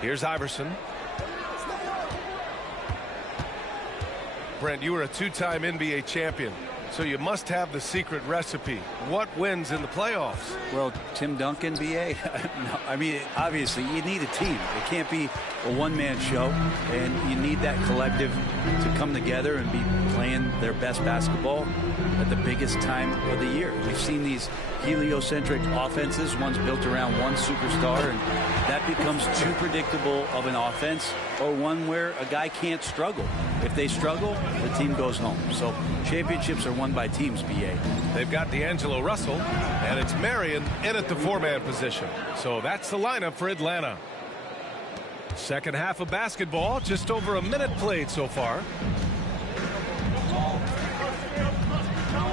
Here's Iverson. Brent, you were a two-time NBA champion, so you must have the secret recipe. What wins in the playoffs? Well, Tim Duncan, BA. No, I mean, obviously, you need a team. It can't be a one-man show, and you need that collective to come together and be playing their best basketball at the biggest time of the year. We've seen these heliocentric offenses, one's built around one superstar, and that becomes too predictable of an offense, or one where a guy can't struggle. If they struggle, the team goes home. So championships are won by teams, BA. They've got D'Angelo Russell, and it's Marion in at the four-man position. So that's the lineup for Atlanta. Second half of basketball, just over a minute played so far.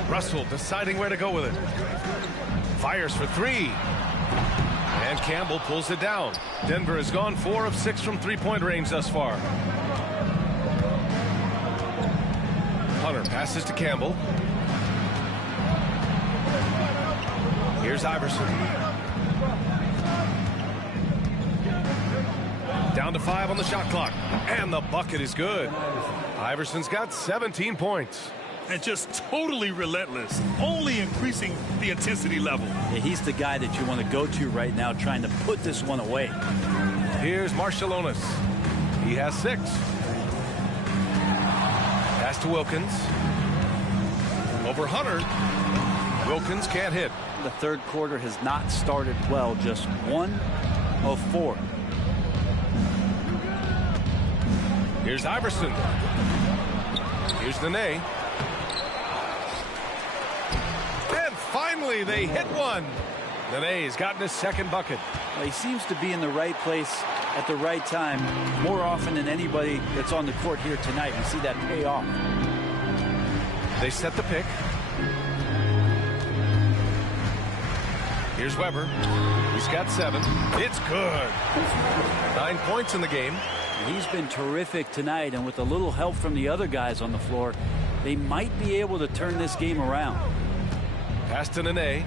Russell deciding where to go with it. Fires for three. And Campbell pulls it down. Denver has gone 4 of 6 from three-point range thus far. Hunter passes to Campbell. Here's Iverson. Down to 5 on the shot clock. And the bucket is good. Iverson's got 17 points. And just totally relentless, only increasing the intensity level. Yeah, he's the guy that you want to go to right now, trying to put this one away. Here's Marciulionis. He has 6. Pass to Wilkins. Over Hunter. Wilkins can't hit. The third quarter has not started well, just 1 of 4. Here's Iverson. Here's Nene. And finally, they hit one. Nene's gotten his second bucket. Well, he seems to be in the right place at the right time more often than anybody that's on the court here tonight. We see that pay off. They set the pick. Here's Weber. He's got 7. It's good. 9 points in the game. He's been terrific tonight, and with a little help from the other guys on the floor, they might be able to turn this game around. Pass to Nene.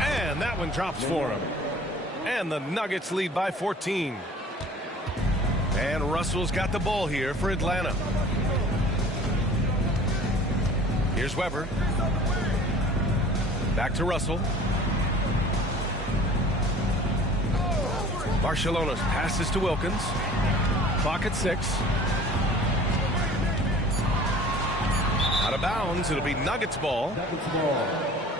And that one drops for him. And the Nuggets lead by 14. And Russell's got the ball here for Atlanta. Here's Weber. Back to Russell. Marciulionis passes to Wilkins. Clock at 6. Out of bounds. It'll be Nuggets ball.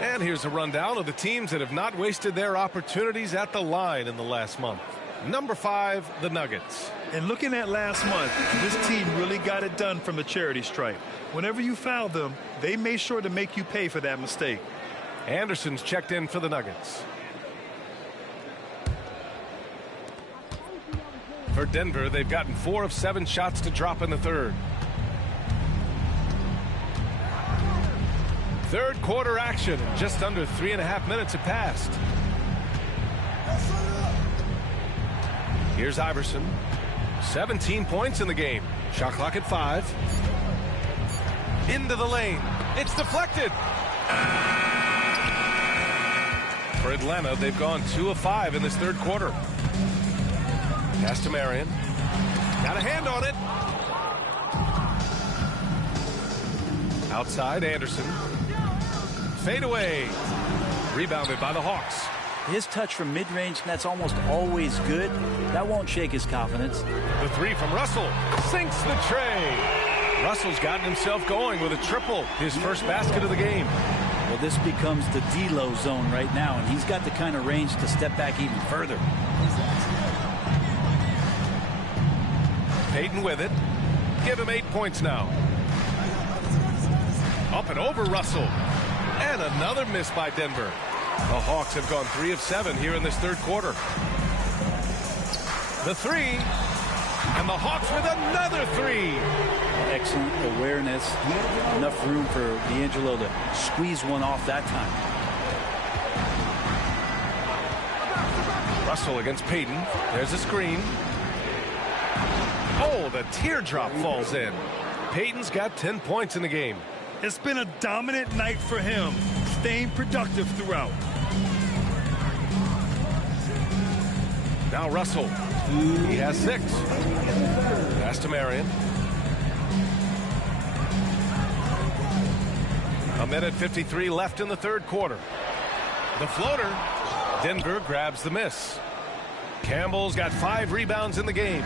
And here's a rundown of the teams that have not wasted their opportunities at the line in the last month. Number 5, the Nuggets. And looking at last month, this team really got it done from the charity stripe. Whenever you fouled them, they made sure to make you pay for that mistake. Anderson's checked in for the Nuggets. For Denver, they've gotten 4 of 7 shots to drop in the third. Third quarter action. Just under 3.5 minutes have passed. Here's Iverson. 17 points in the game. Shot clock at 5. Into the lane. It's deflected. For Atlanta, they've gone 2 of 5 in this third quarter. Pass to Marion. Got a hand on it. Outside, Anderson. Fade away. Rebounded by the Hawks. His touch from mid-range, that's almost always good. That won't shake his confidence. The 3 from Russell. Sinks the tray. Russell's gotten himself going with a triple. His first basket of the game. Well, this becomes the D-low zone right now, and he's got the kind of range to step back even further. Payton with it. Give him 8 points now. Up and over Russell. And another miss by Denver. The Hawks have gone 3 of 7 here in this third quarter. The 3. And the Hawks with another 3. Excellent awareness. Enough room for D'Angelo to squeeze one off that time. Russell against Payton. There's a screen. Oh, the teardrop falls in. Payton's got 10 points in the game. It's been a dominant night for him, staying productive throughout. Now Russell. He has 6. Pass to Marion. A minute 53 left in the third quarter. The floater. Denver grabs the miss. Campbell's got 5 rebounds in the game.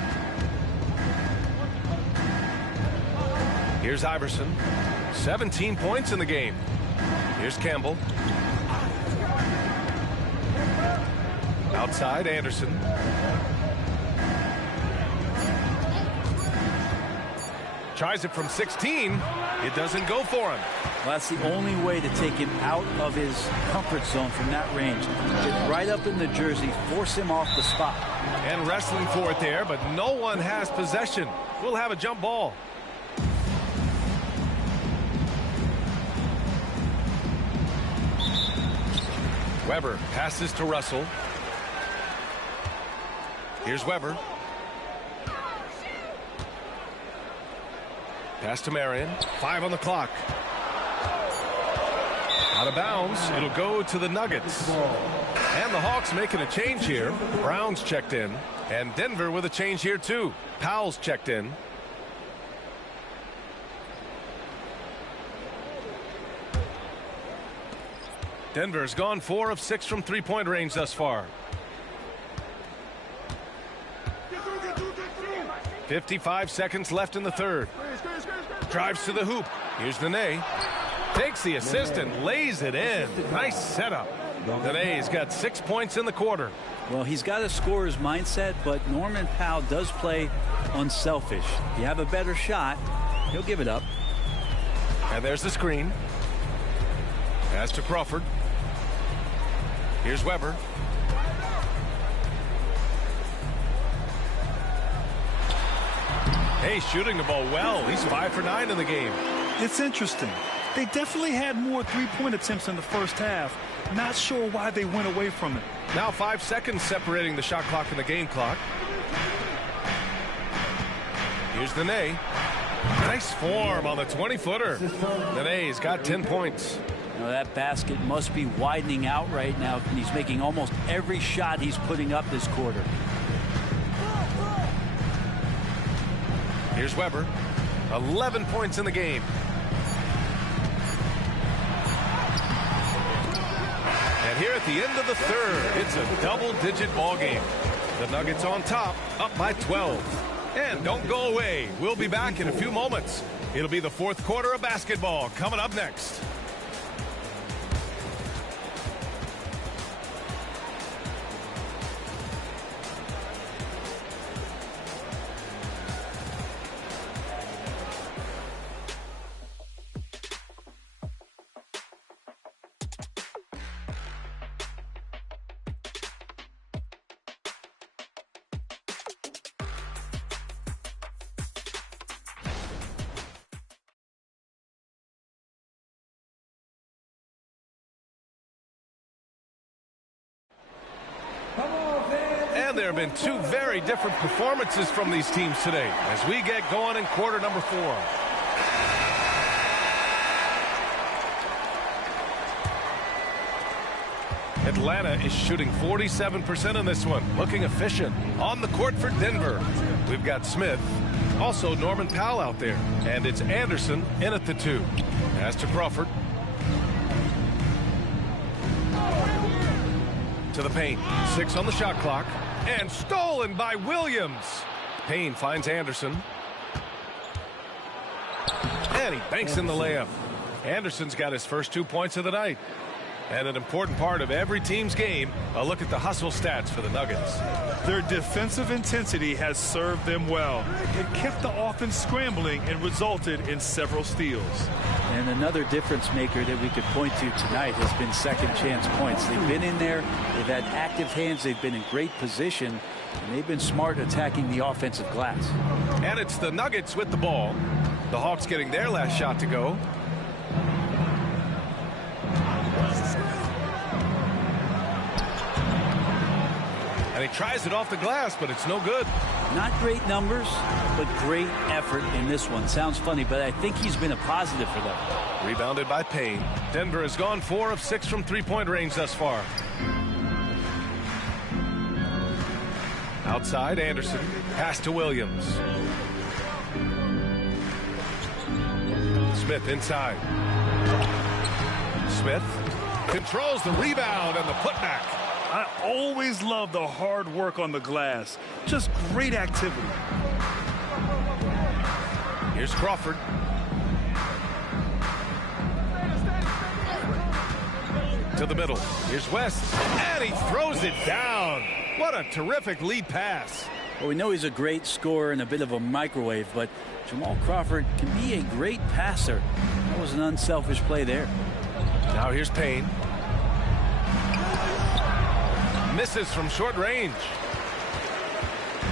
Here's Iverson. 17 points in the game. Here's Campbell. Outside, Anderson. Tries it from 16. It doesn't go for him. Well, that's the only way to take him out of his comfort zone from that range. Get right up in the jersey, force him off the spot. And wrestling for it there, but no one has possession. We'll have a jump ball. Weber passes to Russell. Here's Weber. Pass to Marion. 5 on the clock. Out of bounds. It'll go to the Nuggets. And the Hawks making a change here. Brown's checked in. And Denver with a change here too. Powell's checked in. Denver's gone 4 of 6 from three-point range thus far. 55 seconds left in the third. Drives to the hoop. Here's Nene. Takes the assist and lays it in. Nice setup. Nene's got 6 points in the quarter. Well, he's got a scorer's mindset, but Norman Powell does play unselfish. You have a better shot, he'll give it up. And there's the screen. Pass to Crawford. Here's Weber. Hey, shooting the ball well. He's 5 for 9 in the game. It's interesting. They definitely had more three-point attempts in the first half. Not sure why they went away from it. Now 5 seconds separating the shot clock and the game clock. Here's Nene. Nice form on the 20-footer. Nene's got 10 points. Now that basket must be widening out right now. He's making almost every shot he's putting up this quarter. Here's Weber. 11 points in the game. And here at the end of the third, it's a double-digit ball game. The Nuggets on top, up by 12. And don't go away. We'll be back in a few moments. It'll be the fourth quarter of basketball coming up next. And there have been two very different performances from these teams today as we get going in quarter number 4. Atlanta is shooting 47% in this one, looking efficient. On the court for Denver, we've got Smith, also Norman Powell out there, and it's Anderson in at the 2. Pass to Crawford. To the paint. 6 on the shot clock. And stolen by Williams. Payne finds Anderson. And he banks in the layup. Anderson's got his first 2 points of the night. And an important part of every team's game, a look at the hustle stats for the Nuggets. Their defensive intensity has served them well. It kept the offense scrambling and resulted in several steals. And another difference maker that we could point to tonight has been second chance points. They've been in there, they've had active hands, they've been in great position, and they've been smart attacking the offensive glass. And it's the Nuggets with the ball. The Hawks getting their last shot to go. And he tries it off the glass, but it's no good. Not great numbers, but great effort in this one. Sounds funny, but I think he's been a positive for them. Rebounded by Payne. Denver has gone 4 of 6 from three-point range thus far. Outside, Anderson. Pass to Williams. Smith inside. Smith controls the rebound and the putback. I always love the hard work on the glass. Just great activity. Here's Crawford. To the middle. Here's West. And he throws it down. What a terrific lead pass. Well, we know he's a great scorer and a bit of a microwave, but Jamal Crawford can be a great passer. That was an unselfish play there. Now here's Payne. Misses from short range.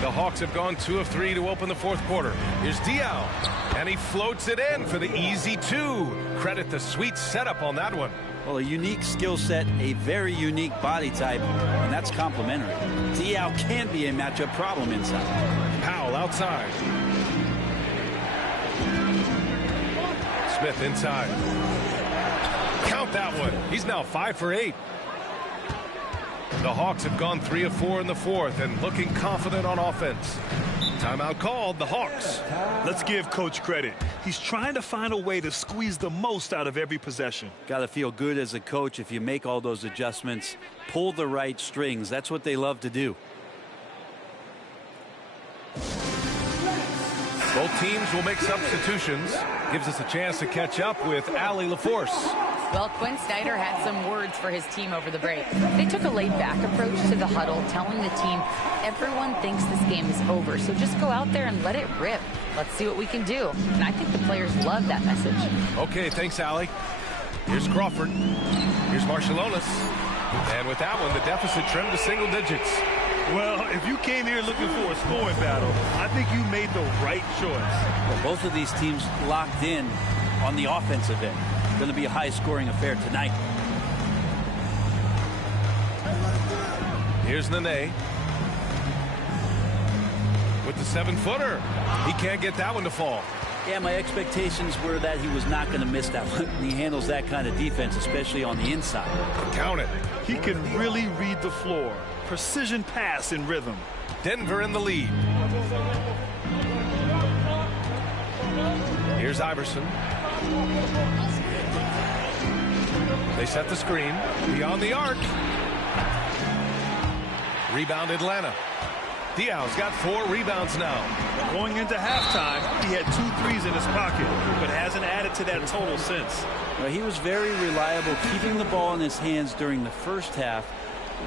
The Hawks have gone 2 of 3 to open the fourth quarter. Here's Diaw, and he floats it in for the easy 2. Credit the sweet setup on that one. Well, a unique skill set, a very unique body type, and that's complimentary. Diaw can be a matchup problem inside. Powell outside. Smith inside. Count that one. He's now 5 for 8. The Hawks have gone 3 of 4 in the fourth and looking confident on offense. Timeout called, the Hawks. Let's give Coach credit. He's trying to find a way to squeeze the most out of every possession. Got to feel good as a coach if you make all those adjustments, pull the right strings. That's what they love to do. Both teams will make substitutions. Gives us a chance to catch up with Allie LaForce. Well, Quinn Snyder had some words for his team over the break. They took a laid-back approach to the huddle, telling the team, everyone thinks this game is over, so just go out there and let it rip. Let's see what we can do. And I think the players love that message. Okay, thanks, Allie. Here's Crawford. Here's Marciulionis. And with that one, the deficit trimmed to single digits. Well, if you came here looking for a scoring battle, I think you made the right choice. Well, both of these teams locked in on the offensive end. Going to be a high-scoring affair tonight. Here's Nene with the 7-footer. He can't get that one to fall. Yeah, my expectations were that he was not going to miss that one. He handles that kind of defense, especially on the inside. Count it. He can really read the floor. Precision pass in rhythm. Denver in the lead. Here's Iverson. They set the screen. Beyond the arc. Rebound Atlanta. Diaw's got 4 rebounds now. Going into halftime, he had 2 threes in his pocket, but hasn't added to that total since. Well, he was very reliable, keeping the ball in his hands during the first half.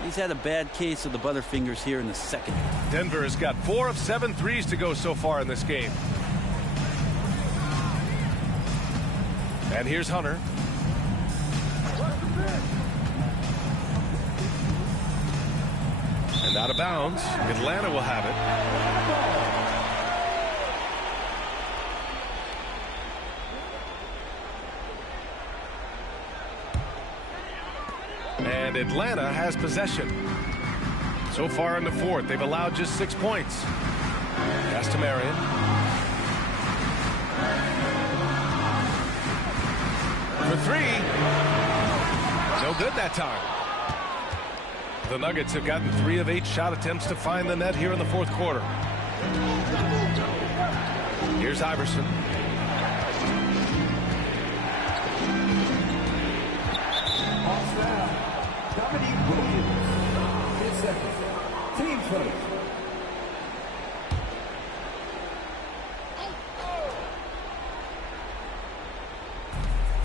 He's had a bad case of the butterfingers here in the second. Denver has got 4 of 7 threes to go so far in this game. And here's Hunter. And out of bounds. Atlanta will have it. And Atlanta has possession. So far in the fourth, they've allowed just 6 points. Pass to Marion. For 3. No good that time. The Nuggets have gotten 3 of 8 shot attempts to find the net here in the fourth quarter. Here's Iverson.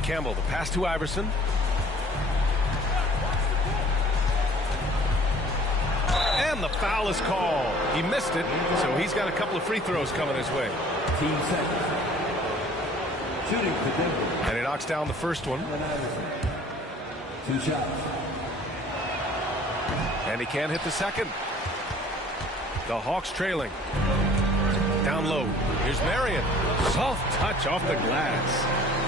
Campbell, the pass to Iverson. And the foul is called. He missed it, so he's got a couple of free throws coming his way. Team seconds. Shooting for Denver. And he knocks down the first one. 2 shots. And he can't hit the second. The Hawks trailing. Down low. Here's Marion. Soft touch off the glass.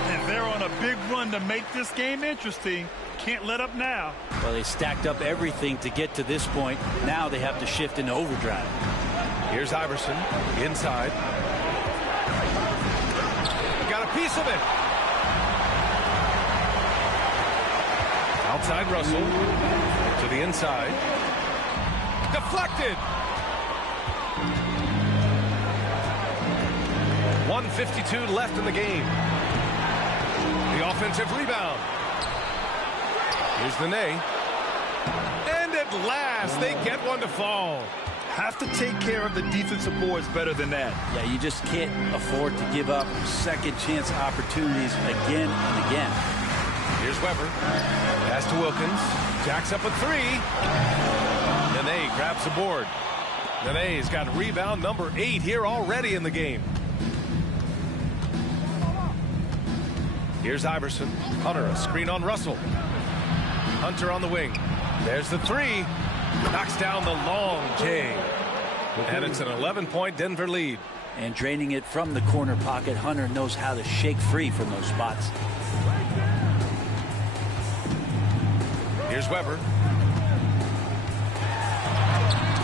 And they're on a big run to make this game interesting. Can't let up now. Well, they stacked up everything to get to this point. Now they have to shift into overdrive. Here's Iverson inside. Got a piece of it. Outside Russell to the inside. Deflected. 1:52 left in the game. The offensive rebound. Here's the Ney. And at last, they get one to fall. Have to take care of the defensive boards better than that. Yeah, you just can't afford to give up second chance opportunities again and again. Here's Weber. Pass to Wilkins. Jacks up a 3. Nene grabs the board. Nene's got rebound number 8 here already in the game. Here's Iverson. Hunter, a screen on Russell. Hunter on the wing. There's the 3. Knocks down the long J. And it's an 11-point Denver lead. And draining it from the corner pocket, Hunter knows how to shake free from those spots. Here's Weber.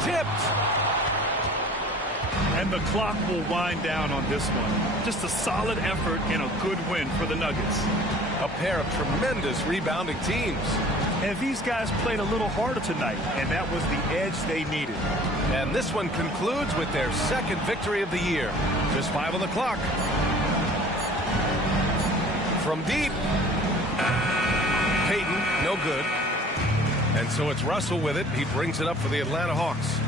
Tipped. And the clock will wind down on this one. Just a solid effort and a good win for the Nuggets. A pair of tremendous rebounding teams. And these guys played a little harder tonight, and that was the edge they needed. And this one concludes with their second victory of the year. Just 5 on the clock. From deep. Payton, no good. And so it's Russell with it. He brings it up for the Atlanta Hawks.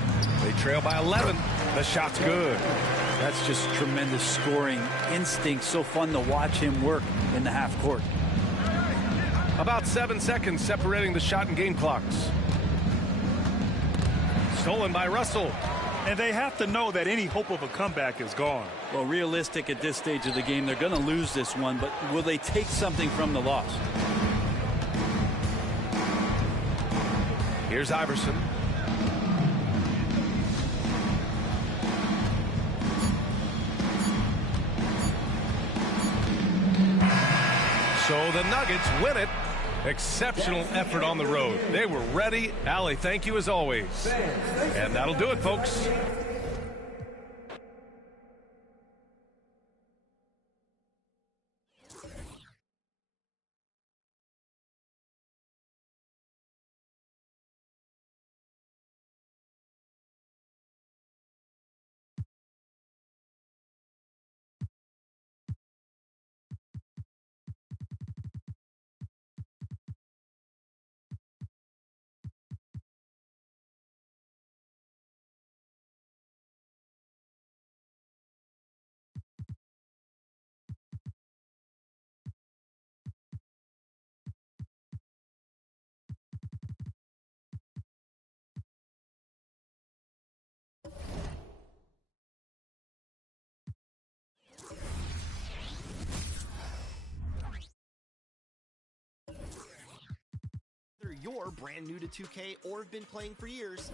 They trail by 11. The shot's good. That's just tremendous scoring instinct. So fun to watch him work in the half court. About 7 seconds separating the shot and game clocks. Stolen by Russell. And they have to know that any hope of a comeback is gone. Well, realistic at this stage of the game, they're going to lose this one, but will they take something from the loss? Here's Iverson. So the Nuggets win it. Exceptional effort on the road. They were ready. Allie, thank you as always. And that'll do it, folks. you're brand new to 2K or have been playing for years,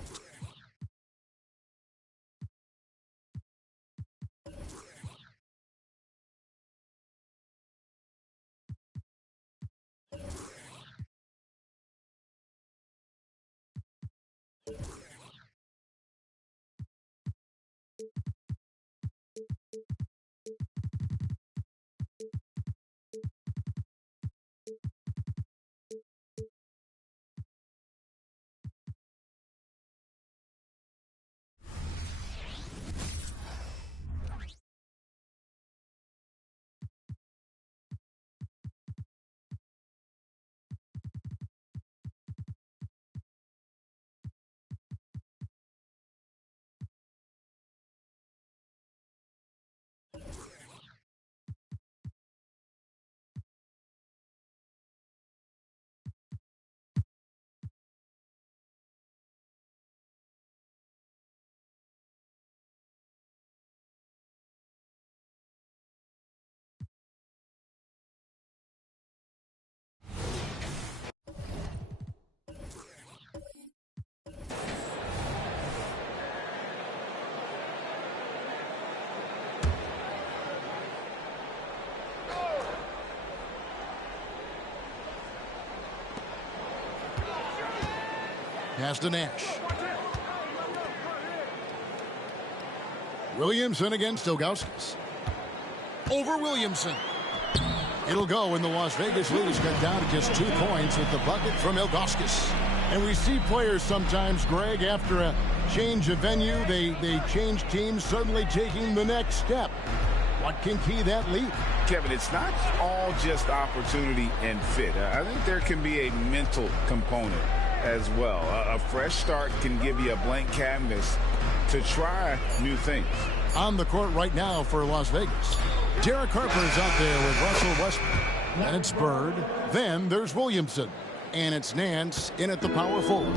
pass to Nash. Williamson against Ilgauskas. Over Williamson. It'll go, and the Las Vegas lead is cut down to just 2 points with the bucket from Ilgauskas. And we see players sometimes, Greg, after a change of venue, they change teams, suddenly taking the next step. What can key that lead? Kevin, it's not all just opportunity and fit. I think there can be a mental component as well. A fresh start can give you a blank canvas to try new things. On the court right now for Las Vegas, Derek Harper's out there with Russell Westbrook. Then it's Bird. Then there's Williamson. And it's Nance in at the power forward.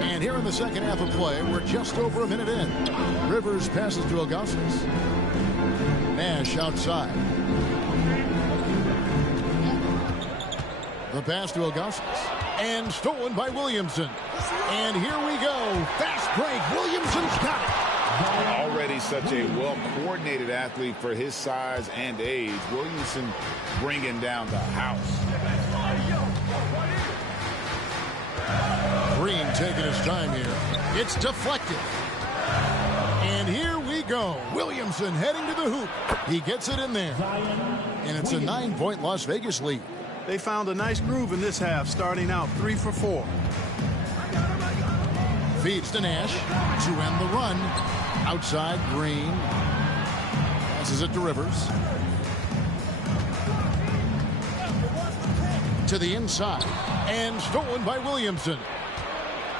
And here in the second half of play, we're just over a minute in. Rivers passes to Ilgauskas. Nash outside. The pass to Ilgauskas. And stolen by Williamson. And here we go. Fast break. Williamson's got it. Already such a well-coordinated athlete for his size and age. Williamson bringing down the house. Green taking his time here. It's deflected. And here we go. Williamson heading to the hoop. He gets it in there. And it's a 9-point Las Vegas lead. They found a nice groove in this half, starting out 3 for 4. Feeds to Nash to end the run. Outside, Green. Passes it to Rivers. To the inside. And stolen by Williamson.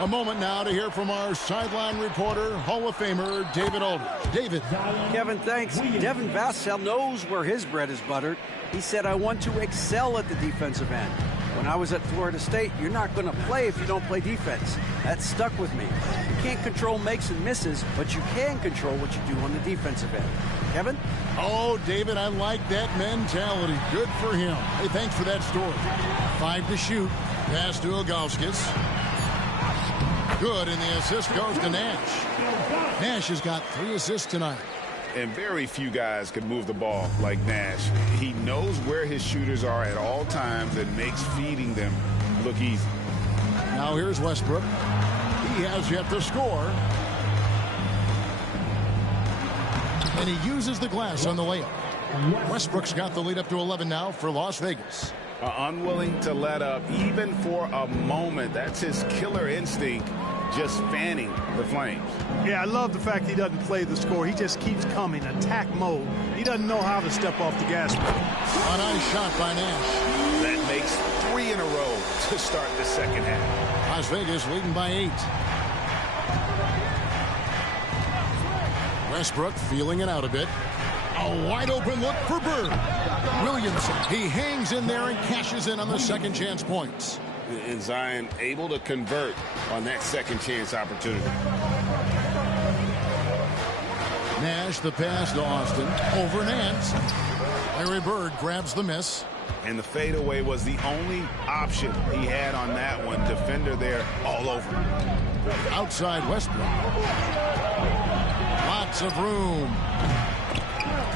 A moment now to hear from our sideline reporter, Hall of Famer David Aldridge. David. Kevin, thanks. Devin Vassell knows where his bread is buttered. He said, I want to excel at the defensive end. When I was at Florida State, you're not going to play if you don't play defense. That stuck with me. You can't control makes and misses, but you can control what you do on the defensive end. Kevin? Oh, David, I like that mentality. Good for him. Hey, thanks for that story. 5 to shoot. Pass to Ilgauskas. Good, and the assist goes to Nash. Nash has got 3 assists tonight. And very few guys can move the ball like Nash. He knows where his shooters are at all times and makes feeding them look easy. Now here's Westbrook. He has yet to score. And he uses the glass on the layup. Westbrook's got the lead up to 11 now for Las Vegas. Unwilling to let up even for a moment. That's his killer instinct, just fanning the flames. Yeah, I love the fact he doesn't play the score. He just keeps coming, attack mode. He doesn't know how to step off the gas pedal. A nice shot by Nash. That makes 3 in a row to start the second half. Las Vegas leading by 8. Westbrook feeling it out a bit. A wide open look for Bird. Williamson, he hangs in there and cashes in on the second chance points. And Zion able to convert on that second chance opportunity. Nash, the pass to Austin. Over Nance. Larry Bird grabs the miss. And the fadeaway was the only option he had on that one. Defender there all over. Outside Westbrook. Lots of room.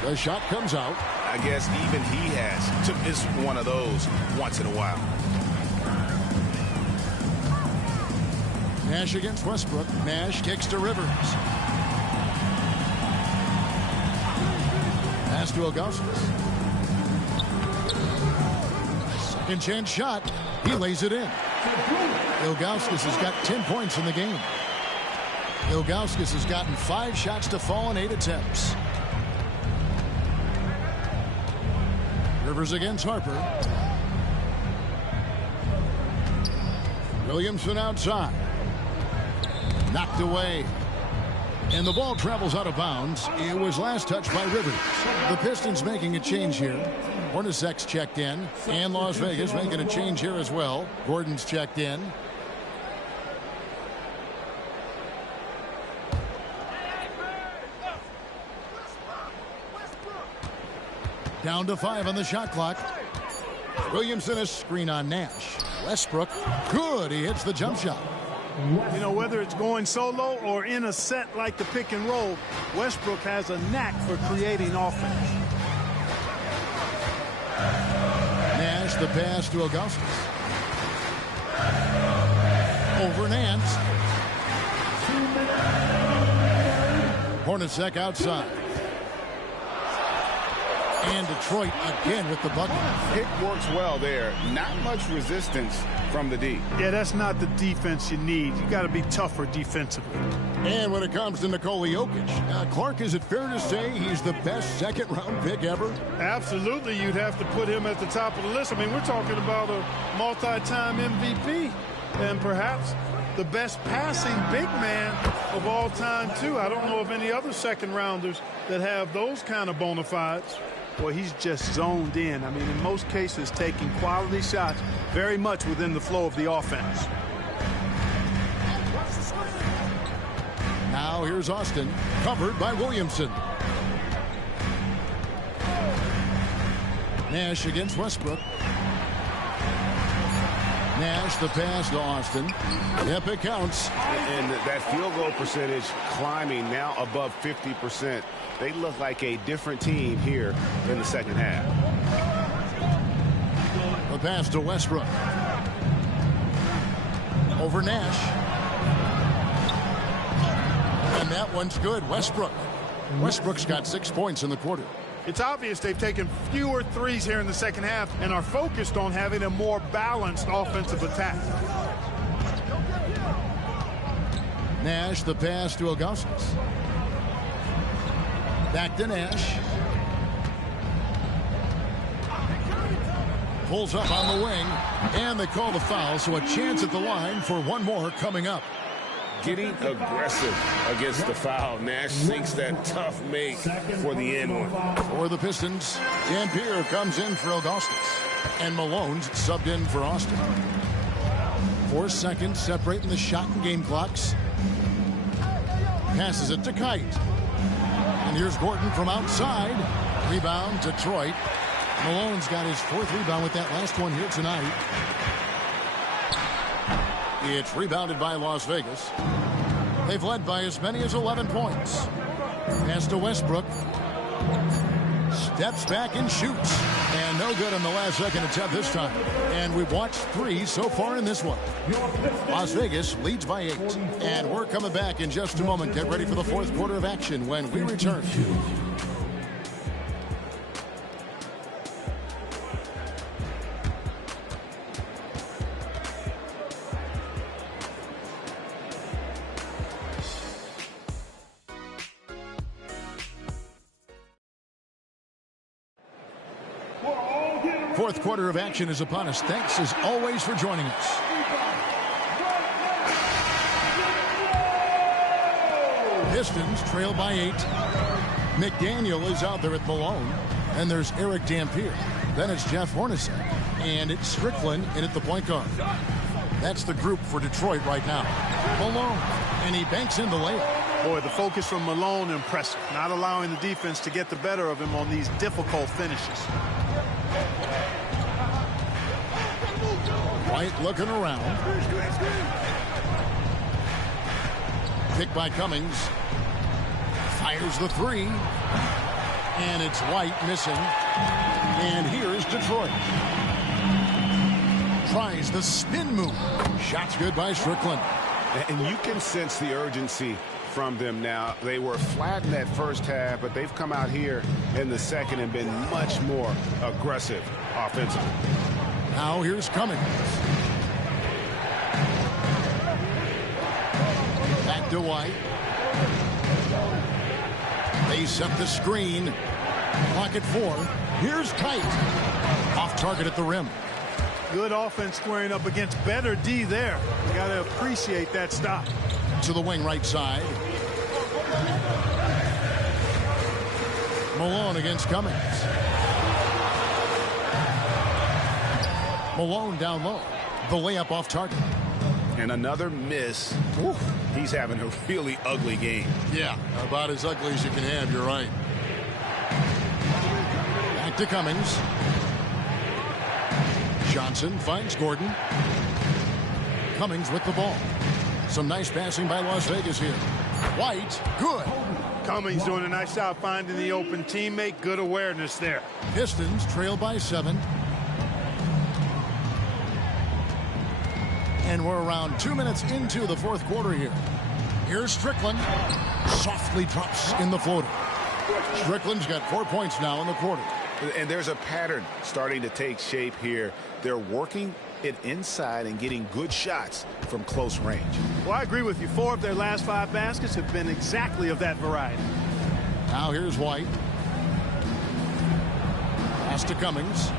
The shot comes out. I guess even he has to miss one of those once in a while. Nash against Westbrook. Nash kicks to Rivers. Pass to Ilgauskas. Second chance shot. He lays it in. Ilgauskas has got 10 points in the game. Ilgauskas has gotten 5 shots to fall in 8 attempts. Rivers against Harper. Williamson outside. Knocked away. And the ball travels out of bounds. It was last touched by Rivers. The Pistons making a change here. Hornacek's checked in. And Las Vegas making a change here as well. Gordon's checked in. Down to 5 on the shot clock. Williamson a screen on Nash. Westbrook, good. He hits the jump shot. You know, whether it's going solo or in a set like the pick and roll, Westbrook has a knack for creating offense. Nash the pass to Ilgauskas. Over Nance. Hornacek outside. And Detroit again with the bucket. Pick works well there. Not much resistance from the D. Yeah, that's not the defense you need. You got to be tougher defensively. And when it comes to Nikola Jokic, Clark, is it fair to say he's the best second-round pick ever? Absolutely, you'd have to put him at the top of the list. I mean, we're talking about a multi-time MVP and perhaps the best passing big man of all time, too. I don't know of any other second-rounders that have those kind of bona fides. Boy, he's just zoned in. I mean, in most cases, taking quality shots very much within the flow of the offense. Now here's Austin, covered by Williamson. Nash against Westbrook. Nash the pass to Austin. Yep, it counts. And that field goal percentage climbing now above 50%. They look like a different team here in the second half. The pass to Westbrook. Over Nash. And that one's good. Westbrook's got 6 points in the quarter. It's obvious they've taken fewer threes here in the second half and are focused on having a more balanced offensive attack. Nash the pass to Ilgauskas. Back to Nash. Pulls up on the wing, and they call the foul, so a chance at the line for one more coming up. Getting aggressive against the foul. Nash sinks that tough make for the end one. For the Pistons, Dampier comes in for Ilgauskas, and Malone's subbed in for Austin. 4 seconds separating the shot and game clocks. Passes it to Kite. And here's Gordon from outside. Rebound, Detroit. Malone's got his 4th rebound with that last one here tonight. It's rebounded by Las Vegas. They've led by as many as 11 points. Pass to Westbrook. Steps back and shoots. And no good on the last second attempt this time. And we've watched 3 so far in this one. Las Vegas leads by 8. And we're coming back in just a moment. Get ready for the 4th quarter of action when we return. Fourth quarter of action is upon us. Thanks as always for joining us. Pistons trail by 8. McDaniel is out there at Malone. And there's Eric Dampier. Then it's Jeff Hornacek. And it's Strickland in at the point guard. That's the group for Detroit right now. Malone. And he banks in the layup. Boy, the focus from Malone impressive. Not allowing the defense to get the better of him on these difficult finishes. White looking around. Pick by Cummings. Fires the three. And it's White missing. And here's Detroit. Tries the spin move. Shot's good by Strickland. And you can sense the urgency from them now. They were flat in that first half, but they've come out here in the second and been much more aggressive offensively. Now here's Cummings. Back to White. They set the screen. Clock at 4. Here's Kite. Off target at the rim. Good offense squaring up against better D there. You got to appreciate that stop. To the wing right side. Malone against Cummings. Malone down low. The layup off target. And another miss. Ooh, he's having a really ugly game. Yeah, about as ugly as you can have. You're right. Back to Cummings. Johnson finds Gordon. Cummings with the ball. Some nice passing by Las Vegas here. White, good. Cummings doing a nice job finding the open teammate. Good awareness there. Pistons trail by 7. And we're around 2 minutes into the fourth quarter here. Here's Strickland. Softly drops in the floater. Strickland's got 4 points now in the quarter. And there's a pattern starting to take shape here. They're working it inside and getting good shots from close range. Well, I agree with you. 4 of their last 5 baskets have been exactly of that variety. Now here's White. Pass to Cummings.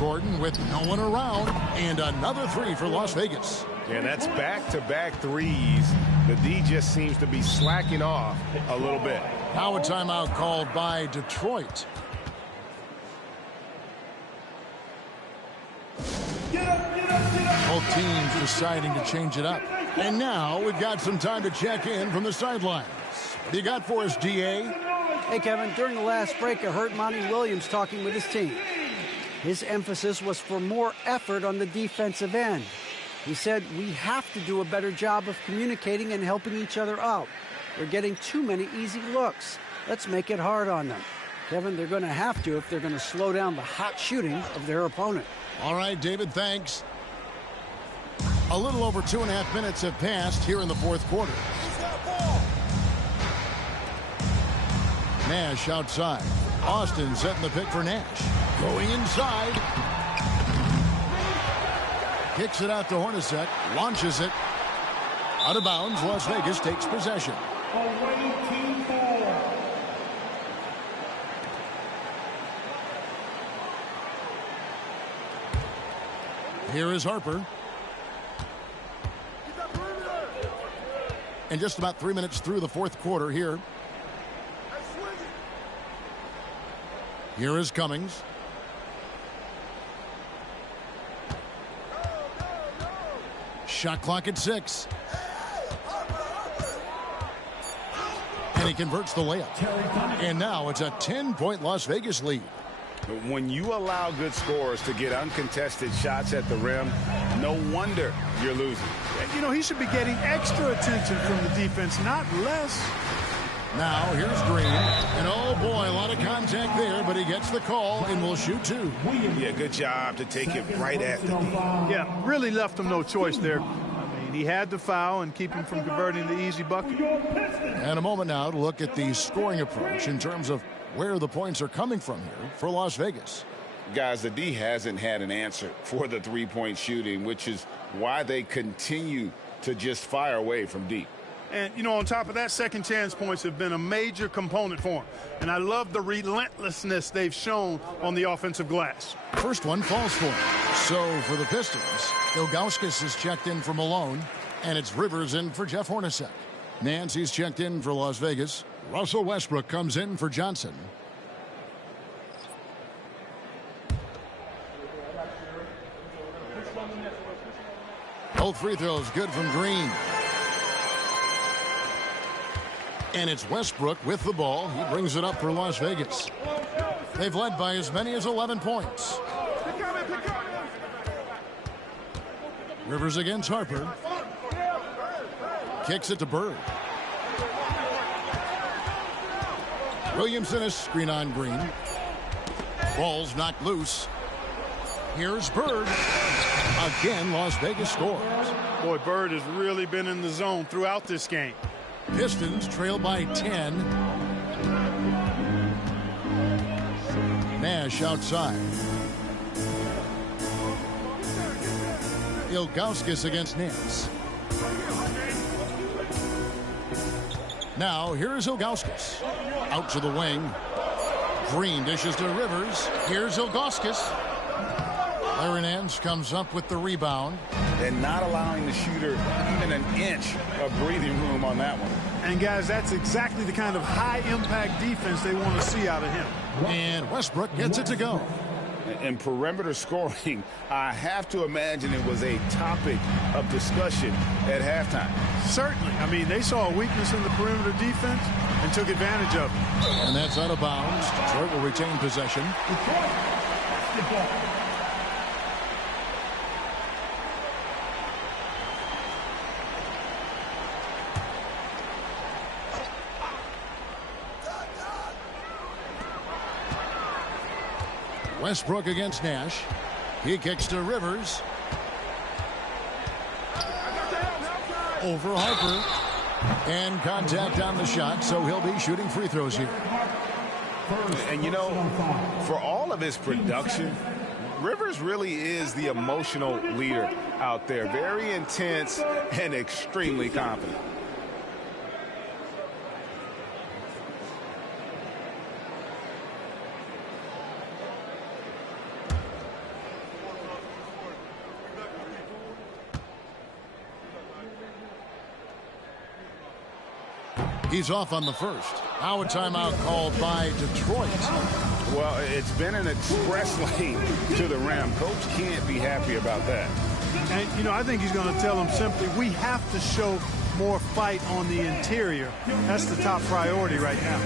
Gordon with no one around. And another 3 for Las Vegas. And that's back-to-back threes. The D just seems to be slacking off a little bit. Now a timeout called by Detroit. Both teams deciding to change it up. And now we've got some time to check in from the sidelines. What do you got for us, DA? Hey, Kevin, during the last break, I heard Monty Williams talking with his team. His emphasis was for more effort on the defensive end. He said, we have to do a better job of communicating and helping each other out. They're getting too many easy looks. Let's make it hard on them. Kevin, they're going to have to if they're going to slow down the hot shooting of their opponent. All right, David, thanks. A little over 2.5 minutes have passed here in the fourth quarter. Nash outside. Austin setting the pick for Nash. Going inside. Kicks it out to Hornacek. Launches it. Out of bounds. Las Vegas takes possession. Here is Harper. And just about 3 minutes through the fourth quarter here. Here is Cummings. Shot clock at 6. And he converts the layup. And now it's a 10-point Las Vegas lead. When you allow good scorers to get uncontested shots at the rim, no wonder you're losing. You know, he should be getting extra attention from the defense, not less. Now here's Green. And oh boy, a lot of contact there, but he gets the call and will shoot 2. Yeah, good job to take it right at the D. Yeah, really left him no choice there. I mean, he had to foul and keep him from converting the easy bucket. And a moment now to look at the scoring approach in terms of where the points are coming from here for Las Vegas. Guys, the D hasn't had an answer for the three-point shooting, which is why they continue to just fire away from deep. And, you know, on top of that, second chance points have been a major component for him. And I love the relentlessness they've shown on the offensive glass. First one falls for him. So for the Pistons, Ilgauskas is checked in for Malone, and it's Rivers in for Jeff Hornacek. Nancy's checked in for Las Vegas. Russell Westbrook comes in for Johnson. Both free throws good from Green. And it's Westbrook with the ball. He brings it up for Las Vegas. They've led by as many as 11 points. Rivers against Harper. Kicks it to Bird. Williamson is screen on Green. Ball's knocked loose. Here's Bird. Again, Las Vegas scores. Boy, Bird has really been in the zone throughout this game. Pistons trail by 10. Nash outside. Ilgauskas against Nance. Now, here's Ilgauskas. Out to the wing. Green dishes to Rivers. Here's Ilgauskas. Larry Nance comes up with the rebound. And not allowing the shooter even an inch of breathing room on that one. And, guys, that's exactly the kind of high-impact defense they want to see out of him. And Westbrook gets it to go. In perimeter scoring, I have to imagine it was a topic of discussion at halftime. Certainly. I mean, they saw a weakness in the perimeter defense and took advantage of it. And that's out of bounds. Detroit will retain possession. Westbrook against Nash. He kicks to Rivers. Over Harper. And contact on the shot, so he'll be shooting free throws here. And, you know, for all of his production, Rivers really is the emotional leader out there. Very intense and extremely confident. He's off on the first. Now a timeout called by Detroit. Well, it's been an express lane to the rim. Coach can't be happy about that. And, you know, I think he's going to tell them simply, we have to show more fight on the interior. That's the top priority right now.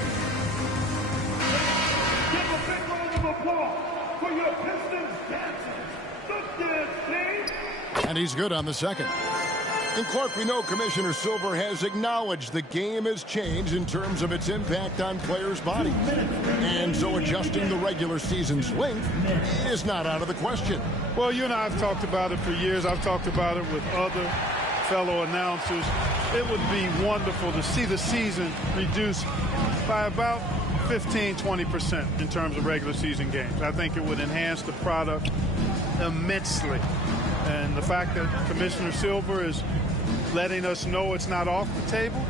Give a big round of applause for your Pistons dancers. The dance team. And he's good on the second. And Clark, we know Commissioner Silver has acknowledged the game has changed in terms of its impact on players' bodies. And so adjusting the regular season's length is not out of the question. Well, you and I have talked about it for years. I've talked about it with other fellow announcers. It would be wonderful to see the season reduced by about 15-20% in terms of regular season games. I think it would enhance the product immensely. And the fact that Commissioner Silver is letting us know it's not off the table,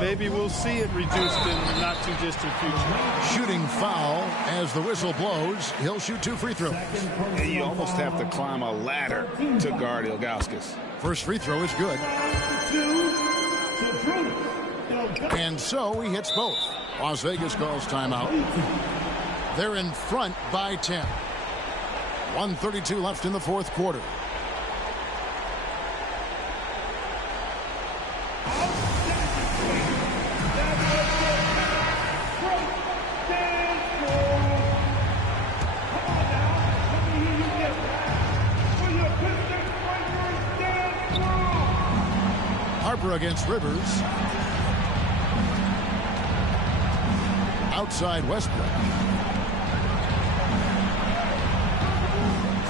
maybe we'll see it reduced in the not-too-distant future. Shooting foul as the whistle blows. He'll shoot 2 free throws. And you almost have to climb a ladder to guard Ilgauskas. First free throw is good. And so he hits both. Las Vegas calls timeout. They're in front by 10. 1:32 left in the fourth quarter. Harper against Rivers. Outside Westbrook.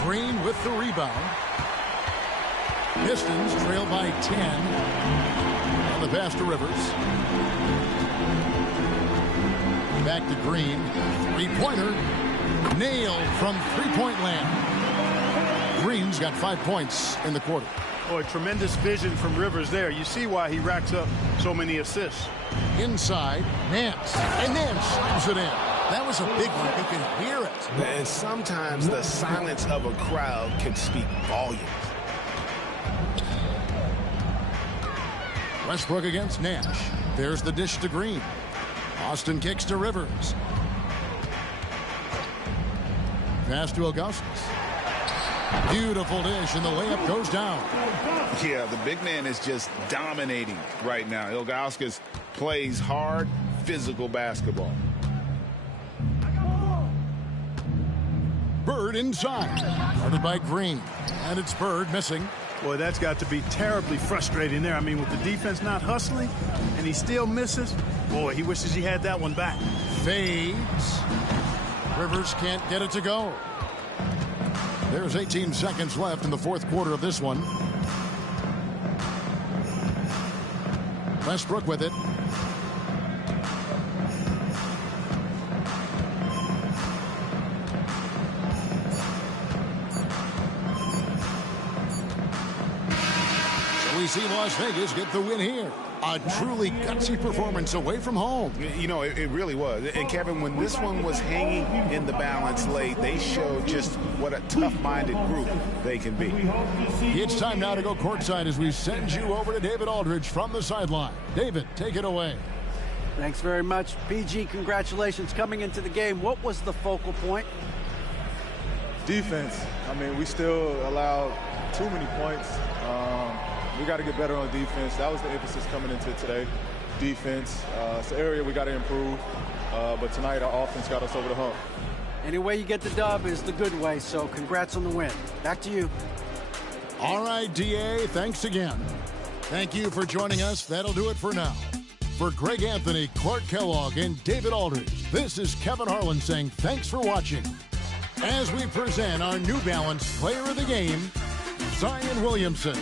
Green with the rebound. Pistons trail by 10. On the pass to Rivers. Back to Green. Three-pointer. Nailed from three-point land. Green's got 5 points in the quarter. Boy, tremendous vision from Rivers there. You see why he racks up so many assists. Inside, Nance. And Nance slams it in. That was a big one. You can hear it. And sometimes the silence of a crowd can speak volumes. Westbrook against Nash. There's the dish to Green. Austin kicks to Rivers. Pass to Ilgauskas. Beautiful dish, and the layup goes down. Yeah, the big man is just dominating right now. Ilgauskas plays hard, physical basketball. Bird inside. Guarded by Green. And it's Bird missing. Boy, that's got to be terribly frustrating there. I mean, with the defense not hustling and he still misses, boy, he wishes he had that one back. Fades. Rivers can't get it to go. There's 18 seconds left in the fourth quarter of this one. Westbrook with it. So we see Las Vegas get the win here. A truly gutsy performance away from home. You know, it really was. And, Kevin, when this one was hanging in the balance late, they showed just what a tough-minded group they can be. It's time now to go courtside as we send you over to David Aldridge from the sideline. David, take it away. Thanks very much. PG, congratulations coming into the game. What was the focal point? Defense. I mean, we still allowed too many points. We got to get better on defense. That was the emphasis coming into today. Defense. It's an area we got to improve. But tonight, our offense got us over the hump. Any way you get the dub is the good way, so congrats on the win. Back to you. All right, DA, thanks again. Thank you for joining us. That'll do it for now. For Greg Anthony, Clark Kellogg, and David Aldridge, this is Kevin Harlan saying thanks for watching. As we present our New Balance Player of the Game, Zion Williamson.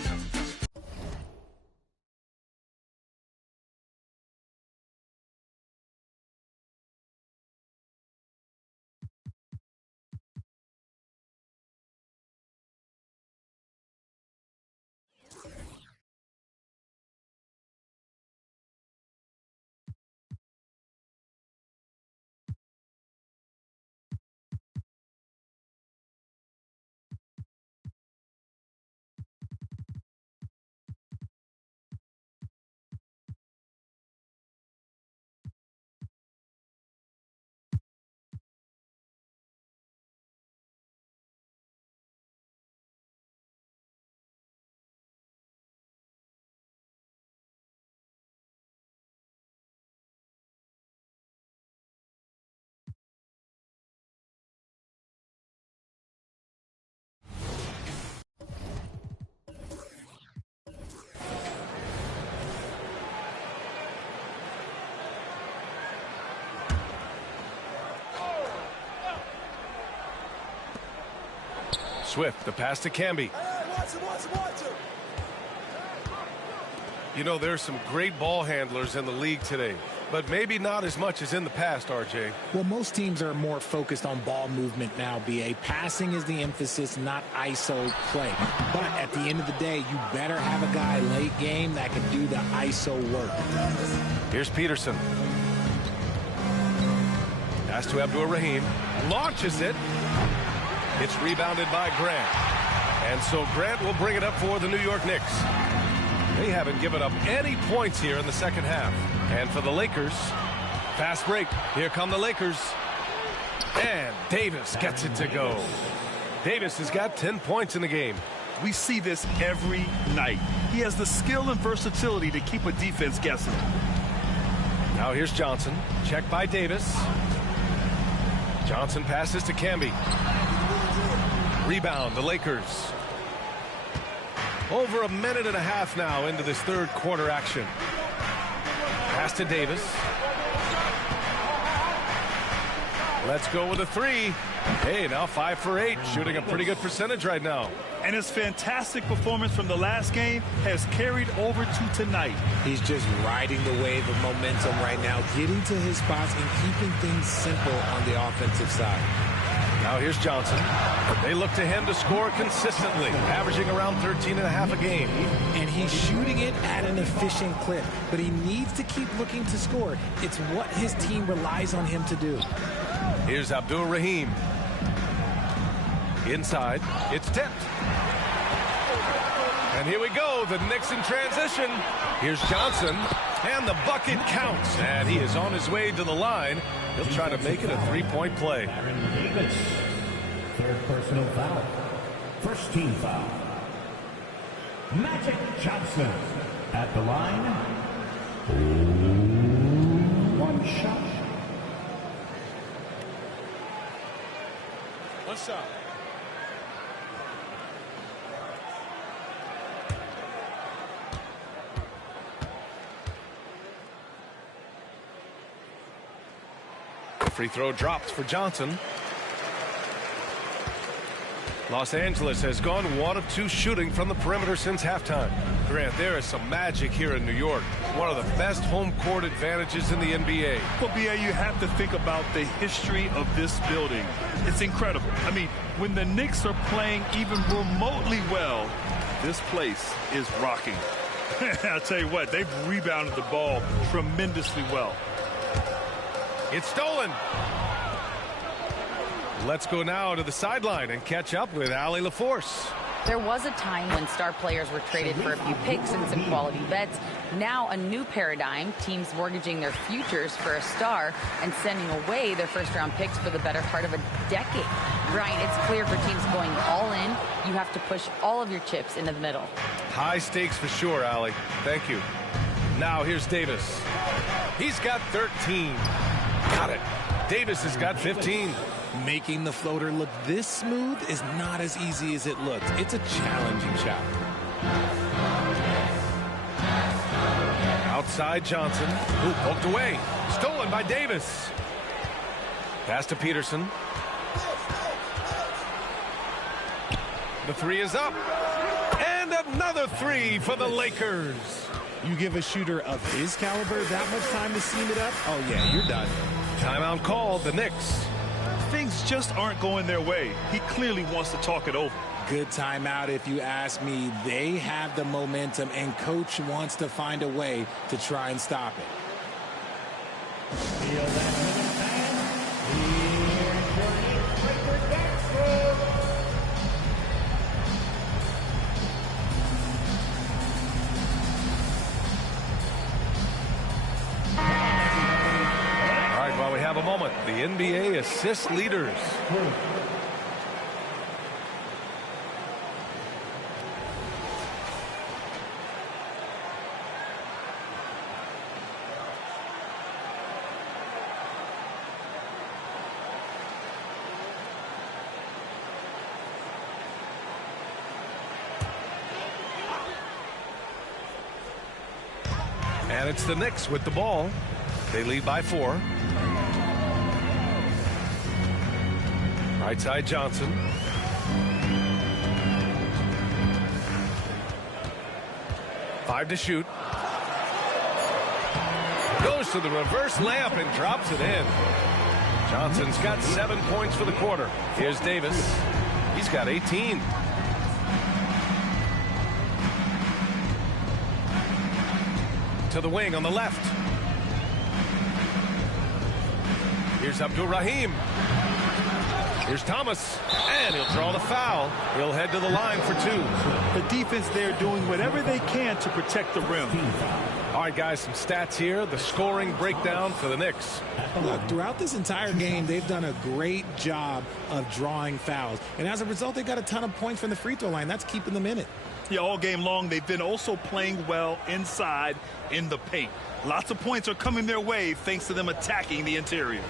Swift, the pass to Camby. You know, there's some great ball handlers in the league today, but maybe not as much as in the past, RJ. Well, most teams are more focused on ball movement now, BA. Passing is the emphasis, not ISO play. But at the end of the day, you better have a guy late game that can do the ISO work. Here's Peterson. Pass to Abdur-Rahim. Launches it. It's rebounded by Grant. And so Grant will bring it up for the New York Knicks. They haven't given up any points here in the second half. And for the Lakers, fast break. Here come the Lakers. And Davis gets it to go. Davis has got 10 points in the game. We see this every night. He has the skill and versatility to keep a defense guessing. Now here's Johnson. Check by Davis. Johnson passes to Camby. Rebound, the Lakers. Over a minute and a half now into this third quarter action. Pass to Davis. Let's go with a three. Hey, now 5 for 8, shooting a pretty good percentage right now. And his fantastic performance from the last game has carried over to tonight. He's just riding the wave of momentum right now, getting to his spots and keeping things simple on the offensive side. Now here's Johnson. They look to him to score consistently, averaging around 13.5 a game. And he's shooting it at an efficient clip, but he needs to keep looking to score. It's what his team relies on him to do. Here's Abdur-Rahim. Inside, it's tipped. And here we go, the Knicks in transition. Here's Johnson, and the bucket counts. And he is on his way to the line. He'll try to make it a three-point play. Third personal foul. First team foul. Magic Johnson at the line. One shot. One shot. Free throw drops for Johnson. Los Angeles has gone 1 of 2 shooting from the perimeter since halftime. Grant, there is some magic here in New York. One of the best home court advantages in the NBA. Well, B.A., you have to think about the history of this building. It's incredible. I mean, when the Knicks are playing even remotely well, this place is rocking. I'll tell you what, they've rebounded the ball tremendously well. It's stolen. Let's go now to the sideline and catch up with Allie LaForce. There was a time when star players were traded for a few picks and some quality bets. Now a new paradigm, teams mortgaging their futures for a star and sending away their first-round picks for the better part of a decade. Brian, it's clear for teams going all in, you have to push all of your chips into the middle. High stakes for sure, Allie. Thank you. Now here's Davis. He's got 13. Got it. Davis has got 15. Making the floater look this smooth is not as easy as it looks. It's a challenging shot. Outside Johnson, who poked away. Stolen by Davis. Pass to Peterson. The 3 is up. And another 3 for the Lakers. You give a shooter of his caliber that much time to seam it up? Oh, yeah, you're done. Timeout called, the Knicks. Things just aren't going their way. He clearly wants to talk it over. Good timeout if you ask me. They have the momentum, and coach wants to find a way to try and stop it. Have a moment. The NBA assist leaders. And it's the Knicks with the ball. They lead by 4. Right side Johnson. Five to shoot. Goes to the reverse layup and drops it in. Johnson's got 7 points for the quarter. Here's Davis. He's got 18. To the wing on the left. Here's Abdul-Rahim. Here's Thomas, and he'll draw the foul. He'll head to the line for 2. The defense there doing whatever they can to protect the rim. All right, guys, some stats here. The scoring breakdown for the Knicks. Look, throughout this entire game, they've done a great job of drawing fouls. And as a result, they got a ton of points from the free throw line. That's keeping them in it. Yeah, all game long, they've been also playing well inside in the paint. Lots of points are coming their way thanks to them attacking the interior.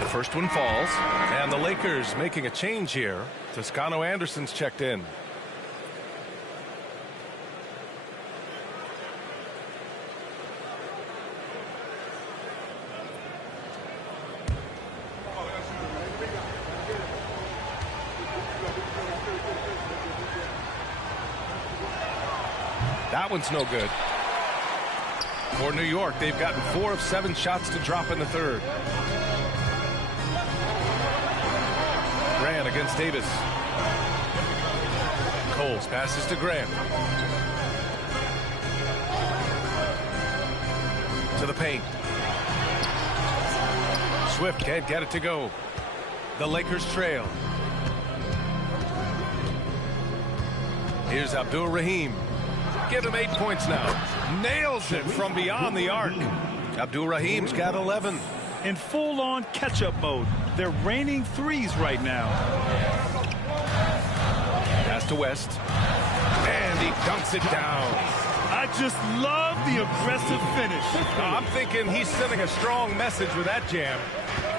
The first one falls, and the Lakers making a change here. Toscano Anderson's checked in. That one's no good. For New York, they've gotten 4 of 7 shots to drop in the third. Grant against Davis. Coles passes to Grant. To the paint. Swift can't get it to go. The Lakers trail. Here's Abdul-Rahim. Give him 8 points now. Nails it from beyond the arc. Abdul-Rahim's got 11. In full-on catch-up mode. They're raining threes right now. Pass to West. And he dunks it down. I just love the aggressive finish. I'm thinking he's sending a strong message with that jam.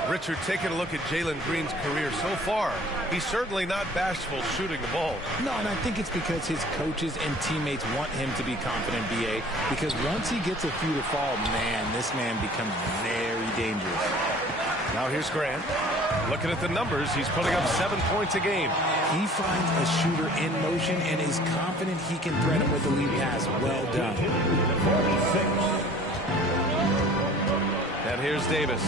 Richard, taking a look at Jalen Green's career so far, he's certainly not bashful shooting the ball. No, and I think it's because his coaches and teammates want him to be confident, B.A., because once he gets a few to fall, man, this man becomes very dangerous. Now here's Grant. Looking at the numbers, he's putting up 7 points a game. He finds a shooter in motion and is confident he can thread him with a lead pass. Well done. And here's Davis.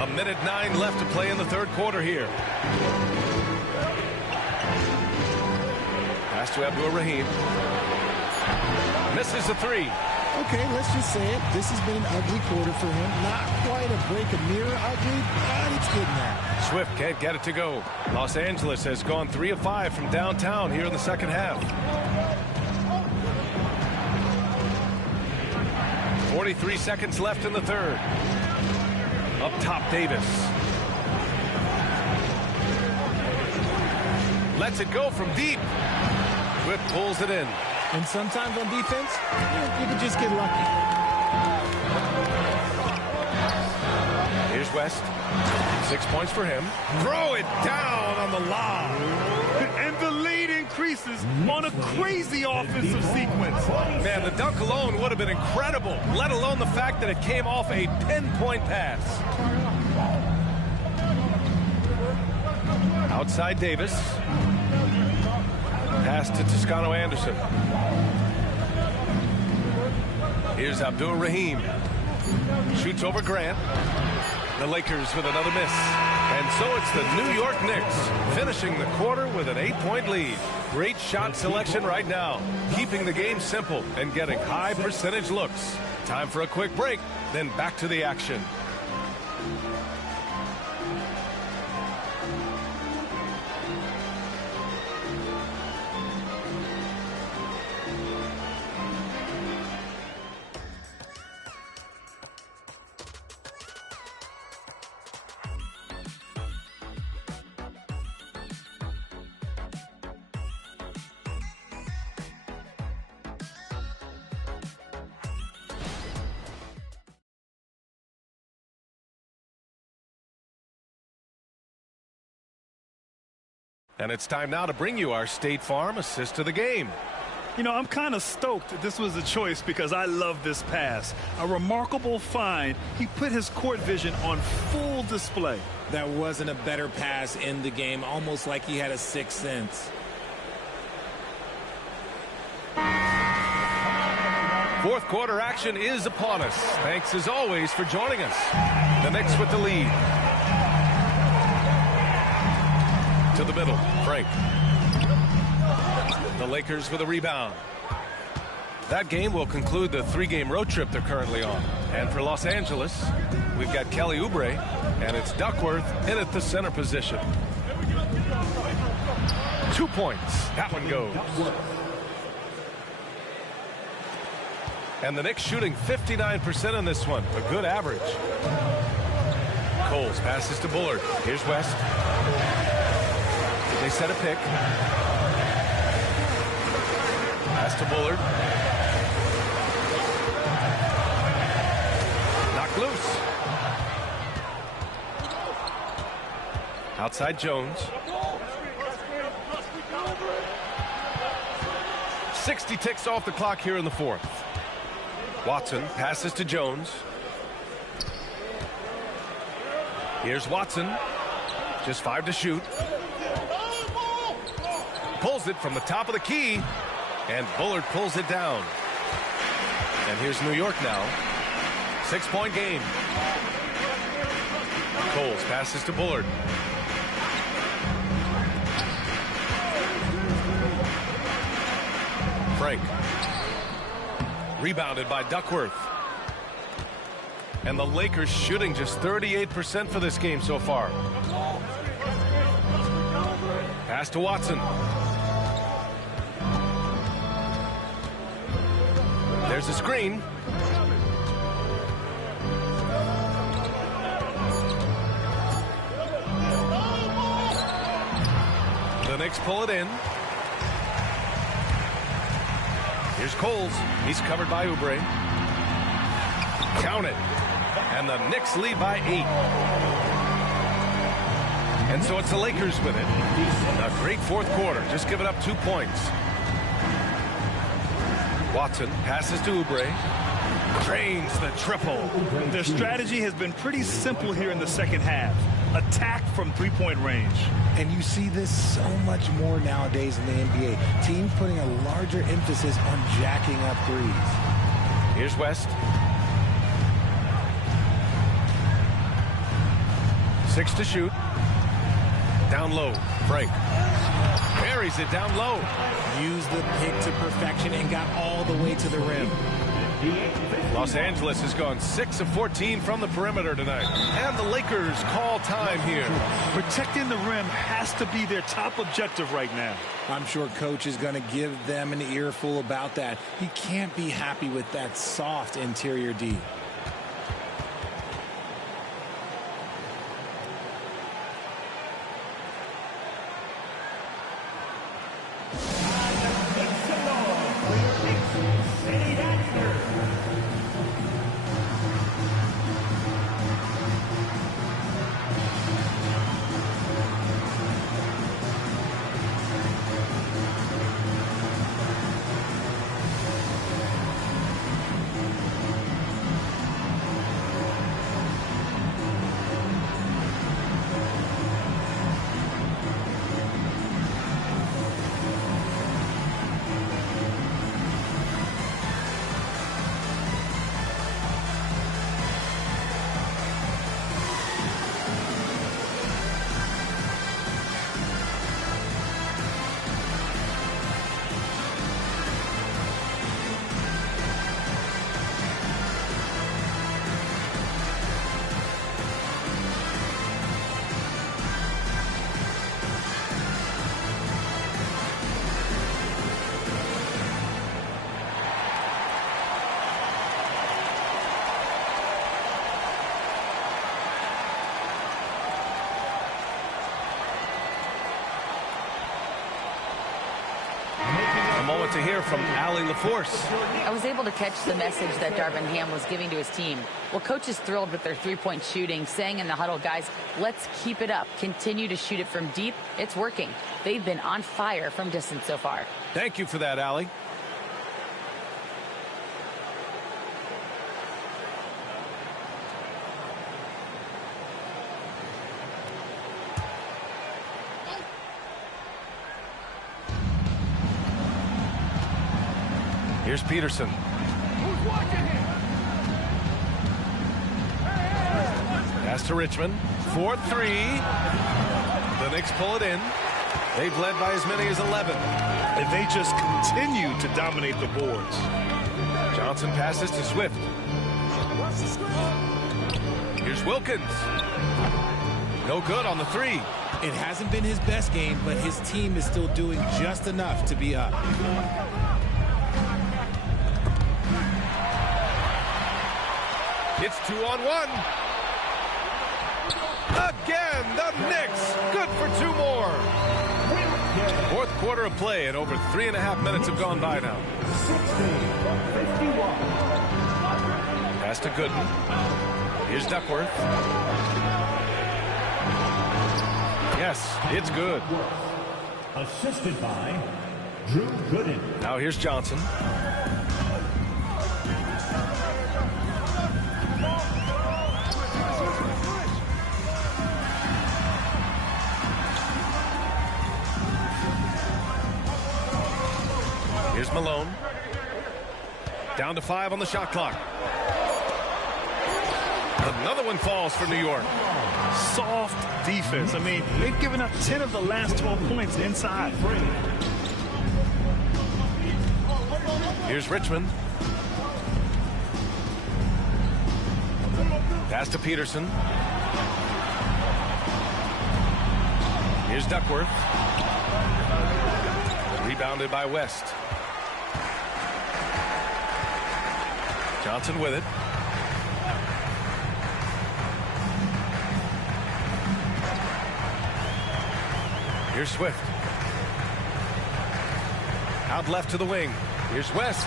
A minute 9 left to play in the third quarter here. Pass to Abdur-Rahim. Misses the three. Okay, let's just say it. This has been an ugly quarter for him. Not quite a break a mirror ugly, but it's good now. Swift can't get it to go. Los Angeles has gone 3 of 5 from downtown here in the second half. 43 seconds left in the third. Up top, Davis. Lets it go from deep. Swift pulls it in. And sometimes on defense, you can just get lucky. Here's West. 6 points for him. Throw it down on the lob. And the lead increases on a crazy offensive sequence. Man, the dunk alone would have been incredible, let alone the fact that it came off a 10-point pass. Outside Davis. Pass to Toscano-Anderson. Here's Abdur-Rahim. Shoots over Grant. The Lakers with another miss. And so it's the New York Knicks finishing the quarter with an 8-point lead. Great shot selection right now, keeping the game simple and getting high percentage looks. Time for a quick break, then back to the action. And it's time now to bring you our State Farm assist to the game. You know, I'm kind of stoked that this was a choice because I love this pass. A remarkable find. He put his court vision on full display. That wasn't a better pass in the game, almost like he had a sixth sense. Fourth quarter action is upon us. Thanks as always for joining us. The Knicks with the lead. To the middle, Frank. The Lakers with a rebound. That game will conclude the 3-game road trip they're currently on. And for Los Angeles, we've got Kelly Oubre, and it's Duckworth in at the center position. 2 points. That one goes. And the Knicks shooting 59% in this one. A good average. Coles passes to Bullard. Here's West. They set a pick. Pass to Bullard. Knocked loose. Outside Jones. 60 ticks off the clock here in the fourth. Watson passes to Jones. Here's Watson. Just 5 to shoot. Pulls it from the top of the key, and Bullard pulls it down. And here's New York now. 6-point game. Coles passes to Bullard. Frank. Rebounded by Duckworth. And the Lakers shooting just 38% for this game so far. Pass to Watson. There's a screen. The Knicks pull it in. Here's Coles. He's covered by Oubre. Count it. And the Knicks lead by 8. And so it's the Lakers with it. A great fourth quarter, just giving up 2 points. Watson passes to Oubre. Drains the triple. Their strategy has been pretty simple here in the second half. Attack from three-point range. And you see this so much more nowadays in the NBA. Teams putting a larger emphasis on jacking up threes. Here's West. 6 to shoot. Down low. Frank. Buries it down low. Used the pick to perfection and got all the way to the rim. Los Angeles has gone 6 of 14 from the perimeter tonight. And the Lakers call time here. Protecting the rim has to be their top objective right now. I'm sure coach is going to give them an earful about that. He can't be happy with that soft interior D. Moment to hear from Allie LaForce. I was able to catch the message that Darvin Ham was giving to his team. Well, coach is thrilled with their three-point shooting, saying in the huddle, guys, let's keep it up. Continue to shoot it from deep. It's working. They've been on fire from distance so far. Thank you for that, Allie. Here's Peterson. Pass to Richmond. 4-3. The Knicks pull it in. They've led by as many as 11. And they just continue to dominate the boards. Johnson passes to Swift. Here's Wilkins. No good on the three. It hasn't been his best game, but his team is still doing just enough to be up. It's 2-on-1. Again, the Knicks. Good for 2 more. Fourth quarter of play, and over 3.5 minutes have gone by now. Pass to Gooden. Here's Duckworth. Yes, it's good. Assisted by Drew Gooden. Now here's Johnson. Here's Malone. Down to 5 on the shot clock. Another one falls for New York. Soft defense. I mean, they've given up 10 of the last 12 points inside. Here's Richmond. Pass to Peterson. Here's Duckworth. Rebounded by West. Johnson with it. Here's Swift. Out left to the wing. Here's West.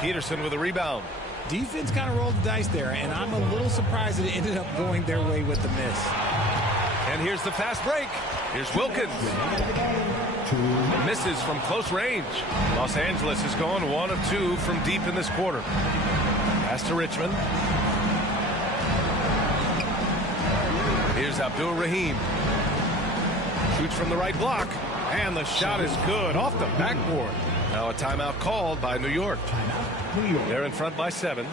Peterson with a rebound. Defense kind of rolled the dice there, and I'm a little surprised that it ended up going their way with the miss. And here's the fast break. Here's Wilkins. Misses from close range. Los Angeles is going 1 of 2 from deep in this quarter. Pass to Richmond. Here's Abdul Rahim. Shoots from the right block. And the shot is good off the backboard. Now a timeout called by New York. They're in front by 7.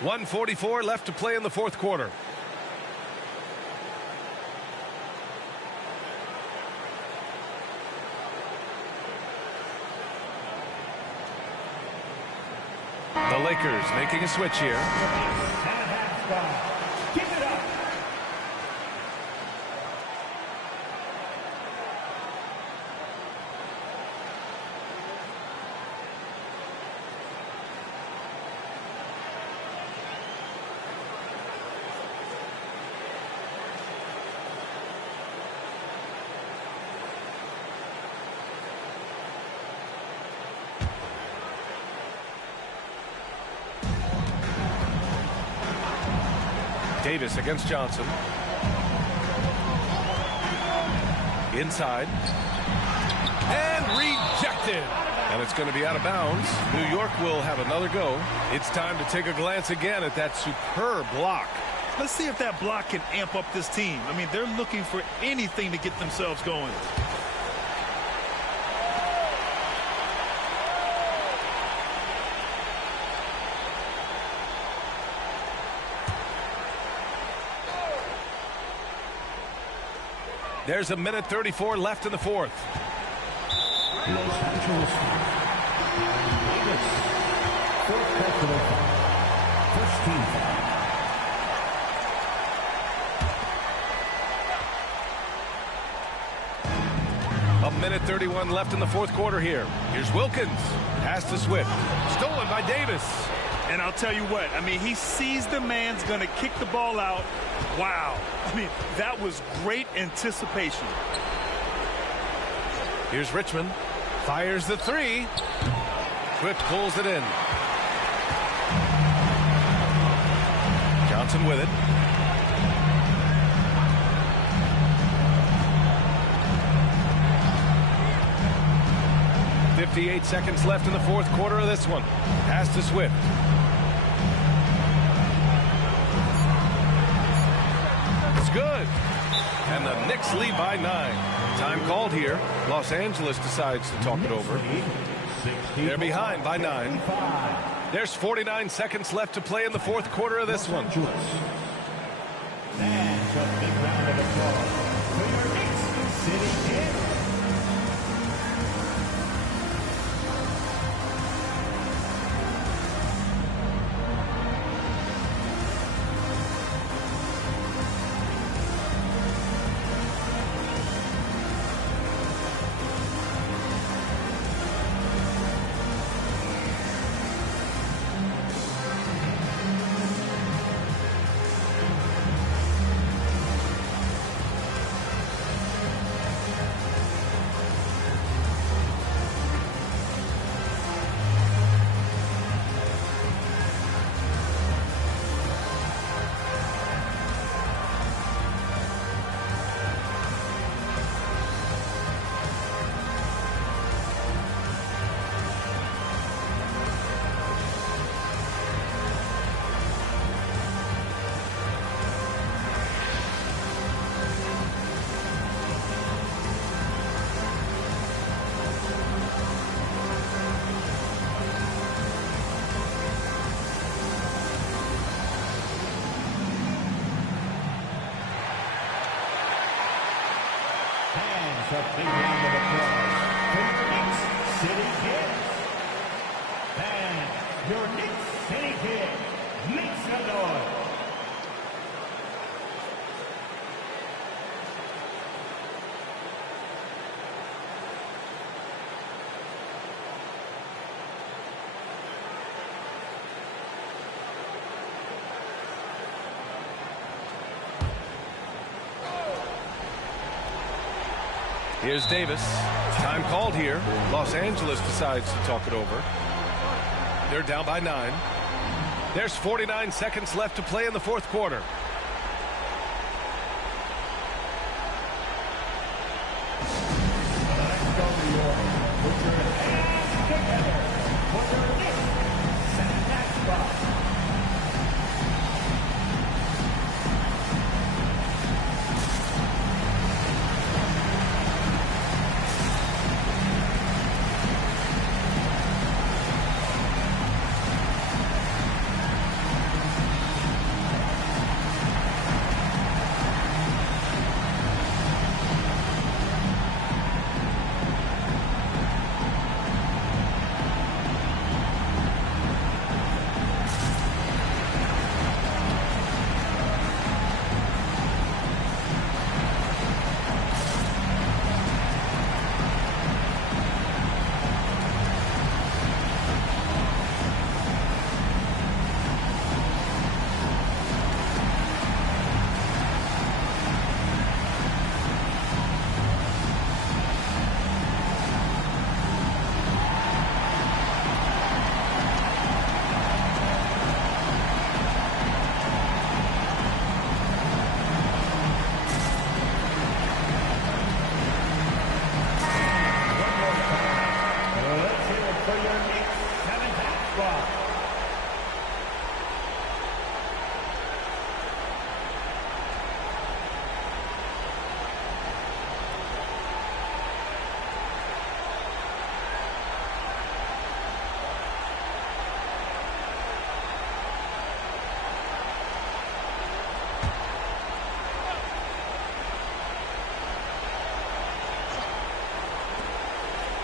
1:44 left to play in the fourth quarter. The Lakers making a switch here. Davis against Johnson. Inside. And rejected. And it's going to be out of bounds. New York will have another go. It's time to take a glance again at that superb block. Let's see if that block can amp up this team. I mean, they're looking for anything to get themselves going. There's 1:34 left in the fourth. Los Angeles. Fourth quarter. First team foul. 1:31 left in the fourth quarter here. Here's Wilkins. Pass to Swift. Stolen by Davis. And I'll tell you what, I mean, he sees the man's going to kick the ball out. Wow. I mean, that was great anticipation. Here's Richmond. Fires the three. Swift pulls it in. Johnson with it. .58 seconds left in the fourth quarter of this one. Pass to Swift. It's good. And the Knicks lead by 9. Time called here. Los Angeles decides to talk it over. They're behind by 9. There's 49 seconds left to play in the fourth quarter of this one. And a big round of applause for your Knicks City Kings. A big round of applause for your Knicks City Kids. And your Knicks City Kids, make some noise. Here's Davis. Time called here. Los Angeles decides to talk it over. They're down by 9. There's 49 seconds left to play in the fourth quarter.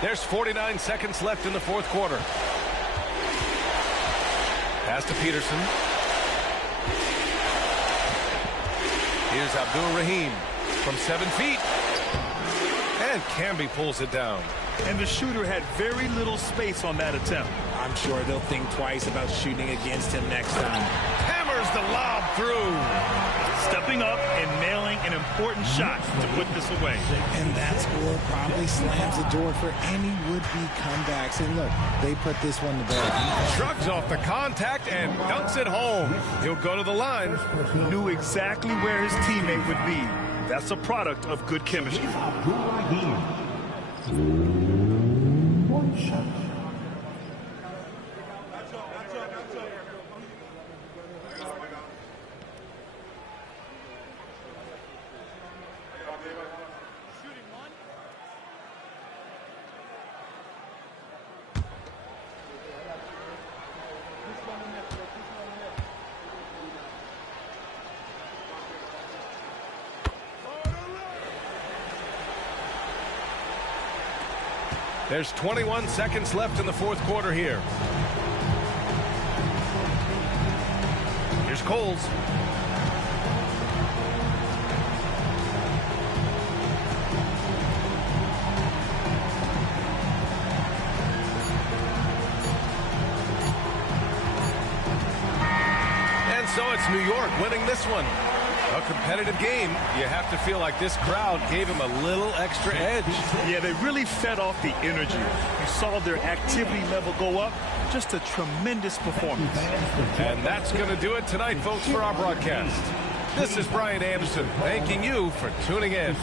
There's 49 seconds left in the fourth quarter. Pass to Peterson. Here's Abdul Rahim from 7 feet. And Camby pulls it down. And the shooter had very little space on that attempt. I'm sure they'll think twice about shooting against him next time. Hammers the lob through. Stepping up and nailing an important shot to put this away. And that score probably slams the door for any would-be comebacks. And look, they put this one to bed. Shrugs off the contact and dunks it home. He'll go to the line. Knew exactly where his teammate would be. That's a product of good chemistry. One shot. There's 21 seconds left in the fourth quarter here. Here's Coles. And so it's New York winning this one. A competitive game. You have to feel like this crowd gave him a little extra edge. Yeah, they really fed off the energy. You saw their activity level go up. Just a tremendous performance. And that's going to do it tonight, folks, for our broadcast. This is Brian Anderson thanking you for tuning in.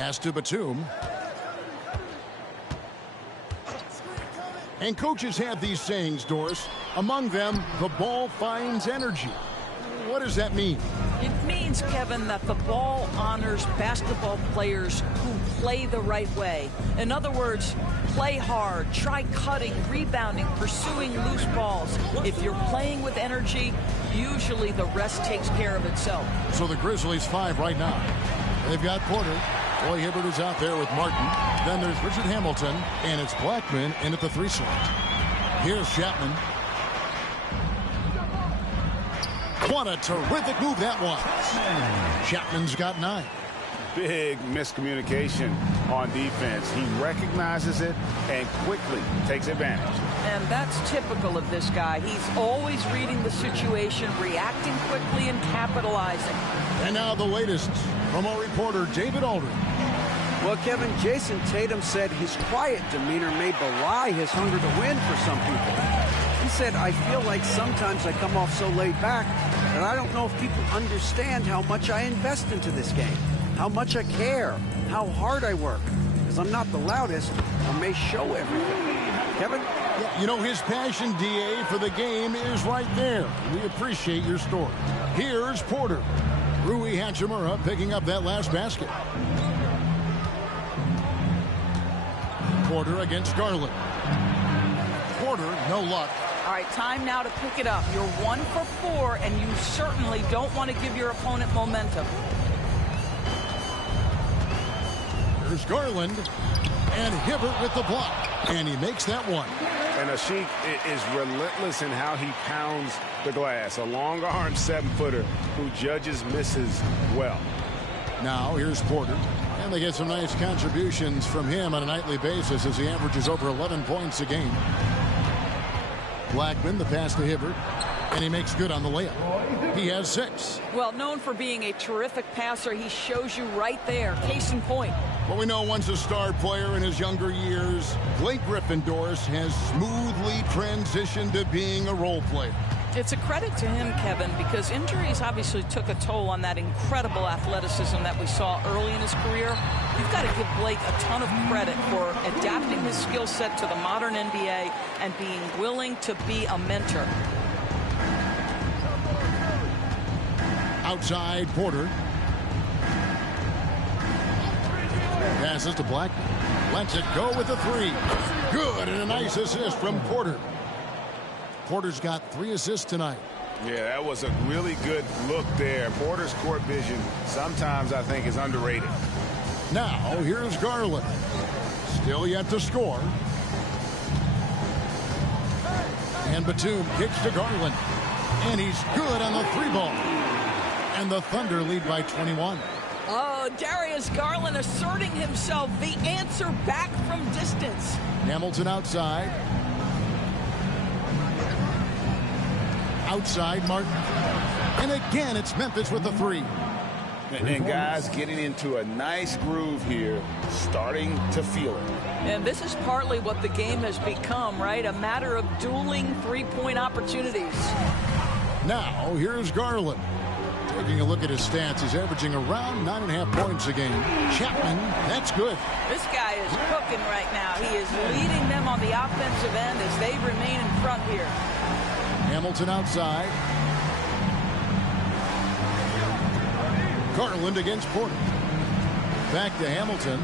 Pass to Batum. And coaches have these sayings, Doris. Among them, the ball finds energy. What does that mean? It means, Kevin, that the ball honors basketball players who play the right way. In other words, play hard, try cutting, rebounding, pursuing loose balls. If you're playing with energy, usually the rest takes care of itself. So the Grizzlies 5 right now. They've got Porter. Roy Hibbert is out there with Martin. Then there's Richard Hamilton, and it's Blackman in at the 3 slot. Here's Chapman. What a terrific move that was. Chapman's got 9. Big miscommunication on defense. He recognizes it and quickly takes advantage. And that's typical of this guy. He's always reading the situation, reacting quickly, and capitalizing. And now the latest from our reporter, David Aldridge. Well, Kevin, Jason Tatum said his quiet demeanor may belie his hunger to win for some people. He said, I feel like sometimes I come off so laid back that I don't know if people understand how much I invest into this game, how much I care, how hard I work, because I'm not the loudest or may show everything. Kevin? You know, his passion, DA, for the game is right there. We appreciate your story. Here's Porter. Rui Hachimura picking up that last basket. Porter against Garland. Porter, no luck. All right, time now to pick it up. You're 1 for 4, and you certainly don't want to give your opponent momentum. Here's Garland, and Hibbert with the block, and he makes that one. And Asik is relentless in how he pounds the glass. A long-armed 7-footer who judges misses well. Now here's Porter, and they get some nice contributions from him on a nightly basis as he averages over 11 points a game. Blackman, the pass to Hibbert, and he makes good on the layup. He has 6. Well, known for being a terrific passer, he shows you right there. Case in point. Well, we know once a star player in his younger years, Blake Griffin, Doris, has smoothly transitioned to being a role player. It's a credit to him, Kevin, because injuries obviously took a toll on that incredible athleticism that we saw early in his career. You've got to give Blake a ton of credit for adapting his skill set to the modern NBA and being willing to be a mentor. Outside, Porter. Passes to Blackman. Lets it go with the 3. Good, and a nice assist from Porter. Porter's got 3 assists tonight. Yeah, that was a really good look there. Porter's court vision sometimes I think is underrated. Now here's Garland. Still yet to score. And Batum kicks to Garland. And he's good on the 3-ball. And the Thunder lead by 21. Oh, Darius Garland asserting himself, the answer back from distance. Hamilton outside. Outside, Martin. And again, it's Memphis with the 3. And guys getting into a nice groove here, starting to feel it. And this is partly what the game has become, right? A matter of dueling 3-point opportunities. Now, here's Garland. Taking a look at his stats, he's averaging around 9.5 points a game. Chapman, that's good. This guy is cooking right now. He is leading them on the offensive end as they remain in front here. Hamilton outside. Garland against Porter. Back to Hamilton.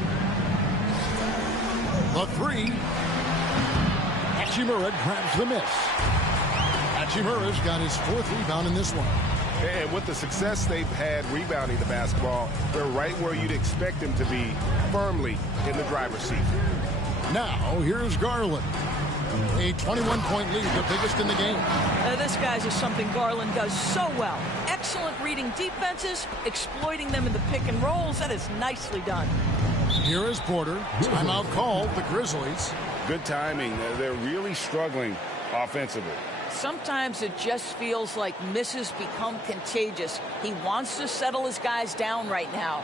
The 3. Hachimura grabs the miss. Hachimura's got his 4th rebound in this one. And with the success they've had rebounding the basketball, they're right where you'd expect them to be, firmly in the driver's seat. Now, here's Garland. A 21-point lead, the biggest in the game. This, guys, is something Garland does so well. Excellent reading defenses, exploiting them in the pick and rolls. That is nicely done. Here is Porter. Timeout called, the Grizzlies. Good timing. They're really struggling offensively. Sometimes it just feels like misses become contagious. He wants to settle his guys down right now.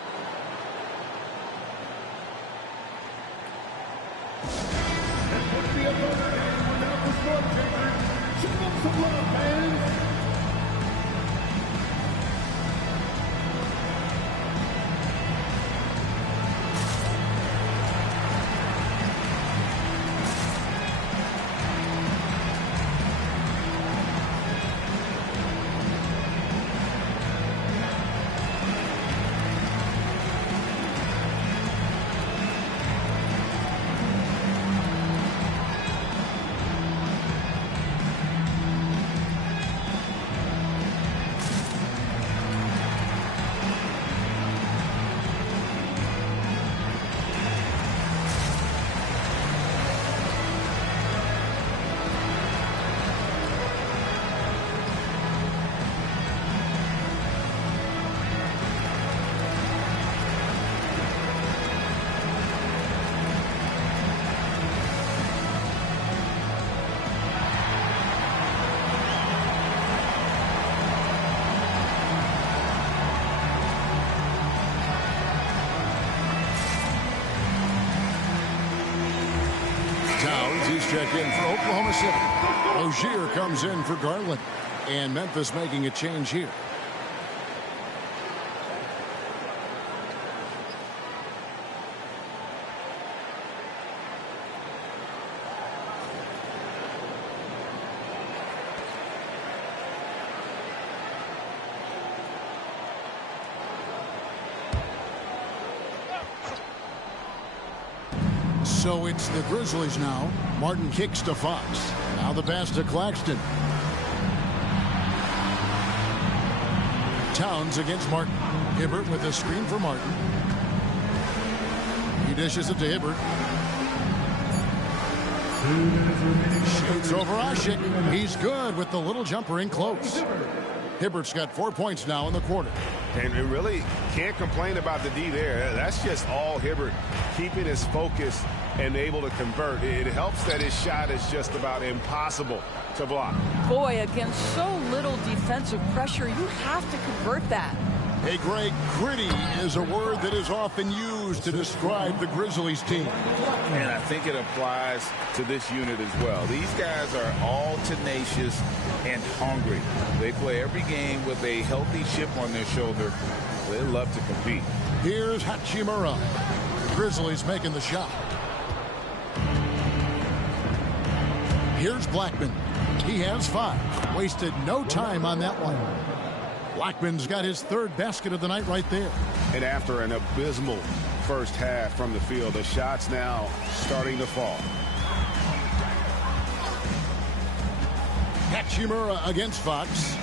check in for Oklahoma City. Rozier comes in for Garland. And Memphis making a change here. So it's the Grizzlies now. Martin kicks to Fox. Now the pass to Claxton. Towns against Martin. Hibbert with a screen for Martin. He dishes it to Hibbert. Shoots over Ashik. He's good with the little jumper in close. Hibbert's got 4 points now in the quarter. And really can't complain about the D there. That's just all Hibbert, keeping his focus and able to convert. It helps that his shot is just about impossible to block. Boy, against so little defensive pressure, you have to convert that. Hey, Greg, gritty is a word that is often used to describe the Grizzlies team. And I think it applies to this unit as well. These guys are all tenacious and hungry. They play every game with a healthy chip on their shoulder. They love to compete. Here's Hachimura. Grizzlies making the shot. Here's Blackman. He has 5. Wasted no time on that one. Blackman's got his 3rd basket of the night right there. And after an abysmal first half from the field, the shots now starting to fall. Hachimura against Fox.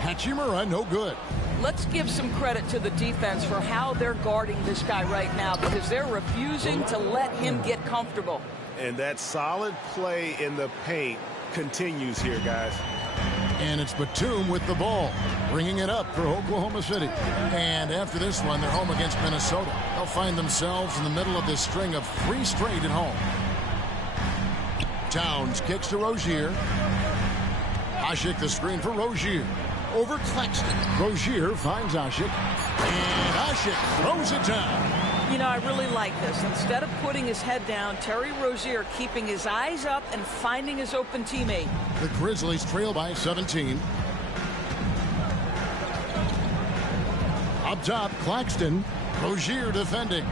Hachimura no good. Let's give some credit to the defense for how they're guarding this guy right now, because they're refusing to let him get comfortable. And that solid play in the paint continues here, guys. And it's Batum with the ball, bringing it up for Oklahoma City. And after this one, they're home against Minnesota. They'll find themselves in the middle of this string of 3 straight at home. Towns kicks to Rozier. Ashik the screen for Rozier. Over Claxton. Rozier finds Ashik. And Ashik throws it down. You know, I really like this. Instead of putting his head down, Terry Rozier keeping his eyes up and finding his open teammate. The Grizzlies trail by 17. Up top, Claxton. Rozier defending.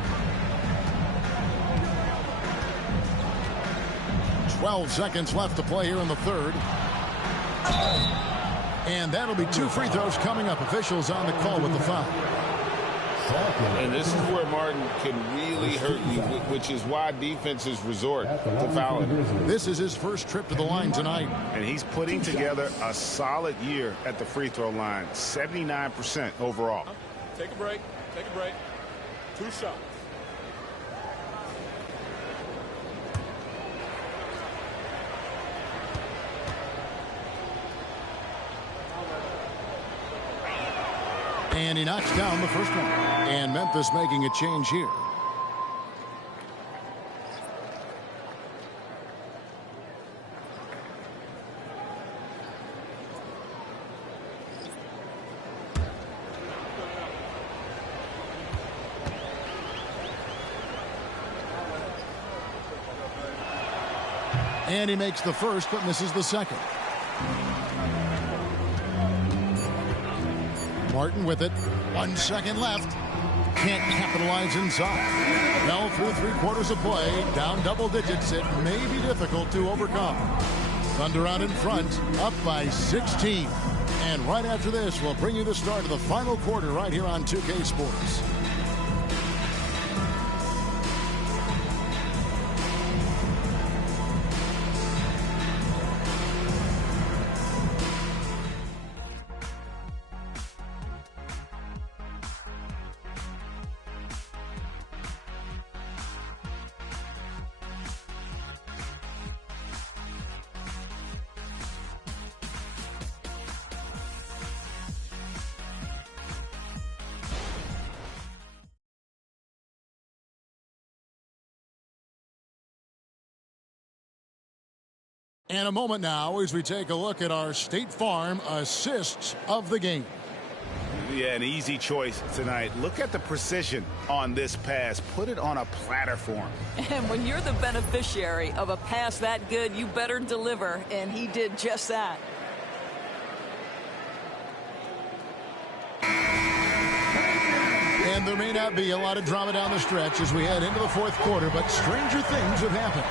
12 seconds left to play here in the 3rd. And that'll be 2 free throws coming up. Officials on the call with the foul. And this is where Martin can really hurt you, which is why defenses resort to fouling him. This is his first trip to the line tonight. And he's putting together a solid year at the free throw line. 79% overall. Take a break. Take a break. 2 shots. And he knocks down the first one. And Memphis making a change here. And he makes the first but misses the second. Martin with it. 1 second left. Can't capitalize inside. Well, through 3/4 of play, down double digits, it may be difficult to overcome. Thunder out in front, up by 16. And right after this, we'll bring you the start of the final quarter right here on 2K Sports. And a moment now as we take a look at our State Farm assists of the game. Yeah, an easy choice tonight. Look at the precision on this pass. Put it on a platter for him. And when you're the beneficiary of a pass that good, you better deliver, and he did just that. And there may not be a lot of drama down the stretch as we head into the fourth quarter, but stranger things have happened.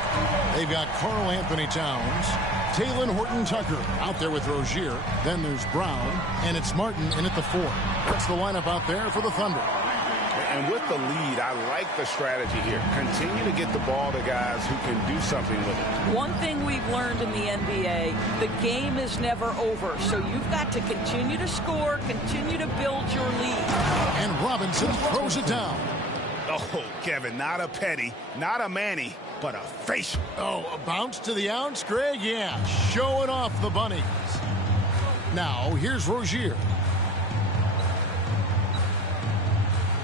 They've got Karl Anthony Towns, Talen Horton-Tucker out there with Rozier. Then there's Brown, and it's Martin in at the 4. That's the lineup out there for the Thunder. And with the lead, I like the strategy here. Continue to get the ball to guys who can do something with it. One thing we've learned in the NBA, the game is never over. So you've got to continue to score, continue to build your lead. And Robinson throws it down. Oh, Kevin, not a petty, not a Manny, but a facial. Oh, a bounce to the ounce, Greg? Yeah, showing off the bunnies. Now, here's Rozier.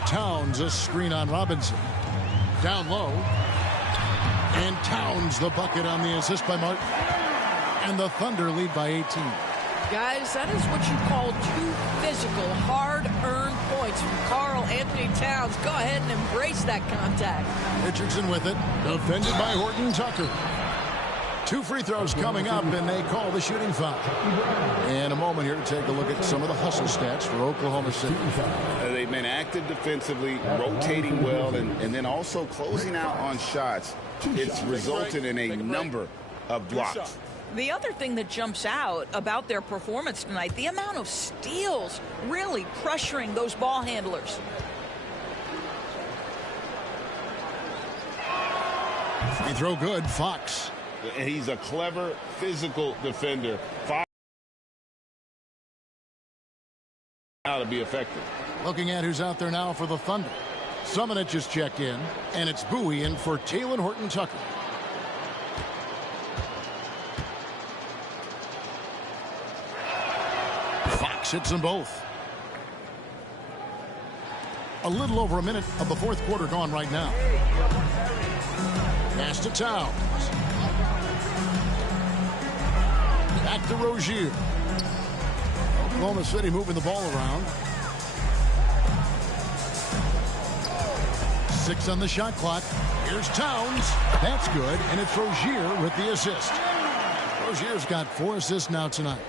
Towns a screen on Robinson. Down low. And Towns the bucket on the assist by Martin. And the Thunder lead by 18. Guys, that is what you call 2 physical, hard-earned points from Karl Anthony Towns. Go ahead and embrace that contact. Richardson with it. Defended by Horton-Tucker. 2 free throws coming up, and they call the shooting foul. And a moment here to take a look at some of the hustle stats for Oklahoma City. They've been active defensively, rotating well, and then also closing out on shots. It's resulted in a number of blocks. The other thing that jumps out about their performance tonight, the amount of steals really pressuring those ball handlers. Free throw good, Fox. He's a clever physical defender. Fox to be effective. Looking at who's out there now for the Thunder. Summonich just checked in, and it's Bowie in for Talen Horton-Tucker. Fox hits them both. A little over a minute of the fourth quarter gone right now. Pass to Towns. Back to Rozier. Oklahoma City moving the ball around. 6 on the shot clock. Here's Towns. That's good, and it's Rozier with the assist. Rozier's got 4 assists now tonight.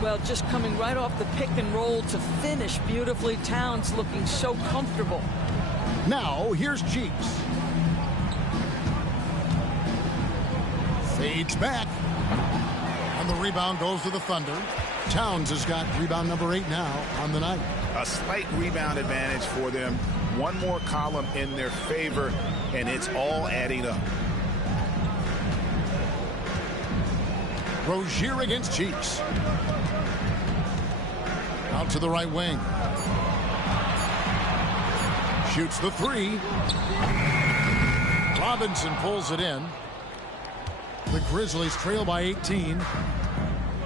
Well, just coming right off the pick and roll to finish beautifully. Towns looking so comfortable. Now, here's Cheeks. Fades back. And the rebound goes to the Thunder. Towns has got rebound number 8 now on the night. A slight rebound advantage for them. One more column in their favor, and it's all adding up. Rozier against Cheeks. Out to the right wing. Shoots the 3. Robinson pulls it in. The Grizzlies trail by 18.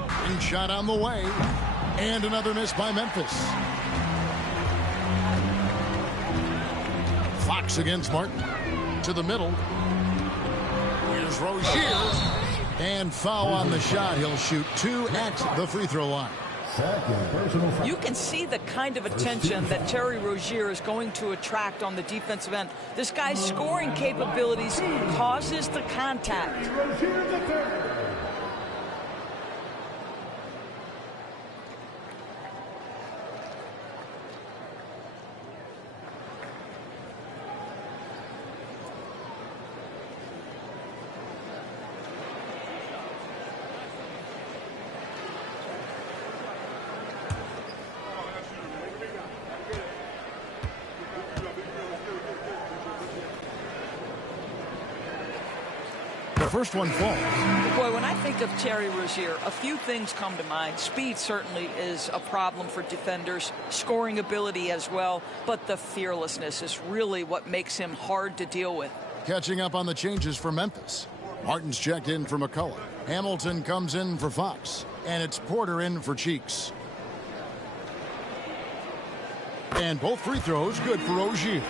And shot on the way. And another miss by Memphis. Fox against Martin. To the middle. Here's Rozier. And foul on the shot. He'll shoot 2 at the free throw line. You can see the kind of attention that Terry Rozier is going to attract on the defensive end. This guy's scoring capabilities causes the contact. First one falls. Boy, when I think of Terry Rozier, a few things come to mind. Speed certainly is a problem for defenders, scoring ability as well, but the fearlessness is really what makes him hard to deal with. Catching up on the changes for Memphis. Martin's checked in for McCullough. Hamilton comes in for Fox. And it's Porter in for Cheeks. And both free throws good for Rozier.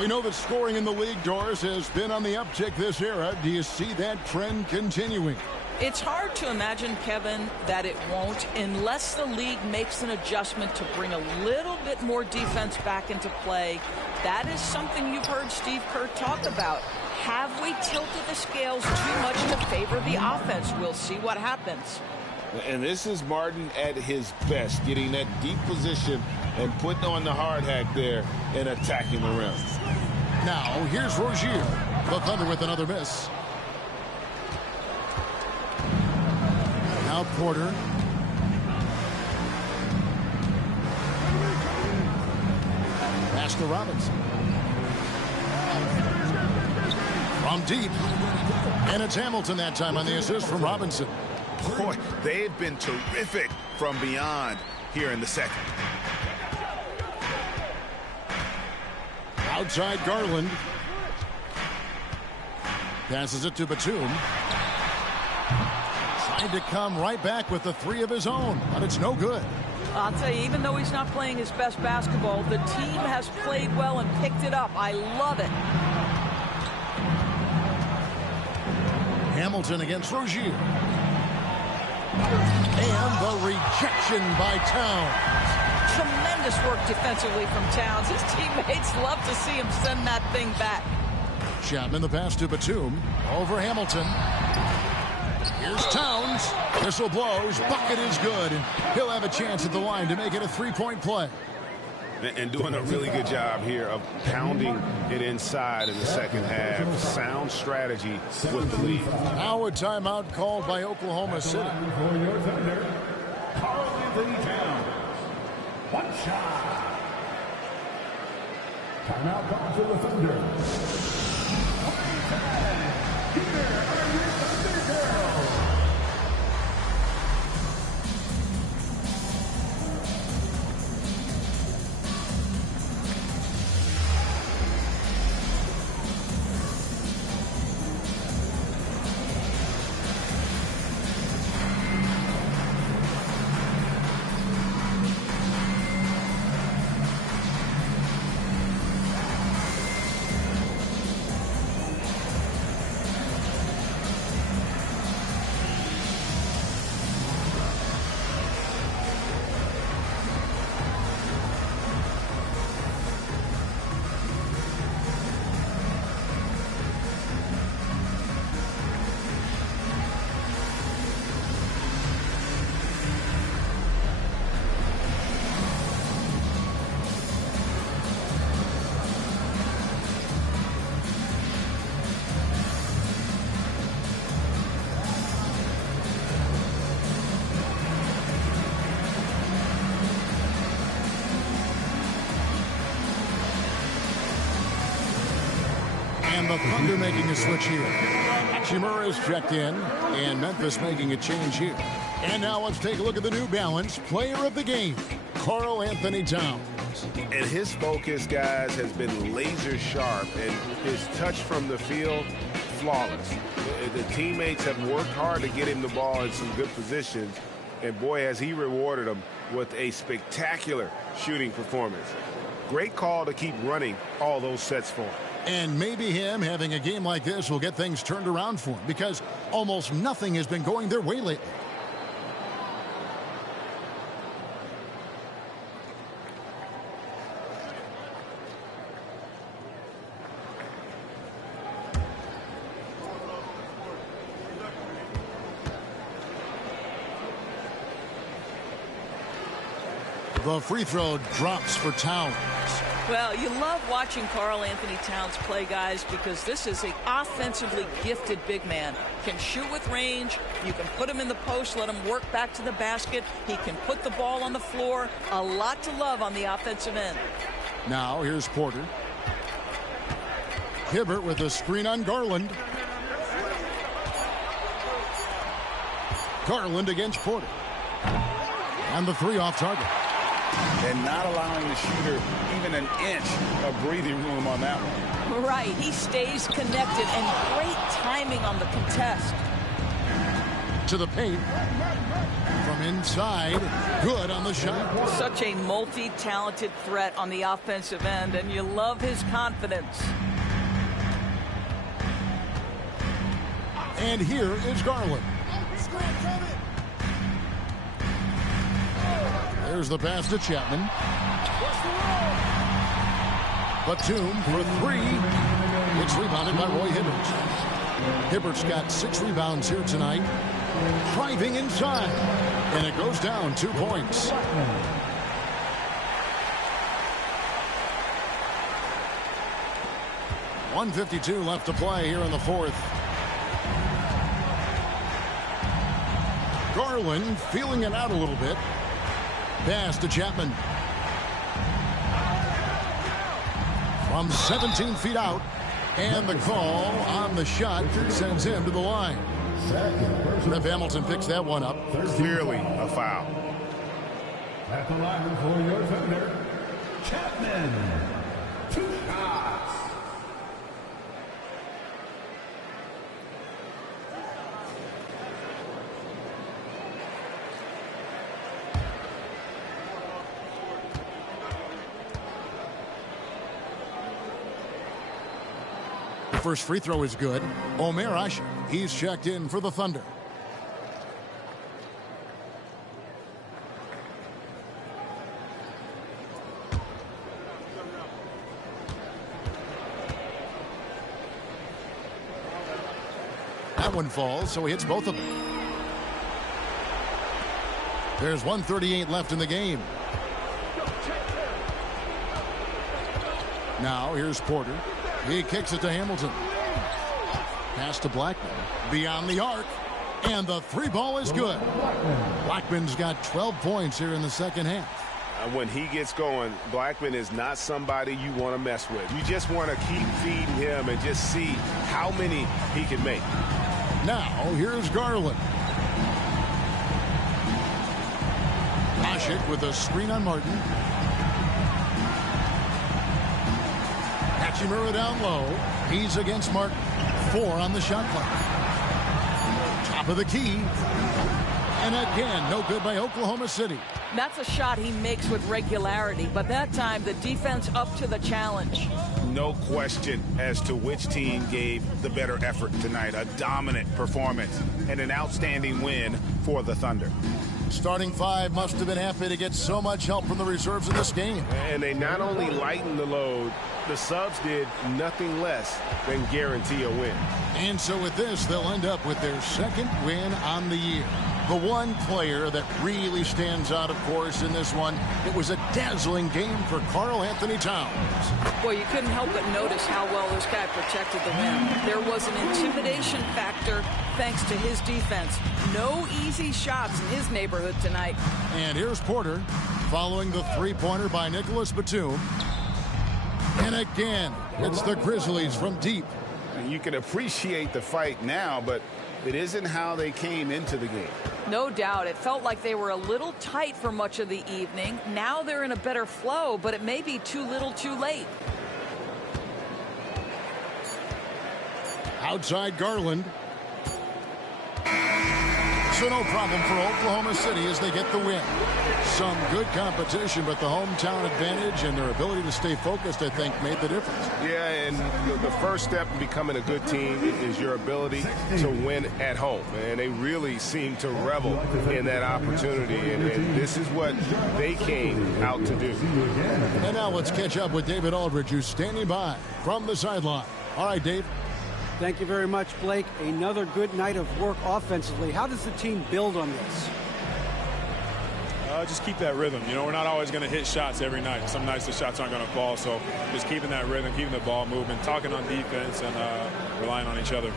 We know that scoring in the league, Doris, has been on the uptick this era. Do you see that trend continuing? It's hard to imagine, Kevin, that it won't unless the league makes an adjustment to bring a little bit more defense back into play. That is something you've heard Steve Kerr talk about. Have we tilted the scales too much to favor the offense? We'll see what happens. And this is Martin at his best, getting that deep position and putting on the hard hack there and attacking the rim. Now, here's Rozier. The Thunder with another miss. Now Porter. Pass to Robinson. From deep. And it's Hamilton that time on the assist from Robinson. Boy, they've been terrific from beyond here in the second. Outside Garland. Passes it to Batum. Trying to come right back with the three of his own, but it's no good. I'll tell you, even though he's not playing his best basketball, the team has played well and picked it up. I love it. Hamilton against Rozier. And the rejection by Towns. Tremendous work defensively from Towns. His teammates love to see him send that thing back. Chapman the pass to Batum. Over Hamilton. Here's Towns. Whistle blows. Bucket is good. And he'll have a chance at the line to make it a three-point play. And doing a really good job here of pounding it inside in the second half. Sound strategy with the lead. Now a timeout called by Oklahoma City. For your Thunder, Karl-Anthony Towns. One shot. Timeout call to the Thunder. Here are your Thunder Girls. And the Thunder making a switch here. Hachimura's checked in, and Memphis making a change here. And now let's take a look at the New Balance player of the game, Karl-Anthony Towns. And his focus, guys, has been laser sharp, and his touch from the field, flawless. The teammates have worked hard to get him the ball in some good positions, and boy, has he rewarded them with a spectacular shooting performance. Great call to keep running all those sets for him. And maybe him having a game like this will get things turned around for him, because almost nothing has been going their way lately. The free throw drops for Towns. Well, you love watching Karl-Anthony Towns play, guys, because this is an offensively gifted big man. Can shoot with range. You can put him in the post, let him work back to the basket. He can put the ball on the floor. A lot to love on the offensive end. Now here's Porter. Hibbert with a screen on Garland. Garland against Porter. And the three off target. And not allowing the shooter even an inch of breathing room on that one. Right. He stays connected, and great timing on the contest. To the paint. From inside. Good on the shot. Such a multi-talented threat on the offensive end, and you love his confidence. And here is Garland. There's the pass to Chapman. Batum for three. It's rebounded by Roy Hibbert. Hibbert's got 6 rebounds here tonight. Driving inside. And it goes down 2 points. .152 left to play here in the fourth. Garland feeling it out a little bit. Pass to Chapman. From 17 feet out. And the call on the shot sends him to the line. Ref Hamilton picks that one up. Clearly a foul. At the line for your Thunder, Chapman. 2 shots. First free throw is good. Omer Asher, he's checked in for the Thunder. That one falls, so he hits both of them. There's 1:38 left in the game. Now here's Porter. He kicks it to Hamilton. Pass to Blackman. Beyond the arc. And the 3 ball is good. Blackman's got 12 points here in the second half. When he gets going, Blackman is not somebody you want to mess with. You just want to keep feeding him and just see how many he can make. Now, here's Garland. Ashik with a screen on Martin. Hachimura down low. He's against Martin. 4 on the shot clock. Top of the key. And again, no good by Oklahoma City. That's a shot he makes with regularity, but that time the defense up to the challenge. No question as to which team gave the better effort tonight. A dominant performance and an outstanding win for the Thunder. Starting 5 must have been happy to get so much help from the reserves in this game. And they not only lightened the load, the subs did nothing less than guarantee a win. And so with this, they'll end up with their second win on the year. The one player that really stands out, of course, in this one, it was a dazzling game for Karl Anthony Towns. Well, you couldn't help but notice how well this guy protected the rim. There was an intimidation factor thanks to his defense. No easy shots in his neighborhood tonight. And here's Porter following the three-pointer by Nicholas Batum. And again, it's the Grizzlies from deep. You can appreciate the fight now, but it isn't how they came into the game. No doubt. It felt like they were a little tight for much of the evening. Now they're in a better flow, but it may be too little too late. Outside Garland. So no problem for Oklahoma City as they get the win. Some good competition, but the hometown advantage and their ability to stay focused, I think, made the difference. Yeah, and the first step in becoming a good team is your ability to win at home. And they really seem to revel in that opportunity. And this is what they came out to do. And now let's catch up with David Aldridge, who's standing by from the sideline. All right, Dave. Thank you very much, Blake. Another good night of work offensively. How does the team build on this? Just keep that rhythm. You know, we're not always going to hit shots every night. Some nights the shots aren't going to fall. So just keeping that rhythm, keeping the ball moving, talking on defense, and relying on each other.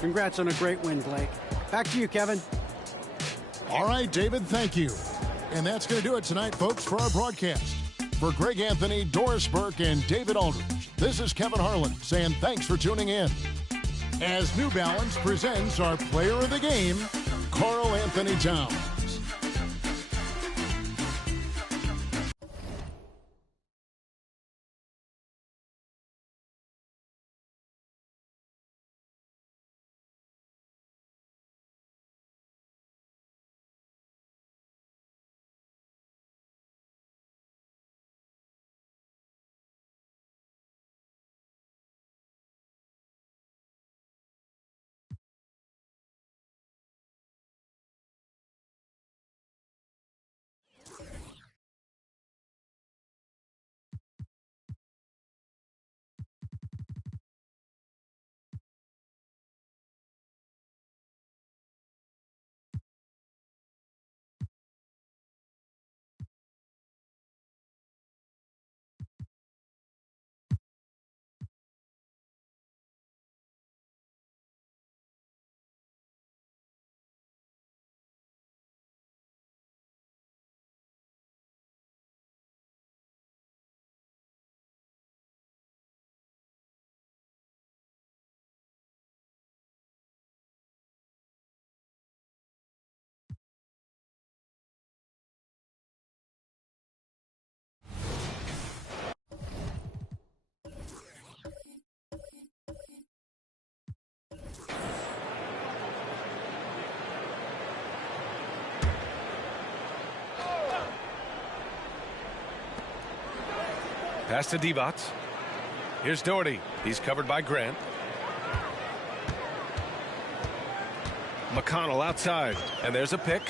Congrats on a great win, Blake. Back to you, Kevin. All right, David, thank you. And that's going to do it tonight, folks, for our broadcast. For Greg Anthony, Doris Burke, and David Aldridge, this is Kevin Harlan saying thanks for tuning in. As New Balance presents our player of the game, Karl Anthony Towns. Pass to Divac. Here's Doherty. He's covered by Grant. McConnell outside. And there's a pick.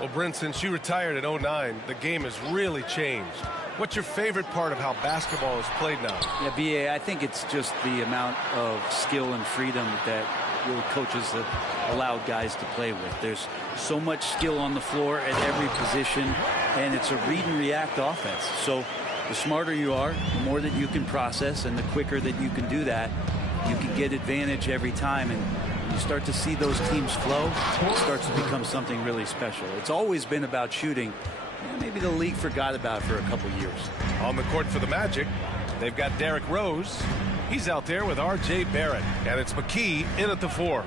Well, Brent, since you retired at 09, the game has really changed. What's your favorite part of how basketball is played now? Yeah, B.A., I think it's just the amount of skill and freedom that really coaches have allowed guys to play with. There's so much skill on the floor at every position, and it's a read and react offense. So the smarter you are, the more that you can process, and the quicker that you can do that, you can get advantage every time. And you start to see those teams flow, it starts to become something really special. It's always been about shooting. Maybe the league forgot about it for a couple years. On the court for the Magic, they've got Derrick Rose. He's out there with R.J. Barrett. And it's McKee in at the 4.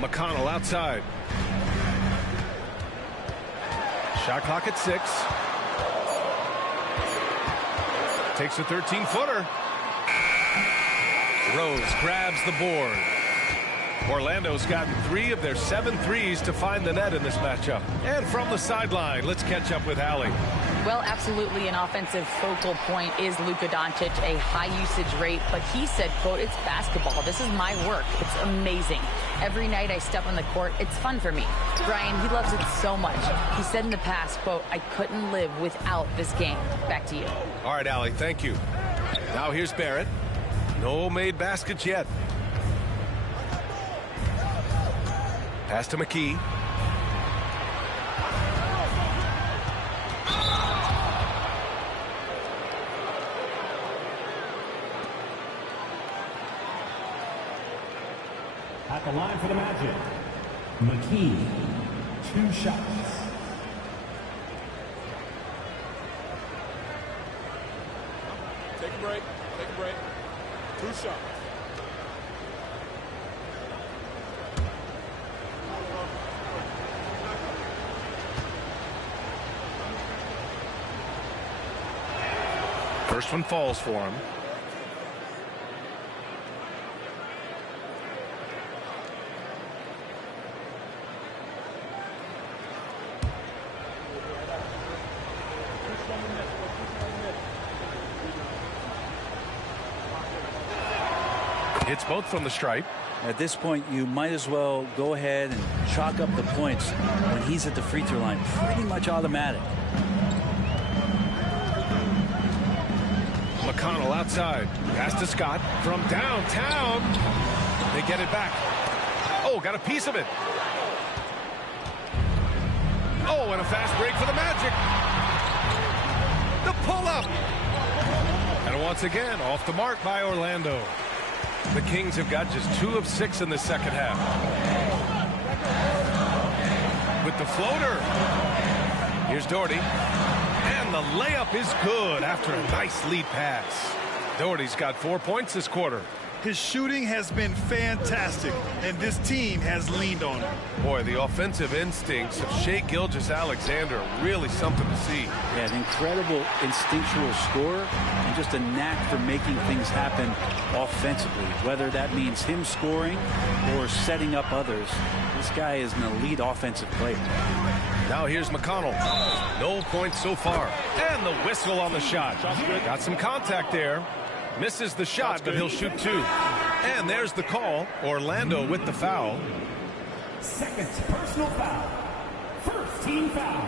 McConnell outside. Shot clock at 6. Takes a 13-footer. Rose grabs the board. Orlando's gotten 3 of their 7 threes to find the net in this matchup. And from the sideline, let's catch up with Allie. Well, absolutely an offensive focal point is Luka Doncic, a high usage rate, but he said, quote, it's basketball. This is my work. It's amazing. Every night I step on the court, it's fun for me. Brian, he loves it so much. He said in the past, quote, I couldn't live without this game. Back to you. All right, Allie, thank you. Now here's Barrett. No made baskets yet. Pass to McKee. At the line for the Magic, McKee, 2 shots. Take a break. Take a break. 2 shots. First one falls for him. Hits both from the stripe. At this point, you might as well go ahead and chalk up the points when he's at the free throw line. Pretty much automatic. McConnell outside. Pass to Scott from downtown. They get it back. Oh, got a piece of it. Oh, and a fast break for the Magic. The pull-up. And once again, off the mark by Orlando. The Kings have got just 2 of 6 in the second half. With the floater. Here's Doherty. And the layup is good after a nice lead pass. Doherty's got 4 points this quarter. His shooting has been fantastic, and this team has leaned on him. Boy, the offensive instincts of Shai Gilgeous-Alexander are really something to see. Yeah, an incredible instinctual scorer and just a knack for making things happen offensively, whether that means him scoring or setting up others. This guy is an elite offensive player. Now here's McConnell. No points so far. And the whistle on the shot. Got some contact there. Misses the shot, but he'll shoot 2. And there's the call. Orlando with the foul. Second personal foul. First team foul.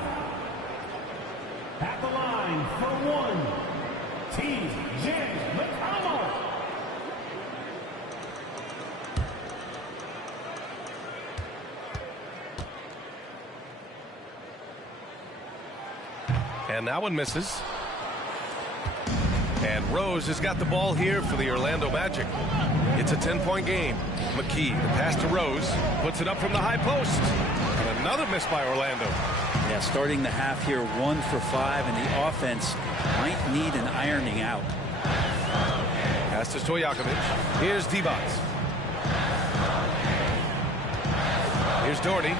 At the line for 1, T.J. McConnell. And that one misses. And Rose has got the ball here for the Orlando Magic. It's a 10-point game. McKee, the pass to Rose, puts it up from the high post. And another miss by Orlando. Yeah, starting the half here 1 for 5, and the offense might need an ironing out. Pass to Stojakovic. Here's Divac. Here's Doherty.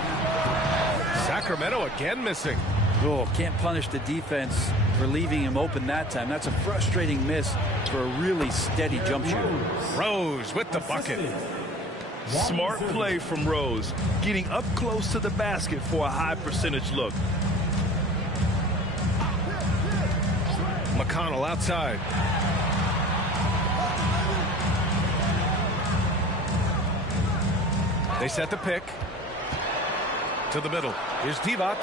Sacramento again missing. Oh, can't punish the defense for leaving him open that time. That's a frustrating miss for a really steady jump shooter. Rose with the bucket. Smart play from Rose, getting up close to the basket for a high percentage look. McConnell outside. They set the pick. To the middle. Here's Divac.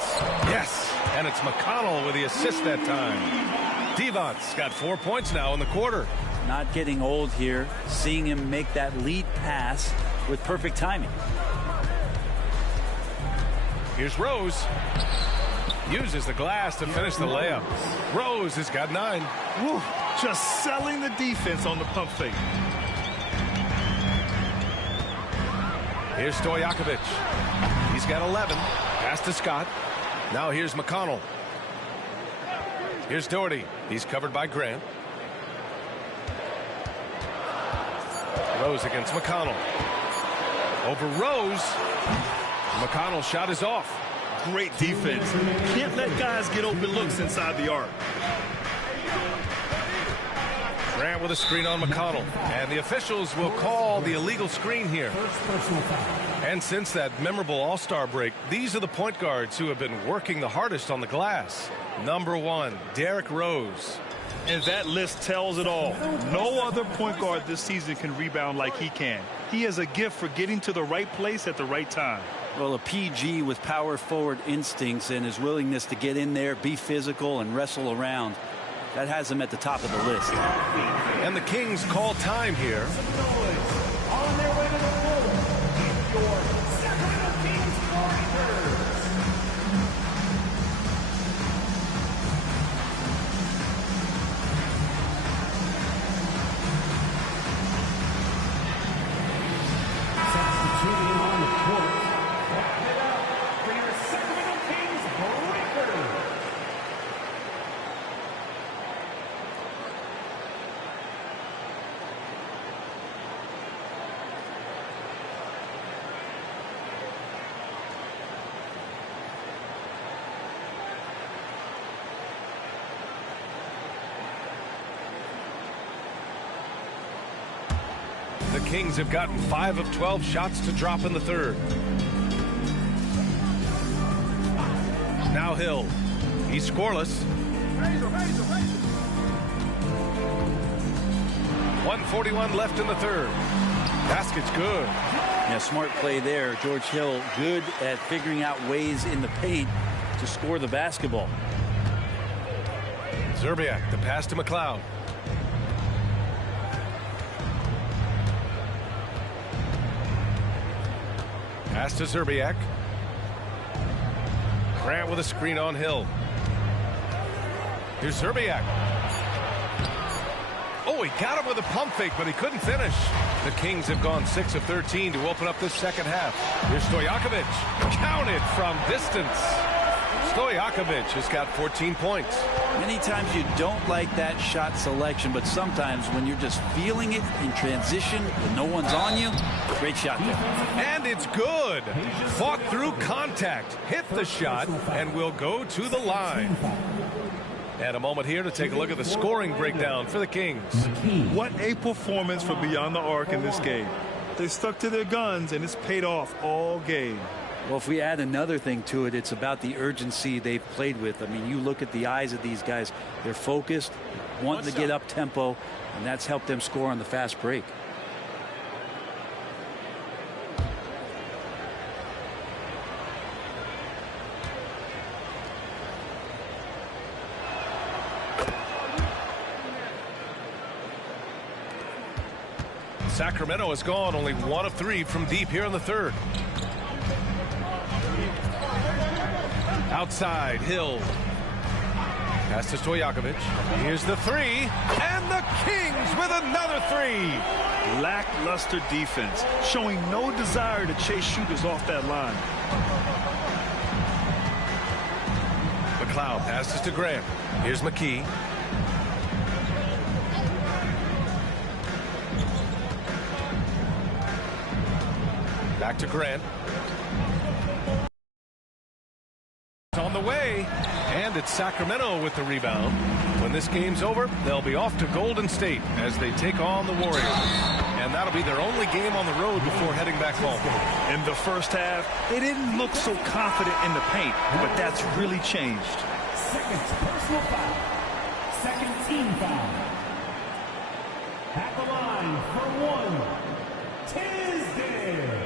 Yes. And it's McConnell with the assist that time. Divac got 4 points now in the quarter. Not getting old here. Seeing him make that lead pass with perfect timing. Here's Rose. Uses the glass to finish the layup. Rose has got 9. Woo, just selling the defense on the pump fake. Here's Stojakovic. He's got 11. Pass to Scott. Now here's McConnell. Here's Doherty. He's covered by Grant. Rose against McConnell. Over Rose. McConnell's shot is off. Great defense. Can't let guys get open looks inside the arc. Grant with a screen on McConnell. And the officials will call the illegal screen here. And since that memorable All-Star break, these are the point guards who have been working the hardest on the glass. Number 1, Derrick Rose. And that list tells it all. No other point guard this season can rebound like he can. He has a gift for getting to the right place at the right time. Well, a PG with power forward instincts and his willingness to get in there, be physical, and wrestle around. That has him at the top of the list. And the Kings call time here. On their way to the floor, your Sacramento Kings Warriors. Substituting on the court. Walk it up for your Sacramento Kings Warriors. The Kings have gotten 5 of 12 shots to drop in the third. Now Hill. He's scoreless. 1:41 left in the third. Basket's good. Yeah, smart play there. George Hill good at figuring out ways in the paint to score the basketball. Zerbiak, the pass to McLeod. Pass to Zerbiak. Grant with a screen on Hill. Here's Zerbiak. Oh, he got him with a pump fake, but he couldn't finish. The Kings have gone 6 of 13 to open up this second half. Here's Stojakovic. Counted from distance. Stojakovic has got 14 points. Many times you don't like that shot selection, but sometimes when you're just feeling it in transition and no one's on you, great shot there. And it's good. Fought through contact, hit the shot, and will go to the line. And a moment here to take a look at the scoring breakdown for the Kings. What a performance for Beyond the Arc in this game. They stuck to their guns, and it's paid off all game. Well, if we add another thing to it, it's about the urgency they've played with. I mean, you look at the eyes of these guys. They're focused, wanting to get up tempo, and that's helped them score on the fast break. Sacramento has gone only 1 of 3 from deep here in the third. Outside, Hill. Pass to Stojakovic. Here's the 3. And the Kings with another 3. Lackluster defense, showing no desire to chase shooters off that line. McLeod passes to Grant. Here's McKee. Back to Grant. On the way, and it's Sacramento with the rebound. When this game's over, they'll be off to Golden State as they take on the Warriors. And that'll be their only game on the road before heading back home. In the first half, they didn't look so confident in the paint, but that's really changed. Second personal foul. Second team foul. At the line for one, Tisdale.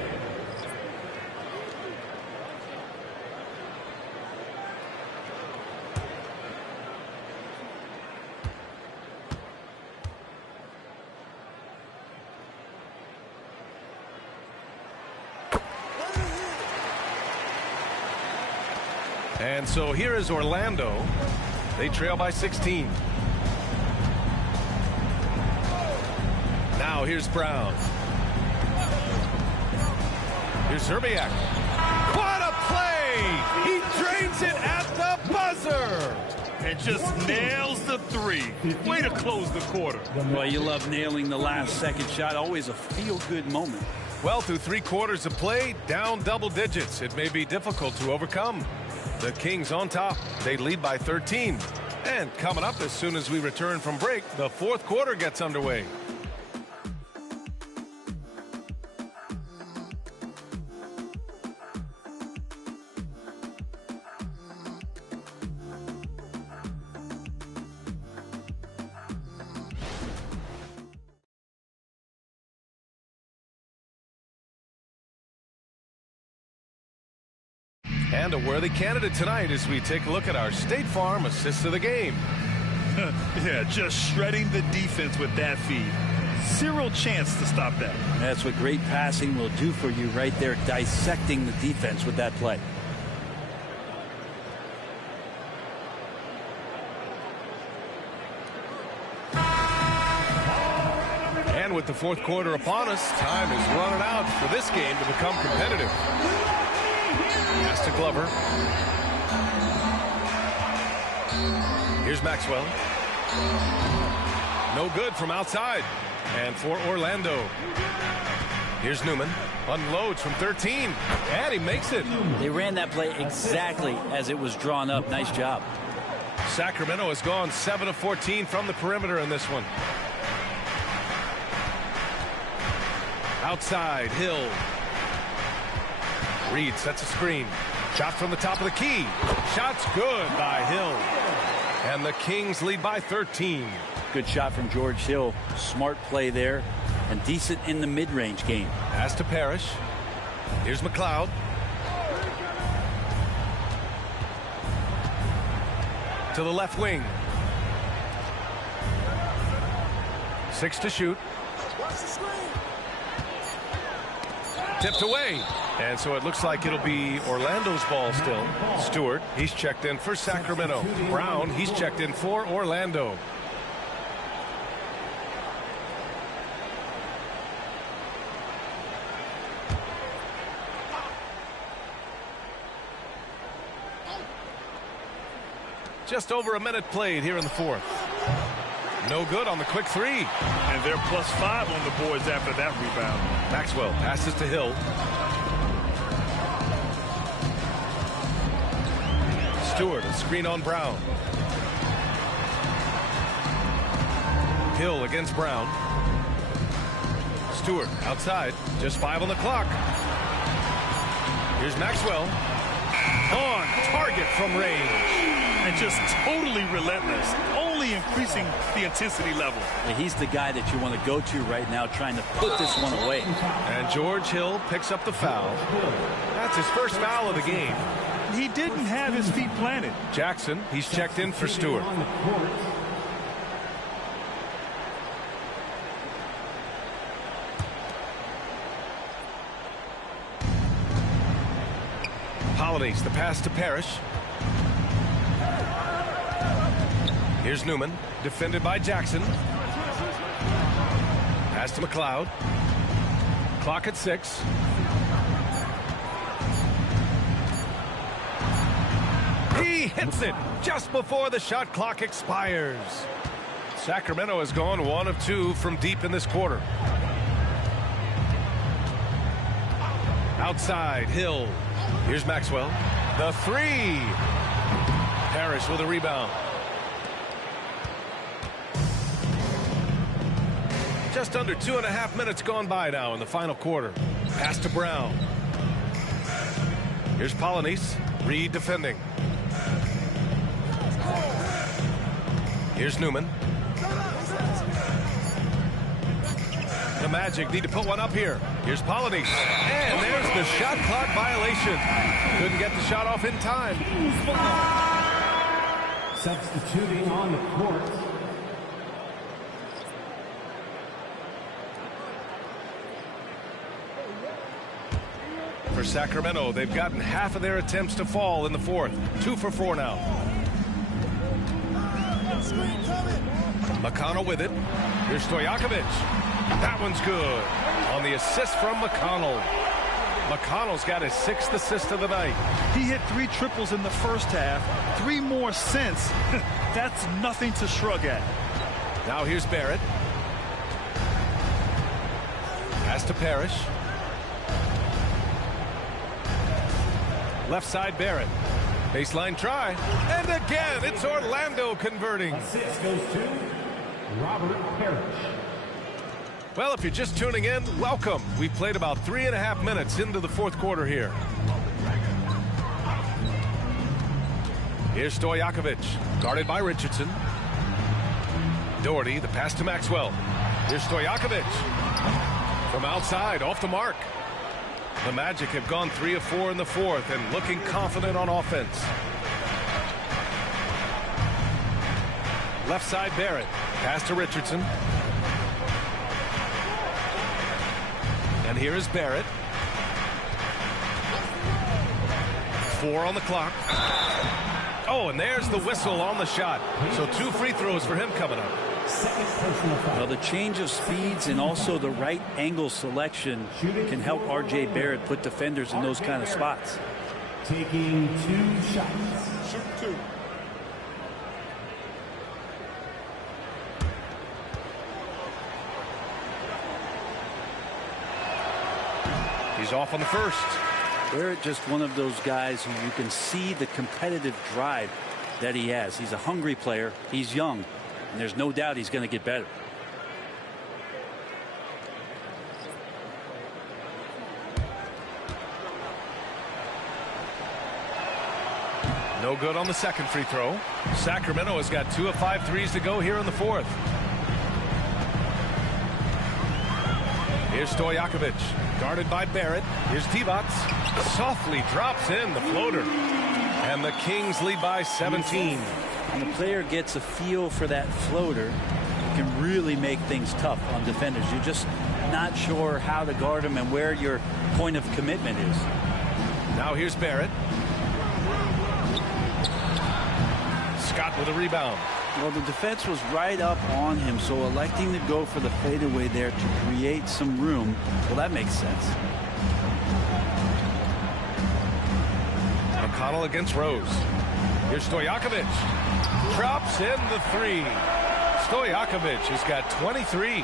And so here is Orlando. They trail by 16. Now here's Brown. Here's Zerbiak. What a play! He drains it at the buzzer! And just nails the three. Way to close the quarter. Well, you love nailing the last second shot. Always a feel-good moment. Well, through 3 quarters of play, down double digits. It may be difficult to overcome. The Kings on top. They lead by 13. And coming up as soon as we return from break, the 4th quarter gets underway. And a worthy candidate tonight as we take a look at our State Farm assist of the game. Yeah, just shredding the defense with that feed. Zero chance to stop that. That's what great passing will do for you right there, dissecting the defense with that play. And with the 4th quarter upon us, time is running out for this game to become competitive. Pass to Glover. Here's Maxwell. No good from outside. And for Orlando, here's Newman. Unloads from 13. And he makes it. They ran that play exactly as it was drawn up. Nice job. Sacramento has gone 7 of 14 from the perimeter in this one. Outside, Hill. Reed sets a screen. Shot from the top of the key. Shot's good by Hill. And the Kings lead by 13. Good shot from George Hill. Smart play there. And decent in the mid-range game. Pass to Parrish. Here's McLeod. To the left wing. 6 to shoot. Tipped away. And so it looks like it'll be Orlando's ball still. Stewart, he's checked in for Sacramento. Brown, he's checked in for Orlando. Just over a minute played here in the 4th. No good on the quick 3. And they're +5 on the boards after that rebound. Maxwell passes to Hill. Stewart, a screen on Brown. Hill against Brown. Stewart outside. Just 5 on the clock. Here's Maxwell. On target from range. And just totally relentless. Only increasing the intensity level. He's the guy that you want to go to right now, trying to put this one away. And George Hill picks up the foul. That's his first foul of the game. He didn't have his feet planted. Jackson, he's checked in for Stewart. Polynice, the pass to Parrish. Here's Newman, defended by Jackson. Pass to McLeod. Clock at 6. He hits it just before the shot clock expires. Sacramento has gone 1 of 2 from deep in this quarter. Outside, Hill. Here's Maxwell. The 3. Parrish with a rebound. Just under 2.5 minutes gone by now in the final quarter. Pass to Brown. Here's Polonese. Reed defending. Here's Newman. The Magic need to put one up here. Here's Polonese. And there's the shot clock violation. Couldn't get the shot off in time. Substituting on the court. For Sacramento, they've gotten half of their attempts to fall in the fourth. 2 for 4 now. McConnell with it. Here's Stojakovic. That one's good. On the assist from McConnell. McConnell's got his 6th assist of the night. He hit 3 triples in the first half. 3 more since. That's nothing to shrug at. Now here's Barrett. Pass to Parrish. Left side Barrett. Baseline try. And again, it's Orlando converting. Assist goes to Robert Parrish. Well, if you're just tuning in, welcome. We've played about 3.5 minutes into the fourth quarter here. Here's Stojakovic, guarded by Richardson. Doherty, the pass to Maxwell. Here's Stojakovic. From outside, off the mark. The Magic have gone 3 of 4 in the fourth and looking confident on offense. Left side Barrett. Pass to Richardson. And here is Barrett. 4 on the clock. Oh, and there's the whistle on the shot. So 2 free throws for him coming up. Well, the change of speeds and also the right angle selection can help R.J. Barrett put defenders in those kind of spots. Taking 2 shots. Shoot 2. He's off on the first. Barrett, just one of those guys who you can see the competitive drive that he has. He's a hungry player. He's young. And there's no doubt he's going to get better. No good on the second free throw. Sacramento has got 2 of 5 threes to go here in the fourth. Here's Stojakovic, guarded by Barrett. Here's Divac. Softly drops in the floater. And the Kings lead by 17. When the player gets a feel for that floater, it can really make things tough on defenders. You're just not sure how to guard them and where your point of commitment is. Now here's Barrett. Scott with a rebound. Well, the defense was right up on him, so electing to go for the fadeaway there to create some room, well, that makes sense. McConnell against Rose. Here's Stojakovic. Drops in the 3. Stojakovic has got 23.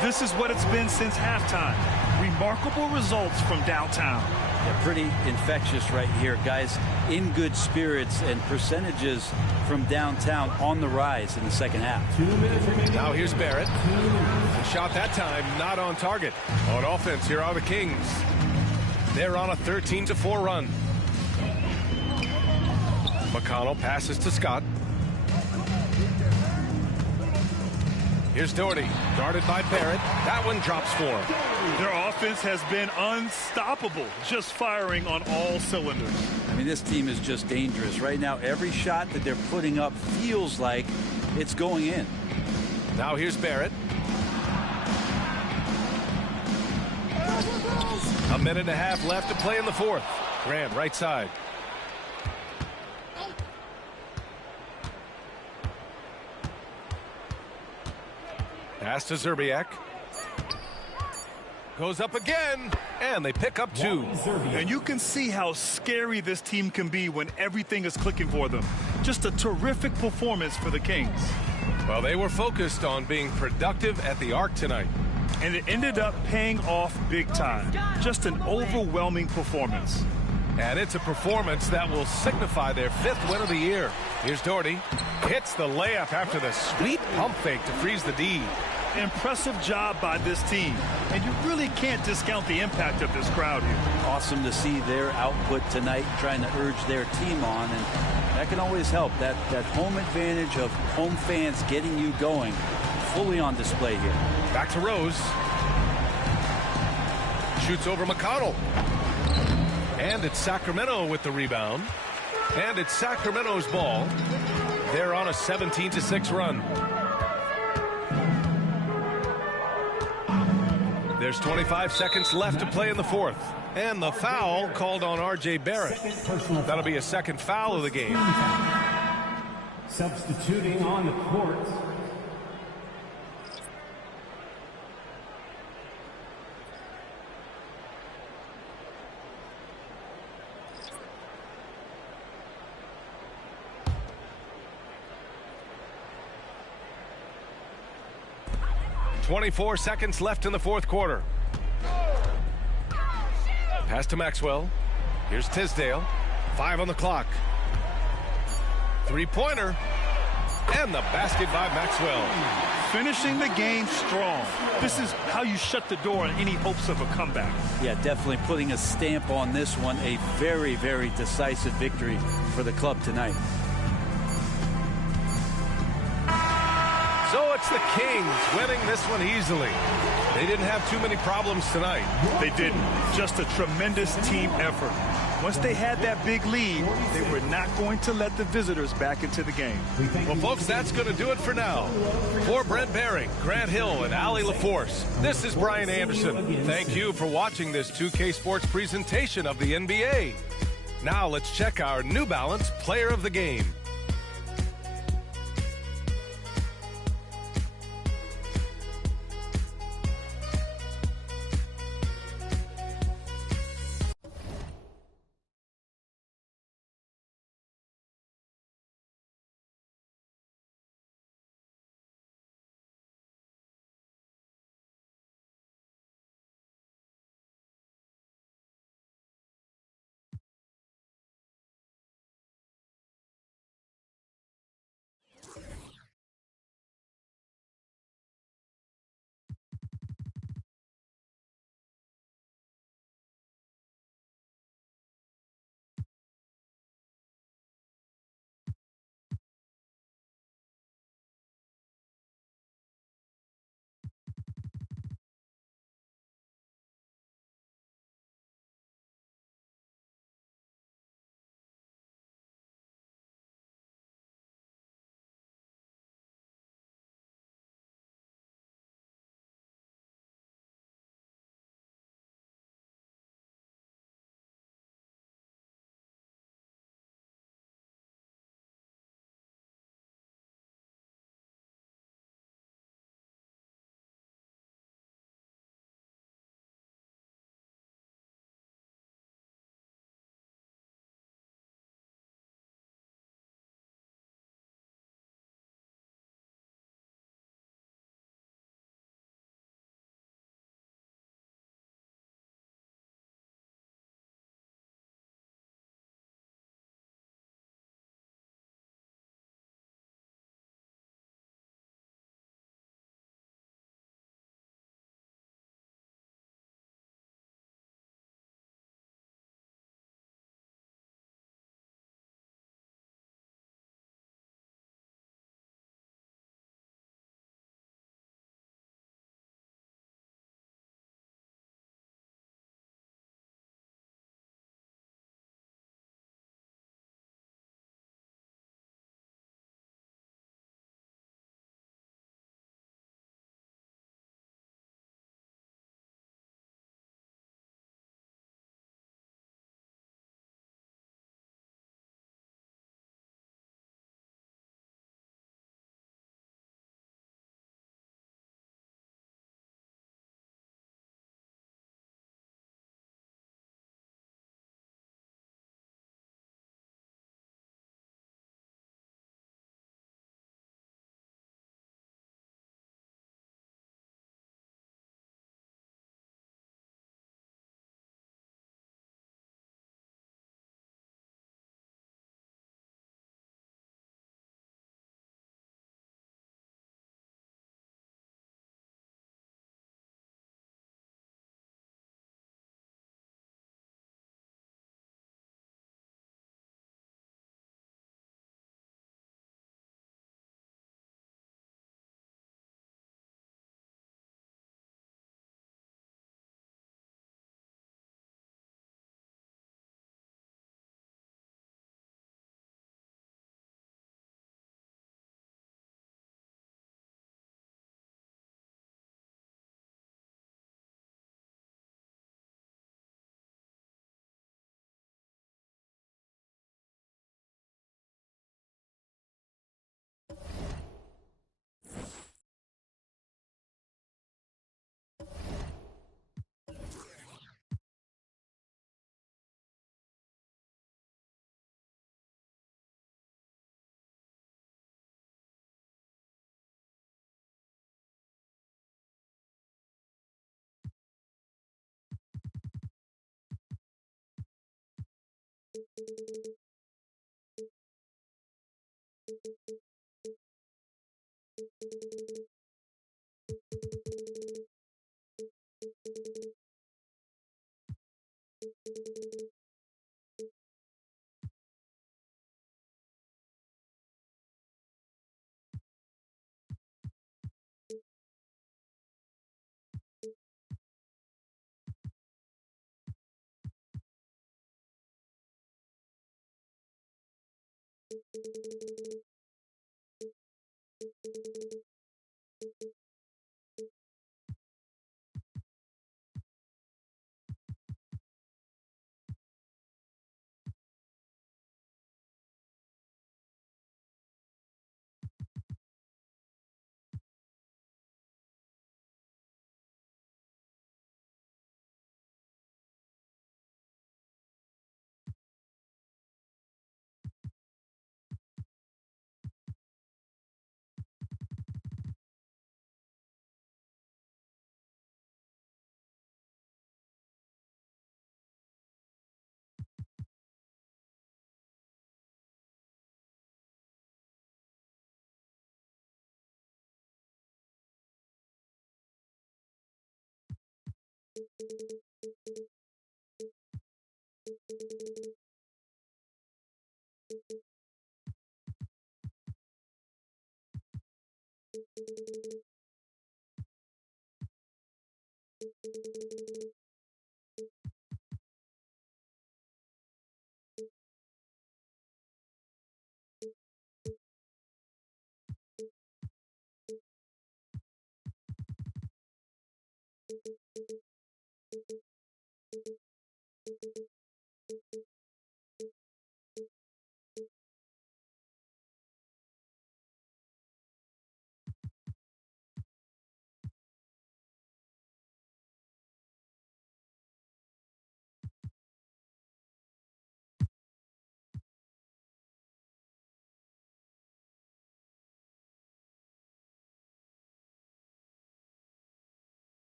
This is what it's been since halftime. Remarkable results from downtown. Yeah, pretty infectious right here. Guys in good spirits and percentages from downtown on the rise in the second half. Now here's Barrett. The shot that time not on target. On offense, here are the Kings. They're on a 13-4 run. McConnell passes to Scott. Here's Doherty, guarded by Barrett. That one drops for him. Their offense has been unstoppable, just firing on all cylinders. I mean, this team is just dangerous. Right now, every shot that they're putting up feels like it's going in. Now here's Barrett. A minute and a half left to play in the fourth. Graham, right side. Pass to Zerbiak. Goes up again, and they pick up 2. And you can see how scary this team can be when everything is clicking for them. Just a terrific performance for the Kings. Well, they were focused on being productive at the arc tonight. And it ended up paying off big time. Just an overwhelming performance. And it's a performance that will signify their 5th win of the year. Here's Doherty. Hits the layup after the sweet pump fake to freeze the D. Impressive job by this team. And you really can't discount the impact of this crowd here. Awesome to see their output tonight, trying to urge their team on. And that can always help. That home advantage of home fans getting you going fully on display here. Back to Rose. Shoots over McConnell. And it's Sacramento with the rebound. And it's Sacramento's ball. They're on a 17-6 run. There's 25 seconds left to play in the 4th. And the foul called on R.J. Barrett. That'll be a 2nd foul of the game. Substituting on the court. .24 seconds left in the 4th quarter. Pass to Maxwell. Here's Tisdale. 5 on the clock. 3-pointer. And the basket by Maxwell. Finishing the game strong. This is how you shut the door on any hopes of a comeback. Yeah, definitely putting a stamp on this one. A very, very decisive victory for the club tonight. So it's the Kings winning this one easily. They didn't have too many problems tonight. They didn't. Just a tremendous team effort. Once they had that big lead, they were not going to let the visitors back into the game. Well, folks, that's going to do it for now. For Brent Behring, Grant Hill, and Allie LaForce, this is Brian Anderson. Thank you for watching this 2K Sports presentation of the NBA. Now let's check our New Balance Player of the Game.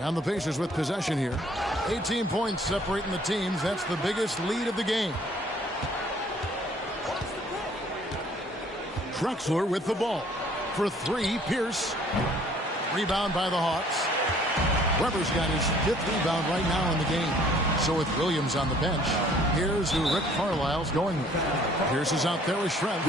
And the Pacers with possession here. 18 points separating the teams. That's the biggest lead of the game. Drexler with the ball. For three, Pierce. Rebound by the Hawks. Weber's got his 5th rebound right now in the game. So with Williams on the bench, here's who Rick Carlisle's going with. Pierce is out there with Schrempf.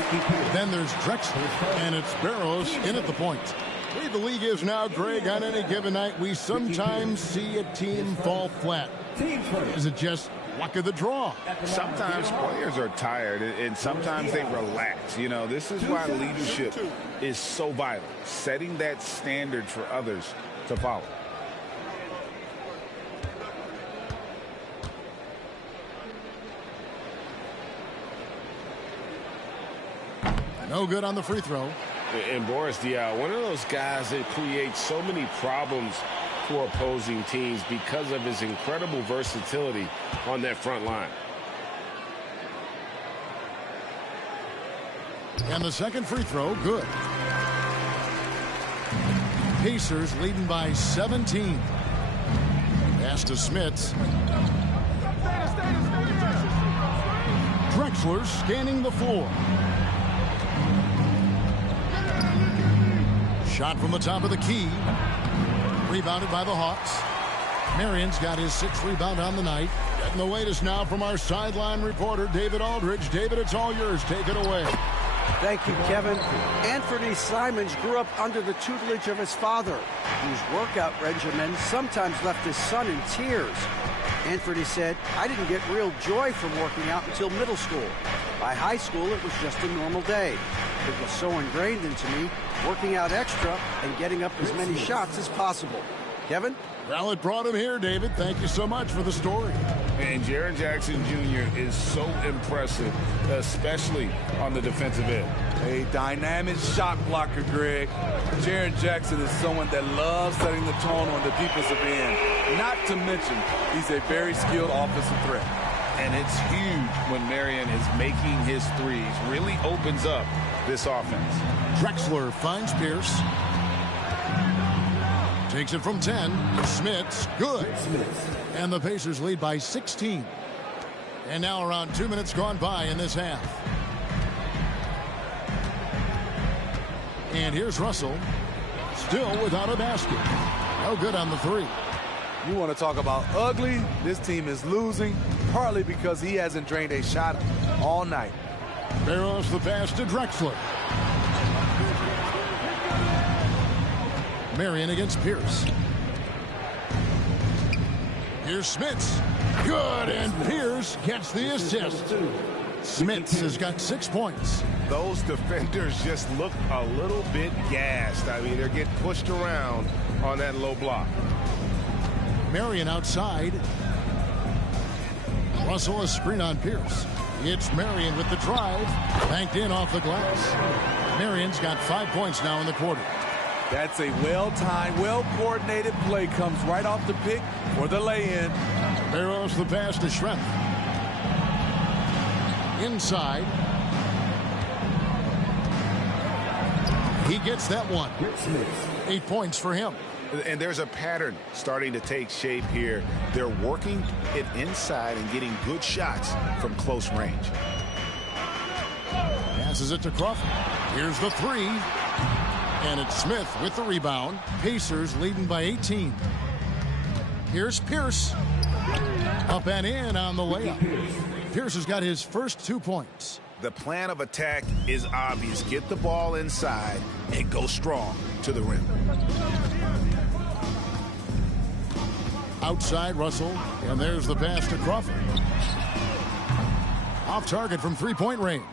Then there's Drexler, and it's Barrows in at the point. The way the league is now, Greg, on any given night, we sometimes see a team fall flat. Is it just luck of the draw? Sometimes players are tired, and sometimes they relax. You know, this is why leadership is so vital, setting that standard for others to follow. No good on the free throw. And Boris Diaw, one of those guys that creates so many problems for opposing teams because of his incredible versatility on that front line. And the second free throw, good. Pacers leading by 17. Pass to Smits. Drexler scanning the floor. Shot from the top of the key. Rebounded by the Hawks. Marion's got his 6th rebound on the night. Getting the latest now from our sideline reporter, David Aldridge. David, it's all yours. Take it away. Thank you, Kevin. Anthony Simons grew up under the tutelage of his father, whose workout regimen sometimes left his son in tears. Anthony said, "I didn't get real joy from working out until middle school. By high school, it was just a normal day. It was so ingrained into me, working out extra and getting up as many shots as possible." Kevin? Well, it brought him here, David. Thank you so much for the story. And Jaren Jackson Jr. is so impressive, especially on the defensive end. A dynamic shot blocker, Greg. Jaren Jackson is someone that loves setting the tone on the defensive end. Not to mention, he's a very skilled offensive threat. And it's huge when Marion is making his threes. Really opens up this offense. Drexler finds Pierce. Takes it from 10. Smith's good. And the Pacers lead by 16. And now around 2 minutes gone by in this half. And here's Russell. Still without a basket. No good on the three. You want to talk about ugly? This team is losing, partly because he hasn't drained a shot all night. Barrows the pass to Drexler. Marion against Pierce. Here's Smits. Good, and Pierce gets the assist. Smits has got 6 points. Those defenders just look a little bit gassed. I mean, they're getting pushed around on that low block. Marion outside. Russell a screen on Pierce. It's Marion with the drive. Banked in off the glass. Marion's got 5 points now in the quarter. That's a well-timed, well-coordinated play. Comes right off the pick for the lay-in. Barrows the pass to Schrempf. Inside. He gets that one. 8 points for him. And there's a pattern starting to take shape here. They're working it inside and getting good shots from close range. Passes it to Crawford. Here's the three. And it's Smith with the rebound. Pacers leading by 18. Here's Pierce. Up and in on the layup. Pierce has got his first 2 points. The plan of attack is obvious. Get the ball inside and go strong to the rim. Outside Russell, and there's the pass to Crawford. Off target from three-point range.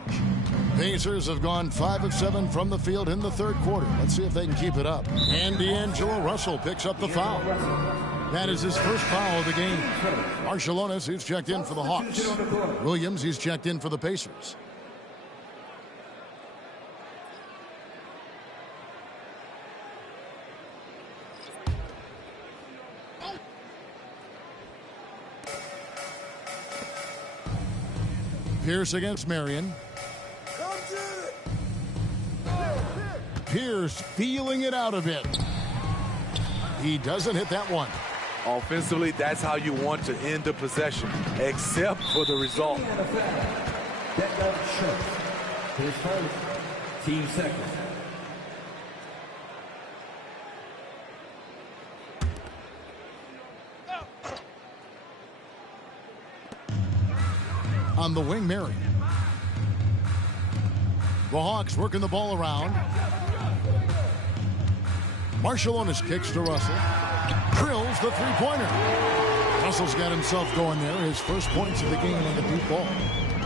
Pacers have gone 5 of 7 from the field in the third quarter. Let's see if they can keep it up. And D'Angelo Russell picks up the foul. That is his first foul of the game. Marciulionis, who's checked in for the Hawks. Williams, he's checked in for the Pacers. Pierce against Marion. Pierce feeling it out a bit. He doesn't hit that one. Offensively, that's how you want to end the possession, except for the result. Team second. On the wing, Marion. The Hawks working the ball around. Marciulionis kicks to Russell. Drills the three-pointer. Russell's got himself going there. His first points of the game on the deep ball.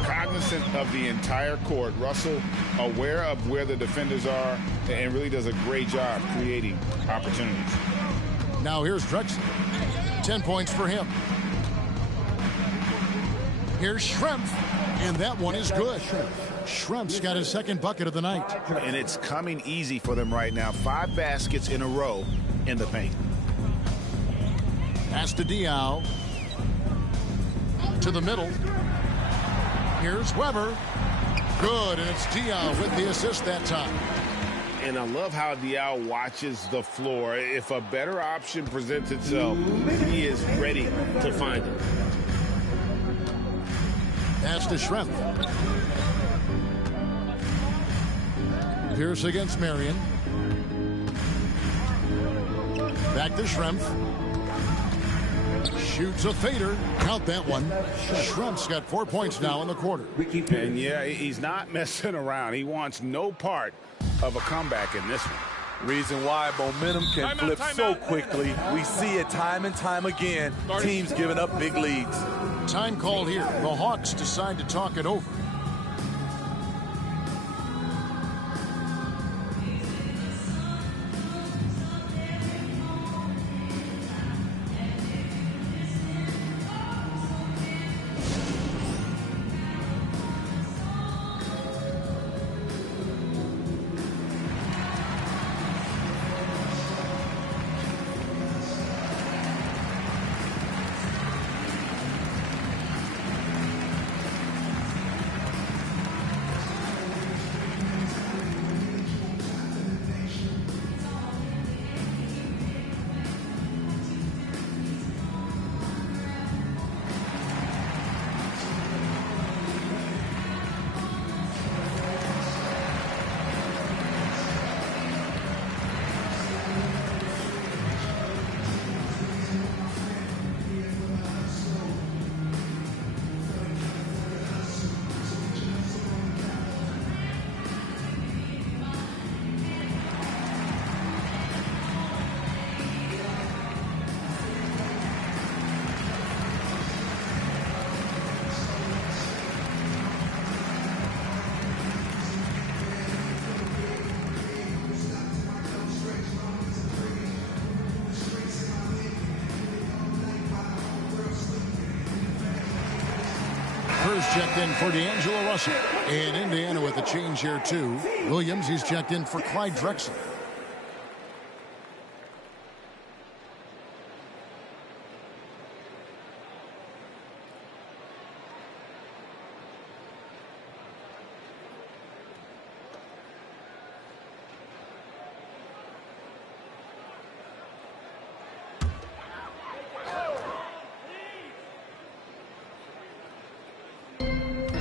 Cognizant of the entire court. Russell aware of where the defenders are and really does a great job creating opportunities. Now here's Drexler. 10 points for him. Here's Schrempf, and that one is good. Schrempf's got his second bucket of the night. And it's coming easy for them right now. 5 baskets in a row in the paint. Pass to Diaw. To the middle. Here's Weber. Good, and it's Diaw with the assist that time. And I love how Diaw watches the floor. If a better option presents itself, he is ready to find it. Pass to Schrempf. Pierce against Marion. Back to Schrempf. Shoots a fader. Count that one. Schrempf's got 4 points now in the quarter. And yeah, he's not messing around. He wants no part of a comeback in this one. Reason why momentum can flip so quickly. We see it time and time again. Teams giving up big leads. Time called here. The Hawks decide to talk it over. checked in for D'Angelo Russell. And Indiana with a change here, too. Williams, he's checked in for Clyde Drexler.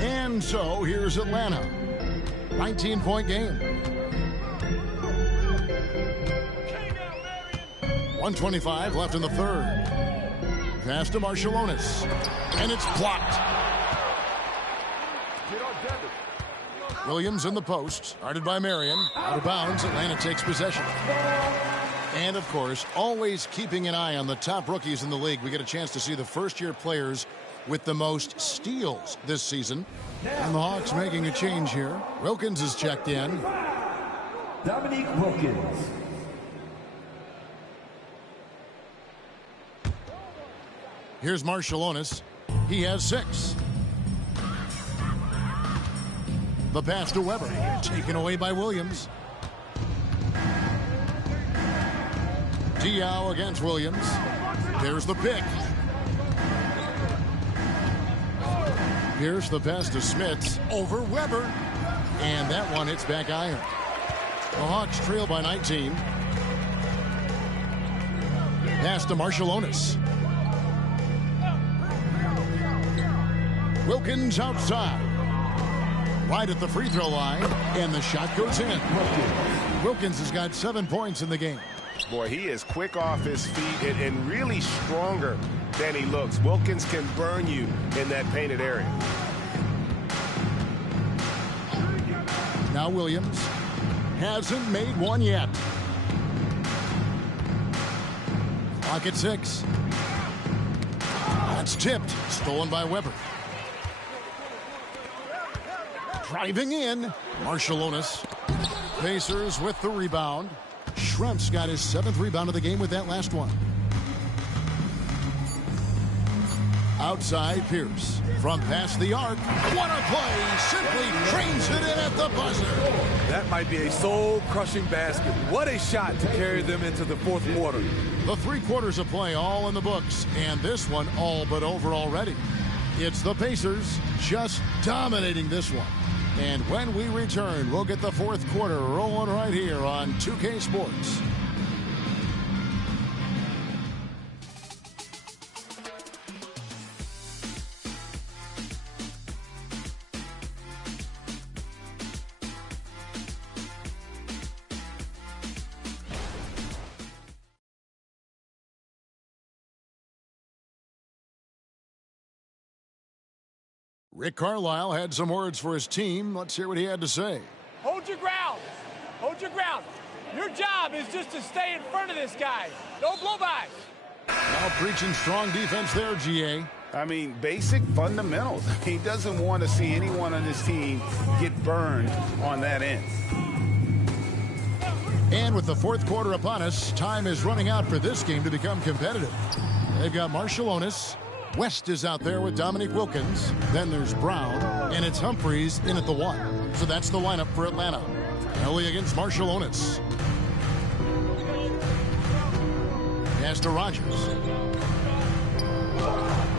And so here's Atlanta. 19-point game. 1:25 left in the third. Pass to Marciulionis. And it's blocked. Williams in the post. Guarded by Marion. Out of bounds. Atlanta takes possession. And, of course, always keeping an eye on the top rookies in the league. We get a chance to see the first-year players with the most steals this season. And the Hawks making a change here. Wilkins is checked in. Dominique Wilkins. Here's Marciulionis. He has 6. The pass to Weber. Taken away by Williams. Diaw against Williams. There's the pick. Here's the pass to Smits over Weber. And that one hits back iron. The Hawks trail by 19. Pass to Marciulionis. Wilkins outside. Right at the free throw line. And the shot goes in. Wilkins has got 7 points in the game. Boy, he is quick off his feet and really stronger than he looks. Wilkins can burn you in that painted area. Now Williams hasn't made one yet. Clock at 6. That's tipped. Stolen by Weber. Driving in. Marciulionis. Pacers with the rebound. Schrempf's got his 7th rebound of the game with that last one. Outside Pierce. From past the arc. What a play. Simply trains it in at the buzzer. That might be a soul-crushing basket. What a shot to carry them into the fourth quarter. The 3 quarters of play all in the books. And this one all but over already. It's the Pacers just dominating this one. And when we return, we'll get the fourth quarter rolling right here on 2K Sports. Rick Carlisle had some words for his team. Let's hear what he had to say. Hold your ground. Hold your ground. Your job is just to stay in front of this guy. No blow-bys. Now preaching strong defense there, GA. I mean, basic fundamentals. He doesn't want to see anyone on his team get burned on that end. And with the fourth quarter upon us, time is running out for this game to become competitive. They've got Marciulionis. West is out there with Dominique Wilkins. Then there's Brown, and it's Humphries in at the 1. So that's the lineup for Atlanta. Ellie against Marciulionis. Pass to Rogers.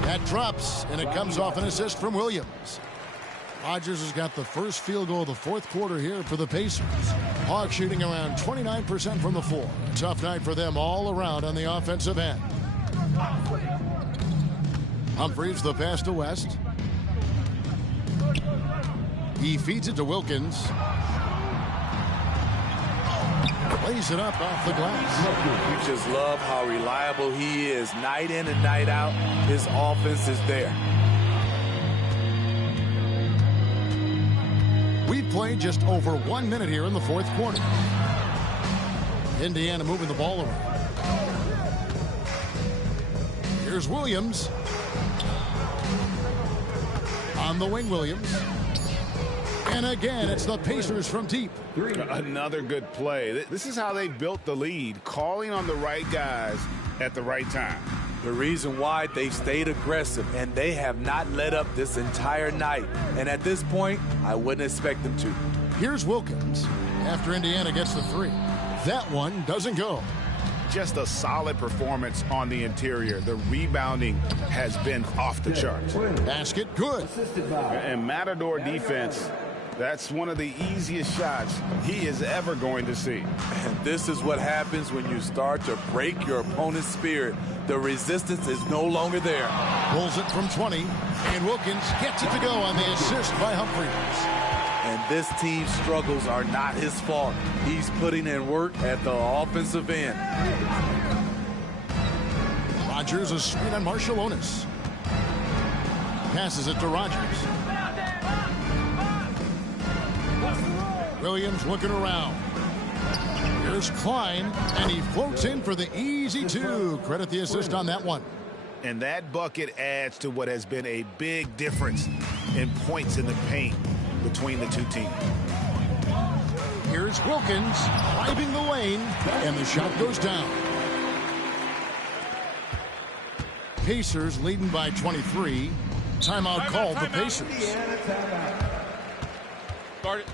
That drops, and it comes off an assist from Williams. Rogers has got the first field goal of the fourth quarter here for the Pacers. Hawks shooting around 29% from the floor. A tough night for them all around on the offensive end. Humphries, the pass to West. He feeds it to Wilkins. Lays it up off the glass. You just love how reliable he is. Night in and night out, his offense is there. We've played just over 1 minute here in the fourth quarter. Indiana moving the ball around. Here's Williams. On the wing, Williams. And again, it's the Pacers from deep. Another good play. This is how they built the lead, calling on the right guys at the right time. The reason why they've stayed aggressive, and they have not let up this entire night. And at this point, I wouldn't expect them to. Here's Wilkins after Indiana gets the three. That one doesn't go. Just a solid performance on the interior. The rebounding has been off the charts. Basket good. And Matador defense, that's one of the easiest shots he is ever going to see. And this is what happens when you start to break your opponent's spirit. The resistance is no longer there. Pulls it from 20, and Wilkins gets it to go on the assist by Humphries. And this team's struggles are not his fault. He's putting in work at the offensive end. Rogers, a screen on Marshallonis. Passes it to Rogers. Williams looking around. Here's Klein, and he floats in for the easy two. Credit the assist on that one. And that bucket adds to what has been a big difference in points in the paint between the two teams. Here's Wilkins driving the lane, and the shot goes down. Pacers leading by 23. Timeout called the Pacers. Start it.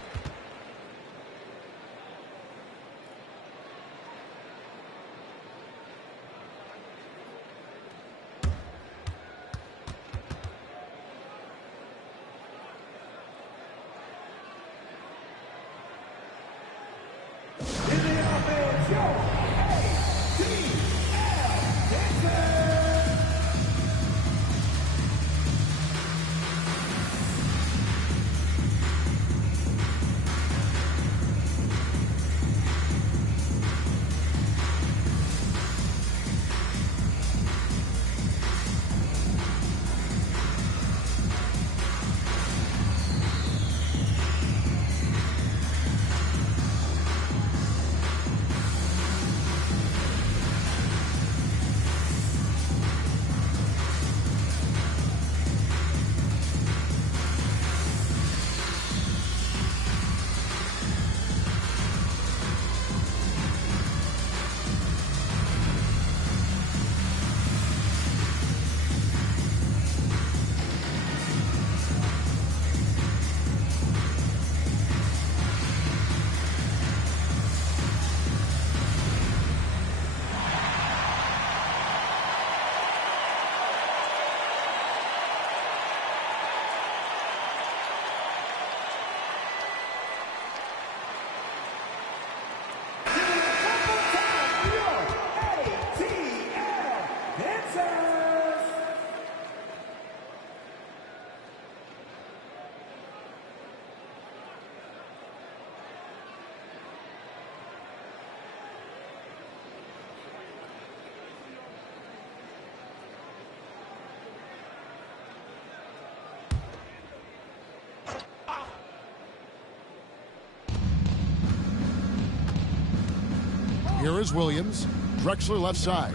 Here is Williams. Drexler left side.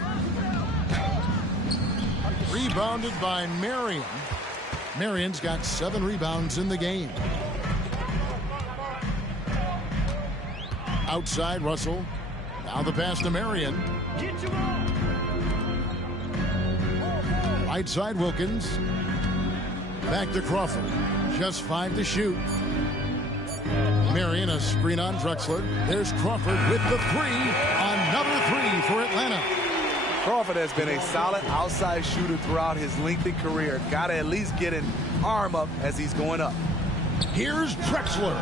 Rebounded by Marion. Marion's got 7 rebounds in the game. Outside Russell. Now the pass to Marion. Right side Wilkins. Back to Crawford. Just 5 to shoot. Marion, a screen on Drexler. There's Crawford with the 3. Another 3 for Atlanta. Crawford has been a solid outside shooter throughout his lengthy career. Got to at least get an arm up as he's going up. Here's Drexler.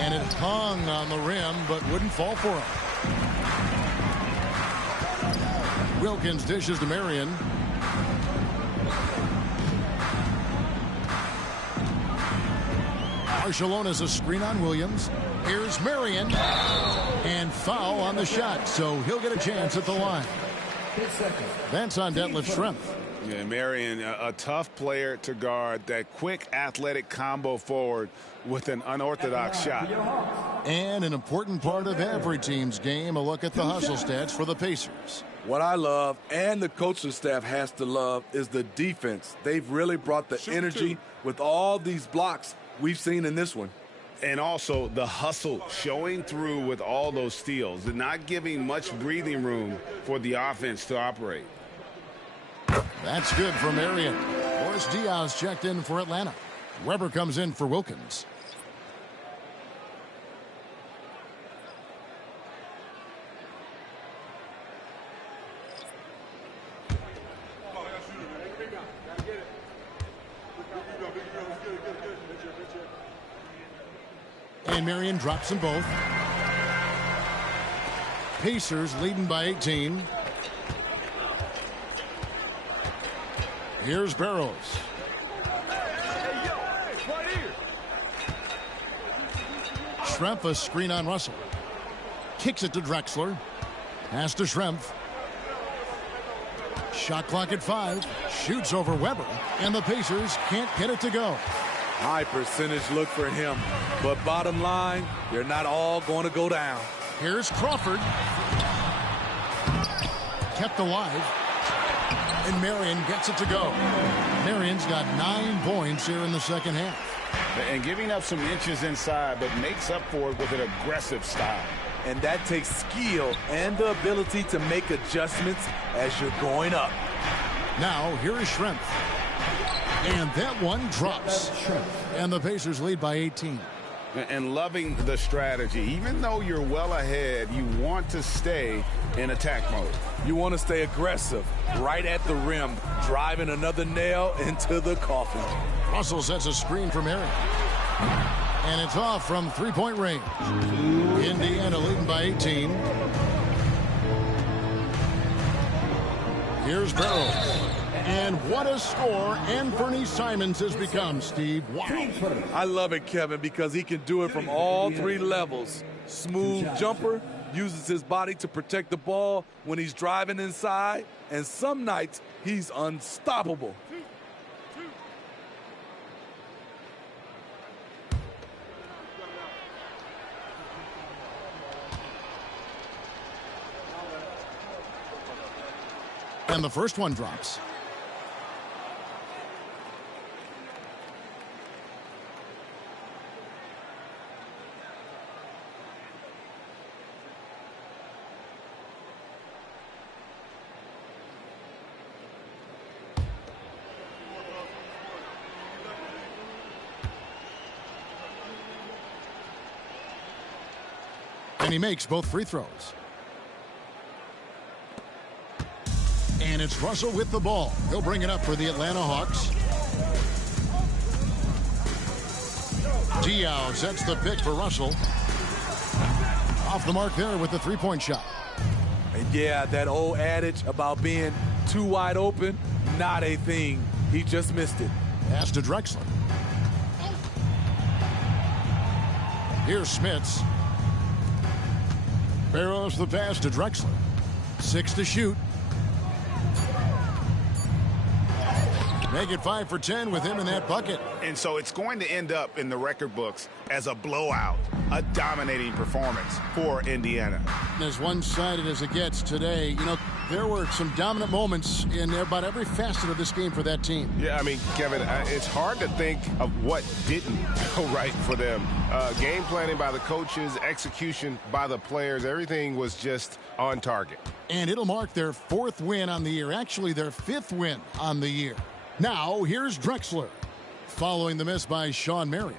And it hung on the rim, but wouldn't fall for him. Wilkins dishes to Marion. Marshallonis a screen on Williams. Here's Marion. And foul on the shot, so he'll get a chance at the line. That's on Detlef Schrempf. Yeah, Marion, a tough player to guard. That quick athletic combo forward with an unorthodox shot. And an important part of every team's game, a look at the hustle stats for the Pacers. What I love, and the coaching staff has to love, is the defense. They've really brought the energy with all these blocks we've seen in this one. And also the hustle showing through with all those steals and not giving much breathing room for the offense to operate. That's good for Marion. Boris Diaz checked in for Atlanta. Weber comes in for Wilkins. And Marion drops them both. Pacers leading by 18. Here's Barrows. Schrempf, a screen on Russell. Kicks it to Drexler. Pass to Schrempf. Shot clock at 5. Shoots over Weber. And the Pacers can't get it to go. High percentage look for him. But bottom line, they're not all going to go down. Here's Crawford. Kept alive. And Marion gets it to go. Marion's got 9 points here in the second half. And giving up some inches inside, but makes up for it with an aggressive style. And that takes skill and the ability to make adjustments as you're going up. Now, here is Schrempf. And that one drops. And the Pacers lead by 18. And loving the strategy. Even though you're well ahead, you want to stay in attack mode. You want to stay aggressive, right at the rim, driving another nail into the coffin. Russell sets a screen for Marion. And it's off from three-point range. Indiana leading by 18. Here's Barrows. And what a score Anthony Simons has become, Steve. Wow. I love it, Kevin, because he can do it from all 3 levels. Smooth jumper, uses his body to protect the ball when he's driving inside, and some nights he's unstoppable. And the first one drops. And he makes both free throws. And it's Russell with the ball. He'll bring it up for the Atlanta Hawks. Diaz sets the pick for Russell. Off the mark there with the three-point shot. And yeah, that old adage about being too wide open, not a thing. He just missed it. Pass to Drexler. Here's Smits. Barrows the pass to Drexler. 6 to shoot. Make it 5 for 10 with him in that bucket. And so it's going to end up in the record books as a blowout, a dominating performance for Indiana. As one-sided as it gets today, you know, there were some dominant moments in about every facet of this game for that team. Yeah, I mean, Kevin, it's hard to think of what didn't go right for them. Game planning by the coaches, execution by the players, everything was just on target. And it'll mark their 4th win on the year, actually their 5th win on the year. Now, here's Drexler, following the miss by Sean Marion.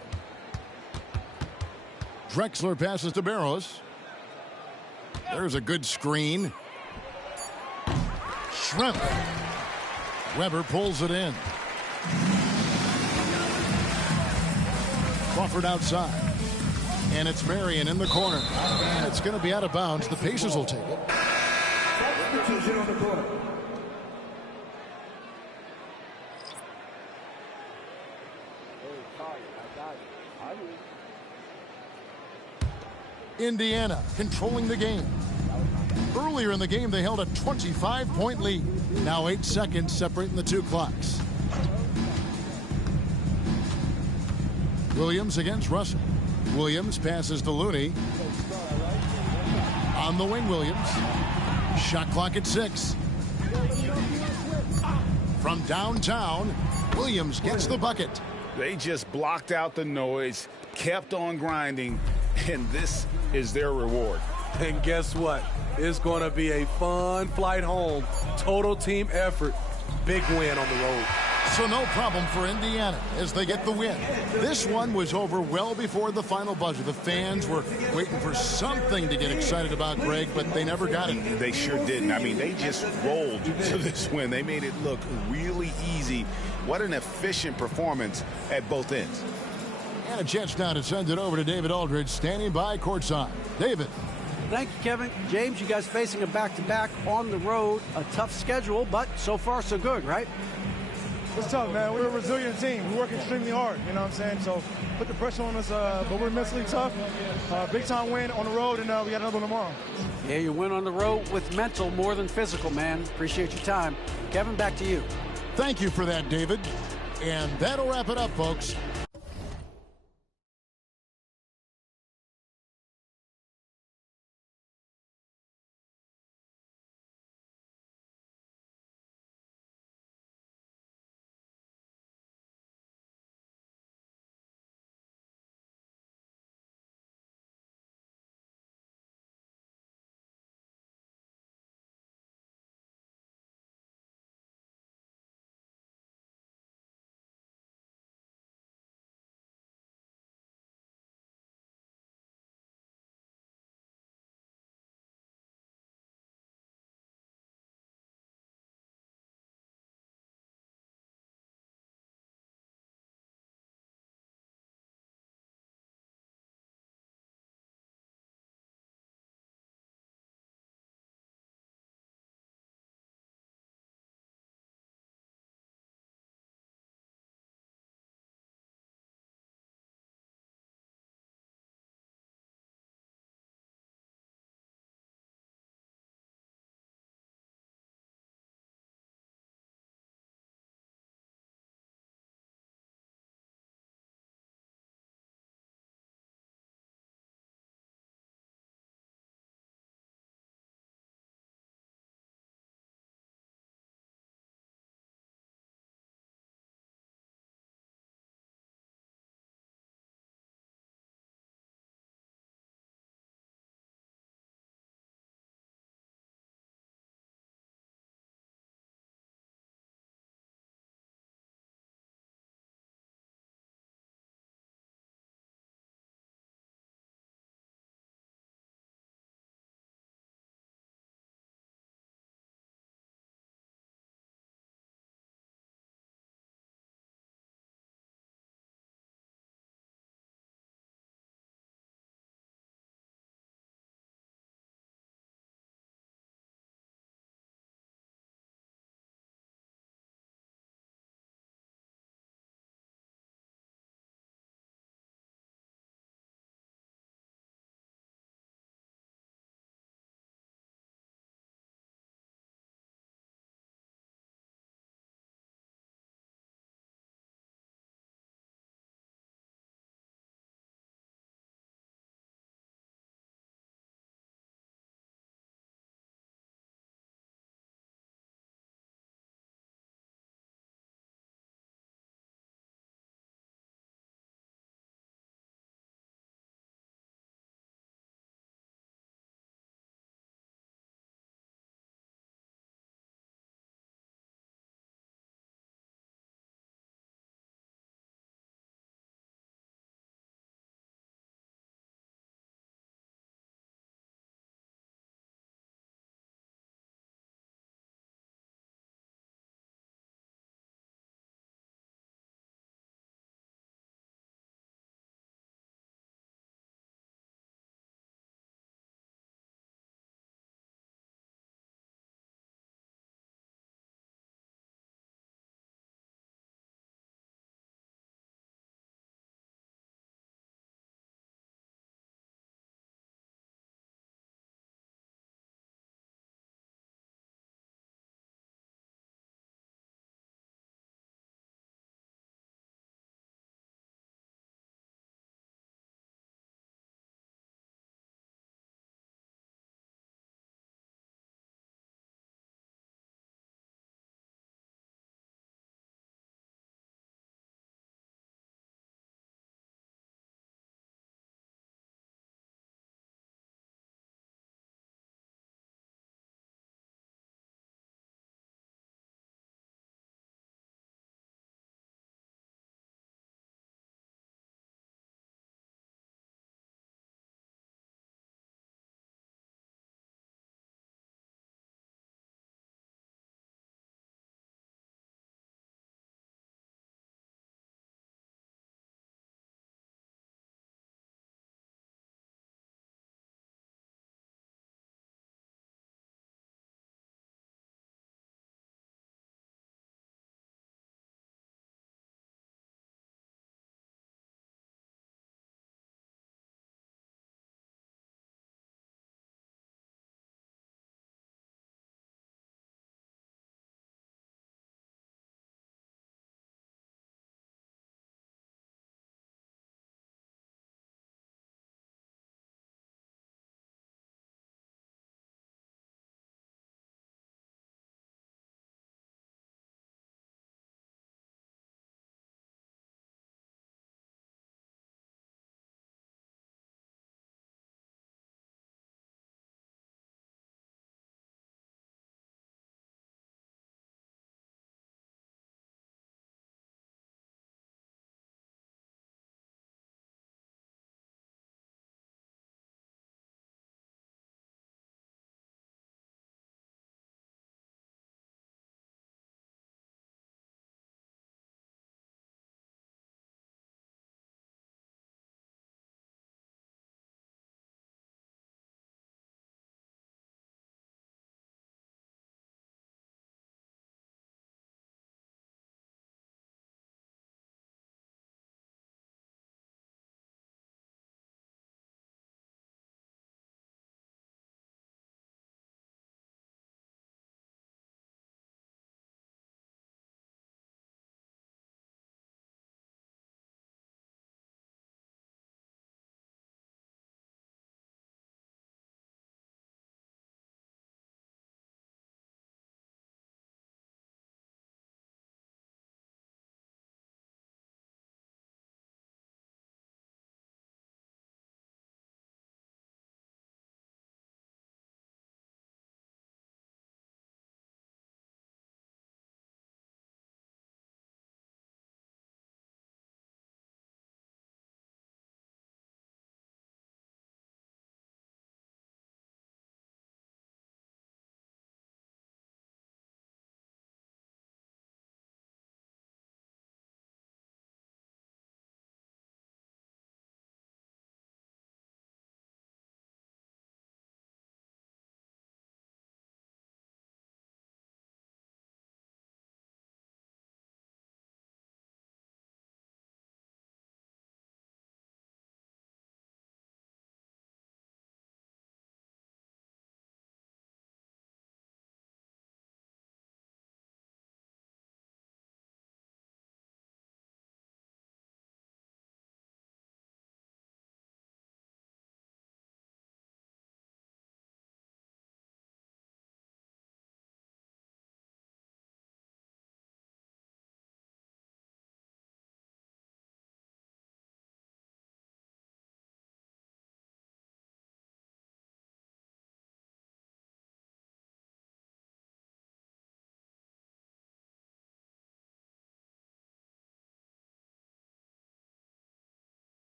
Drexler passes to Barrows. There's a good screen. Schrempf. Weber pulls it in. Crawford outside. And it's Marion in the corner. And it's going to be out of bounds. The Pacers will take it. Substitution on the court. Indiana controlling the game. Earlier in the game, they held a 25-point lead. Now 8 seconds separating the 2 clocks. Williams against Russell. Williams passes to Looney. On the wing, Williams. Shot clock at 6. From downtown, Williams gets the bucket. They just blocked out the noise, kept on grinding, and this is their reward. And guess what? It's going to be a fun flight home. Total team effort Big win on the road. So no problem for Indiana as they get the win. This one was over well before the final buzzer. The fans were waiting for something to get excited about, Greg, but they never got it. They sure didn't. I mean, they just rolled to this win. They made it look really easy. What an efficient performance at both ends. And a chance now to send it over to David Aldridge, standing by courtside. David. Thank you, Kevin. James, you guys facing a back-to-back on the road. A tough schedule, but so far so good, right? It's tough, man. We're a resilient team. We work extremely hard, you know what I'm saying? So put the pressure on us, but we're mentally tough. Big-time win on the road, and we got another one tomorrow. Yeah, you win on the road with mental more than physical, man. Appreciate your time. Kevin, back to you. Thank you for that, David. And that'll wrap it up, folks.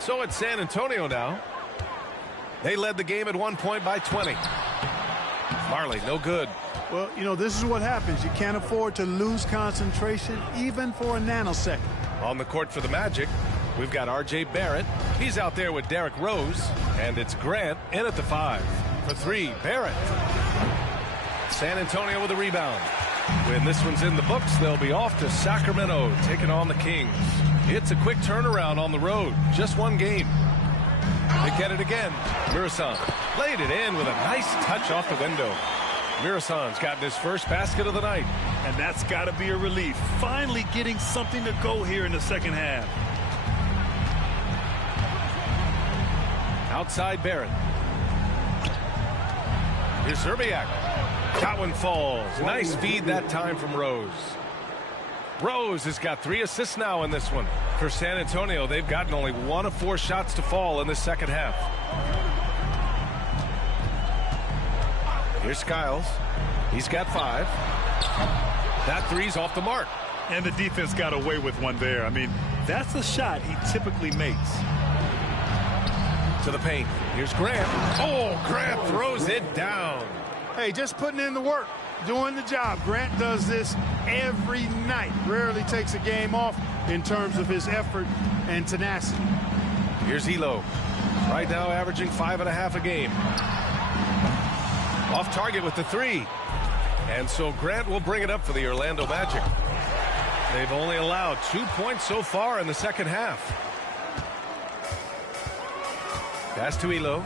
So it's San Antonio now. They led the game at 1 point by 20. Marley, no good. Well, you know, this is what happens. You can't afford to lose concentration even for a nanosecond. On the court for the Magic, we've got R.J. Barrett. He's out there with Derrick Rose. And it's Grant in at the 5. For 3, Barrett. San Antonio with a rebound. When this one's in the books, they'll be off to Sacramento, taking on the Kings. It's a quick turnaround on the road. Just one game. They get it again. Mirasan laid it in with a nice touch off the window. Mirasan's gotten his first basket of the night. And that's got to be a relief. Finally getting something to go here in the second half. Outside Barrett. Here's Zerbiak. That one falls. Nice feed that time from Rose. Rose has got 3 assists now in this one. For San Antonio, they've gotten only 1 of 4 shots to fall in the second half. Here's Skiles. He's got 5. That 3's off the mark. And the defense got away with one there. I mean, that's a shot he typically makes. To the paint. Here's Grant. Oh, Grant throws it down. Hey, just putting in the work, doing the job. Grant does this every night. Rarely takes a game off in terms of his effort and tenacity. Here's Elo. Right now averaging 5.5 a game. Off target with the 3. And so Grant will bring it up for the Orlando Magic. They've only allowed 2 points so far in the second half. Pass to Elo.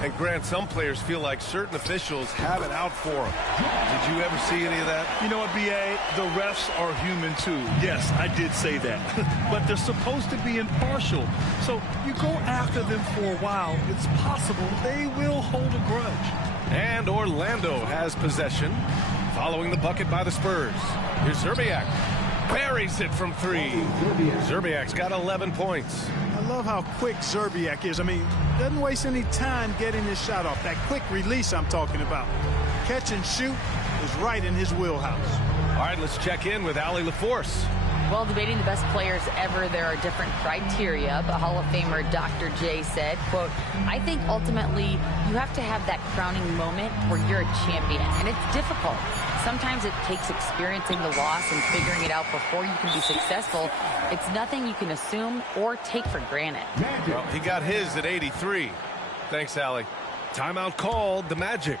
And Grant, some players feel like certain officials have it out for them. Did you ever see any of that? You know what, B.A.? The refs are human, too. Yes, I did say that. But they're supposed to be impartial. So you go after them for a while, it's possible they will hold a grudge. And Orlando has possession following the bucket by the Spurs. Here's Zerbiak. Buries it from 3. Zerbiak's got 11 points. I love how quick Zerbiak is. I mean, doesn't waste any time getting his shot off. That quick release I'm talking about. Catch and shoot is right in his wheelhouse. All right, let's check in with Allie LaForce. Well, debating the best players ever, there are different criteria, but Hall of Famer Dr. J said, quote, I think ultimately you have to have that crowning moment where you're a champion, and it's difficult. Sometimes it takes experiencing the loss and figuring it out before you can be successful. It's nothing you can assume or take for granted. Well, he got his at 83. Thanks, Allie. Timeout called, the Magic.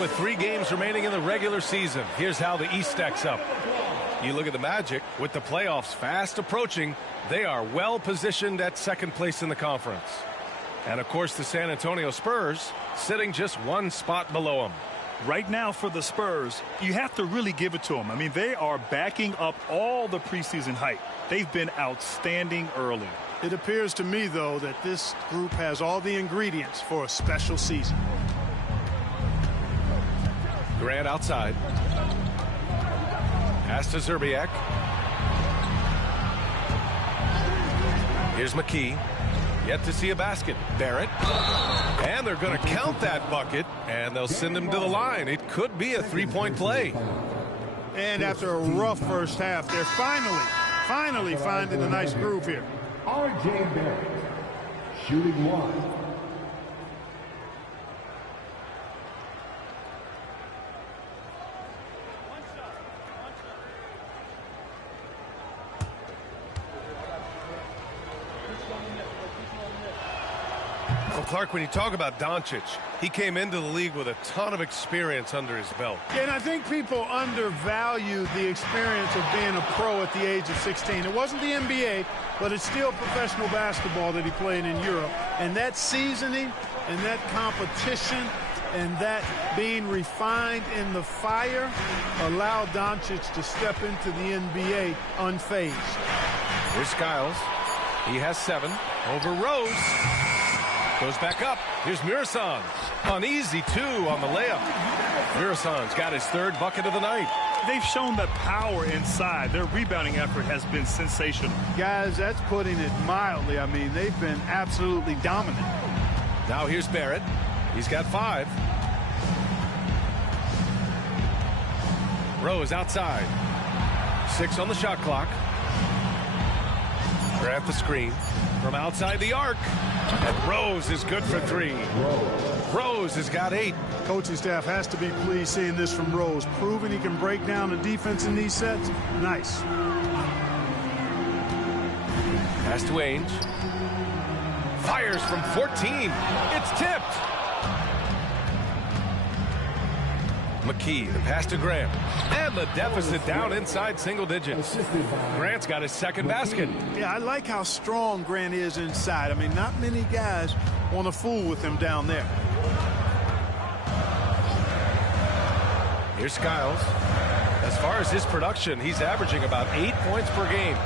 With 3 games remaining in the regular season, here's how the East stacks up. You look at the Magic, with the playoffs fast approaching, they are well positioned at second place in the conference. And of course, the San Antonio Spurs sitting just 1 spot below them. Right now for the Spurs, you have to really give it to them. I mean, they are backing up all the preseason hype. They've been outstanding early. It appears to me, though, that this group has all the ingredients for a special season. Grant outside. Pass to Zerbiak. Here's McKee. Yet to see a basket. Barrett. And they're going to count that bucket, and they'll send him to the line. It could be a three-point play. And after a rough first half, they're finally finding a nice groove here. R.J. Barrett, shooting one. Well, Clark, when you talk about Doncic, he came into the league with a ton of experience under his belt. And I think people undervalue the experience of being a pro at the age of 16. It wasn't the NBA, but it's still professional basketball that he played in Europe. And that seasoning and that competition and that being refined in the fire allowed Doncic to step into the NBA unfazed. Here's Skiles. He has 7 over Rose. Goes back up. Here's Murasan. Uneasy, 2 on the layup. Murasan's got his 3rd bucket of the night. They've shown the power inside. Their rebounding effort has been sensational. Guys, that's putting it mildly. I mean, they've been absolutely dominant. Now here's Barrett. He's got 5. Rose outside. 6 on the shot clock. Grant the screen from outside the arc. And Rose is good for 3. Rose has got 8. Coaching staff has to be pleased seeing this from Rose. Proving he can break down the defense in these sets. Nice. Pass to Ainge. Fires from 14. It's tipped. McKee, the pass to Grant. And the deficit down inside single digits. Grant's got his 2nd basket. Yeah, I like how strong Grant is inside. I mean, not many guys want to fool with him down there. Here's Skiles. As far as his production, he's averaging about 8 points per game.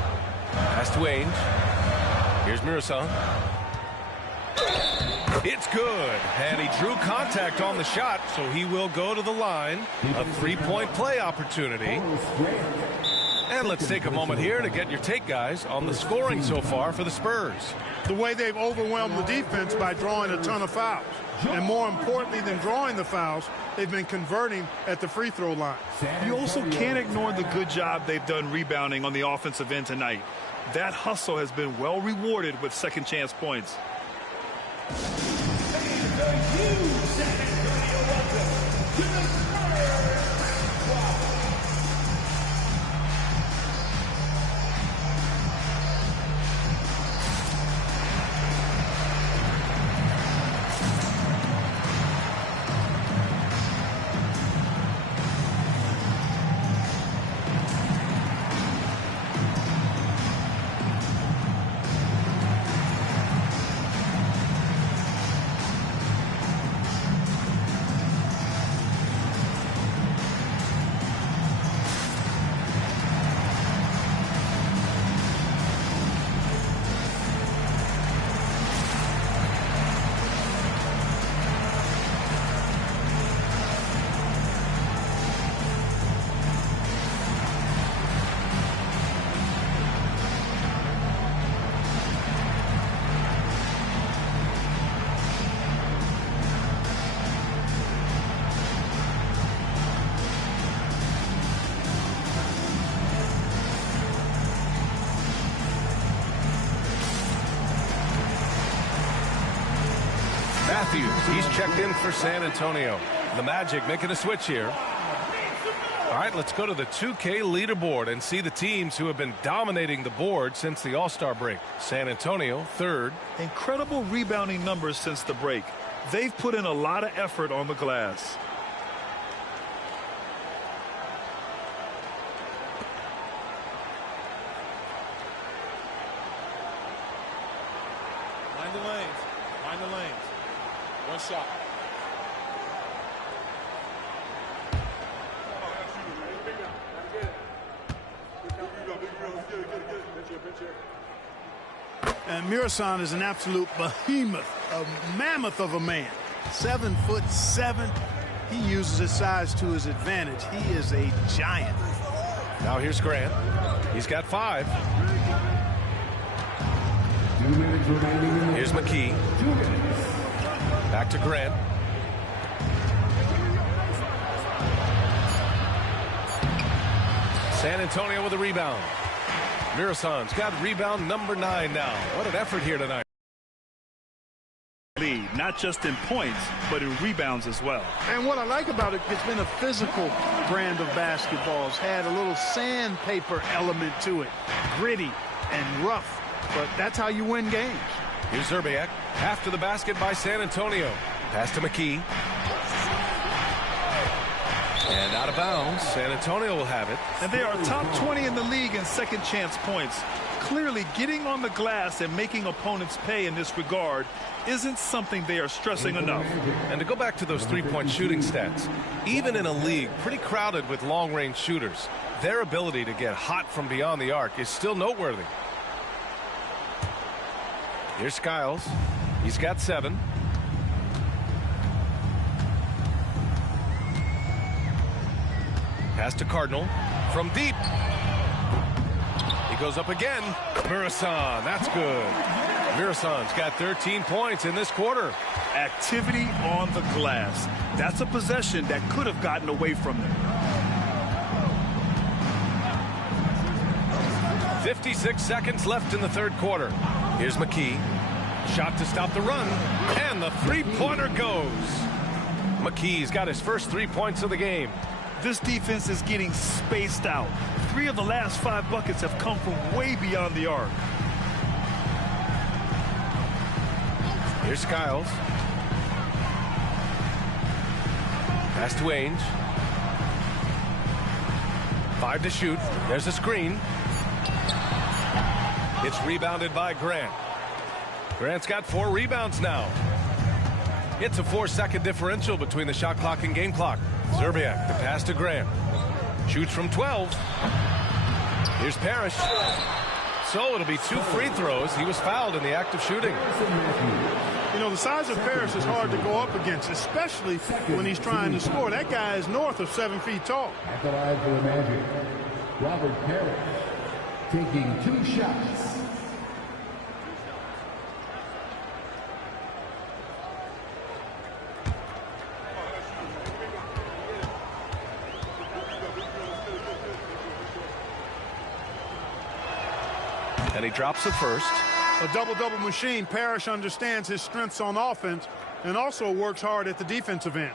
Pass to Ainge. Here's Murasan. It's good, and he drew contact on the shot, so he will go to the line. A 3-point play opportunity. And let's take a moment here to get your take, guys, on the scoring so far for the Spurs. The way they've overwhelmed the defense by drawing a ton of fouls. And more importantly than drawing the fouls, they've been converting at the free throw line. You also can't ignore the good job they've done rebounding on the offensive end tonight. That hustle has been well rewarded with second chance points. Matthews, he's checked in for San Antonio. The Magic making a switch here. All right, let's go to the 2K leaderboard and see the teams who have been dominating the board since the All-Star break. San Antonio, 3rd. Incredible rebounding numbers since the break. They've put in a lot of effort on the glass. Find the lanes. Find the lanes. One shot. And Murasan is an absolute behemoth, a mammoth of a man. 7'7". He uses his size to his advantage. He is a giant. Now here's Grant. He's got 5. 2 minutes Here's McKee. Back to Grant. San Antonio with a rebound. Mirasan's got rebound number 9 now. What an effort here tonight. Lead, not just in points, but in rebounds as well. And what I like about it, it's been a physical brand of basketball. It's had a little sandpaper element to it. Gritty and rough, but that's how you win games. Here's Zerbiak after the basket by San Antonio. Pass to McKee. And out of bounds. San Antonio will have it. And they are top 20 in the league in second chance points. Clearly, getting on the glass and making opponents pay in this regard isn't something they are stressing enough. And to go back to those three-point shooting stats, even in a league pretty crowded with long-range shooters, their ability to get hot from beyond the arc is still noteworthy. Here's Skiles. He's got 7. Pass to Cardinal from deep. He goes up again. Mirasan, that's good. Mirasan's got 13 points in this quarter. Activity on the glass. That's a possession that could have gotten away from them. 56 seconds left in the third quarter. Here's McKee. Shot to stop the run. And the three-pointer goes. McKee's got his first 3 points of the game. This defense is getting spaced out. 3 of the last 5 buckets have come from way beyond the arc. Here's Skiles. Pass to Ainge. 5 to shoot. There's a screen. It's rebounded by Grant. Grant's got 4 rebounds now. It's a 4-second differential between the shot clock and game clock. Zerbiak, the pass to Grant. Shoots from 12. Here's Parrish. So it'll be 2 free throws. He was fouled in the act of shooting. You know, the size of Parrish is hard to go up against, especially when he's trying to score. That guy is north of 7 feet tall. At the line for the Magic, Robert Parrish taking 2 shots. And he drops the first. A double-double machine. Parrish understands his strengths on offense and also works hard at the defensive end.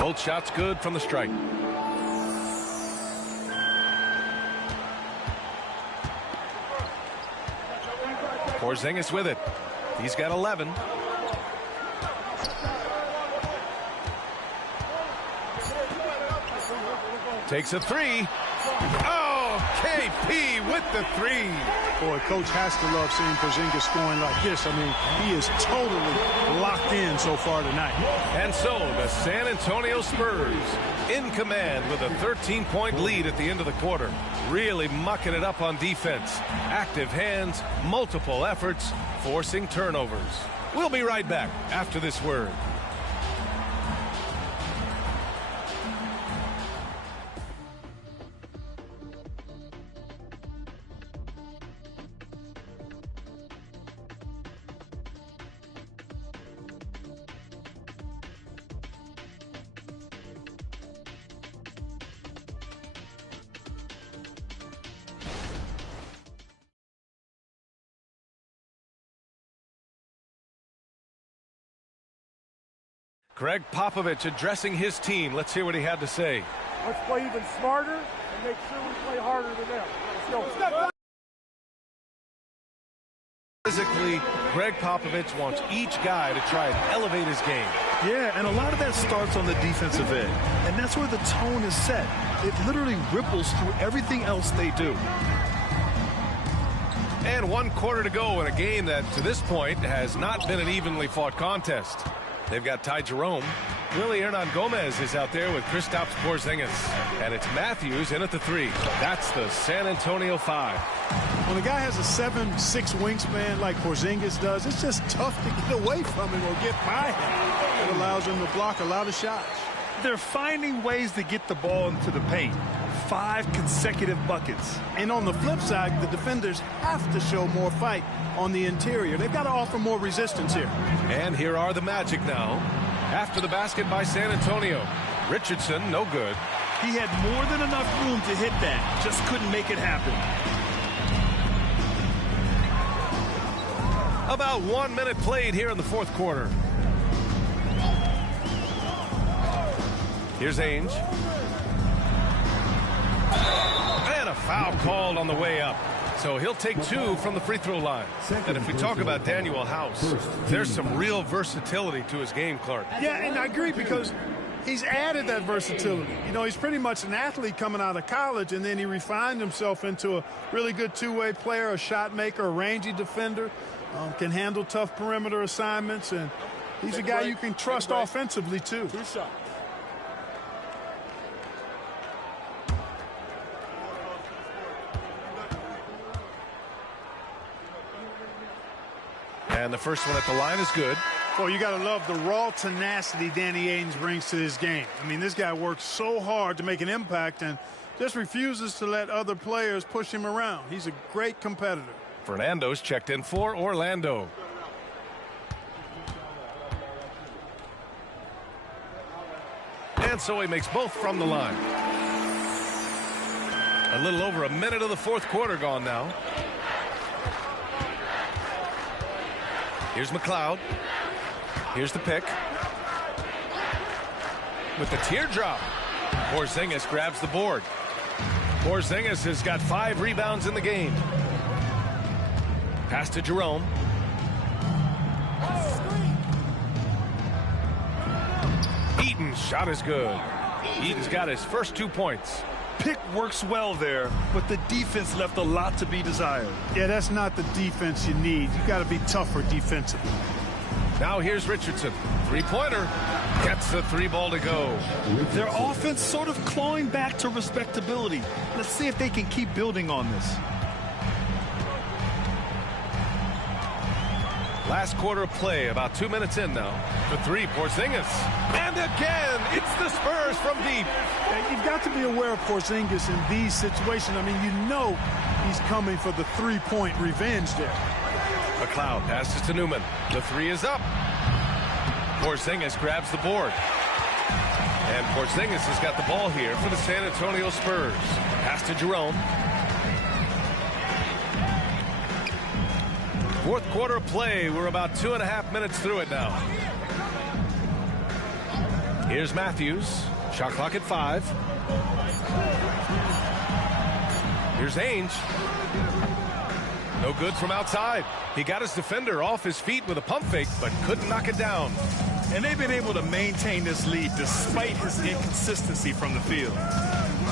Both shots good from the strike. Porzingis with it. He's got 11. Takes a 3. Oh, KP with the 3. Boy, coach has to love seeing Porzingis scoring like this. I mean, he is totally locked in so far tonight. And so the San Antonio Spurs in command with a 13-point lead at the end of the quarter. Really mucking it up on defense. Active hands, multiple efforts, forcing turnovers. We'll be right back after this word. Greg Popovich addressing his team. Let's hear what he had to say. Let's play even smarter and make sure we play harder than them. Let's go. Physically, Greg Popovich wants each guy to try and elevate his game. Yeah, and a lot of that starts on the defensive end. And that's where the tone is set. It literally ripples through everything else they do. And 1 quarter to go in a game that, to this point, has not been an evenly fought contest. They've got Ty Jerome. Willie Hernan-Gomez is out there with Kristaps Porzingis. And it's Matthews in at the 3. That's the San Antonio 5. When a guy has a 7'6" wingspan like Porzingis does, it's just tough to get away from him or get by him. It allows him to block a lot of shots. They're finding ways to get the ball into the paint. 5 consecutive buckets. And on the flip side, the defenders have to show more fight on the interior. They've got to offer more resistance here. And here are the Magic now. After the basket by San Antonio. Richardson, no good. He had more than enough room to hit that. Just couldn't make it happen. About 1 minute played here in the fourth quarter. Here's Ainge. And a foul called on the way up. So he'll take 2 from the free throw line. And if we talk about Daniel House, there's some real versatility to his game, Clark. Yeah, and I agree because he's added that versatility. You know, he's pretty much an athlete coming out of college, and then he refined himself into a really good two-way player, a shot maker, a rangy defender, can handle tough perimeter assignments, and he's a guy you can trust offensively, too. 2 shots. And the first one at the line is good. Well, you got to love the raw tenacity Danny Ainge brings to his game. I mean, this guy works so hard to make an impact and just refuses to let other players push him around. He's a great competitor. Fernando's checked in for Orlando. And so he makes both from the line. A little over a minute of the fourth quarter gone now. Here's McLeod. Here's the pick. With the teardrop. Porzingis grabs the board. Porzingis has got 5 rebounds in the game. Pass to Jerome. Eaton's shot is good. Eaton's got his first 2 points. Pick works well there, but the defense left a lot to be desired. Yeah, that's not the defense you need. You got to be tougher defensively. Now here's Richardson. 3-pointer. Gets the 3 ball to go. Their offense sort of clawing back to respectability. Let's see if they can keep building on this. Last quarter of play, about 2 minutes in now. The 3, Porzingis. And again, it's the Spurs from deep. You've got to be aware of Porzingis in these situations. I mean, you know he's coming for the 3-point revenge there. McLeod passes to Newman. The 3 is up. Porzingis grabs the board. And Porzingis has got the ball here for the San Antonio Spurs. Pass to Jerome. Fourth quarter of play. We're about 2.5 minutes through it now. Here's Matthews. Shot clock at 5. Here's Ainge. No good from outside. He got his defender off his feet with a pump fake, but couldn't knock it down. And they've been able to maintain this lead despite his inconsistency from the field.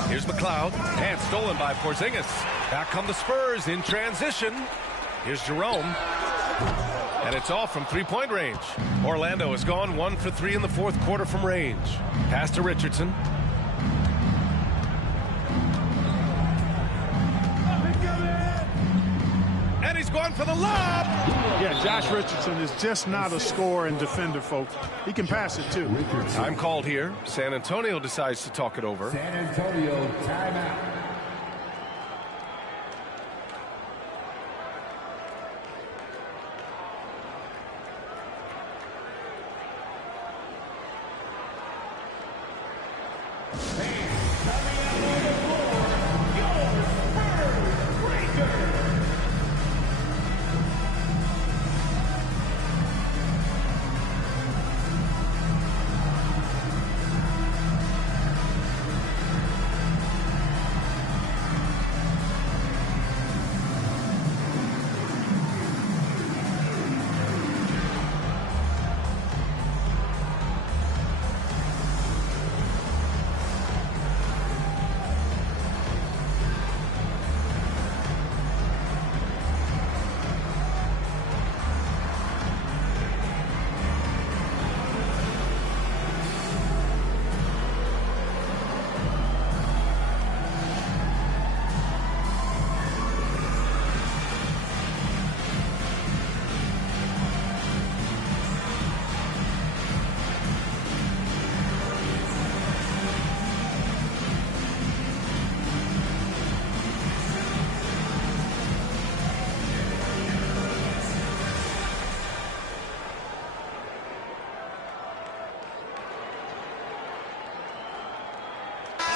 Here's McLeod. And stolen by Porzingis. Back come the Spurs in transition. Here's Jerome. And it's off from 3-point range. Orlando has gone 1 for 3 in the fourth quarter from range. Pass to Richardson. And he's going for the lob. Yeah, Josh Richardson is just not a scorer and defender, folks. He can pass it, too. Time called here. San Antonio decides to talk it over. San Antonio timeout.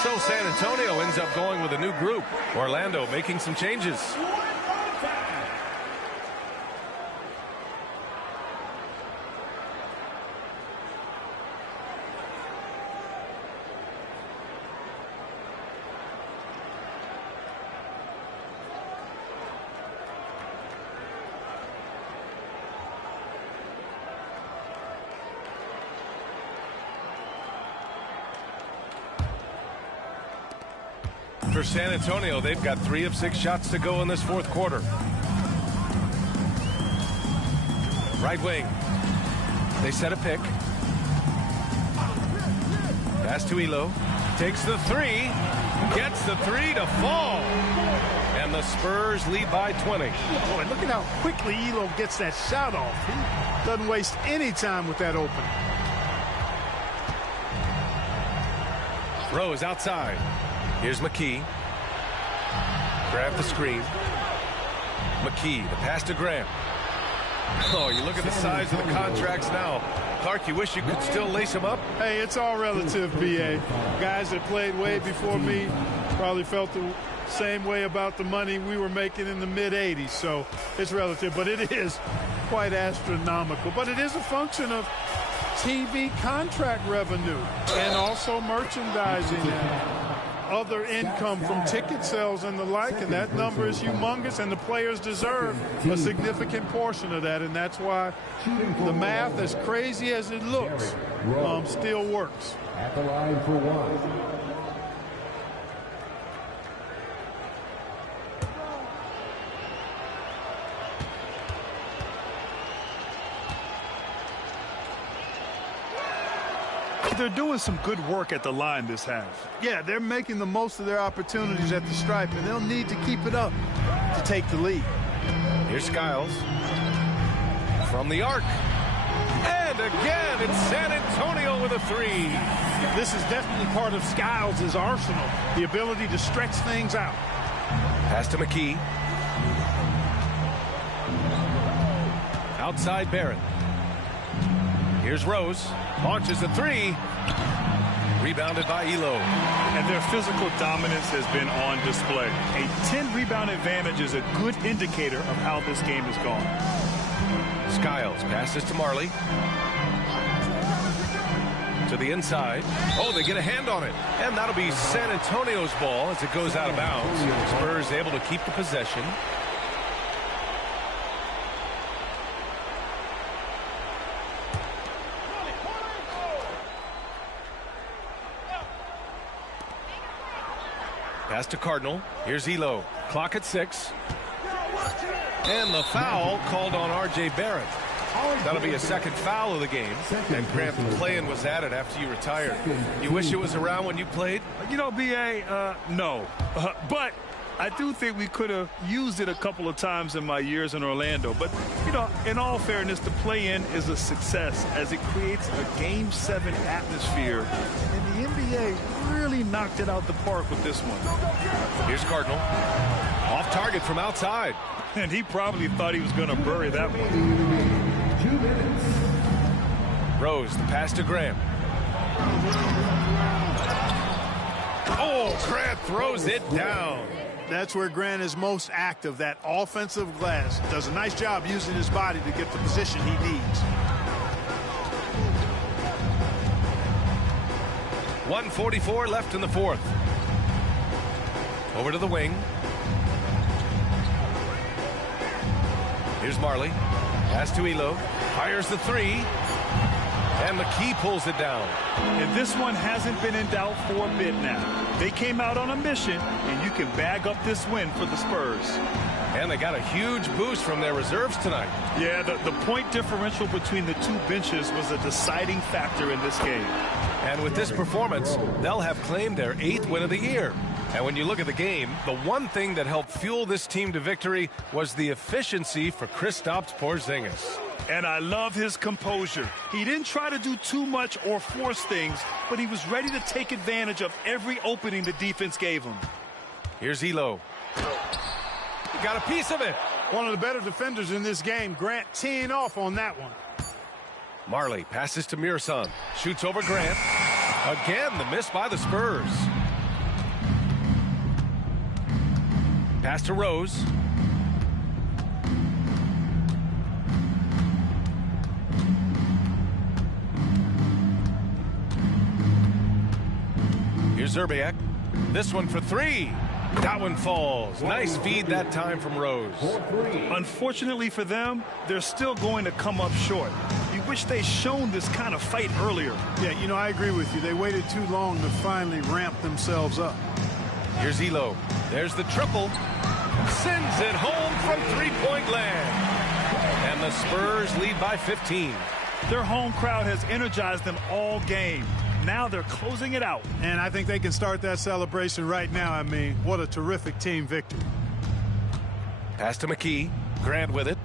So San Antonio ends up going with a new group. Orlando making some changes. For San Antonio, they've got 3 of 6 shots to go in this fourth quarter. Right wing. They set a pick. Pass to Elo. Takes the 3. Gets the 3 to fall. And the Spurs lead by 20. Boy, look at how quickly Elo gets that shot off. He doesn't waste any time with that open. Rose outside. Here's McKee. Grab the screen. McKee, the pass to Graham. Oh, you look at the size of the contracts now. Clark, you wish you could still lace them up? Hey, it's all relative, B.A. Guys that played way before me probably felt the same way about the money we were making in the mid-'80s. So it's relative, but it is quite astronomical. But it is a function of TV contract revenue and also merchandising and other income from ticket sales and the like, and that number is humongous, and the players deserve a significant portion of that, and that's why the math, as crazy as it looks, still works. At the line for one. They're doing some good work at the line this half. Yeah, they're making the most of their opportunities at the stripe, and they'll need to keep it up to take the lead. Here's Skiles. From the arc. And again, it's San Antonio with a 3. This is definitely part of Skiles' arsenal, the ability to stretch things out. Pass to McKee. Outside Barrett. Here's Rose. Launches a 3. Rebounded by Elo. And their physical dominance has been on display. A 10-rebound advantage is a good indicator of how this game has gone. Skiles passes to Marley. To the inside. Oh, they get a hand on it. And that'll be San Antonio's ball as it goes out of bounds. Spurs able to keep the possession. Pass to Cardinal. Here's Elo. Clock at 6. And the foul called on R.J. Barrett. That'll be a second foul of the game. And Grant, the play-in was added after you retired. You wish it was around when you played? You know, B.A., no. But I do think we could have used it a couple of times in my years in Orlando. But, you know, in all fairness, the play-in is a success as it creates a Game 7 atmosphere. And the NBA really knocked it out the park with this one. Here's Cardinal. Off target from outside. And he probably thought he was going to bury that one. 2 minutes. Rose, the pass to Graham. Oh, Grant throws it down. That's where Grant is most active, that offensive glass. Does a nice job using his body to get the position he needs. 1:44 left in the fourth. Over to the wing. Here's Marley. Pass to Elo. Fires the 3. And McKee pulls it down. And this one hasn't been in doubt for a bit now. They came out on a mission, and you can bag up this win for the Spurs. And they got a huge boost from their reserves tonight. Yeah, the point differential between the two benches was a deciding factor in this game. And with this performance, they'll have claimed their 8th win of the year. And when you look at the game, the one thing that helped fuel this team to victory was the efficiency for Kristaps Porzingis. And I love his composure. He didn't try to do too much or force things, but he was ready to take advantage of every opening the defense gave him. Here's Elo. He got a piece of it. One of the better defenders in this game. Grant teeing off on that one. Marley passes to Mirson. Shoots over Grant. Again, the miss by the Spurs. Pass to Rose. Here's Zerbiak. This one for three. That one falls. Nice feed that time from Rose. Unfortunately for them, they're still going to come up short. You wish they'd shown this kind of fight earlier. Yeah, you know, I agree with you. They waited too long to finally ramp themselves up. Here's Elo. There's the triple. Sends it home from three-point land. And the Spurs lead by 15. Their home crowd has energized them all game. Now they're closing it out. And I think they can start that celebration right now. I mean, what a terrific team victory. Pass to McKee. Grant with it.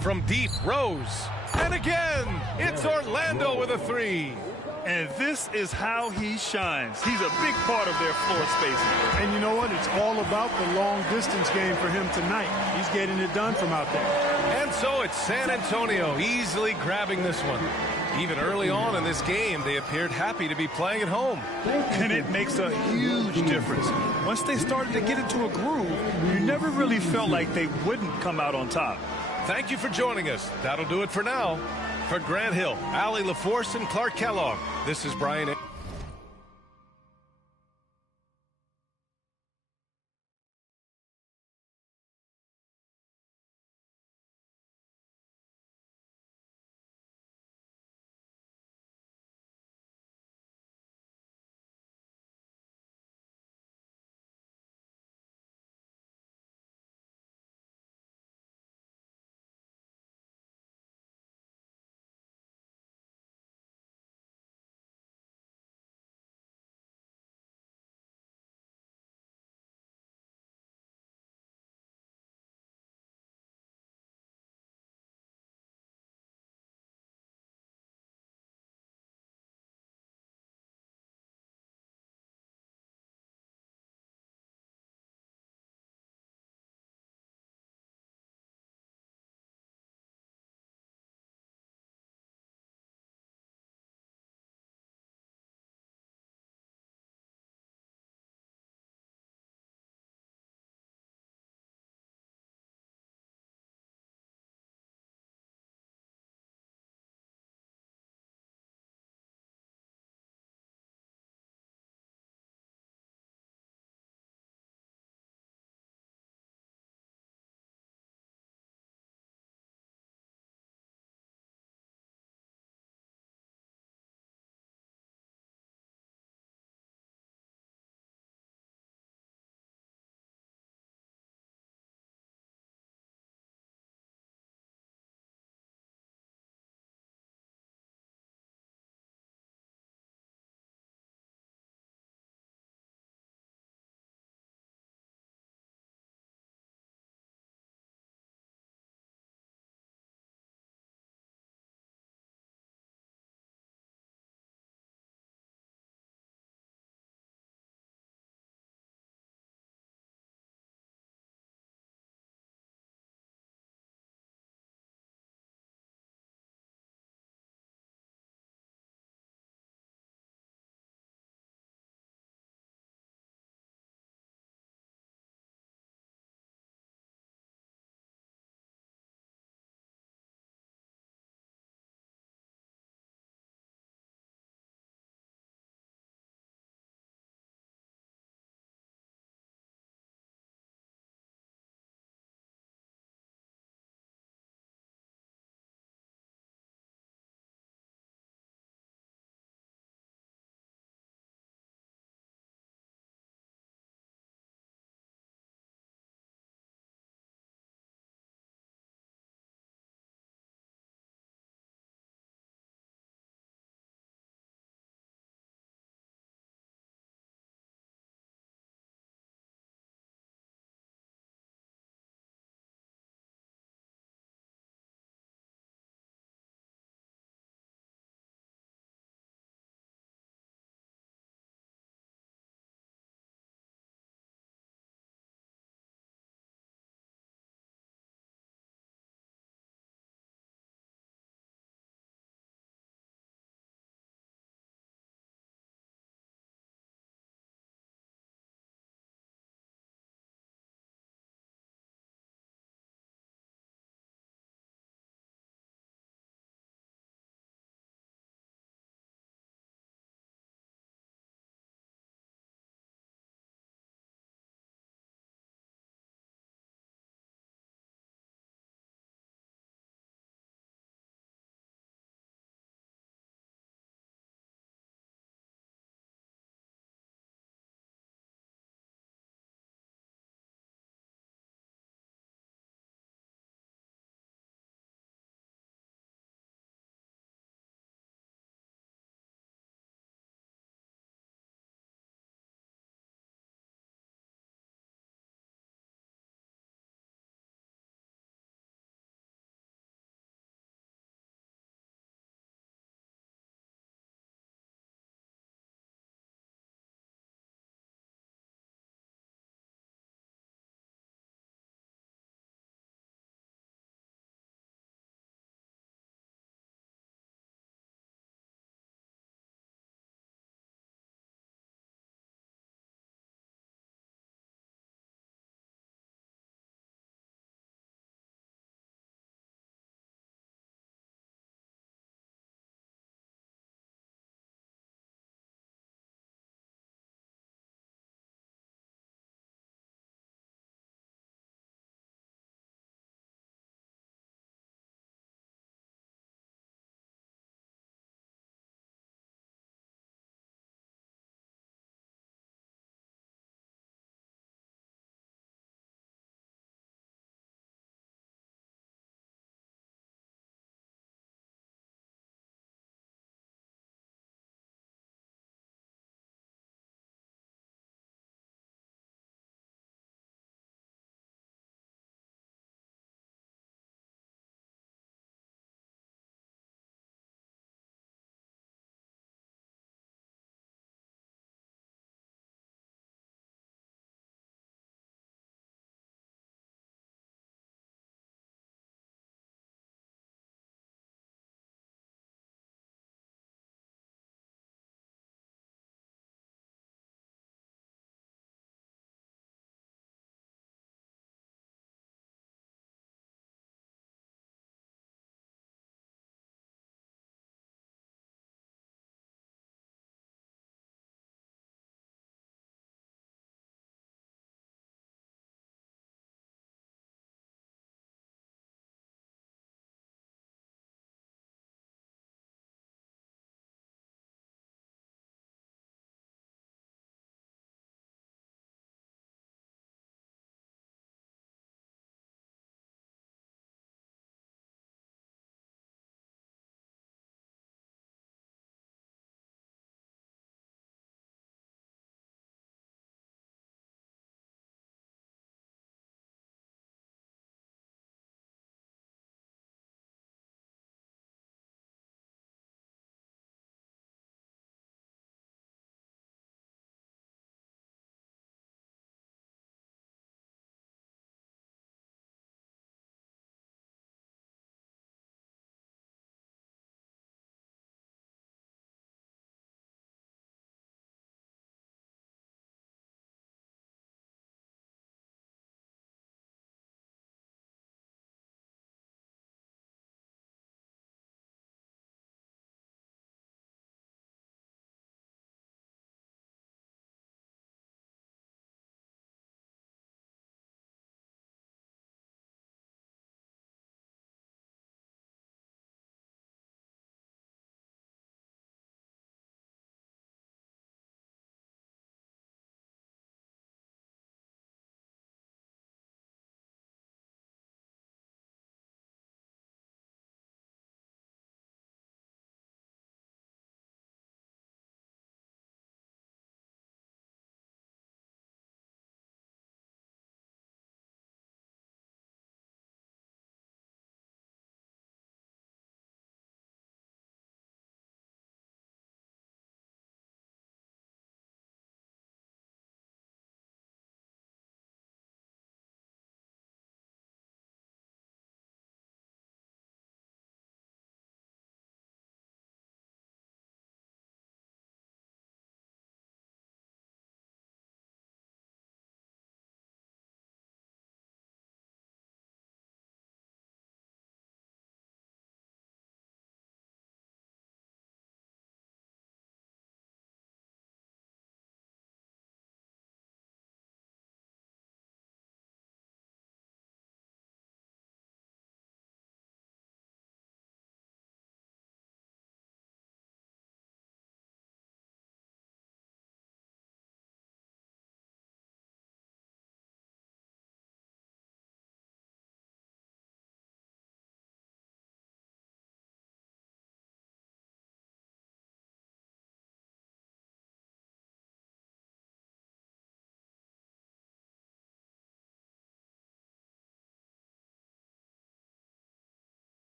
From deep, Rose. And again, it's Orlando with a three. And this is how he shines. He's a big part of their floor spacing. And you know what? It's all about the long distance game for him tonight. He's getting it done from out there. And so it's San Antonio easily grabbing this one. Even early on in this game, they appeared happy to be playing at home. And it makes a huge difference. Once they started to get into a groove, you never really felt like they wouldn't come out on top. Thank you for joining us. That'll do it for now. For Grant Hill, Allie LaForce, and Clark Kellogg, this is Brian.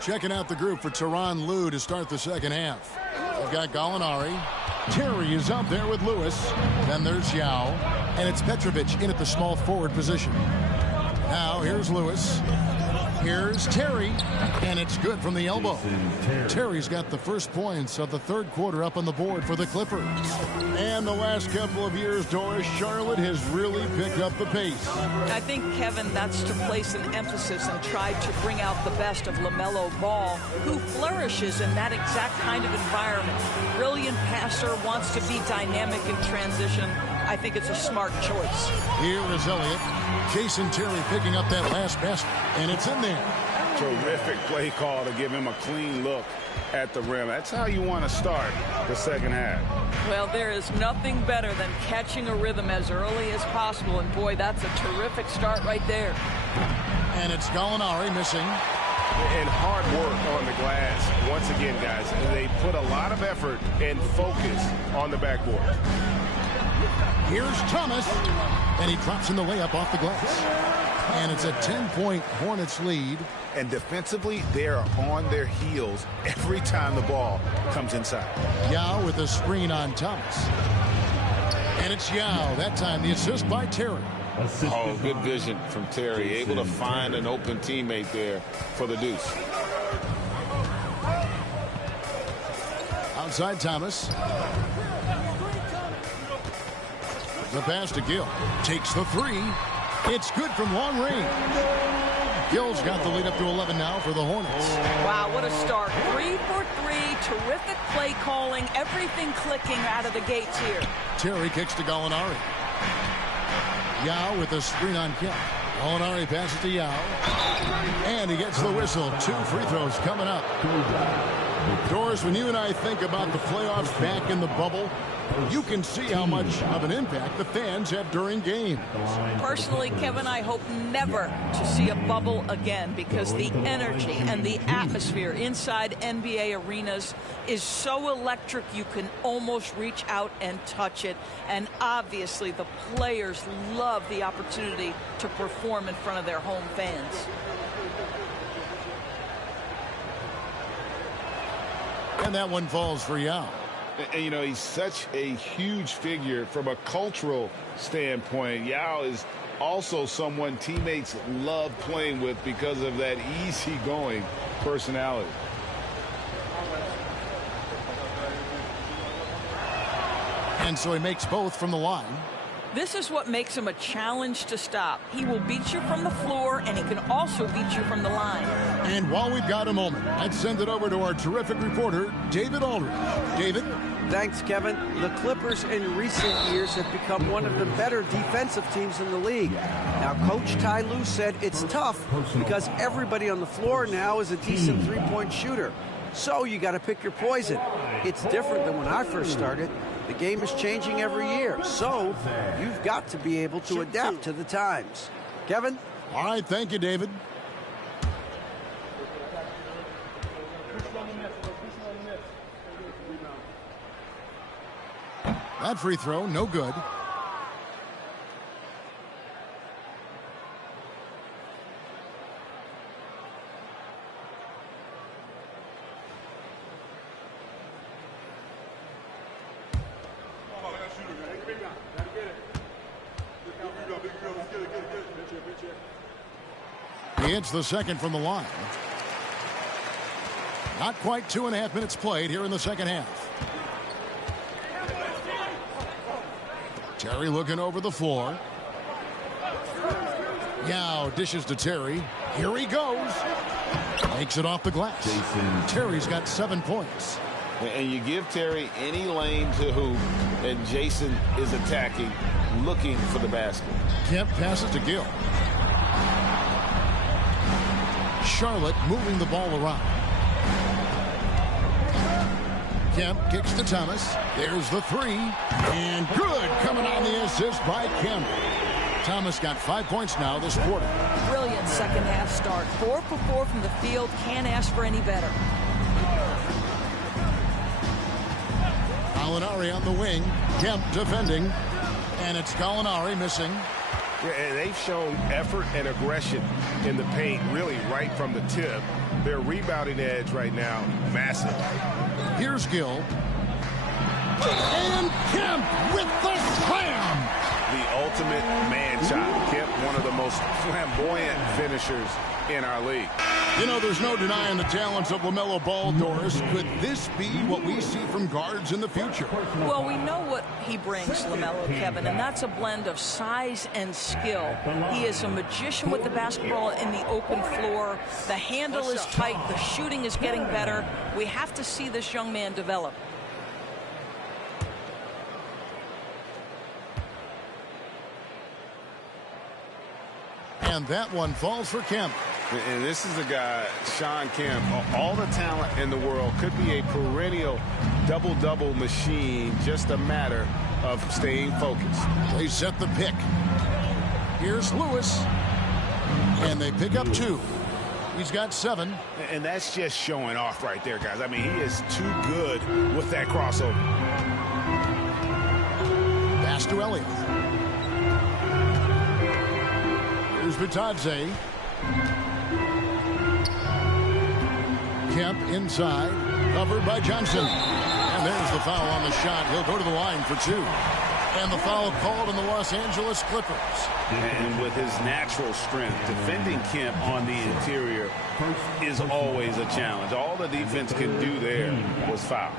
Checking out the group for Tyronn Lue to start the second half. They've got Gallinari. Terry is out there with Lewis. Then there's Yao. And it's Petrovic in at the small forward position. Now here's Lewis. Here's Terry. And it's good from the elbow. Terry's got the first points of the third quarter up on the board for the Clippers. And the last couple of years, Doris, Charlotte has really picked up the pace. I think, Kevin, that's to place an emphasis and try to bring out the best of LaMelo Ball, who flourishes in that exact kind of environment. Brilliant passer, wants to be dynamic in transition. I think it's a smart choice. Here is Elliott. Jason Terry picking up that last basket, and it's in there. Terrific play call to give him a clean look at the rim. That's how you want to start the second half. Well, there is nothing better than catching a rhythm as early as possible, and boy, that's a terrific start right there. And it's Gallinari missing. And hard work on the glass. Once again, guys, they put a lot of effort and focus on the backboard. Here's Thomas, and he drops in the layup off the glass. And it's a 10-point Hornets lead. And defensively, they are on their heels every time the ball comes inside. Yao with a screen on Thomas. And it's Yao. That time the assist by Terry. Oh, good vision from Terry. Able to find an open teammate there for the deuce. Outside Thomas. The pass to Gill. Takes the three. It's good from long range. Gill's got the lead up to 11 now for the Hornets. Wow, what a start. 3 for 3. Terrific play calling. Everything clicking out of the gates here. Terry kicks to Gallinari. Yao with a screen on Kemp. Gallinari passes to Yao. And he gets the whistle. 2 free throws coming up. Doris, when you and I think about the playoffs back in the bubble, you can see how much of an impact the fans have during games. Personally, Kevin, I hope never to see a bubble again, because the energy and the atmosphere inside NBA arenas is so electric you can almost reach out and touch it. And obviously the players love the opportunity to perform in front of their home fans. And that one falls for Yao. And, you know, he's such a huge figure from a cultural standpoint. Yao is also someone teammates love playing with because of that easygoing personality. And so he makes both from the line. This is what makes him a challenge to stop. He will beat you from the floor, and he can also beat you from the line. And while we've got a moment, I'd send it over to our terrific reporter, David Aldridge. David? Thanks, Kevin. The Clippers in recent years have become one of the better defensive teams in the league. Now, Coach Ty Lue said it's tough because everybody on the floor now is a decent three-point shooter. So you got to pick your poison. It's different than when I first started. The game is changing every year, so you've got to be able to adapt to the times. Kevin? All right, thank you, David. That free throw, no good. He hits the second from the line. Not quite 2.5 minutes played here in the second half. Terry looking over the floor. Yao dishes to Terry. Here he goes. Makes it off the glass. Terry's got 7 points. And you give Terry any lane to hoop, and Jason is attacking, looking for the basket. Kemp passes to Gill. Charlotte moving the ball around. Kemp kicks to Thomas. There's the three. And good coming on the assist by Kemp. Thomas got 5 points now this quarter. Brilliant second half start. 4 for 4 from the field. Can't ask for any better. Gallinari on the wing. Kemp defending. And it's Gallinari missing. Yeah, and they've shown effort and aggression in the paint really right from the tip. Their rebounding edge right now, massive. Here's Gill. And Kemp with the slam. The ultimate man child. Kemp, one of the most flamboyant finishers in our league. You know, there's no denying the talents of LaMelo Ball, Doris. Could this be what we see from guards in the future? Well, we know what he brings, LaMelo, Kevin, and that's a blend of size and skill. He is a magician with the basketball in the open floor. The handle is tight. The shooting is getting better. We have to see this young man develop. And that one falls for Kemp. And this is a guy, Sean Kemp, all the talent in the world, could be a perennial double-double machine, just a matter of staying focused. They set the pick. Here's Lewis. And they pick up 2. He's got 7. And that's just showing off right there, guys. I mean, he is too good with that crossover. Pass to Elliott. Here's Bitadze. Kemp inside, covered by Johnson. And there's the foul on the shot. He'll go to the line for 2. And the foul called on the Los Angeles Clippers. And with his natural strength, defending Kemp on the interior is always a challenge. All the defense can do there was foul.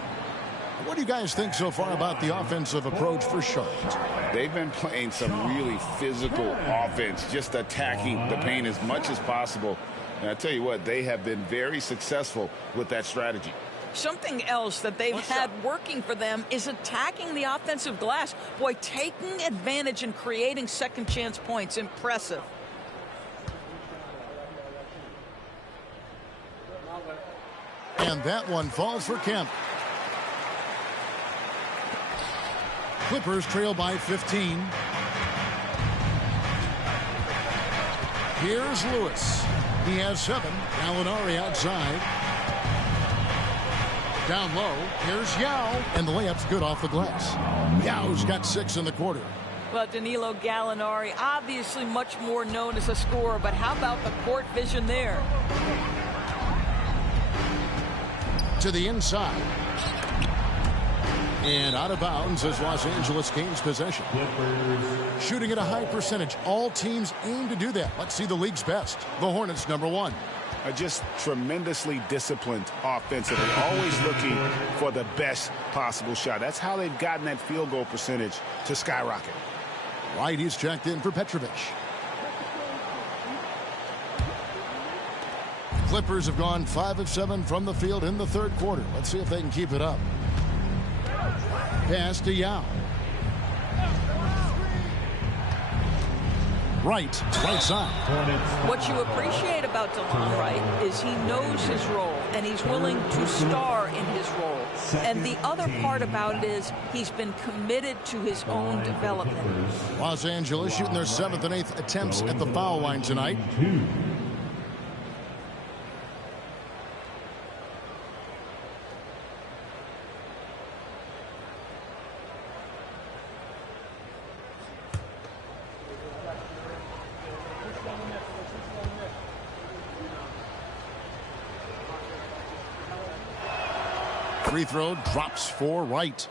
What do you guys think so far about the offensive approach for Charlotte? They've been playing some really physical offense, just attacking the paint as much as possible. And I tell you what, they have been very successful with that strategy. Something else that they've had working for them is attacking the offensive glass. Boy, taking advantage and creating second chance points. Impressive. And that one falls for Kemp. Clippers trail by 15. Here's Lewis. He has 7. Gallinari outside. Down low. Here's Yao. And the layup's good off the glass. Yao's got 6 in the quarter. Well, Danilo Gallinari, obviously much more known as a scorer, but how about the court vision there? To the inside. And out of bounds as Los Angeles gains possession. Shooting at a high percentage. All teams aim to do that. Let's see the league's best. The Hornets, number 1. Just tremendously disciplined offensively. Always looking for the best possible shot. That's how they've gotten that field goal percentage to skyrocket. Right, he's checked in for Petrovic. Clippers have gone 5 of 7 from the field in the third quarter. Let's see if they can keep it up. Pass to Yao. Right side. What you appreciate about DeLon Wright is he knows his role, and he's willing to star in his role. And the other part about it is he's been committed to his own development. Los Angeles shooting their 7th and 8th attempts at the foul line tonight. Free throw drops for Wright.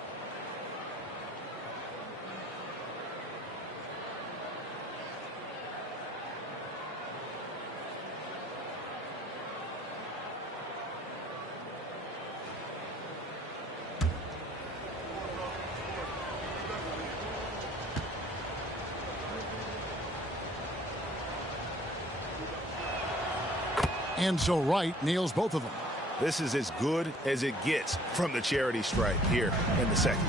And so Wright nails both of them. This is as good as it gets from the charity stripe here in the second.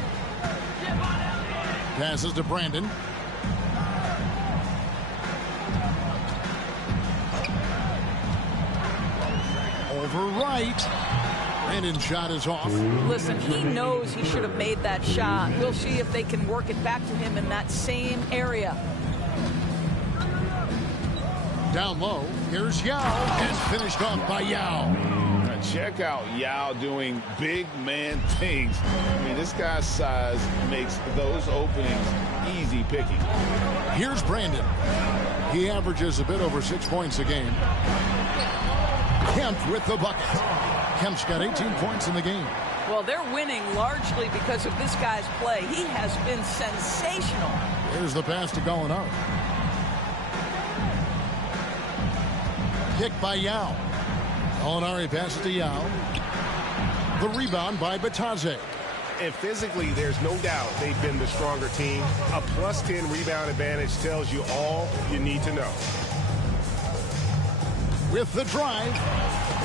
Passes to Brandon. Over Wright. Brandon's shot is off. Listen, he knows he should have made that shot. We'll see if they can work it back to him in that same area. Down low. Here's Yao. And finished off by Yao. check out Yao doing big man things. I mean, this guy's size makes those openings easy picking. Here's Brandon. He averages a bit over 6 points a game. Kemp with the bucket. Kemp's got 18 points in the game. Well, they're winning largely because of this guy's play. He has been sensational. Here's the pass to Gallinari. Kick by Yao. Gallinari passes to Yao. The rebound by Bataze. And physically, there's no doubt they've been the stronger team. A +10 rebound advantage tells you all you need to know. With the drive,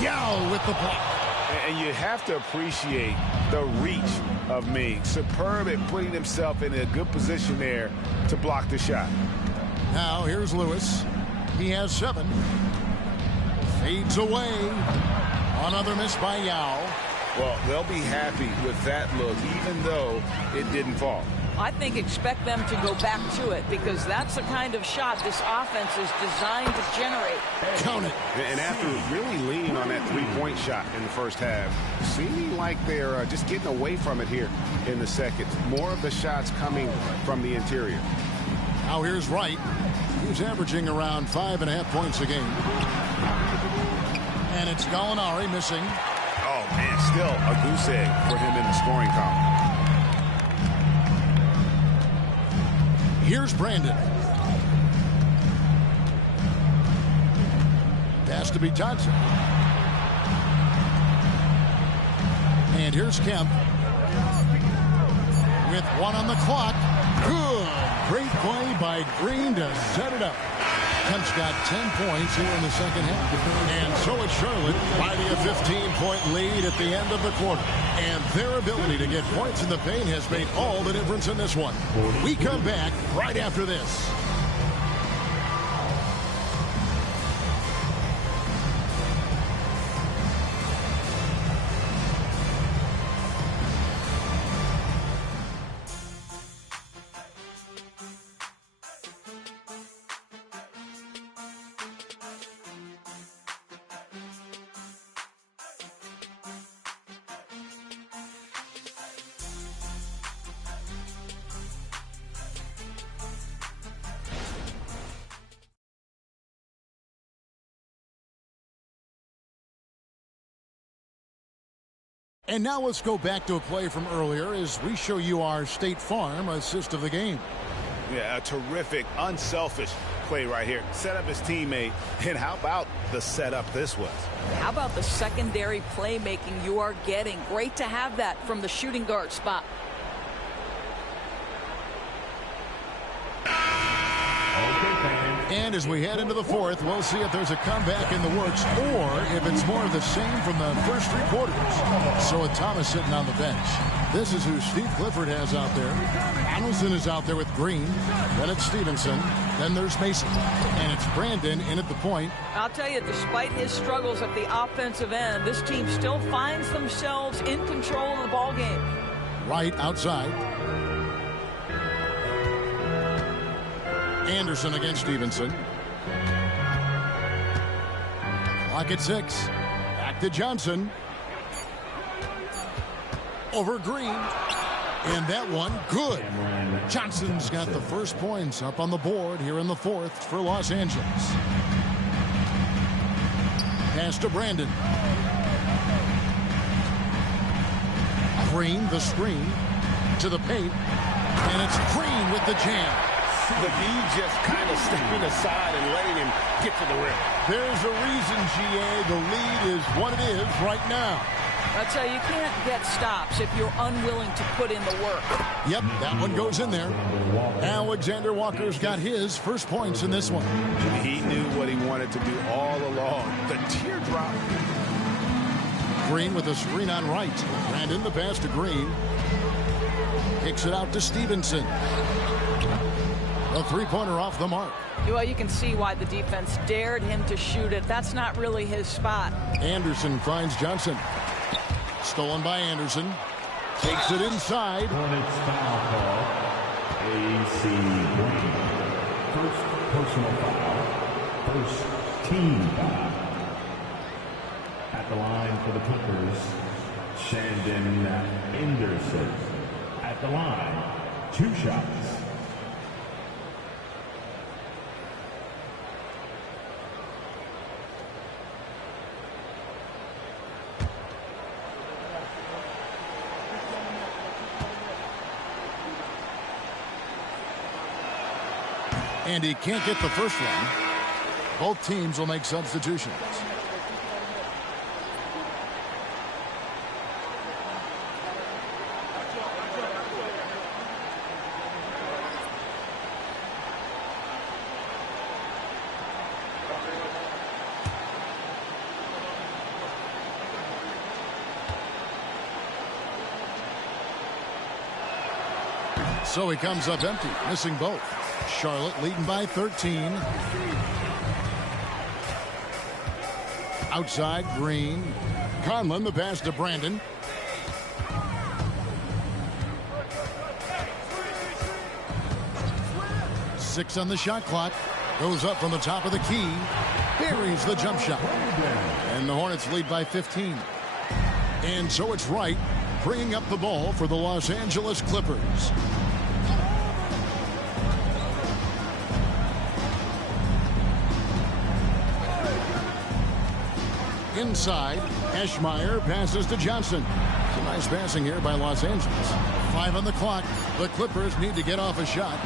Yao with the block. And you have to appreciate the reach of Ming. Superb at putting himself in a good position there to block the shot. Now here's Lewis. He has 7. Fades away. Another miss by Yao. Well, they'll be happy with that look, even though it didn't fall. I think expect them to go back to it because that's the kind of shot this offense is designed to generate. Count it. And after really leaning on that three-point shot in the first half, seeming like they're just getting away from it here in the second. More of the shots coming from the interior. Now here's Wright. He's averaging around 5.5 points a game. And it's Gallinari missing. Oh, man, still a goose egg for him in the scoring column. Here's Brandon. Pass to be Johnson. And here's Kemp. With 1 on the clock. Good. Great play by Green to set it up. Kemp's got 10 points here in the second half. And so it's Charlotte finding a 15-point lead at the end of the quarter. And their ability to get points in the paint has made all the difference in this one. We come back right after this. And now let's go back to a play from earlier as we show you our State Farm assist of the game. Yeah, a terrific, unselfish play right here. Set up his teammate, and how about the setup this was? How about the secondary playmaking you are getting? Great to have that from the shooting guard spot. And as we head into the fourth, we'll see if there's a comeback in the works or if it's more of the same from the first 3 quarters. So with Thomas sitting on the bench, this is who Steve Clifford has out there. Adelson is out there with Green. Then it's Stevenson. Then there's Mason. And it's Brandon in at the point. I'll tell you, despite his struggles at the offensive end, this team still finds themselves in control of the ball game. Right outside. Anderson against Stevenson. Clock at 6. Back to Johnson. Over Green. And that one, good. Johnson's got the first points up on the board here in the fourth for Los Angeles. Pass to Brandon. Green, the screen. To the paint. And it's Green with the jam. The D just kind of stepping aside and letting him get to the rim. There's a reason, GA. The lead is what it is right now. I'll tell you, you can't get stops if you're unwilling to put in the work. Yep, that one goes in there. Alexander Walker's got his first points in this one. He knew what he wanted to do all along. The teardrop. Green with a screen on right. Brandon, the pass to Green. Kicks it out to Stevenson. A three-pointer off the mark. Well, you can see why the defense dared him to shoot it. That's not really his spot. Anderson finds Johnson. Stolen by Anderson. Takes it inside. Hornets foul call. AC Green. First personal foul. First team foul. At the line for the Clippers, Shandon Anderson. At the line, 2 shots. And he can't get the first one. Both teams will make substitutions. So he comes up empty, missing both. Charlotte leading by 13. Outside, Green. Conlon, the pass to Brandon. Six on the shot clock. Goes up from the top of the key. Buries the jump shot. And the Hornets lead by 15. And so it's Wright bringing up the ball for the Los Angeles Clippers. Inside, Eschmeyer passes to Johnson. Some nice passing here by Los Angeles. 5 on the clock. The Clippers need to get off a shot.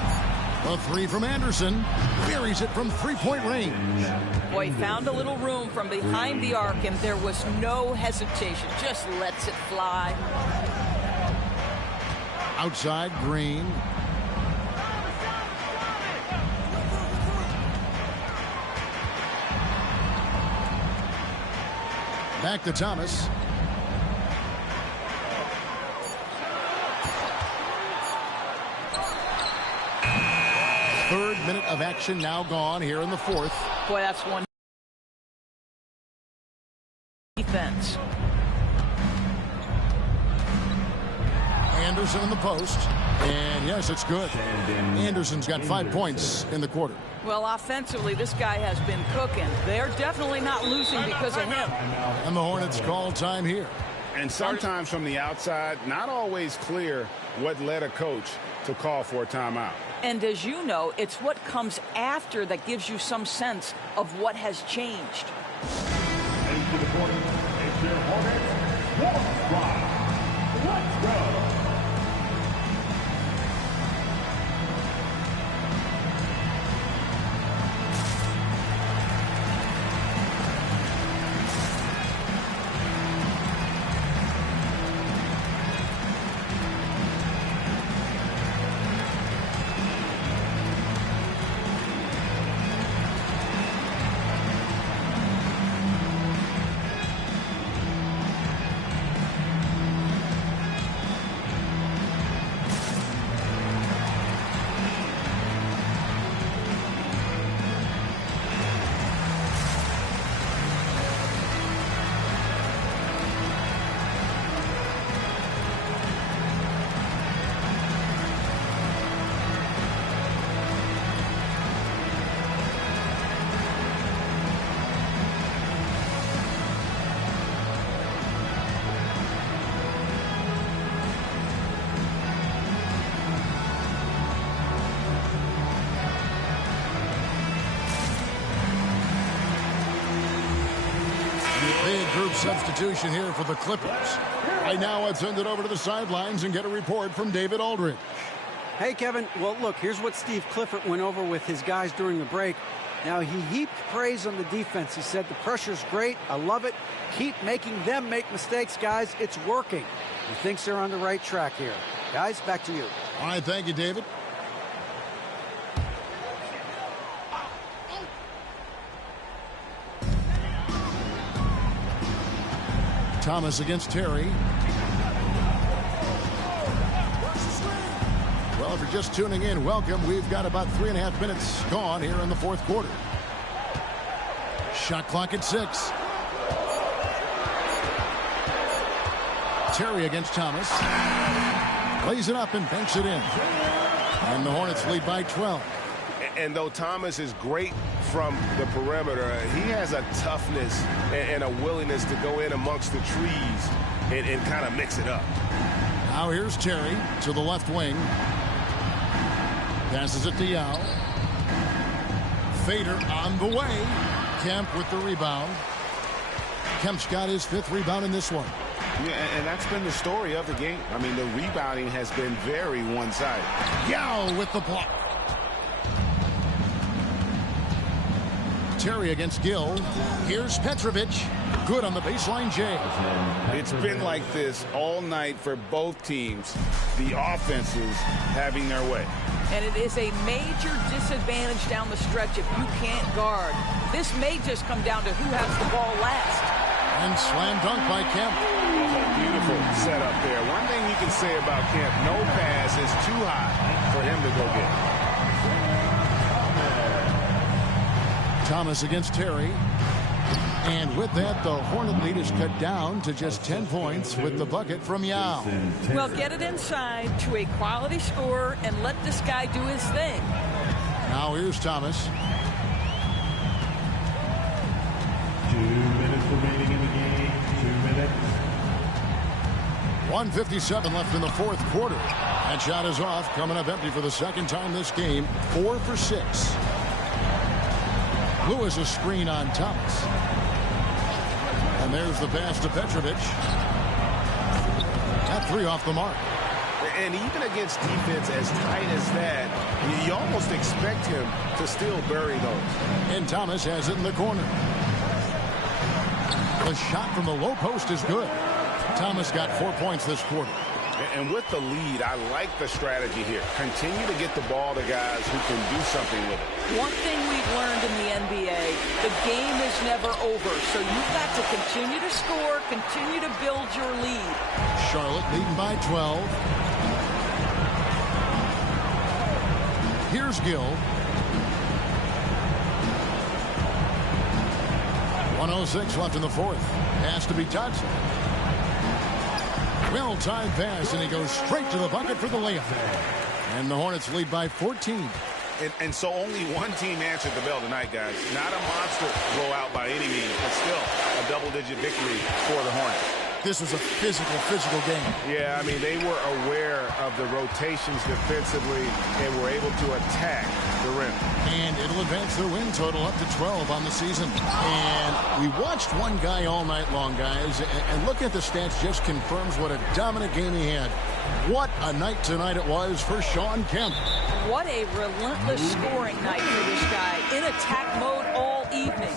A 3 from Anderson. Buries it from three-point range. Boy, he found a little room from behind the arc, and there was no hesitation. Just lets it fly. Outside, Green. Back to Thomas. Third minute of action now gone here in the fourth. Boy, that's one defense. Anderson in the post. And yes, it's good. Anderson's got 5 points in the quarter. Well, offensively, this guy has been cooking. They're definitely not losing because of him. And the Hornets call time here. And sometimes from the outside, not always clear what led a coach to call for a timeout. And as you know, it's what comes after that gives you some sense of what has changed. Into the court, it's your Hornets warm drive. Let's go. Group substitution here for the Clippers. Right now, I'll send it over to the sidelines and get a report from David Aldridge. Hey, Kevin. Well, look, here's what Steve Clifford went over with his guys during the break. Now, he heaped praise on the defense. He said, the pressure's great. I love it. Keep making them make mistakes, guys. It's working. He thinks they're on the right track here. Guys, back to you. All right, thank you, David. Thomas against Terry. Well, if you're just tuning in, welcome. We've got about 3.5 minutes gone here in the fourth quarter. Shot clock at 6. Terry against Thomas. Lays it up and banks it in. And the Hornets lead by 12. And though Thomas is great from the perimeter. He has a toughness and a willingness to go in amongst the trees and kind of mix it up. Now here's Terry to the left wing. Passes it to Yao. Fader on the way. Kemp with the rebound. Kemp's got his 5th rebound in this one. Yeah, and that's been the story of the game. I mean, the rebounding has been very one-sided. Yao with the block. Terry against Gill. Here's Petrovic. Good on the baseline, Jay. It's been like this all night for both teams. The offenses having their way. And it is a major disadvantage down the stretch if you can't guard. This may just come down to who has the ball last. And slam dunk by Kemp. Oh, beautiful setup there. One thing you can say about Kemp, no pass is too high for him to go get. Thomas against Terry. And with that, the Hornet lead is cut down to just 10 points with the bucket from Yao. Well, get it inside to a quality scorer and let this guy do his thing. Now here's Thomas. 2 minutes remaining in the game. 2 minutes. 1:57 left in the 4th quarter. That shot is off, coming up empty for the 2nd time this game. 4 for 6. Lewis a screen on Thomas. And there's the pass to Petrovic. That 3 off the mark. And even against defense as tight as that, you almost expect him to still bury those. And Thomas has it in the corner. The shot from the low post is good. Thomas got 4 points this quarter. And with the lead, I like the strategy here. Continue to get the ball to guys who can do something with it. One thing we've learned in the NBA, the game is never over. So you've got to continue to score, continue to build your lead. Charlotte leading by 12. Here's Gill. 1:06 left in the 4th. Has to be touched. Well-timed pass, and he goes straight to the bucket for the layup. And the Hornets lead by 14. And so only one team answered the bell tonight, guys. Not a monster blowout by any means, but still a double-digit victory for the Hornets. This was a physical game. Yeah, I mean, they were aware of the rotations defensively and were able to attack the rim. And it'll advance their win total up to 12 on the season. And we watched one guy all night long, guys, and looking at the stats just confirms what a dominant game he had. What a night tonight it was for Shawn Kemp. What a relentless scoring night for this guy. In attack mode all evening.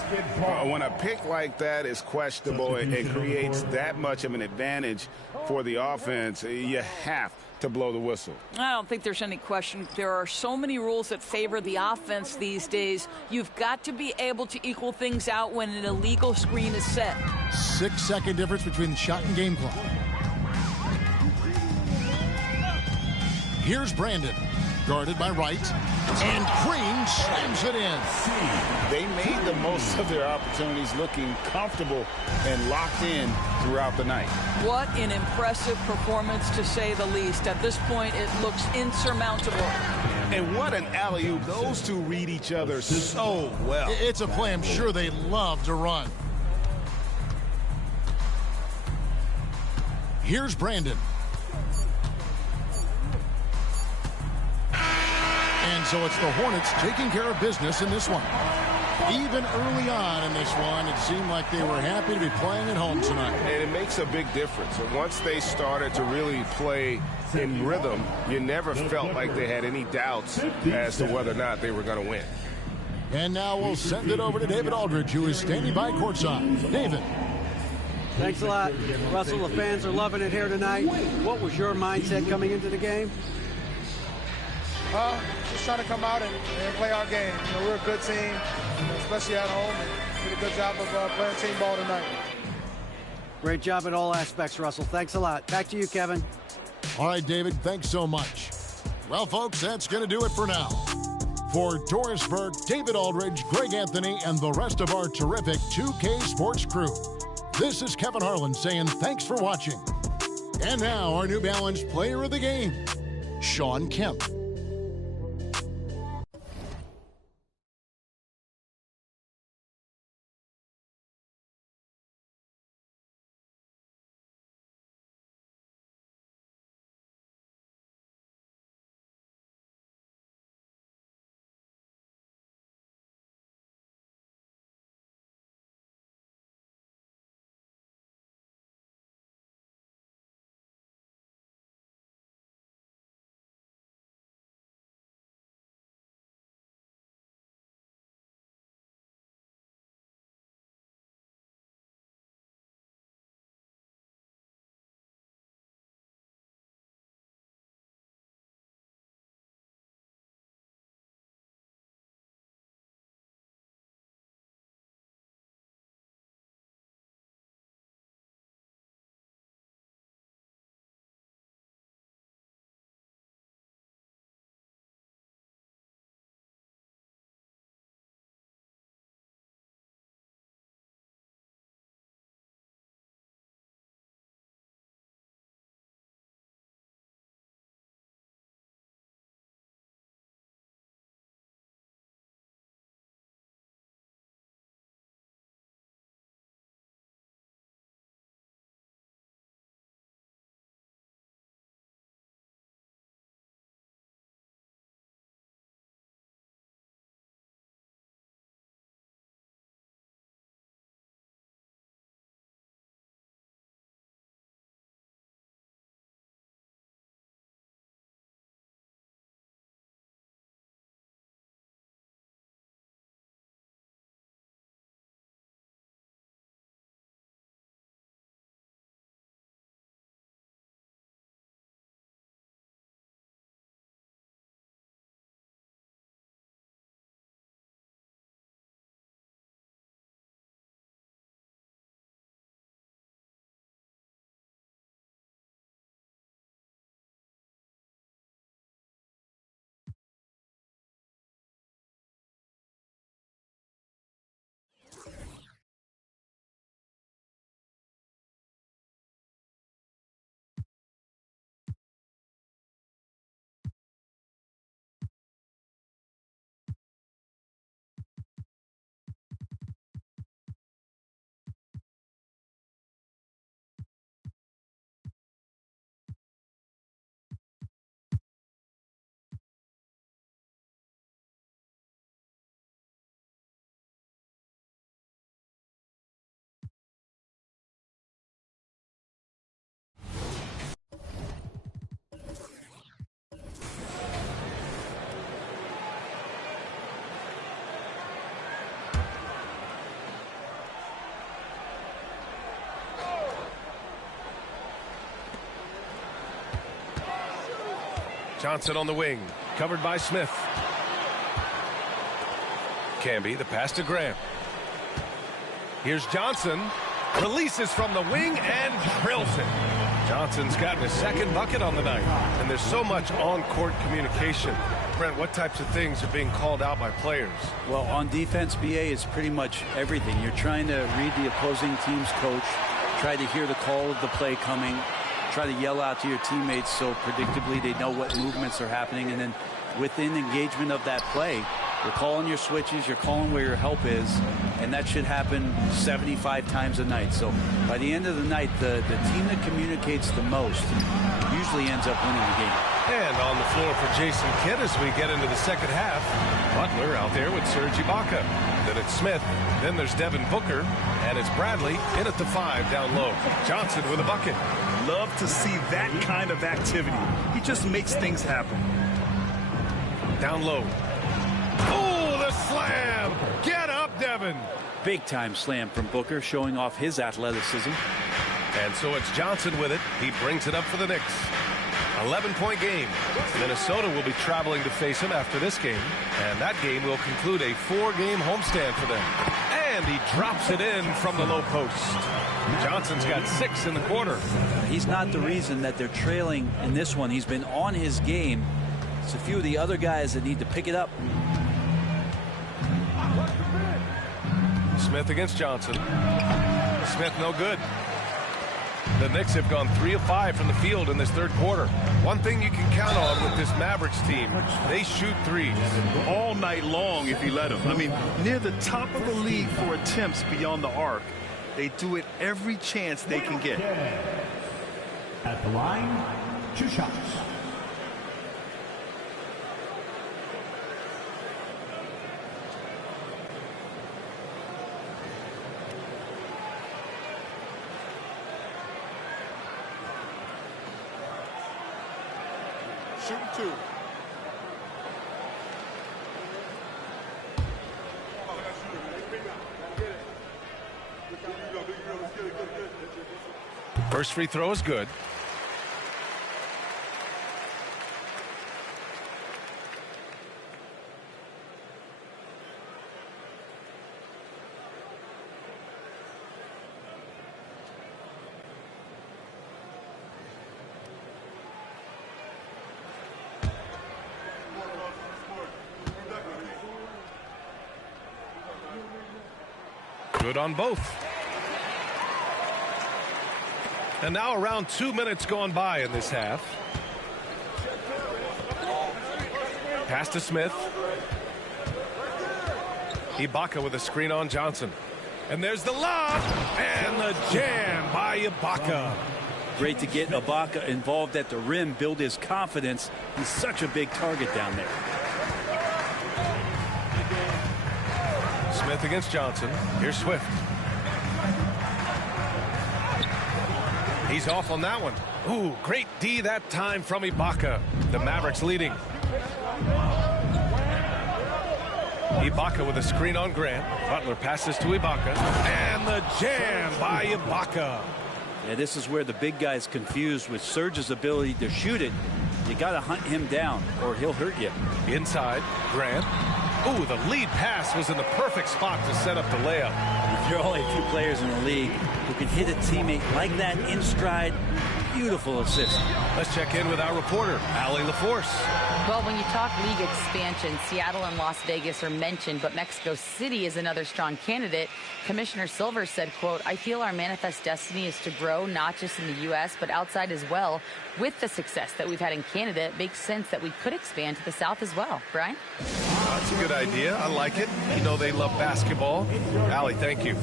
When a pick like that is questionable and creates that much of an advantage for the offense, you have to blow the whistle. I don't think there's any question. There are so many rules that favor the offense these days. You've got to be able to equal things out when an illegal screen is set. 6-second difference between the shot and game clock. Here's Brandon. Guarded by Wright. And Green slams it in. They made the most of their opportunities, looking comfortable and locked in throughout the night. What an impressive performance, to say the least. At this point, it looks insurmountable. And what an alley-oop. Those two read each other so well. It's a play I'm sure they love to run. Here's Brandon. And so it's the Hornets taking care of business in this one. Even early on in this one, it seemed like they were happy to be playing at home tonight. And it makes a big difference. And once they started to really play in rhythm, you never felt like they had any doubts as to whether or not they were going to win. And now we'll send it over to David Aldridge, who is standing by courtside. David. Thanks a lot. Russell, the fans are loving it here tonight. What was your mindset coming into the game? Just trying to come out and play our game. You know, we're a good team, especially at home, and did a good job of playing team ball tonight. Great job at all aspects, Russell. Thanks a lot. Back to you, Kevin. All right, David, thanks so much. Well, folks, that's going to do it for now. For Doris Burke, David Aldridge, Greg Anthony, and the rest of our terrific 2K Sports crew, this is Kevin Harlan saying thanks for watching. And now, our New Balance player of the game, Shawn Kemp. Johnson on the wing, covered by Smith. Camby, the pass to Graham. Here's Johnson, releases from the wing and drills it. Johnson's gotten his second bucket on the night, and there's so much on-court communication. Brent, what types of things are being called out by players? Well, on defense, BA is pretty much everything. You're trying to read the opposing team's coach, try to hear the call of the play coming, try to yell out to your teammates so predictably they know what movements are happening, and then within engagement of that play, you're calling your switches, you're calling where your help is, and that should happen 75 times a night. So by the end of the night, the team that communicates the most usually ends up winning the game. And on the floor for Jason Kidd as we get into the second half, Butler out there with Serge Ibaka. Then it's Smith, then there's Devin Booker, and it's Bradley in at the 5 down low. Johnson with a bucket. Love to see that kind of activity. He just makes things happen. Down low. Oh, the slam! Get up, Devin! Big time slam from Booker, showing off his athleticism. And so it's Johnson with it. He brings it up for the Knicks. 11-point game. Minnesota will be traveling to face him after this game, and that game will conclude a 4-game homestand for them. And he drops it in from the low post. Johnson's got 6 in the quarter. He's not the reason that they're trailing in this one. He's been on his game. It's a few of the other guys that need to pick it up. Smith against Johnson. Smith no good. The Knicks have gone 3 of 5 from the field in this third quarter. One thing you can count on with this Mavericks team, they shoot threes all night long if you let them. I mean, near the top of the league for attempts beyond the arc. They do it every chance they can get. At the line, 2 shots. Shooting 2. First free throw is good. Good on both. And now around 2 minutes gone by in this half. Pass to Smith. Ibaka with a screen on Johnson. And there's the lob and the jam by Ibaka. Great to get Ibaka involved at the rim, build his confidence. He's such a big target down there. Smith against Johnson. Here's Swift. He's off on that one. Ooh, great D that time from Ibaka. The Mavericks leading. Ibaka with a screen on Grant. Butler passes to Ibaka. And the jam by Ibaka. Yeah, this is where the big guy's confused with Serge's ability to shoot it. You got to hunt him down or he'll hurt you. Inside, Grant. Ooh, the lead pass was in the perfect spot to set up the layup. There are only a few players in the league who can hit a teammate like that in stride. Beautiful assist. Let's check in with our reporter, Allie LaForce. Well, when you talk league expansion, Seattle and Las Vegas are mentioned, but Mexico City is another strong candidate. Commissioner Silver said, quote, "I feel our manifest destiny is to grow not just in the U.S., but outside as well. With the success that we've had in Canada, it makes sense that we could expand to the South as well." Brian? That's a good idea. I like it. You know they love basketball. Allie, thank you.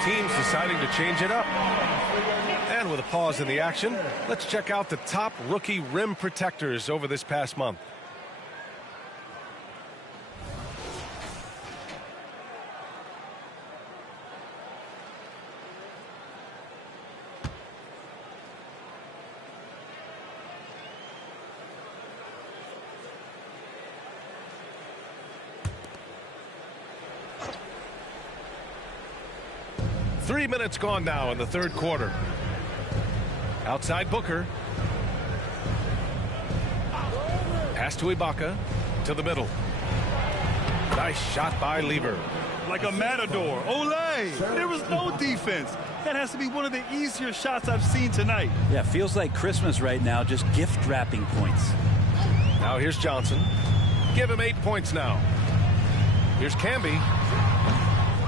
both teams deciding to change it up. And with a pause in the action, let's check out the top rookie rim protectors over this past month. Three minutes gone now in the third quarter. Outside Booker. Pass to Ibaka. To the middle. Nice shot by Lever. Like a matador. Olay! There was no defense. That has to be one of the easier shots I've seen tonight. Yeah, feels like Christmas right now, just gift wrapping points. Now here's Johnson. Give him 8 points now. Here's Camby.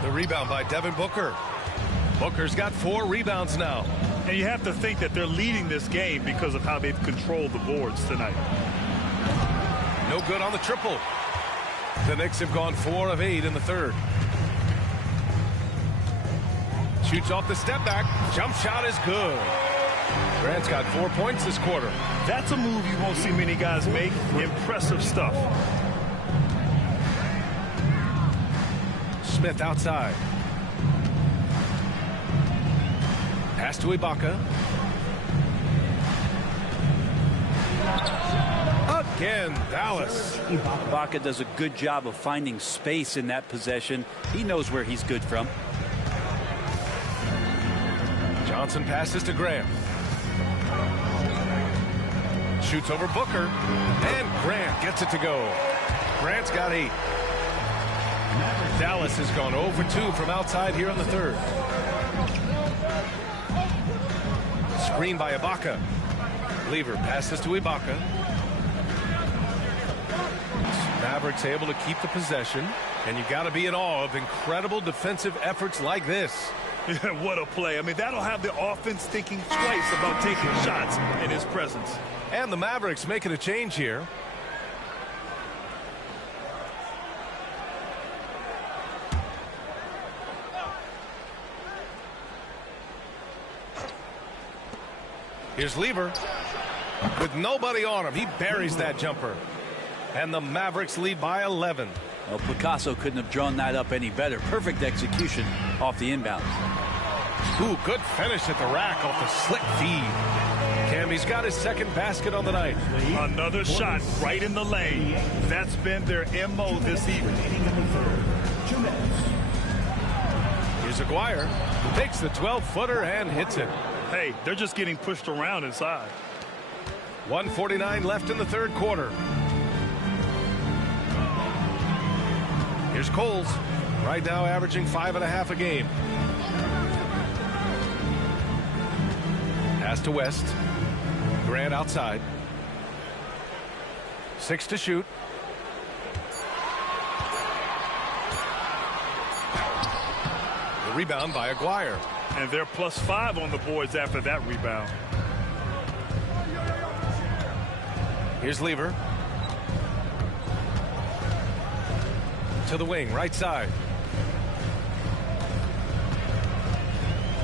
The rebound by Devin Booker. Booker's got 4 rebounds now. And you have to think that they're leading this game because of how they've controlled the boards tonight. No good on the triple. The Knicks have gone 4 of 8 in the third. Shoots off the step back. Jump shot is good. Grant's got 4 points this quarter. That's a move you won't see many guys make. Impressive stuff. Smith outside. Pass to Ibaka. Again, Dallas. Ibaka does a good job of finding space in that possession. He knows where he's good from. Johnson passes to Grant. Shoots over Booker. And Grant gets it to go. Grant's got 8. Dallas has gone 0 for 2 from outside here in the third. Screen by Ibaka. Lever passes to Ibaka. Mavericks able to keep the possession. And you got to be in awe of incredible defensive efforts like this. What a play. I mean, that'll have the offense thinking twice about taking shots in his presence. And the Mavericks making a change here. Here's Lever. With nobody on him, he buries that jumper. And the Mavericks lead by 11. Well, Picasso couldn't have drawn that up any better. Perfect execution off the inbound. Ooh, good finish at the rack off the slick feed. Cammy's got his second basket on the night. Another shot right in the lane. That's been their MO this evening. Here's Aguirre. Takes the 12-footer and hits it. Hey, they're just getting pushed around inside. 1:49 left in the third quarter. Here's Coles. Right now averaging 5.5 a game. Pass to West. Grant outside. 6 to shoot. The rebound by Aguirre. And they're +5 on the boards after that rebound. Here's Lever. To the wing, right side.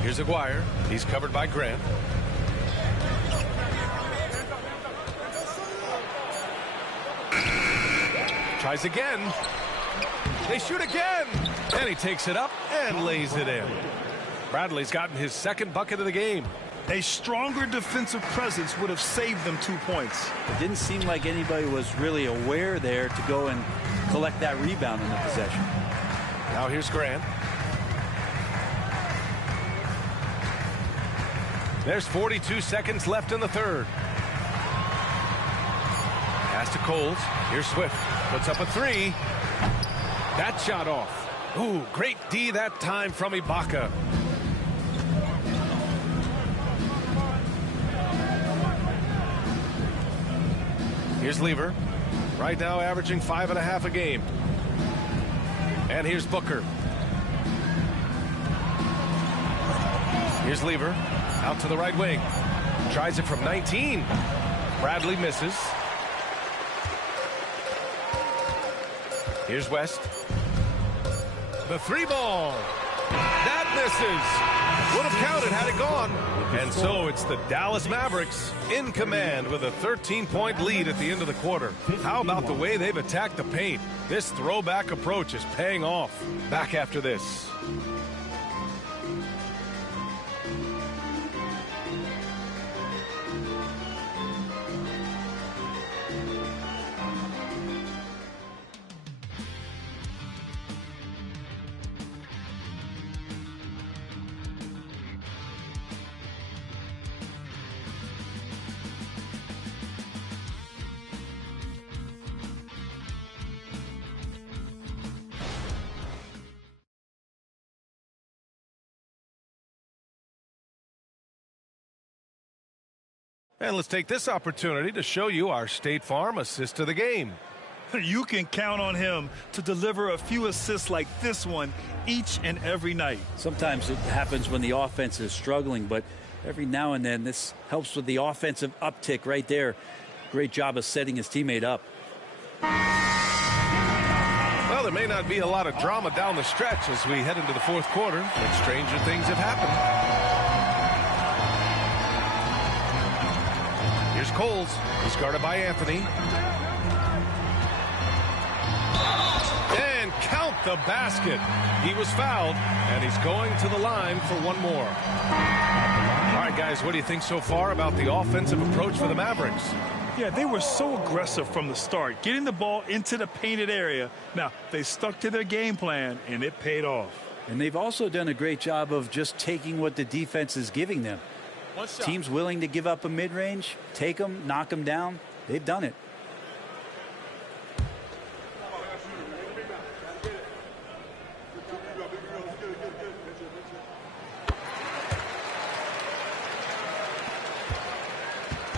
Here's Aguirre. He's covered by Grant. Tries again. They shoot again. And he takes it up and lays it in. Bradley's gotten his second bucket of the game. A stronger defensive presence would have saved them 2 points. It didn't seem like anybody was really aware there to go and collect that rebound in the possession. Now here's Grant. There's 42 seconds left in the third. Pass to Coles. Here's Swift. Puts up a 3. That shot off. Ooh, great D that time from Ibaka. Here's Lever. Right now averaging 5.5 a game. And here's Booker. Here's Lever. Out to the right wing. Tries it from 19. Bradley misses. Here's West. The 3 ball. That misses. Would have counted had it gone. And so it's the Dallas Mavericks in command with a 13-point lead at the end of the quarter. How about the way they've attacked the paint? This throwback approach is paying off. Back after this. And let's take this opportunity to show you our State Farm assist to the game. You can count on him to deliver a few assists like this one each and every night. Sometimes it happens when the offense is struggling, but every now and then this helps with the offensive uptick right there. Great job of setting his teammate up. Well, there may not be a lot of drama down the stretch as we head into the fourth quarter, but stranger things have happened. Here's Coles. He's guarded by Anthony. And count the basket. He was fouled, and he's going to the line for one more. All right, guys, what do you think so far about the offensive approach for the Mavericks? Yeah, they were so aggressive from the start, getting the ball into the painted area. Now, they stuck to their game plan, and it paid off. And they've also done a great job of just taking what the defense is giving them. Teams willing to give up a mid-range, take them, knock them down. They've done it.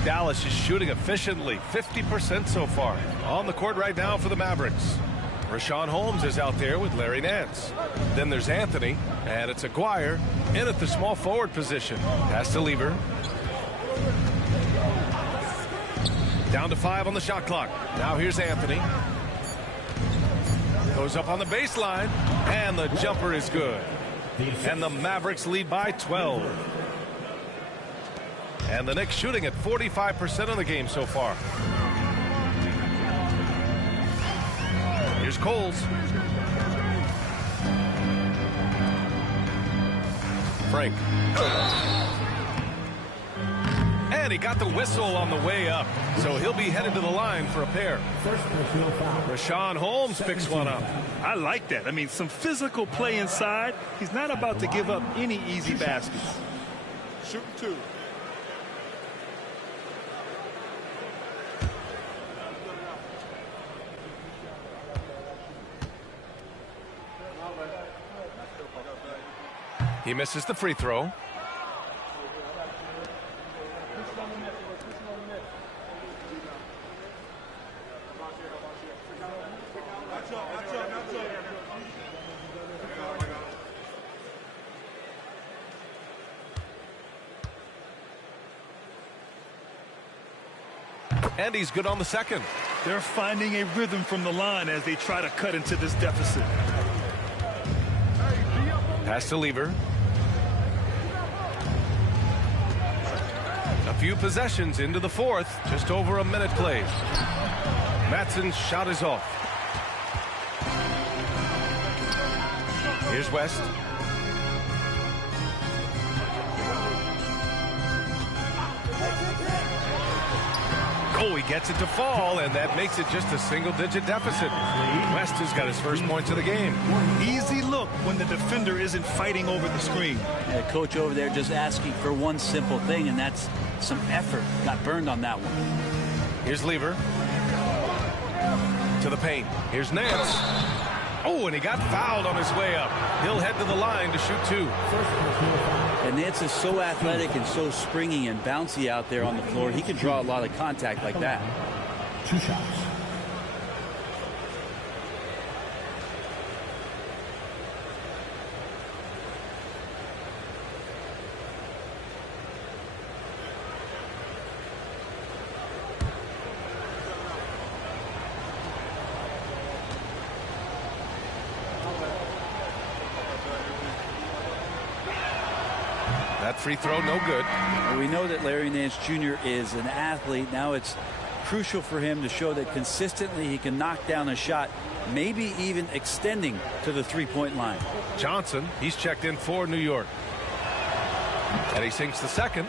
Dallas is shooting efficiently, 50% so far. On the court right now for the Mavericks. Rashawn Holmes is out there with Larry Nance. Then there's Anthony, and it's Aguirre in at the small forward position. Pass to Lever. Down to 5 on the shot clock. Now here's Anthony. Goes up on the baseline, and the jumper is good. And the Mavericks lead by 12. And the Knicks shooting at 45% of the game so far. Here's Coles. Frank. And he got the whistle on the way up. So he'll be headed to the line for a pair. Rashawn Holmes picks one up. I like that. I mean, some physical play inside. He's not about to give up any easy baskets. Shooting 2. He misses the free throw. And he's good on the second. They're finding a rhythm from the line as they try to cut into this deficit. Pass to Lever. A few possessions into the fourth. Just over a minute played. Matson's shot is off. Here's West. Oh, he gets it to fall, and that makes it just a single-digit deficit. West has got his first points of the game. Easy look when the defender isn't fighting over the screen. Yeah, coach over there just asking for one simple thing, and that's some effort. Got burned on that one. Here's Lever. To the paint. Here's Nance. Oh, and he got fouled on his way up. He'll head to the line to shoot 2. And Nance is so athletic and so springy and bouncy out there on the floor. He can draw a lot of contact like that. 2 shots. That free throw, no good. Well, we know that Larry Nance Jr. is an athlete. Now it's crucial for him to show that consistently he can knock down a shot, maybe even extending to the three-point line. Johnson, he's checked in for New York. And he sinks the second.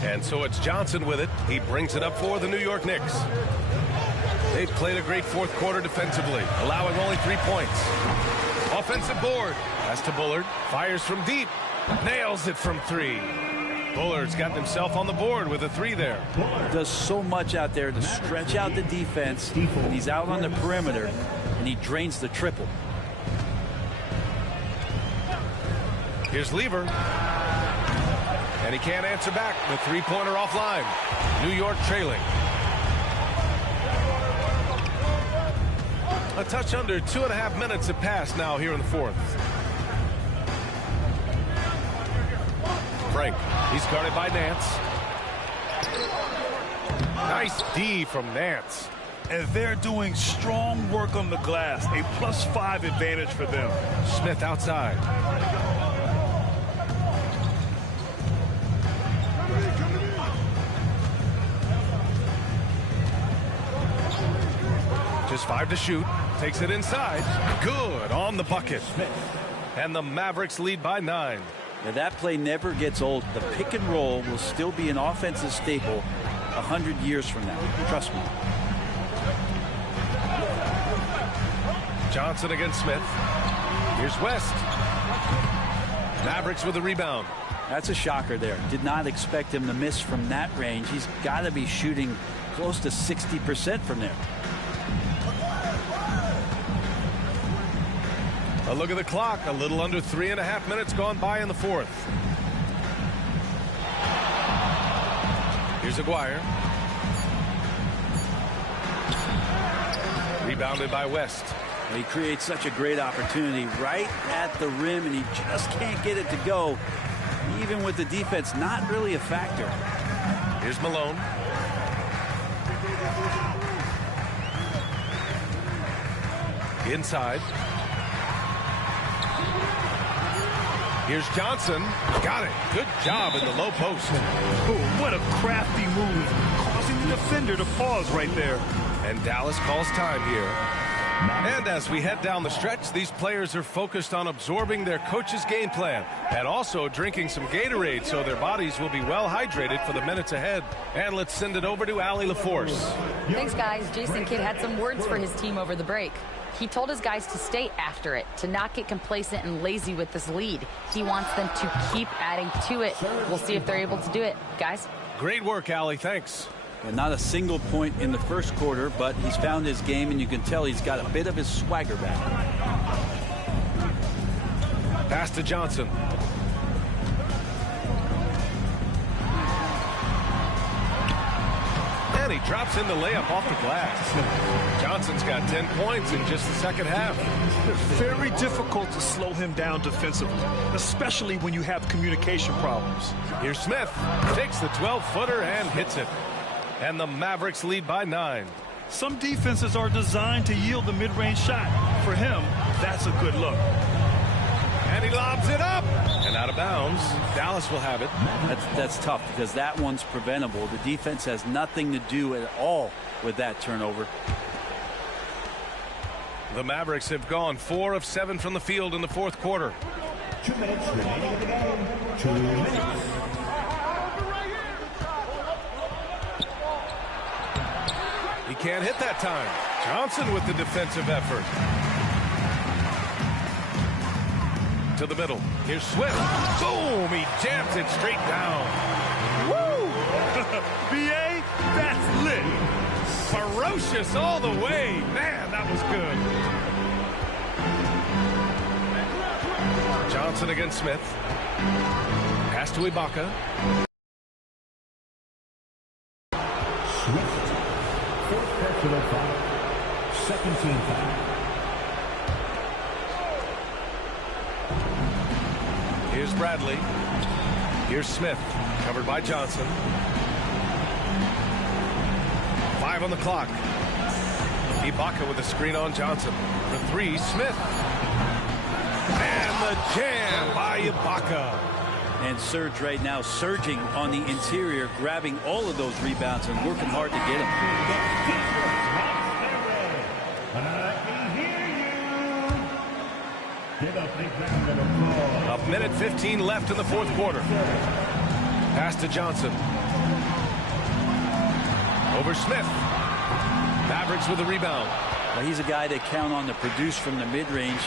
And so it's Johnson with it. He brings it up for the New York Knicks. They've played a great fourth quarter defensively, allowing only 3 points. Offensive board. Pass to Bullard. Fires from deep. Nails it from 3. Bullard's gotten himself on the board with a 3 there. Does so much out there to stretch out the defense. And he's out on the perimeter, and he drains the triple. Here's Lever. And he can't answer back. The three-pointer offline. New York trailing. A touch under 2.5 minutes have passed now here in the fourth. Frank, he's guarded by Nance. Nice D from Nance. And they're doing strong work on the glass. A +5 advantage for them. Smith outside. Just 5 to shoot. Takes it inside. Good on the bucket. And the Mavericks lead by 9. Now that play never gets old. The pick and roll will still be an offensive staple 100 years from now. Trust me. Johnson against Smith. Here's West. Mavericks with the rebound. That's a shocker there. Did not expect him to miss from that range. He's got to be shooting close to 60% from there. A look at the clock. A little under 3.5 minutes gone by in the fourth. Here's Aguirre. Rebounded by West. He creates such a great opportunity right at the rim, and he just can't get it to go. Even with the defense not really a factor. Here's Malone. Inside. Here's Johnson. Got it. Good job in the low post. Oh, what a crafty move, causing the defender to pause right there. And Dallas calls time here. And as we head down the stretch, these players are focused on absorbing their coach's game plan and also drinking some Gatorade so their bodies will be well hydrated for the minutes ahead. And let's send it over to Allie LaForce. Thanks, guys. Jason Kidd had some words for his team over the break. He told his guys to stay after it, to not get complacent and lazy with this lead. He wants them to keep adding to it. We'll see if they're able to do it. Guys? Great work, Allie. Thanks. And not a single point in the first quarter, but he's found his game, and you can tell he's got a bit of his swagger back. Pass to Johnson. And he drops in the layup off the glass. Johnson's got 10 points in just the second half. Very difficult to slow him down defensively, especially when you have communication problems. Here's Smith. Takes the 12-footer and hits it. And the Mavericks lead by 9. Some defenses are designed to yield the mid-range shot. For him, that's a good look. And he lobs it up. And out of bounds. Dallas will have it. That's tough because that one's preventable. The defense has nothing to do at all with that turnover. The Mavericks have gone 4 of 7 from the field in the fourth quarter. 2 minutes remaining in the game. 2 minutes. He can't hit that time. Johnson with the defensive effort. To the middle. Here's Swift. Boom! He jams it straight down. Woo! BA, that's lit. Ferocious all the way. Man, that was good. Johnson against Smith. Pass to Ibaka. Swift. Fourth personal foul. Second team foul. Here's Bradley. Here's Smith. Covered by Johnson. 5 on the clock. Ibaka with the screen on Johnson. For 3, Smith. And the jam by Ibaka. And Serge right now surging on the interior, grabbing all of those rebounds and working hard to get them. A minute 15 left in the fourth quarter. Pass to Johnson. Over Smith. Mavericks with the rebound. Well, he's a guy they count on to produce from the mid-range.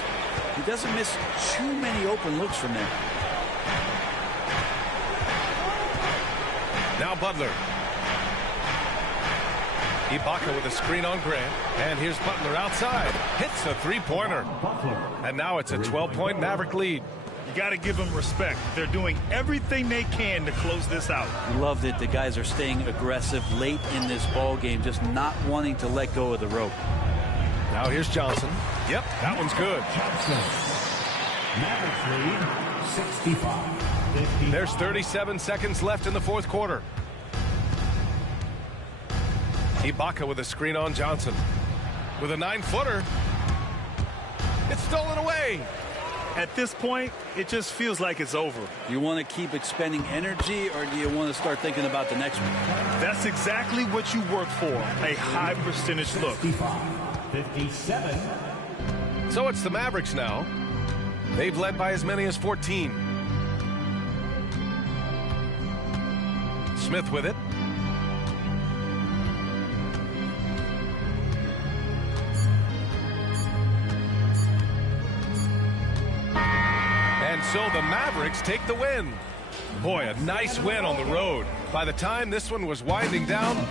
He doesn't miss too many open looks from there. Now Butler. Ibaka with a screen on Grant. And here's Butler outside. Hits a three-pointer. And now it's a 12-point Maverick lead. You got to give them respect. They're doing everything they can to close this out. Love that the guys are staying aggressive late in this ball game, just not wanting to let go of the rope. Now here's Johnson. Yep, that one's good. Mavericks lead 65. There's 37 seconds left in the fourth quarter. Ibaka with a screen on Johnson. With a 9-footer. It's stolen away. At this point, it just feels like it's over. You want to keep expending energy, or do you want to start thinking about the next one? That's exactly what you work for, a high percentage look. 57. So it's the Mavericks now. They've led by as many as 14. Smith with it. And so the Mavericks take the win. Boy, a nice win on the road. By the time this one was winding down,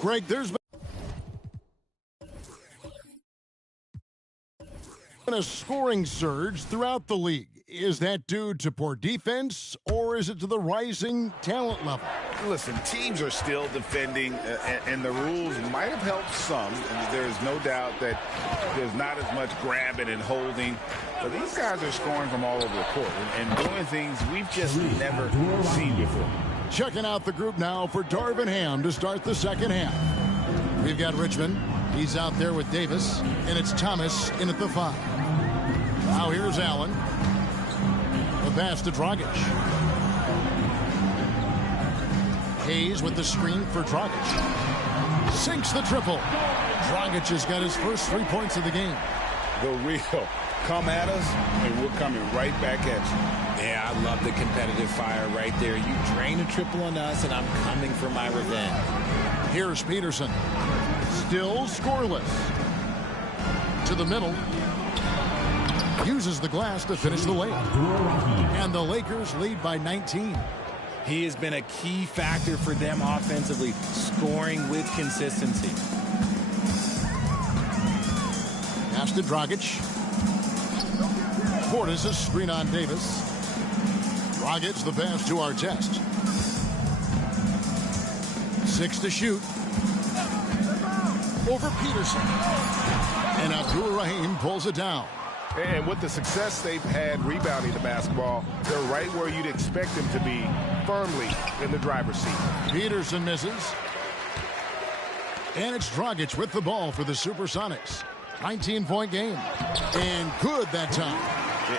Greg, there's been a scoring surge throughout the league. Is that due to poor defense, or is it to the rising talent level? Listen, teams are still defending, and the rules might have helped some. And there is no doubt that there's not as much grabbing and holding. But these guys are scoring from all over the court and doing things we've just never seen before. Checking out the group now for Darvin Ham to start the second half. We've got Richmond. He's out there with Davis, and it's Thomas in at the 5. Now here's Allen. The pass to Dragic. Hayes with the screen for Dragic. Sinks the triple. Dragic has got his first 3 points of the game. The real come at us, and we're coming right back at you. Yeah, I love the competitive fire right there. You drain a triple on us, and I'm coming for my revenge. Here's Peterson. Still scoreless. To the middle. Uses the glass to finish the layup. And the Lakers lead by 19. He has been a key factor for them offensively, scoring with consistency. Pass to Dragic. Portis a screen on Davis. Dragic the pass to Artest. 6 to shoot. Over Peterson. And Abdul-Rahim pulls it down. And with the success they've had rebounding the basketball, they're right where you'd expect them to be, firmly in the driver's seat. Peterson misses. And it's Dragic with the ball for the Supersonics. 19-point game. And good that time.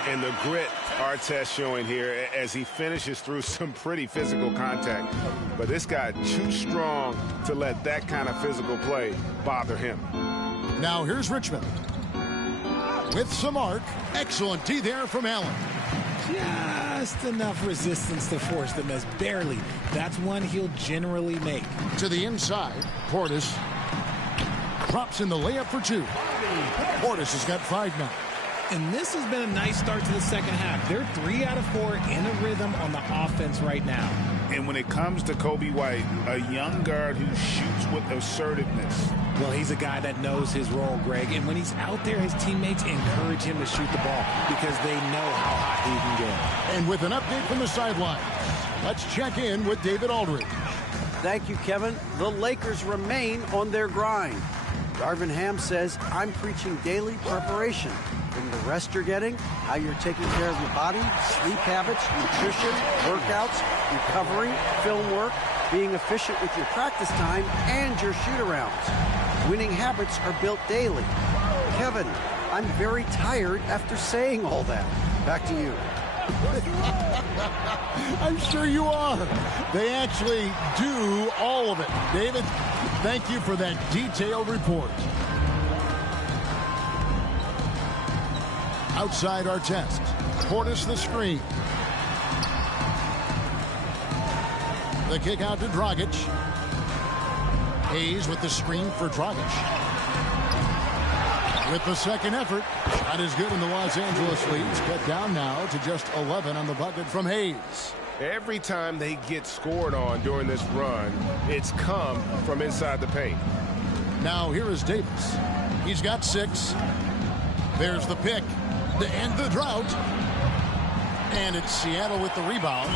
And the grit Artest showing here as he finishes through some pretty physical contact. But this guy too strong to let that kind of physical play bother him. Now here's Richmond. With some arc. Excellent D there from Allen. just enough resistance to force the miss. Barely. That's one he'll generally make. To the inside, Portis drops in the layup for 2. Portis has got 5 now. And this has been a nice start to the second half. They're 3 out of 4 in a rhythm on the offense right now. And when it comes to Kobe White, a young guard who shoots with assertiveness. Well, he's a guy that knows his role, Greg. And when he's out there, his teammates encourage him to shoot the ball because they know how hot he can get. And with an update from the sidelines, let's check in with David Aldridge. Thank you, Kevin. The Lakers remain on their grind. Darvin Ham says, I'm preaching daily preparation. From the rest you're getting, how you're taking care of your body, sleep habits, nutrition, workouts, recovery, film work, being efficient with your practice time, and your shoot-arounds. Winning habits are built daily. Kevin, I'm very tired after saying all that. Back to you. I'm sure you are. They actually do all of it. David, thank you for that detailed report. Outside our test. Portis the screen. The kick out to Dragic. Hayes with the screen for Dragic. With the second effort, shot is good in the Los Angeles leads. Cut down now to just 11 on the bucket from Hayes. Every time they get scored on during this run, it's come from inside the paint. Now here is Davis. He's got 6. There's the pick to end the drought. And it's Seattle with the rebound.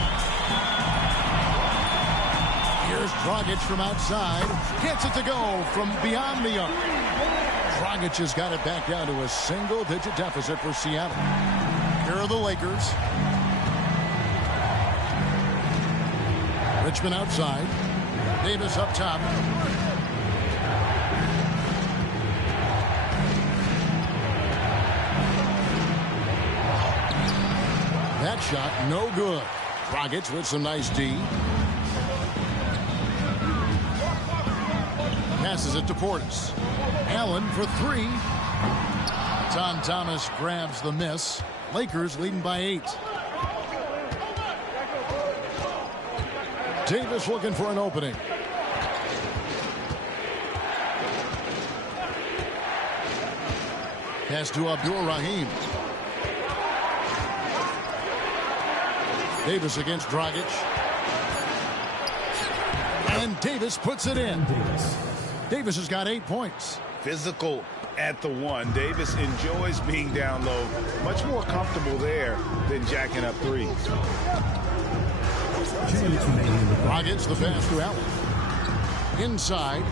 Here's Dragic from outside. Gets it to go from beyond the arc. Dragic has got it back down to a single-digit deficit for Seattle. Here are the Lakers. Richmond outside. Davis up top. That shot no good. Dragic with some nice D. Passes it to Portis. Allen for 3. Tom Thomas grabs the miss. Lakers leading by 8. Davis looking for an opening. Pass to Abdul Rahim. Davis against Dragic. And Davis puts it in. Davis has got 8 points. Physical at the 1. Davis enjoys being down low. Much more comfortable there than jacking up 3s. Dragic the pass to Allen. Inside.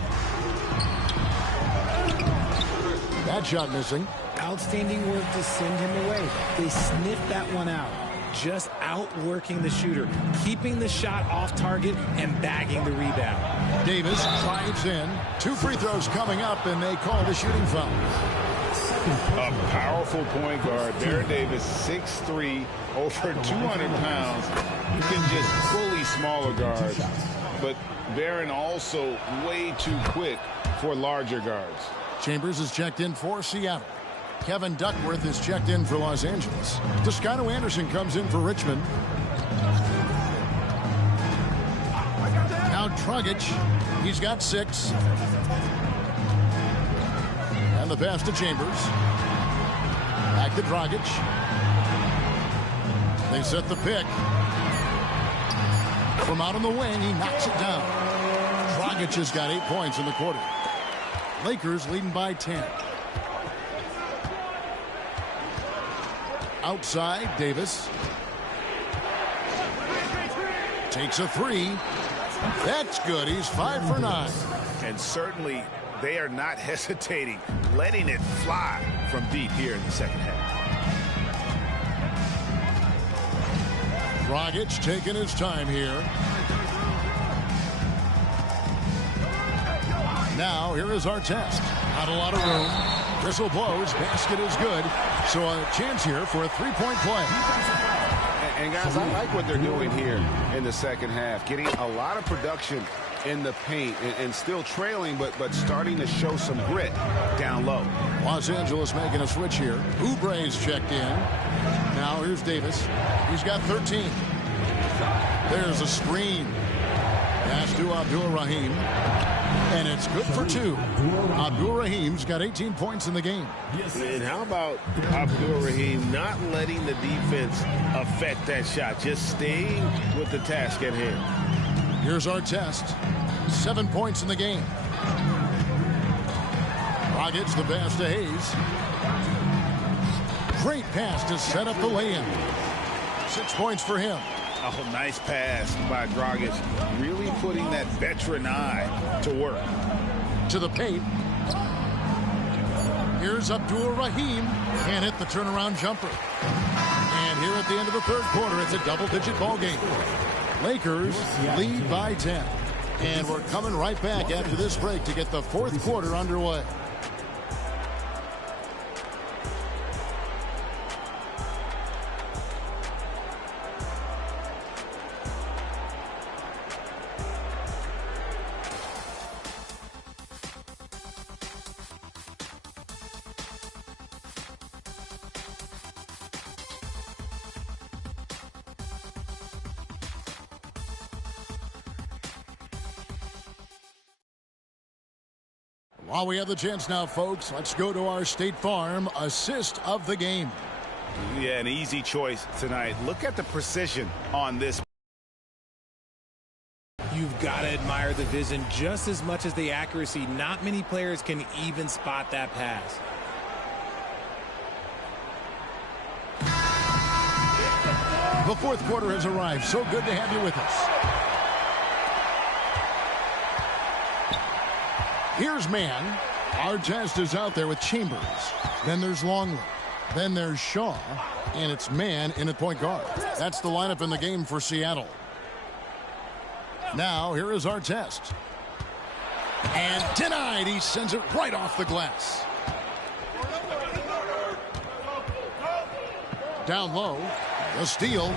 That shot missing. Outstanding work to send him away. They sniffed that one out. Just outworking the shooter, keeping the shot off target and bagging the rebound. Davis drives in. 2 free throws coming up, and they call the shooting foul. A powerful point guard. Baron Davis, 6'3", over 200 pounds. You can just bully smaller guards. But Baron also way too quick for larger guards. Chambers is checked in for Seattle. Kevin Duckworth is checked in for Los Angeles. Toscano Anderson comes in for Richmond. Now Dragic. He's got 6. And the pass to Chambers. Back to Dragic. They set the pick. From out on the wing, he knocks it down. Dragic has got 8 points in the quarter. Lakers leading by 10. Outside, Davis. Takes a 3. That's good. He's 5 for 9. And certainly they are not hesitating, letting it fly from deep here in the second half. Dragic taking his time here. Now, here is our test. Not a lot of room. Whistle blows. Basket is good. So a chance here for a 3-point play. And guys, I like what they're doing here in the second half. Getting a lot of production in the paint and still trailing, but starting to show some grit down low. Los Angeles making a switch here. Oubre's checked in. Now here's Davis. He's got 13. There's a screen. Pass to Abdul-Rahim. And it's good for 2. Abdul-Rahim's got 18 points in the game. And how about Abdul-Rahim not letting the defense affect that shot, just staying with the task at hand. Here's our test. 7 points in the game. Rockets the pass to Hayes. Great pass to set up the lay-in. 6 points for him. Oh, nice pass by Dragic. Really putting that veteran eye to work. To the paint. Here's Abdul-Rahim. Can't hit the turnaround jumper. And here at the end of the third quarter, it's a double-digit ball game. Lakers lead by 10. And we're coming right back after this break to get the fourth quarter underway. While we have the chance now, folks, let's go to our State Farm assist of the game. Yeah, an easy choice tonight. Look at the precision on this. You've got to admire the vision just as much as the accuracy. Not many players can even spot that pass. The fourth quarter has arrived. So good to have you with us. Here's man. Our test is out there with Chambers. Then there's Longley. Then there's Shaw. And it's man in at point guard. That's the lineup in the game for Seattle. Now, here is our test. And denied. He sends it right off the glass. Down low. The steal.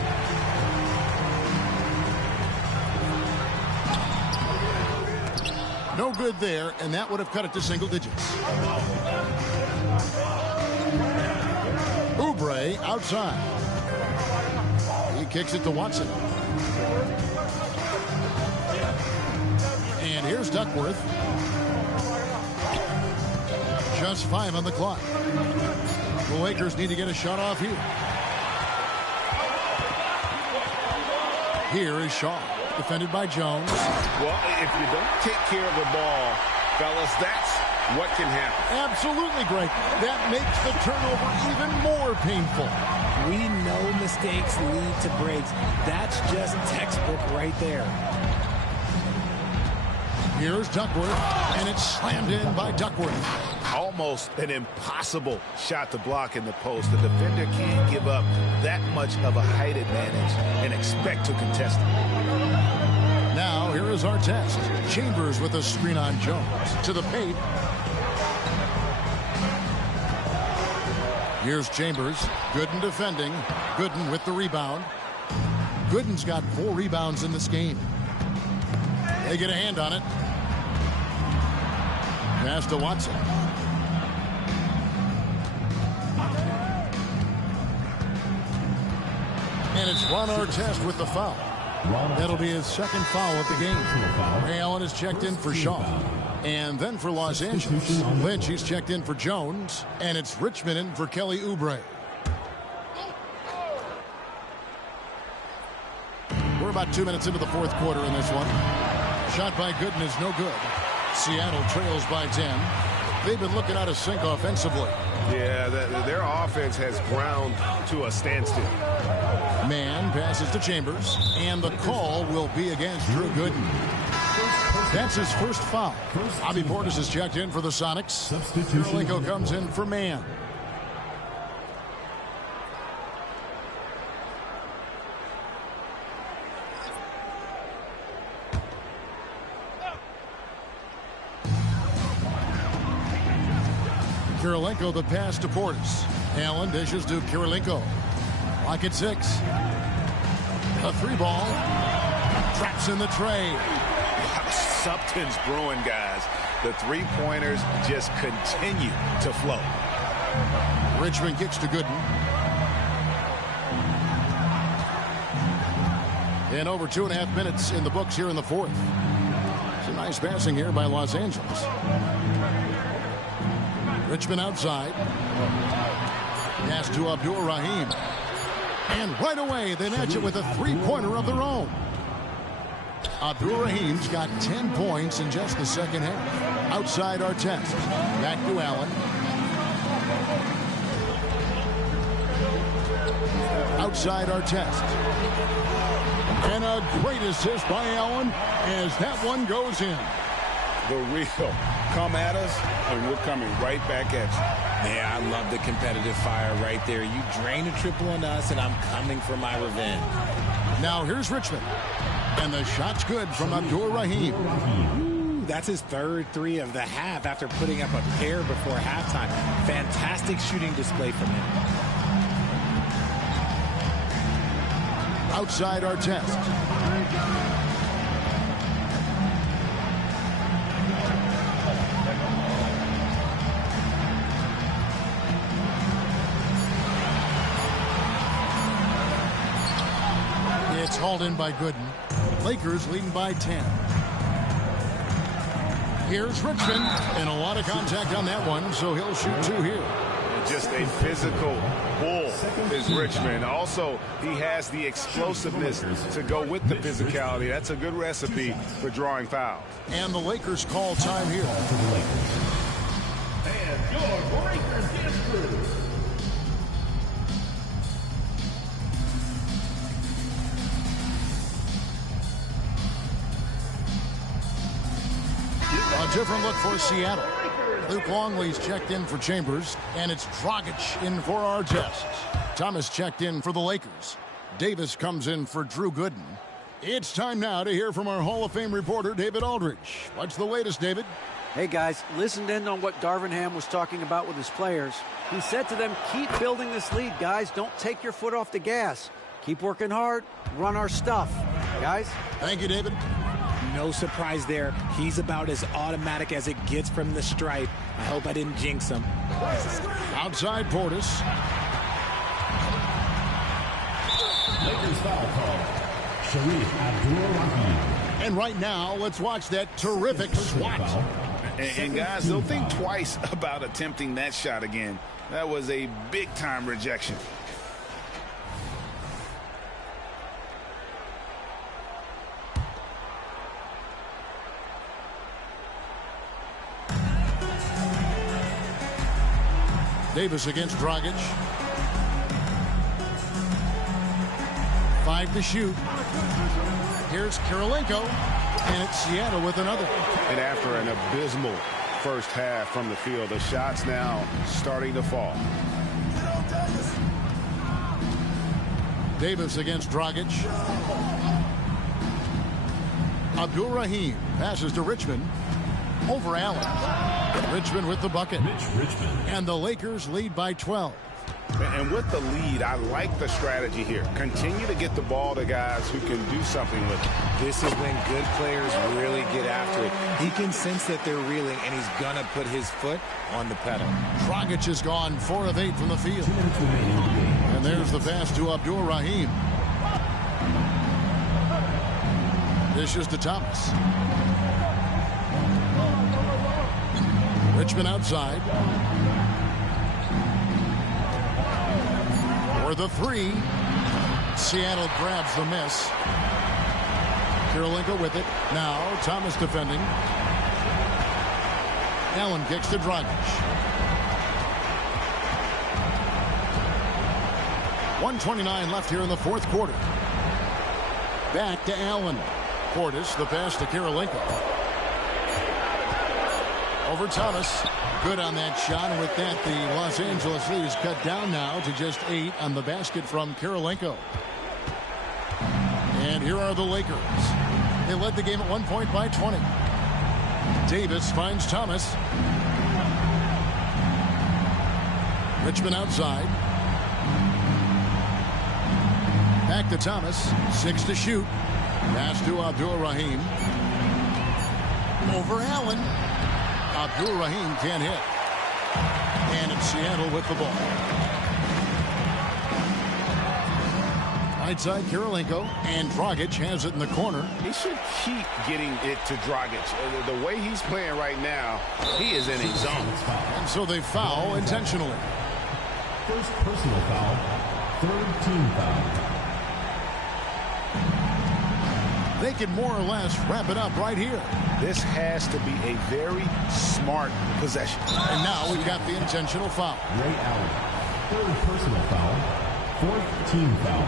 No good there, and that would have cut it to single digits. Oubre outside. He kicks it to Watson. And here's Duckworth. Just 5 on the clock. The Lakers need to get a shot off here. Here is Shaw. Defended by Jones. Well, if you don't take care of the ball, fellas, that's what can happen. Absolutely, Greg. That makes the turnover even more painful. We know mistakes lead to breaks. That's just textbook right there. Here's Duckworth, and it's slammed in by Duckworth. Almost an impossible shot to block in the post. The defender can't give up that much of a height advantage and expect to contest it. Now, here is our test. Chambers with a screen on Jones. To the paint. Here's Chambers. Gooden defending. Gooden with the rebound. Gooden's got 4 rebounds in this game. They get a hand on it. Pass to Watson. And it's Ron Artest with the foul. That'll be his second foul of the game. Ray Allen is checked in for Shaw. And then for Los Angeles, Lynch, he's checked in for Jones. And it's Richmond in for Kelly Oubre. We're about 2 minutes into the fourth quarter in this one. Shot by Gooden is no good. Seattle trails by 10. They've been looking out of sync offensively. Yeah, their offense has ground to a standstill. Man passes to Chambers, and the call will be against Drew Gooden. That's his first foul. Bobby Portis is checked in for the Sonics. Kirilenko comes in for man. Kirilenko the pass to Portis. Allen dishes to Kirilenko. Lock at 6. A 3 ball. Traps in the tray. lot of substance brewing, guys. The three-pointers just continue to flow. Richmond kicks to Gooden. And over 2.5 minutes in the books here in the fourth. Some nice passing here by Los Angeles. Richmond outside. Pass to Abdul-Rahim. And right away, they match it with a three-pointer of their own. Abdul-Rahim's got 10 points in just the second half. Outside Artest. Back to Allen. Outside Artest. And a great assist by Allen as that one goes in. The real come at us, and we're coming right back at you. Yeah, I love the competitive fire right there. You drain a triple on us, and I'm coming for my revenge. Now here's Richmond. And the shot's good from Abdul-Rahim. That's his third three of the half after putting up a pair before halftime. Fantastic shooting display from him. Outside Artest. It's hauled in by Gooden. Lakers leading by 10. Here's Richmond, and a lot of contact on that one, so he'll shoot two here. Just a physical bull is Richmond. Also, he has the explosiveness to go with the physicality. That's a good recipe for drawing fouls. And the Lakers call time here. And your Lakers dance crew. A different look for Seattle. Luke Longley's checked in for Chambers, and it's Dragic in for Artest. Thomas checked in for the Lakers. Davis comes in for Drew Gooden. It's time now to hear from our Hall of Fame reporter, David Aldridge. What's the latest, David? Hey, guys, listened in on what Darvin Ham was talking about with his players. He said to them, keep building this lead, guys. Don't take your foot off the gas. Keep working hard. Run our stuff. Guys? Thank you, David. No surprise there. He's about as automatic as it gets from the stripe. I hope I didn't jinx him. Outside Portis. Lakers foul call. Sharif Abdul-Rahim. And right now, let's watch that terrific swat. And guys, don't think twice about attempting that shot again. That was a big-time rejection. Davis against Dragic. 5 to shoot. Here's Kirilenko, and it's Seattle with another. And after an abysmal first half from the field, the shots now starting to fall. Davis against Dragic. Abdul-Rahim passes to Richmond. Over Allen. Richmond with the bucket. And the Lakers lead by 12. And with the lead, I like the strategy here. Continue to get the ball to guys who can do something with it. This is when good players really get after it. He can sense that they're reeling, and he's going to put his foot on the pedal. Dragic has gone 4 of 8 from the field. And there's the pass to Abdul-Rahim. Dishes to Thomas. Richmond outside. For the three. Seattle grabs the miss. Kirilenko with it. Now Thomas defending. Allen kicks to Dragic. 1:29 left here in the fourth quarter. Back to Allen. Portis, the pass to Kirilenko. Over Thomas. Good on that shot. And with that, the Los Angeles lead is cut down now to just 8 on the basket from Kirilenko. And here are the Lakers. They led the game at one point by 20. Davis finds Thomas. Richmond outside. Back to Thomas. 6 to shoot. Pass to Abdul-Rahim. over Allen. Abdul Rahim can't hit. And it's Seattle with the ball. Right side, Kirilenko, and Dragic has it in the corner. He should keep getting it to Dragic. The way he's playing right now, he is in a zone. And so they foul intentionally. First personal foul, third team foul. They can more or less wrap it up right here. This has to be a very smart possession. And now we've got the intentional foul. Ray Allen, third personal foul, fourth team foul.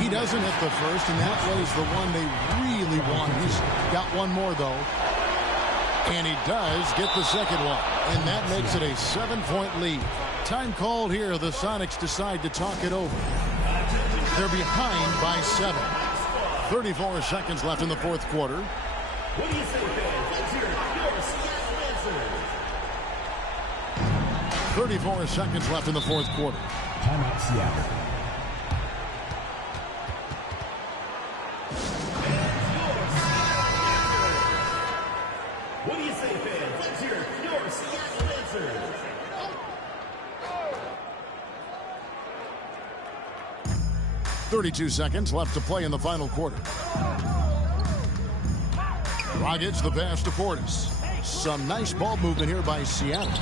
He doesn't hit the first, and that was the one they really want. He's got one more, though. And he does get the second one. And that makes it a 7-point lead. Time called here. The Sonics decide to talk it over. They're behind by 7. 34 seconds left in the fourth quarter. What do you say, fans? Let's hear your Seattle answers. 34 seconds left in the fourth quarter. Timeout, Seattle. What do you say, fans? Let's hear your Seattle answers. .32 seconds left to play in the final quarter. Dragic the pass to Portis. Some nice ball movement here by Seattle.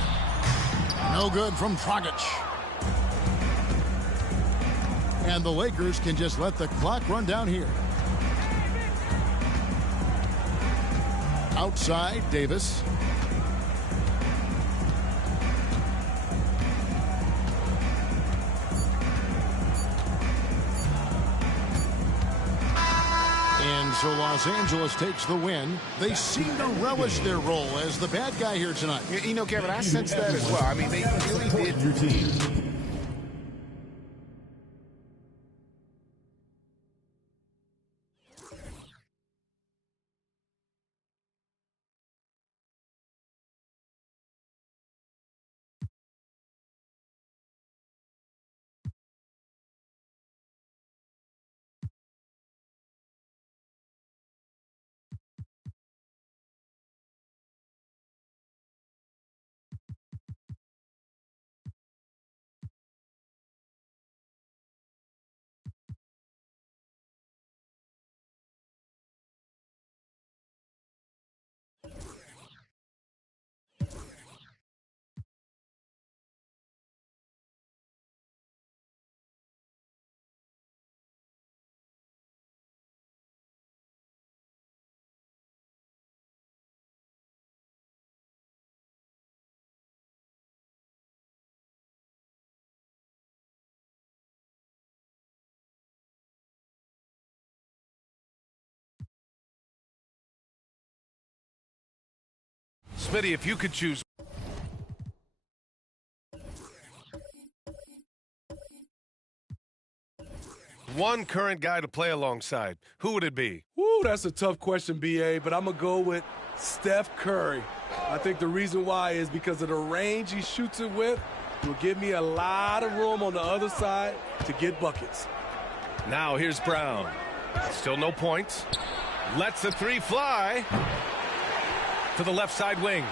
No good from Dragic. And the Lakers can just let the clock run down here. Outside, Davis. And so Los Angeles takes the win. They seem to relish their role as the bad guy here tonight. You know, Kevin, I sense that as well. I mean, they really did. Your team. Smitty, if you could choose one current guy to play alongside, who would it be? Woo, that's a tough question, B.A., but I'm going to go with Steph Curry. I think the reason why is because of the range he shoots it with. It will give me a lot of room on the other side to get buckets. Now here's Brown. Still no points. Lets the three fly to the left side wing.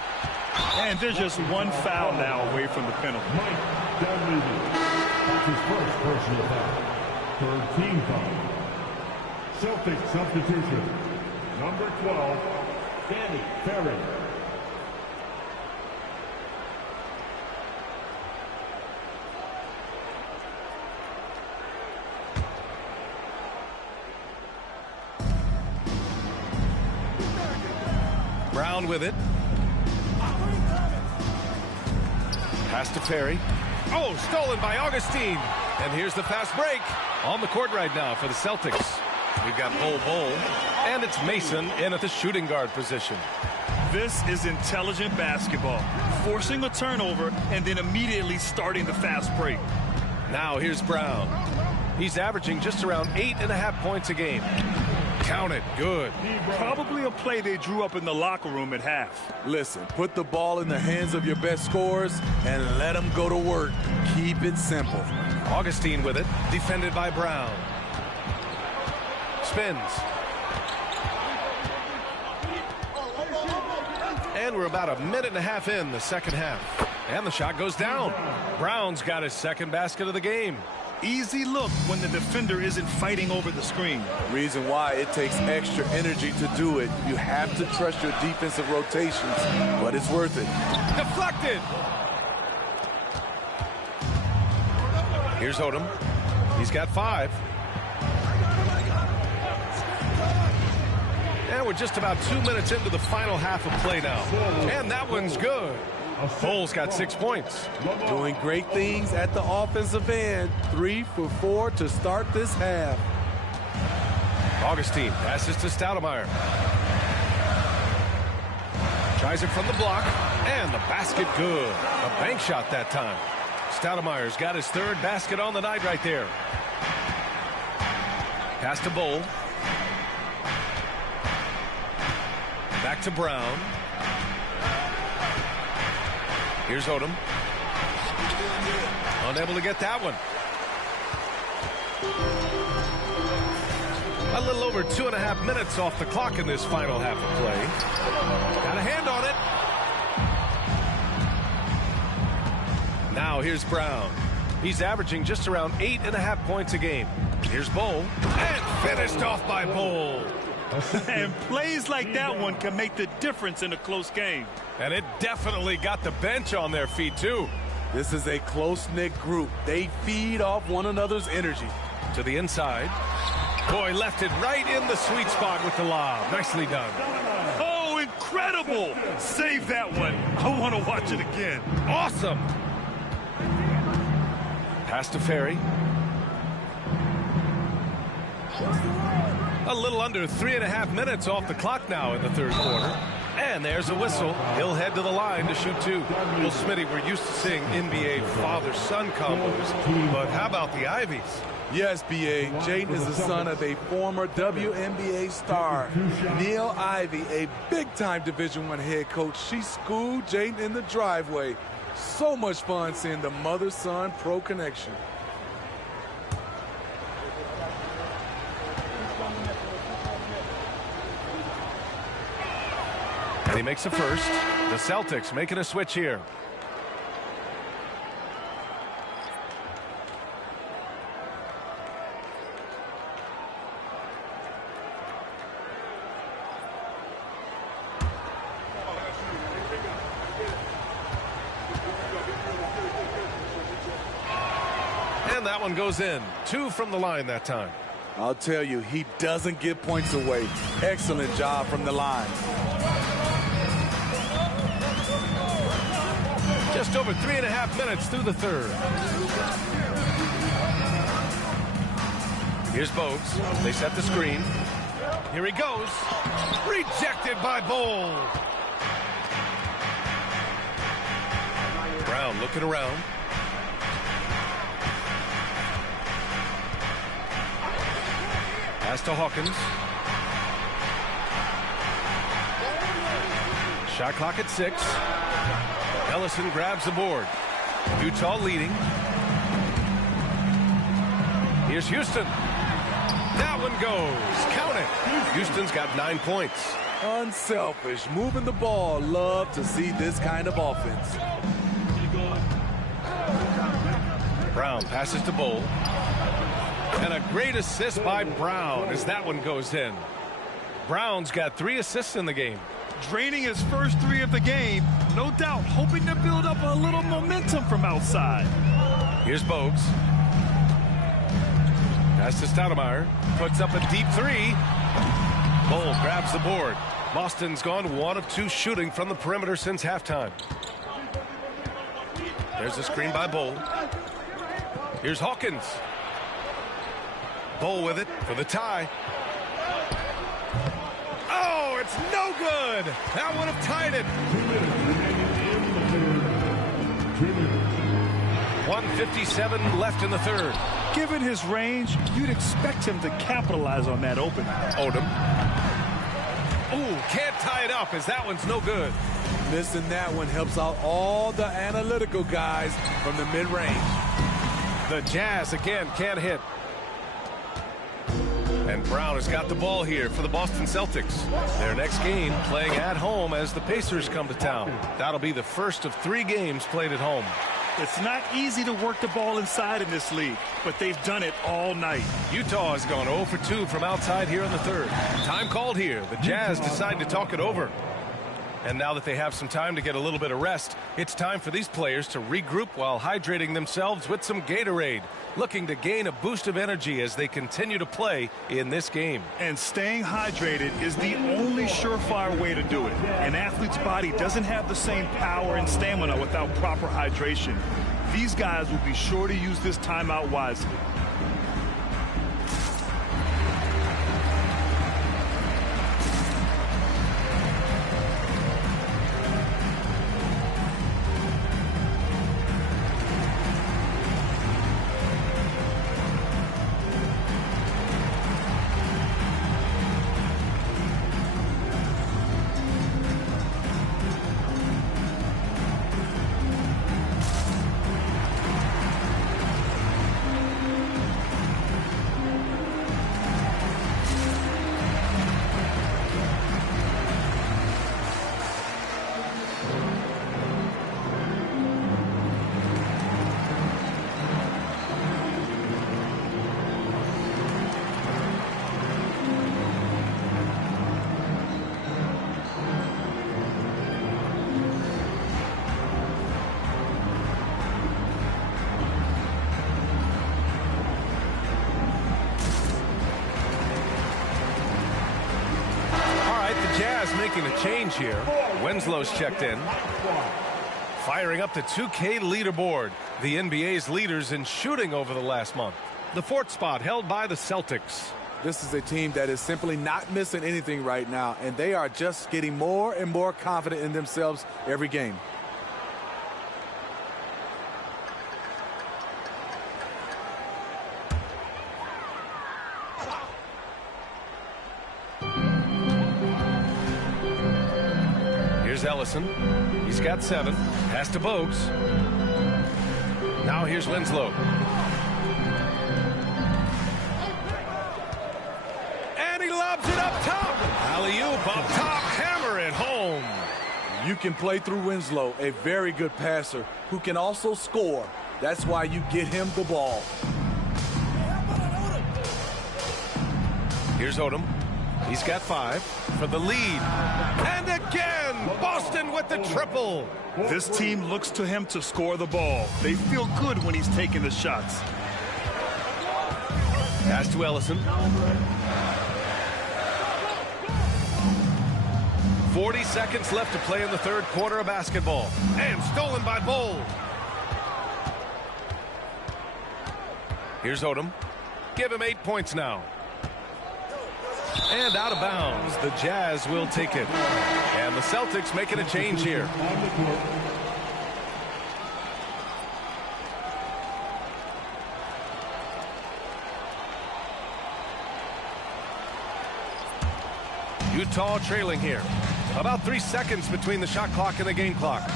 And there's just one foul now away from the penalty. Mike Dunleavy. That's his first personal foul. Third team foul. Celtics substitution. Number 12, Danny Ferry. Brown with it. Pass to Ferry. Oh, stolen by Augustine. And here's the fast break. On the court right now for the Celtics. We've got Bol, and it's Mason in at the shooting guard position. This is intelligent basketball. Forcing a turnover and then immediately starting the fast break. Now here's Brown. He's averaging just around 8.5 points a game. Count it. Good. Probably a play they drew up in the locker room at half. Listen, put the ball in the hands of your best scorers and let them go to work. Keep it simple. Augustine with it. Defended by Brown. Spins. And we're about a minute and a half in the second half. And the shot goes down. Brown's got his second basket of the game. Easy look when the defender isn't fighting over the screen. Reason why it takes extra energy to do it. You have to trust your defensive rotations, but it's worth it. Deflected. Here's Odom. He's got 5. And we're just about 2 minutes into the final half of play now. And that one's good. Cole's got 6 points. Doing great things at the offensive end. 3 for 4 to start this half. Augustine passes to Stoudemire. Tries it from the block. And the basket good. A bank shot that time. Stoudemire's got his 3rd basket on the night right there. Pass to Bowl. Back to Brown. Here's Odom. Unable to get that one. A little over 2.5 minutes off the clock in this final half of play. Got a hand on it. Now here's Brown. He's averaging just around 8.5 points a game. Here's Bowl. And finished off by Bowl. And plays like that one can make the difference in a close game. And it definitely got the bench on their feet, too. This is a close-knit group. They feed off one another's energy. To the inside. Boy, left it right in the sweet spot with the lob. Nicely done. Oh, incredible. Save that one. I want to watch it again. Awesome. Pass to Ferry. A little under 3.5 minutes off the clock now in the third quarter. And there's a whistle. He'll head to the line to shoot 2. Well, Smitty, we're used to seeing NBA father-son combos, but how about the Ivies? Yes, B.A. Jaden is the son of a former WNBA star, Neil Ivey, a big-time Division I head coach. She schooled Jaden in the driveway. So much fun seeing the mother-son pro connection. And he makes a first. The Celtics making a switch here. And that one goes in. 2 from the line that time. I'll tell you, he doesn't give points away. Excellent job from the line. Just over 3.5 minutes through the third. Here's Bogues. They set the screen. Here he goes. Rejected by Bowl. Brown looking around. Pass to Hawkins. Shot clock at 6. Ellison grabs the board. Utah leading. Here's Houston. That one goes. Count it. Houston's got 9 points. Unselfish. Moving the ball. Love to see this kind of offense. Brown passes to Bowl. And a great assist by Brown as that one goes in. Brown's got 3 assists in the game. Draining his first 3 of the game, no doubt hoping to build up a little momentum from outside. Here's Bogues. Pass to Stoudemire. Puts up a deep 3. Bowl grabs the board. Boston's gone 1 of 2 shooting from the perimeter since halftime. There's a screen by Bowl. Here's Hawkins. Bowl with it for the tie. Oh, it's no good. That would have tied it. 1:57 left in the third. Given his range, you'd expect him to capitalize on that opening. Odom. Ooh, can't tie it up as that one's no good. Missing that one helps out all the analytical guys from the mid-range. The Jazz again can't hit. And And Brown has got the ball here for the Boston Celtics. Their next game playing at home as the Pacers come to town. That'll be the first of 3 games played at home. It's not easy to work the ball inside in this league, but they've done it all night. Utah has gone 0 for 2 from outside here in the third. Time called here. The Jazz decide to talk it over. And now that they have some time to get a little bit of rest, it's time for these players to regroup while hydrating themselves with some Gatorade, looking to gain a boost of energy as they continue to play in this game. And staying hydrated is the only surefire way to do it. An athlete's body doesn't have the same power and stamina without proper hydration. These guys will be sure to use this timeout wisely. Jazz making a change here. Winslow's checked in. Firing up the 2K leaderboard. The NBA's leaders in shooting over the last month. The 4th spot held by the Celtics. This is a team that is simply not missing anything right now, and they are just getting more and more confident in themselves every game. Here's Ellison. He's got 7. Pass to Bogues. Now here's Winslow. And he lobs it up top. Alley-oop up top. Hammer it home. You can play through Winslow, a very good passer who can also score. That's why you get him the ball. Here's Odom. He's got 5 for the lead. And again, Boston with the triple. This team looks to him to score the ball. They feel good when he's taking the shots. Pass to Ellison. 40 seconds left to play in the third quarter of basketball. And stolen by Bold. Here's Odom. Give him 8 points now. And out of bounds. The Jazz will take it. And the Celtics making a change here. Utah trailing here. About 3 seconds between the shot clock and the game clock.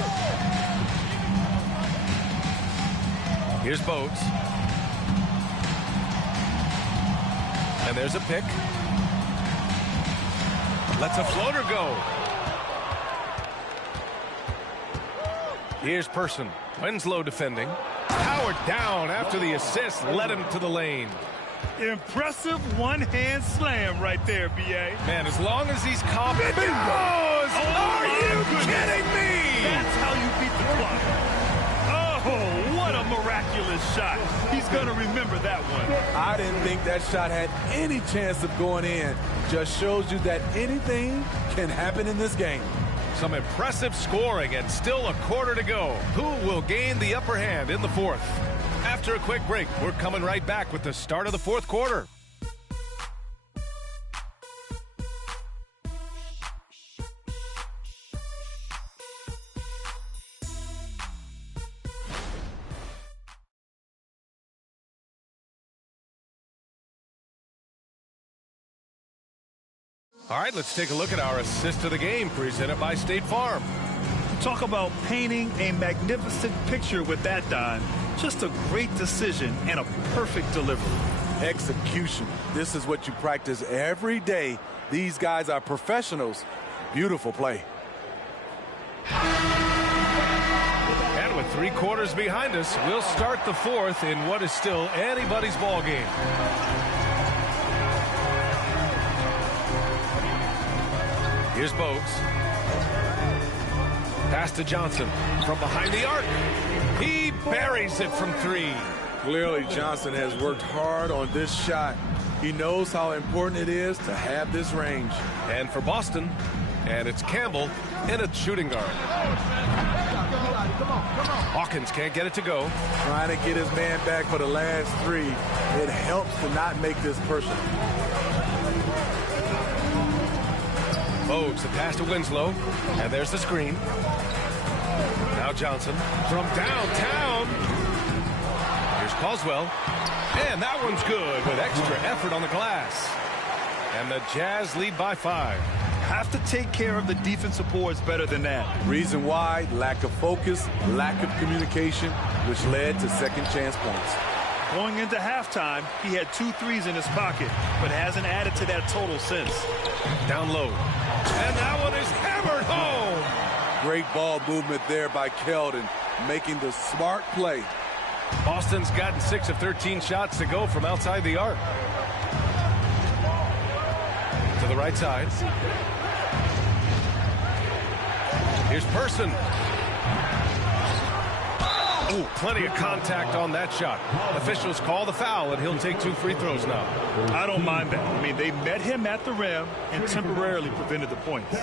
Here's Bogues. And there's a pick. Lets a floater go. Here's Person. Winslow defending. Powered down after the assist led him to the lane. Impressive one-hand slam right there, B.A. Man, as long as he's confident. Are you kidding me? That's how you beat the clock. Oh, what a miraculous shot. He's going to remember that one. I didn't think that shot had any chance of going in. Just shows you that anything can happen in this game. Some impressive scoring and still a quarter to go. Who will gain the upper hand in the fourth? After a quick break, we're coming right back with the start of the fourth quarter. All right, let's take a look at our assist of the game presented by State Farm. Talk about painting a magnificent picture with that, Don. Just a great decision and a perfect delivery. execution. This is what you practice every day. These guys are professionals. Beautiful play. And with 3 quarters behind us, we'll start the 4th in what is still anybody's ball game. Here's Bogues. Pass to Johnson from behind the arc. He buries it from 3. Clearly, Johnson has worked hard on this shot. He knows how important it is to have this range. And for Boston, and it's Campbell in a shooting guard. Hawkins can't get it to go. Trying to get his man back for the last 3. It helps to not make this personal. Bogues, the pass to Winslow, and there's the screen. Now Johnson from downtown. Here's Caldwell, and that one's good with extra effort on the glass. And the Jazz lead by 5. Have to take care of the defensive boards better than that. Reason why: lack of focus, lack of communication, which led to second chance points. Going into halftime, he had 2 threes in his pocket, but hasn't added to that total since. Down low. And that one is hammered home. Great ball movement there by Keldon, making the smart play. Boston's gotten 6 of 13 shots to go from outside the arc. To the right side. Here's Person. Ooh, plenty of contact on that shot. Officials call the foul, and he'll take 2 free throws now. I don't mind that. I mean, they met him at the rim and temporarily prevented the points.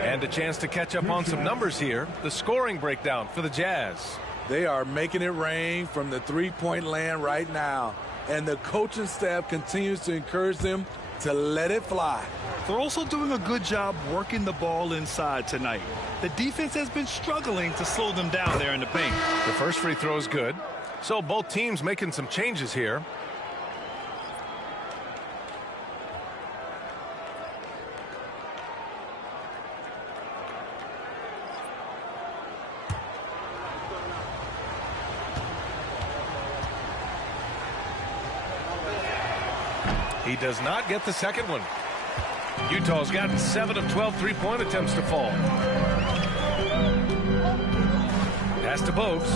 And a chance to catch up on some numbers here. The scoring breakdown for the Jazz. They are making it rain from the three-point land right now. And the coaching staff continues to encourage them to let it fly. They're also doing a good job working the ball inside tonight. The defense has been struggling to slow them down there in the paint. The first free throw is good. So both teams making some changes here. He does not get the second one. Utah's gotten 7 of 12 three-point attempts to fall. Pass to Bogues.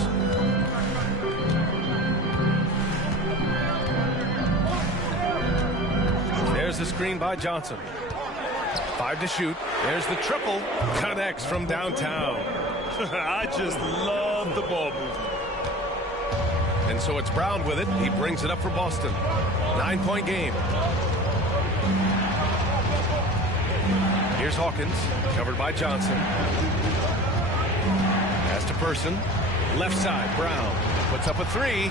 There's the screen by Johnson. 5 to shoot. There's the triple. Connects from downtown. I just love the ball movement. And so it's Brown with it. He brings it up for Boston. 9-point game. Here's Hawkins, covered by Johnson. Pass to Person. Left side, Brown puts up a 3.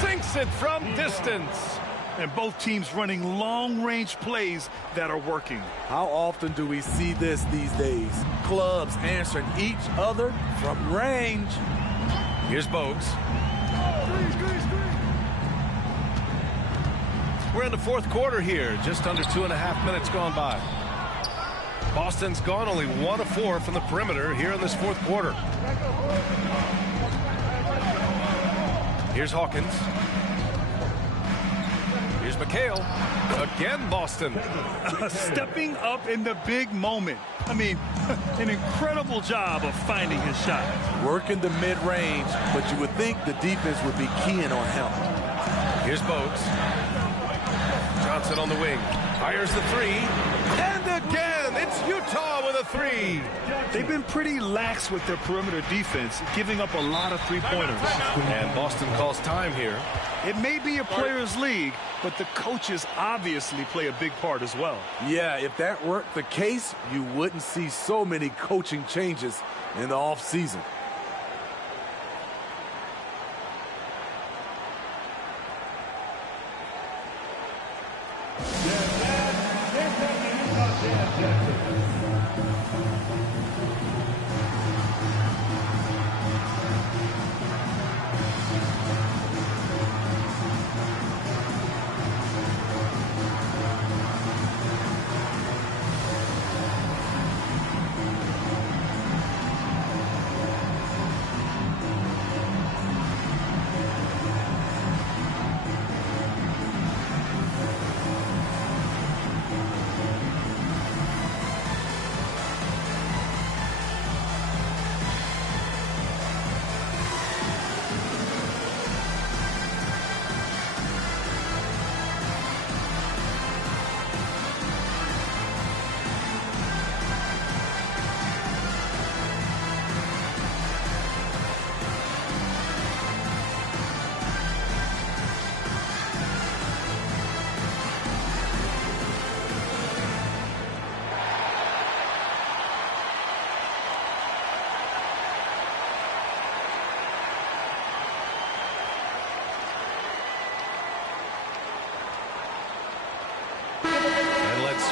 Sinks it from distance. And both teams running long-range plays that are working. How often do we see this these days? Clubs answering each other from range. Here's Bogues. We're in the 4th quarter here. Just under 2.5 minutes gone by. Boston's gone only 1 of 4 from the perimeter here in this 4th quarter. Here's Hawkins. Here's McHale. Again, Boston. Stepping up in the big moment. I mean, an incredible job of finding his shot. Working the mid-range, but you would think the defense would be keying on him. Here's Bogues. Johnson on the wing. Fires the 3. And again, it's Utah with a 3. They've been pretty lax with their perimeter defense, giving up a lot of three-pointers. And Boston calls time here. It may be a players' league, but the coaches obviously play a big part as well. Yeah, if that weren't the case, you wouldn't see so many coaching changes in the offseason.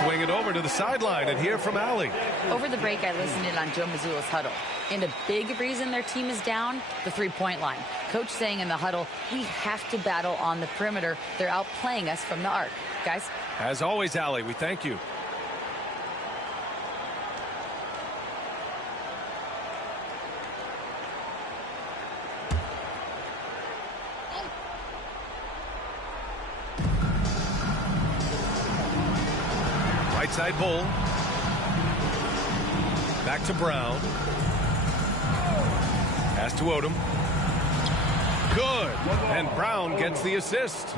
swing it over to the sideline and hear from Allie. Over the break, I listened in on Joe Mazzulla's huddle. And a big reason their team is down, the three-point line. Coach saying in the huddle, we have to battle on the perimeter. They're outplaying us from the arc. Guys? As always, Allie, we thank you. Right side Bull. Back to Brown. Pass to Odom. Good. And Brown gets the assist.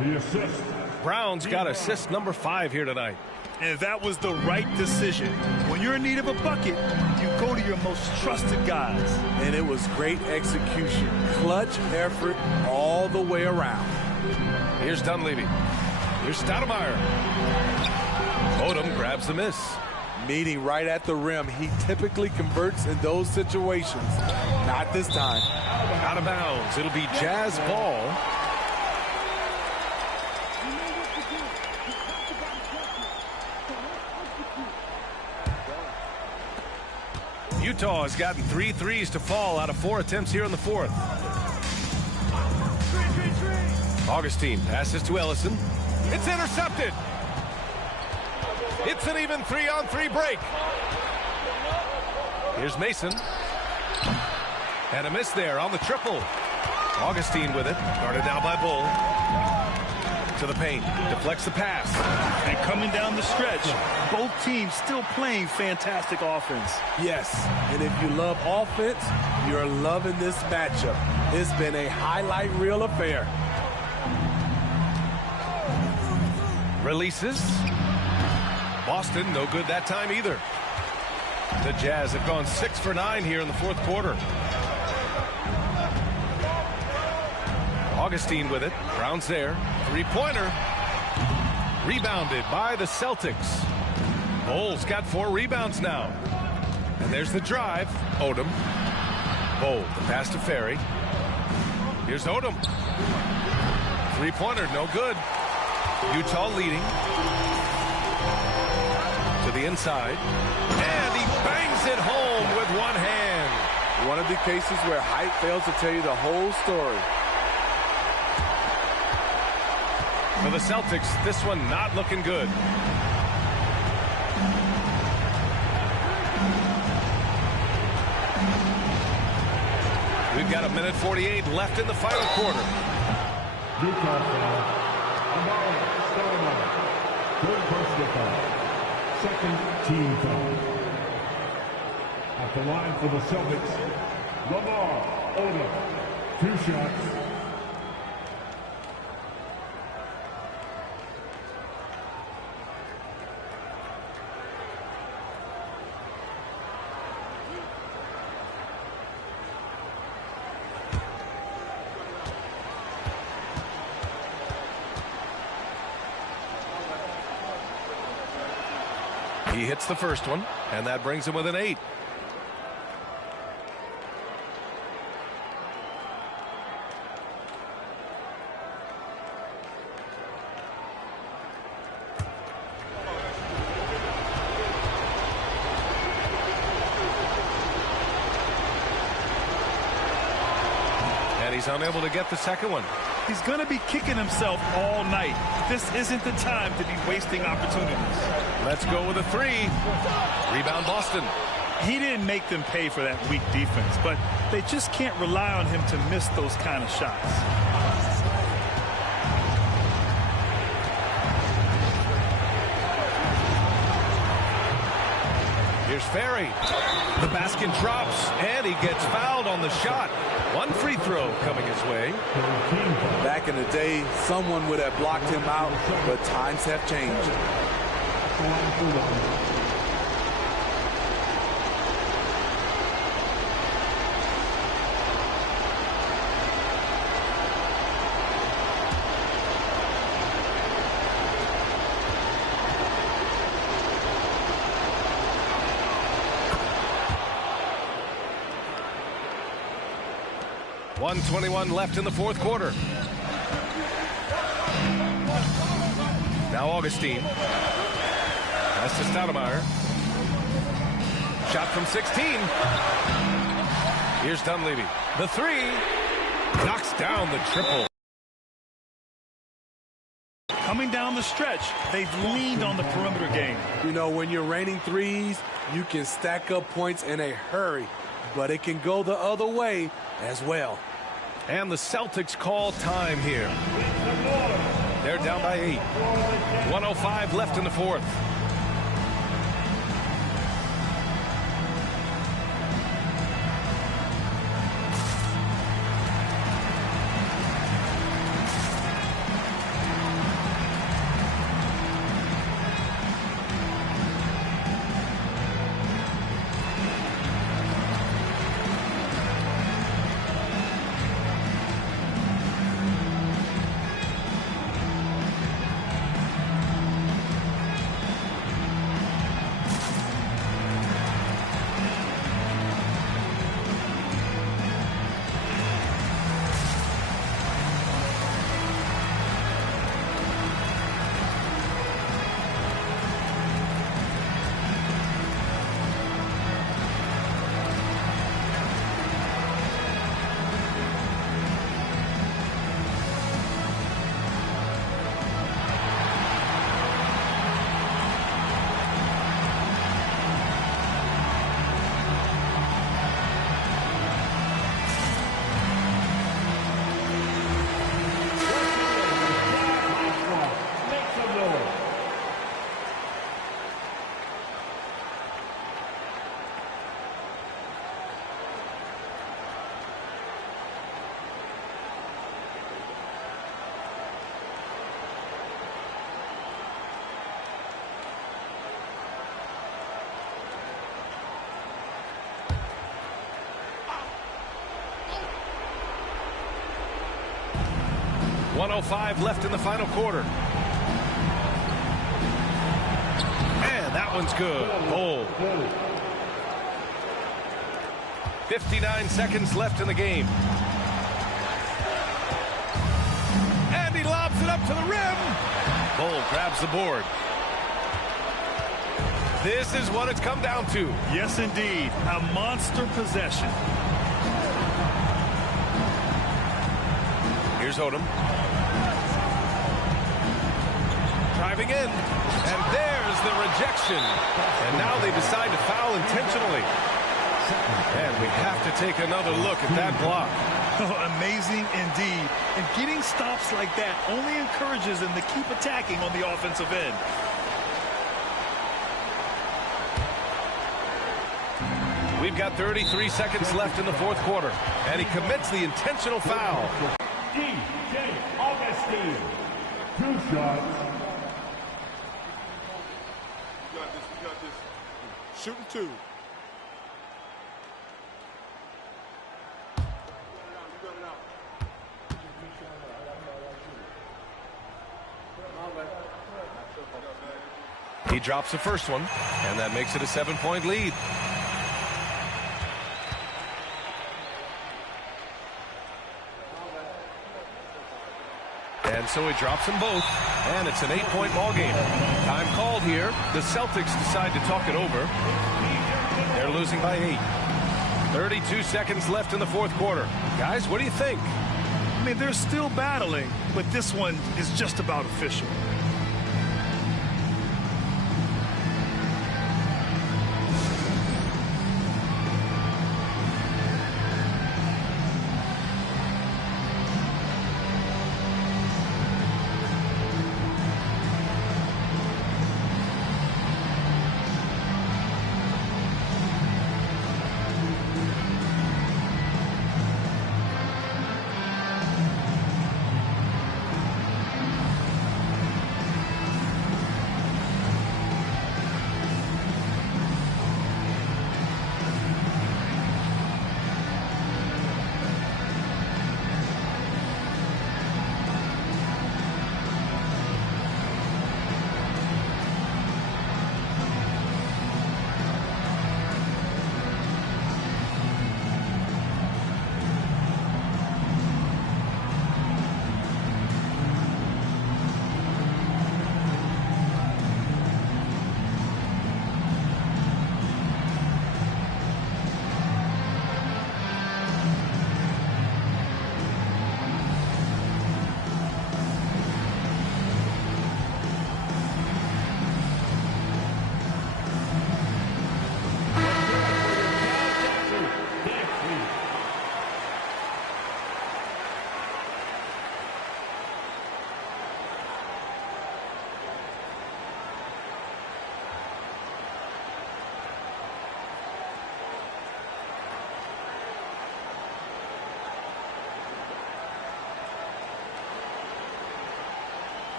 Brown's got assist number 5 here tonight. And that was the right decision. When you're in need of a bucket, you go to your most trusted guys. And it was great execution. Clutch effort all the way around. Here's Dunleavy. Here's Stoudemire. Odom grabs the miss. Meeting right at the rim. He typically converts in those situations. Not this time. Out of bounds. It'll be Jazz ball. Utah has gotten 3 threes to fall out of 4 attempts here in the fourth. Augustine passes to Ellison. It's intercepted. It's an even 3-on-3 break. Here's Mason. And a miss there on the triple. Augustine with it. Guarded now by Bull. To the paint. Deflects the pass. And coming down the stretch, both teams still playing fantastic offense. Yes, and if you love offense, you're loving this matchup. It's been a highlight reel affair. Releases. Boston, no good that time either. The Jazz have gone 6 for 9 here in the fourth quarter. Augustine with it. Brown's there. Three-pointer. Rebounded by the Celtics. Bull's got 4 rebounds now. And there's the drive. Odom. Bull, the pass to Ferry. Here's Odom. Three-pointer, no good. Utah leading. To the inside. And he bangs it home with one hand. One of the cases where height fails to tell you the whole story. For the Celtics, this one not looking good. We've got 1:48 left in the final quarter. Utah foul. Third personal foul. Second team foul. At the line for the Celtics, Lamar Odom. 2 shots. He hits the first one, and that brings him with an 8. And he's unable to get the second one. He's going to be kicking himself all night. This isn't the time to be wasting opportunities. Let's go with a 3. Rebound Boston. He didn't make them pay for that weak defense, but they just can't rely on him to miss those kind of shots. Here's Ferry. The basket drops, and he gets fouled on the shot. 1 free throw coming his way. Back in the day, someone would have blocked him out, but times have changed. .21 left in the fourth quarter. Now Augustine. Pass to Stoudemire. Shot from 16. Here's Dunleavy. The three. Knocks down the triple. Coming down the stretch, they've leaned on the perimeter game. You know, when you're raining threes, you can stack up points in a hurry, but it can go the other way as well. And the Celtics call time here. They're down by 8. 1:05 left in the fourth. .105 left in the final quarter. And that one's good. Bold. 59 seconds left in the game. And he lobs it up to the rim. Bold grabs the board. This is what it's come down to. Yes, indeed. A monster possession. Here's Odom. Driving in. And there's the rejection. And now they decide to foul intentionally. And we have to take another look at that block. Oh, amazing indeed. And getting stops like that only encourages them to keep attacking on the offensive end. We've got 33 seconds left in the fourth quarter. And he commits the intentional foul. DJ Augustine. 2 shots. We got this. Shooting 2. He drops the first one, and that makes it a 7-point lead. And so he drops them both, and it's an 8-point ball game. Time called here. The Celtics decide to talk it over. They're losing by 8. 32 seconds left in the fourth quarter. Guys, what do you think? I mean, they're still battling, but this one is just about official.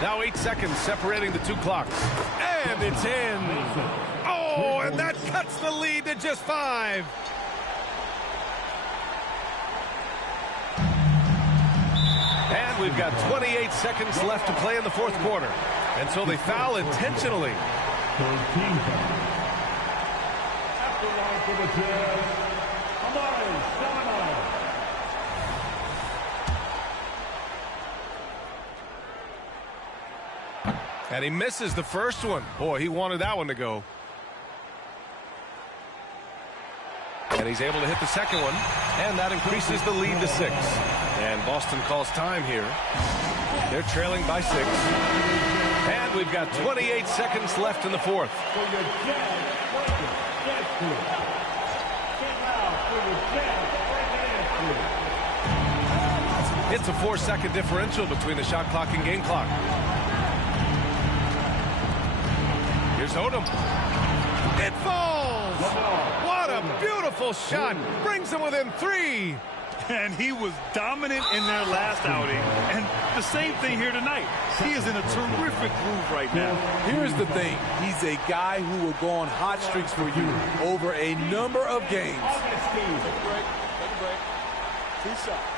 Now 8 seconds separating the two clocks. And it's in. Oh, and that cuts the lead to just 5. And we've got 28 seconds left to play in the fourth quarter. And so they foul intentionally. And he misses the first one. Boy, he wanted that one to go. And he's able to hit the second one. And that increases the lead to 6. And Boston calls time here. They're trailing by 6. And we've got 28 seconds left in the fourth. It's a 4-second differential between the shot clock and game clock. Here's Odom. It falls! What a beautiful shot! Brings them within 3. And he was dominant in their last outing. And the same thing here tonight. He is in a terrific groove right now. Here's the thing. He's a guy who will go on hot streaks for you over a number of games. Take a break. Take a break. 2 shots.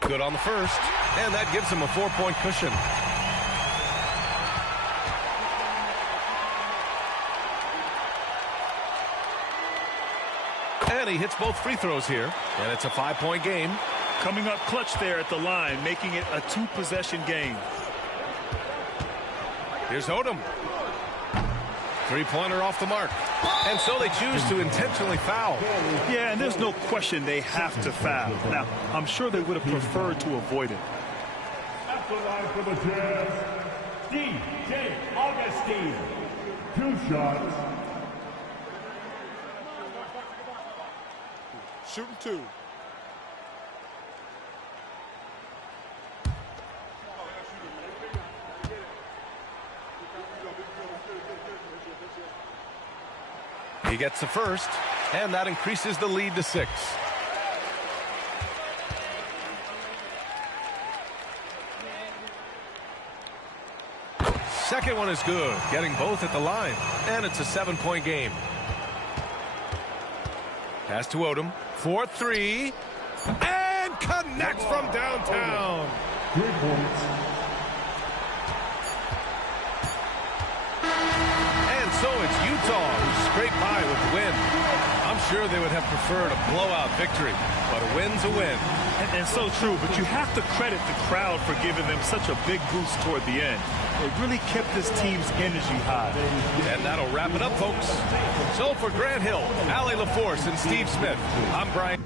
Good on the first, and that gives him a 4-point cushion. And he hits both free throws here, and it's a 5-point game. Coming up clutch there at the line, making it a 2-possession game. Here's Odom. 3-pointer off the mark. And so they choose to intentionally foul. Yeah, and there's no question they have to foul. Now, I'm sure they would have preferred to avoid it. At the line for the Jazz, DJ Augustine. 2 shots. Shooting 2. He gets the first, and that increases the lead to 6. Second one is good, getting both at the line, and it's a 7-point game. Pass to Odom, 4-3, and connects from downtown. 3 points. And so it's Utah who scraped by with the win. I'm sure they would have preferred a blowout victory, but a win's a win. And so true, but you have to credit the crowd for giving them such a big boost toward the end. It really kept this team's energy high. And that'll wrap it up, folks. So for Grant Hill, Allie LaForce, and Steve Smith, I'm Brian.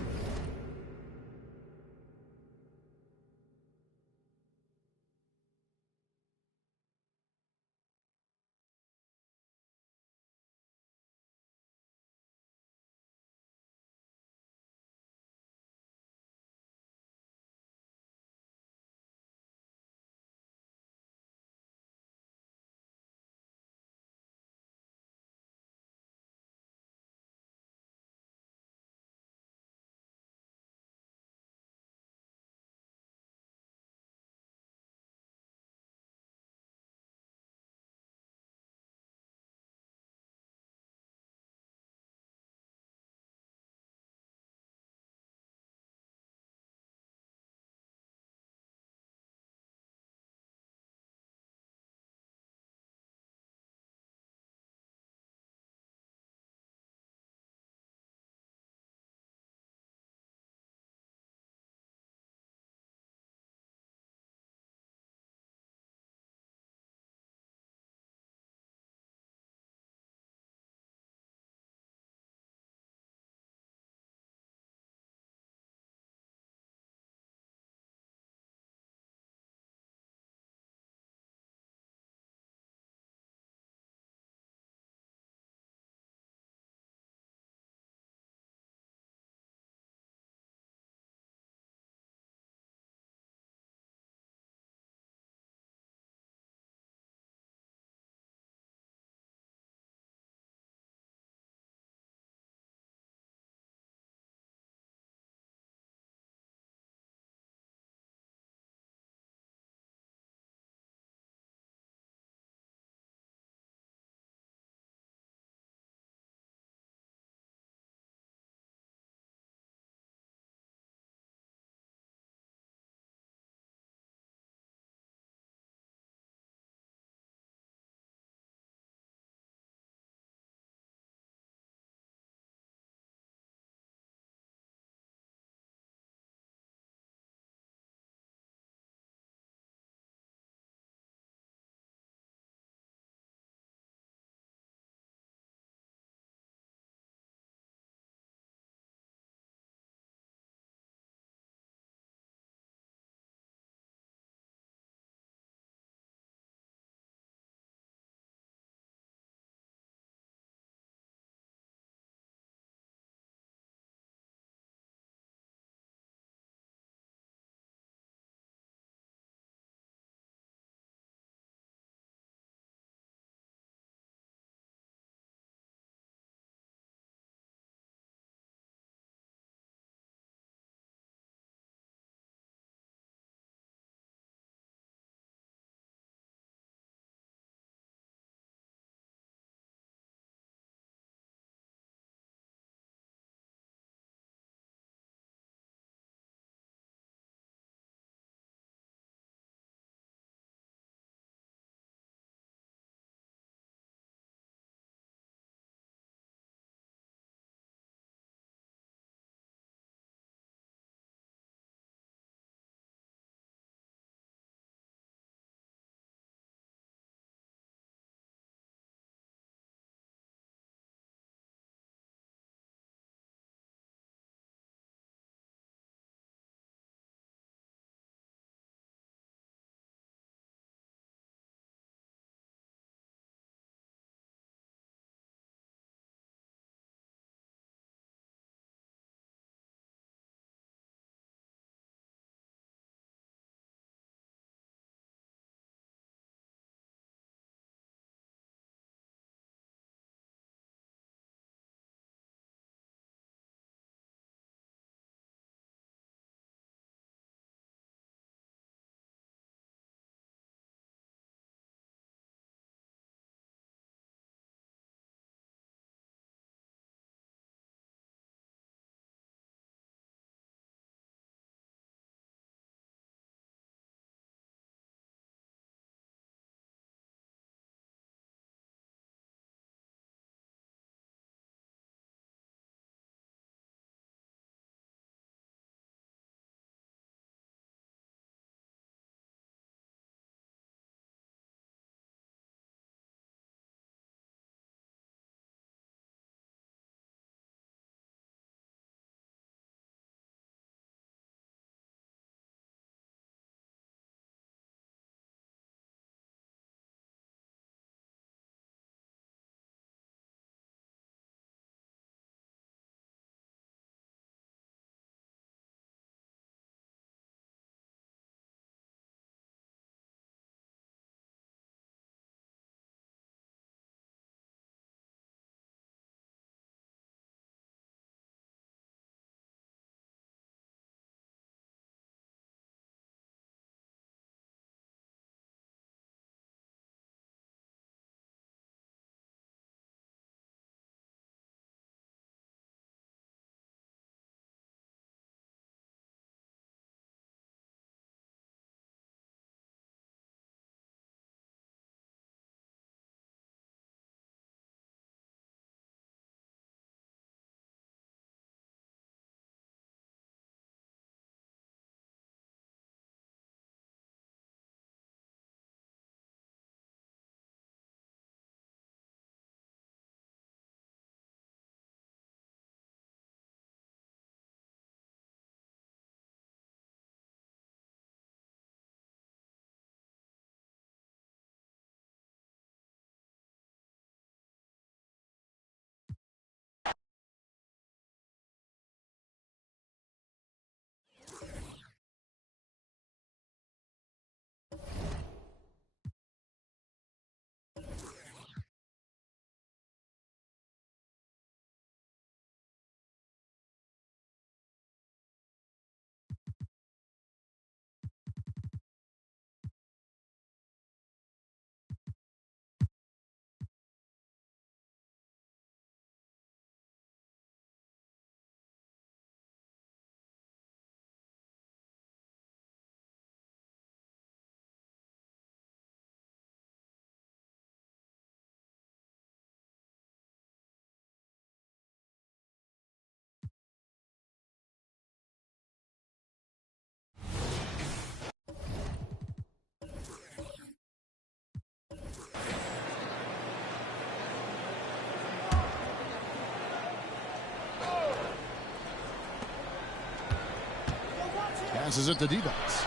Passes it to Divac.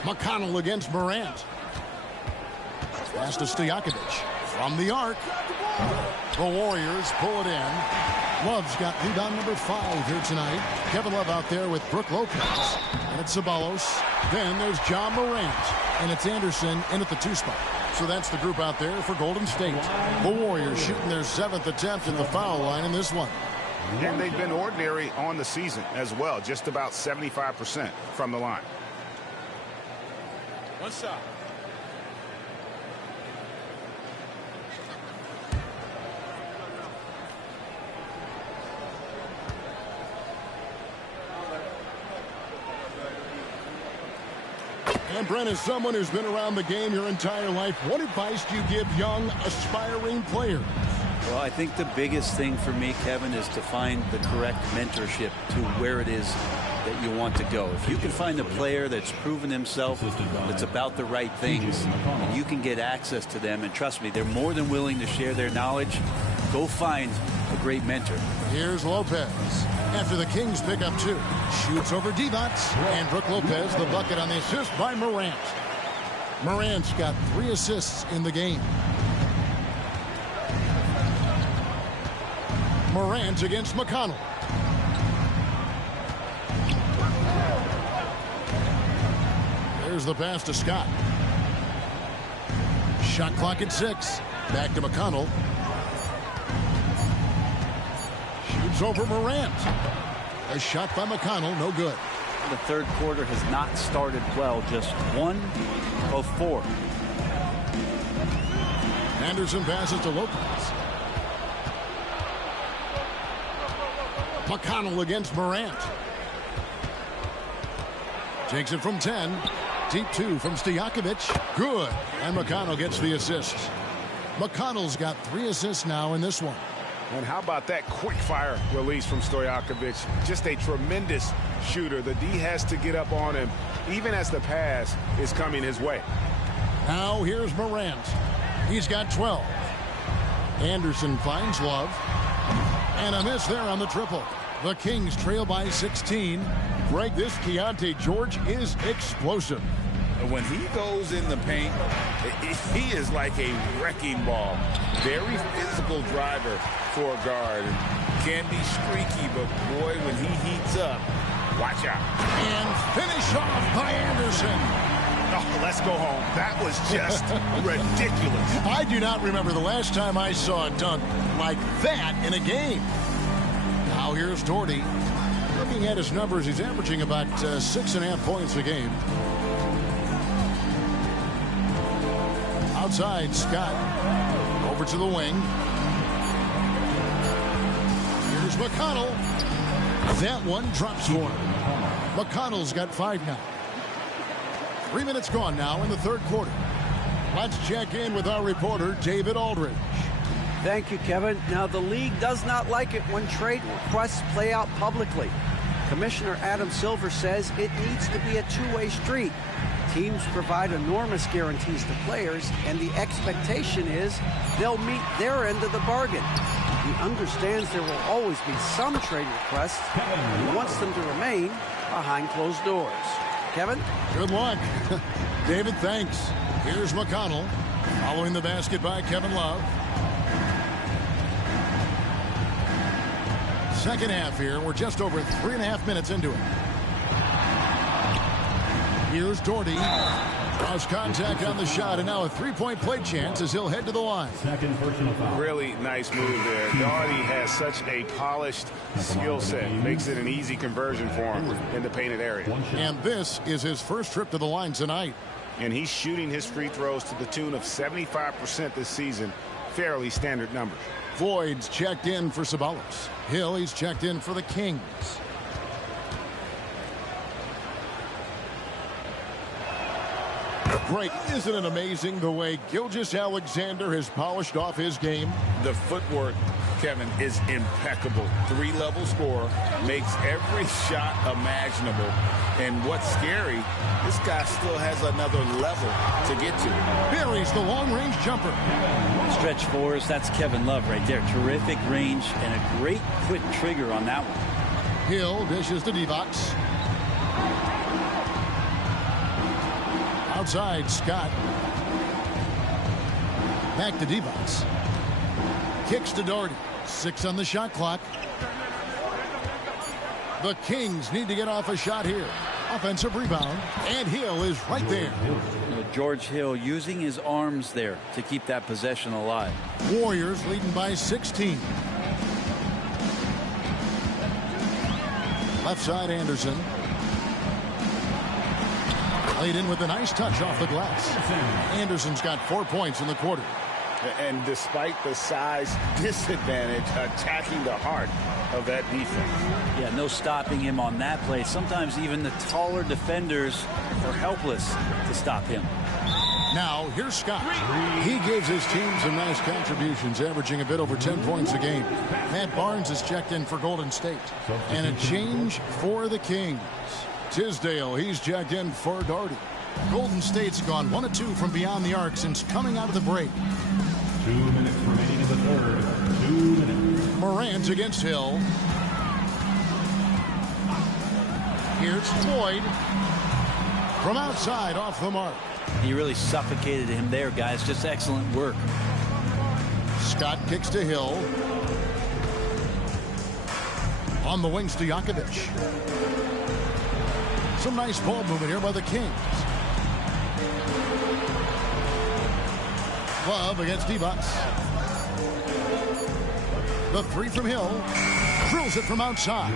McConnell against Morant. Pass to Stojakovic. From the arc. The Warriors pull it in. Love's got rebound number 5 here tonight. Kevin Love out there with Brook Lopez. And it's Ceballos. Then there's John Morant. And it's Anderson in at the 2 spot. So that's the group out there for Golden State. The Warriors shooting their 7th attempt at the foul line in this one. And they've been ordinary on the season as well. Just about 75% from the line. One shot. And Brent, as someone who's been around the game your entire life, what advice do you give young, aspiring players? Well, I think the biggest thing for me, Kevin, is to find the correct mentorship to where it is that you want to go. If you can find a player that's proven himself, that's about the right things, and you can get access to them, and trust me, they're more than willing to share their knowledge, go find a great mentor. Here's Lopez. After the Kings pick up 2. Shoots over Divac. And Brook Lopez, the bucket on the assist by Morant. Morant's got 3 assists in the game. Morant against McConnell. There's the pass to Scott. Shot clock at 6. Back to McConnell. Shoots over Morant. A shot by McConnell, no good. The third quarter has not started well, just 1 of 4. Anderson passes to Lopez. McConnell against Morant. Takes it from 10. Deep 2 from Stojakovic. Good. And McConnell gets the assist. McConnell's got 3 assists now in this one. And how about that quick fire release from Stojakovic? Just a tremendous shooter. The D has to get up on him, even as the pass is coming his way. Now here's Morant. He's got 12. Anderson finds Love. And a miss there on the triple. The Kings trail by 16. Greg, this Keontae George is explosive. When he goes in the paint, he is like a wrecking ball. Very physical driver for a guard. Can be streaky, but boy, when he heats up, watch out. And finish off by Anderson. Oh, let's go home. That was just ridiculous. I do not remember the last time I saw a dunk like that in a game. Now here's Doherty. Looking at his numbers, he's averaging about 6.5 points a game. Outside, Scott. Over to the wing. Here's McConnell. That one drops for him. McConnell's got 5 now. 3 minutes gone now in the third quarter. Let's check in with our reporter, David Aldridge. Thank you, Kevin. Now, the league does not like it when trade requests play out publicly. Commissioner Adam Silver says it needs to be a two-way street. Teams provide enormous guarantees to players, and the expectation is they'll meet their end of the bargain. He understands there will always be some trade requests. He wants them to remain behind closed doors. Kevin? Good luck. David, thanks. Here's McConnell. Following the basket by Kevin Love. Second half here. We're just over 3.5 minutes into it. Here's Doherty. Cross contact on the shot, and now a three-point play chance as he'll head to the line. Really nice move there. Doherty has such a polished skill set. Makes it an easy conversion for him in the painted area. And this is his first trip to the line tonight. And he's shooting his free throws to the tune of 75% this season. Fairly standard numbers. Voigt's checked in for Ceballos. Hill, he's checked in for the Kings. Great. Isn't it amazing the way Gilgeous-Alexander has polished off his game? The footwork, Kevin, is impeccable. 3-level scorer, makes every shot imaginable. And what's scary, this guy still has another level to get to. Buries the long-range jumper. Stretch 4s, that's Kevin Love right there. Terrific range and a great quick trigger on that one. Hill dishes to Divac. Outside, Scott. Back to Divac. Kicks to Doherty. 6 on the shot clock. The Kings need to get off a shot here. Offensive rebound, and Hill is right there. George Hill using his arms there to keep that possession alive. Warriors leading by 16. Left side, Anderson. Laid in with a nice touch off the glass. Anderson's got 4 points in the quarter. And despite the size disadvantage, attacking the heart of that defense. Yeah, no stopping him on that play. Sometimes even the taller defenders are helpless to stop him. Now, here's Scott. He gives his team some nice contributions, averaging a bit over 10 points a game. Matt Barnes is checked in for Golden State. And a change for the Kings. Tisdale, he's checked in for Doherty. Golden State's gone 1 of 2 from beyond the arc since coming out of the break. 2 minutes remaining in the third. 2 minutes. Morant against Hill. Here's Floyd. From outside, off the mark. He really suffocated him there, guys. Just excellent work. Scott kicks to Hill. On the wings to Jakovic. Some nice ball movement here by the Kings. Love against Divac. The 3 from Hill. Drills it from outside.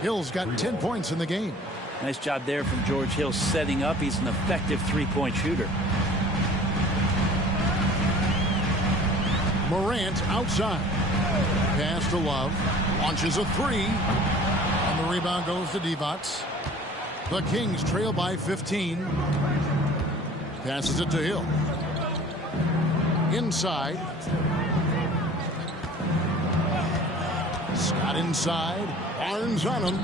Hill's got 10 points in the game. Nice job there from George Hill setting up. He's an effective 3-point shooter. Morant outside. Pass to Love. Launches a 3. And the rebound goes to Divac. The Kings trail by 15. Passes it to Hill. Inside. Scott inside. Barnes on him.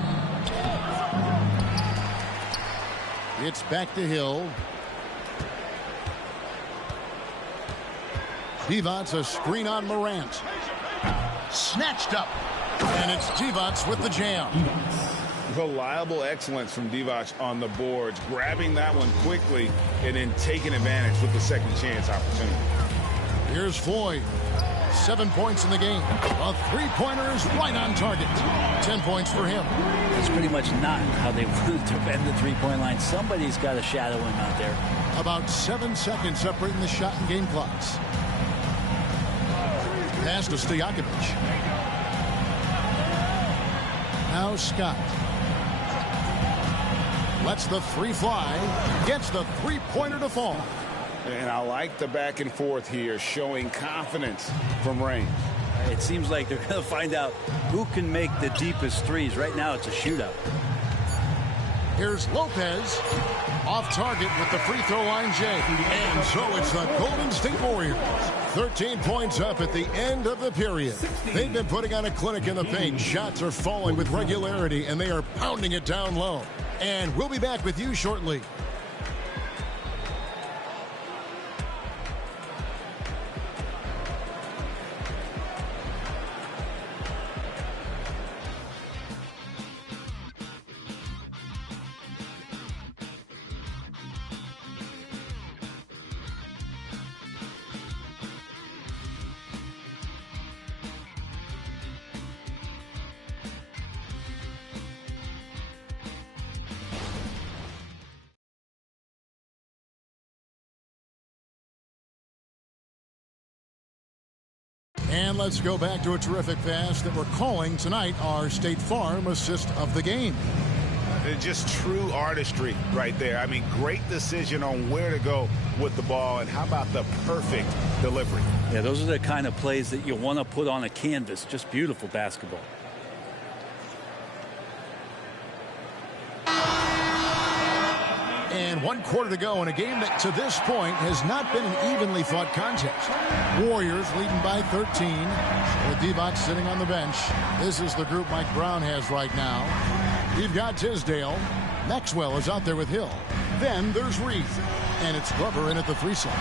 It's back to Hill. Divac, a screen on Morant. Snatched up. And it's Divac with the jam. Reliable excellence from Divac on the boards, grabbing that one quickly and then taking advantage with the second chance opportunity. Here's Floyd. 7 points in the game. A 3-pointer is right on target. 10 points for him. That's pretty much not how they want to defend the 3-point line. Somebody's got to shadow him out there. About 7 seconds separating the shot and game clocks. Pass to Stojakovic. Now Scott. Lets the 3 fly. Gets the 3-pointer to fall. And I like the back and forth here, showing confidence from range. It seems like they're going to find out who can make the deepest threes. Right now, it's a shootout. Here's Lopez. Off target with the free throw line, Jay. And so it's the Golden State Warriors. 13 points up at the end of the period. They've been putting on a clinic in the paint. Shots are falling with regularity, and they are pounding it down low. And we'll be back with you shortly. And let's go back to a terrific pass that we're calling tonight our State Farm assist of the game. Just true artistry right there. I mean, great decision on where to go with the ball, and how about the perfect delivery? Yeah, those are the kind of plays that you want to put on a canvas. Just beautiful basketball. And 1 quarter to go in a game that to this point has not been an evenly fought contest. Warriors leading by 13 with Divac sitting on the bench. This is the group Mike Brown has right now. You've got Tisdale. Maxwell is out there with Hill. Then there's Reed. And it's Glover in at the 3 slot.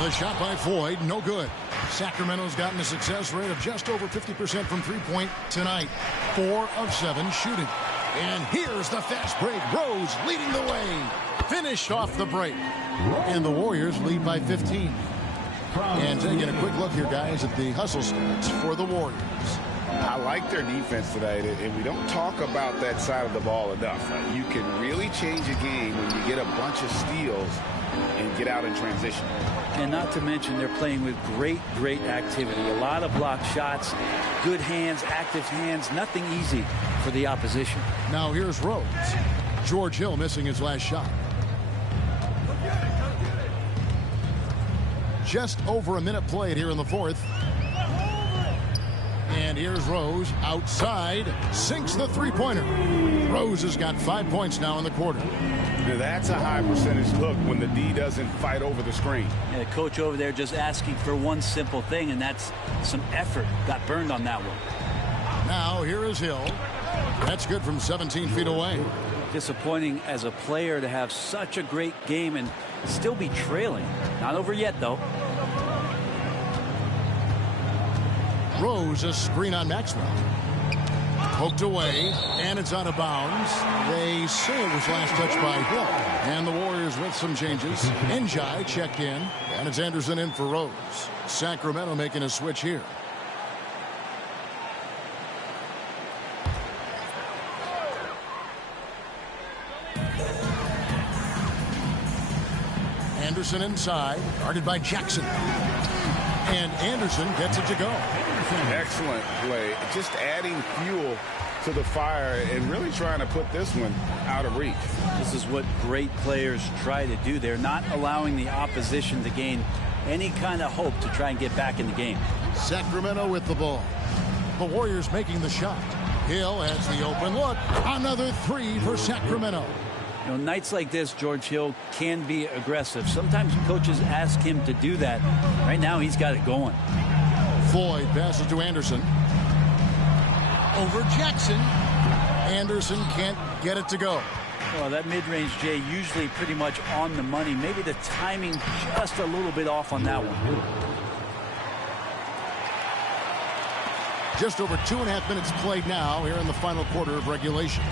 The shot by Floyd, no good. Sacramento's gotten a success rate of just over 50% from three-point tonight. 4 of 7 shooting. And here's the fast break. Rose leading the way. Finished off the break. And the Warriors lead by 15. And taking a quick look here, guys, at the hustle stats for the Warriors. I like their defense tonight, and we don't talk about that side of the ball enough. You can really change a game when you get a bunch of steals and get out in transition. And not to mention they're playing with great activity. A lot of blocked shots, good hands, active hands, nothing easy for the opposition. Now here's Rose. George Hill missing his last shot. Just over a minute played here in the fourth. And here's Rose outside, sinks the three-pointer. Rose has got 5 points now in the quarter. Now that's a high percentage look when the D doesn't fight over the screen. Yeah, the coach over there just asking for one simple thing, and that's some effort. Got burned on that one. Now here is Hill. That's good from 17 feet away. Disappointing as a player to have such a great game and still be trailing. Not over yet, though. Rose, a screen on Maxwell. Poked away, and it's out of bounds. They say it was last touched by Hill. And the Warriors with some changes. Njai checked in, and it's Anderson in for Rose. Sacramento making a switch here. Anderson inside, guarded by Jackson. And Anderson gets it to go. Excellent play. Just adding fuel to the fire and really trying to put this one out of reach. This is what great players try to do. They're not allowing the opposition to gain any kind of hope to try and get back in the game. Sacramento with the ball. The Warriors making the shot. Hill has the open look. Another three for Sacramento. You know, nights like this, George Hill can be aggressive. Sometimes coaches ask him to do that. Right now, he's got it going. Floyd passes to Anderson. Over Jackson. Anderson can't get it to go. Well, that mid-range, Jay, usually pretty much on the money. Maybe the timing just a little bit off on that one. Just over 2.5 minutes played now here in the final quarter of regulation.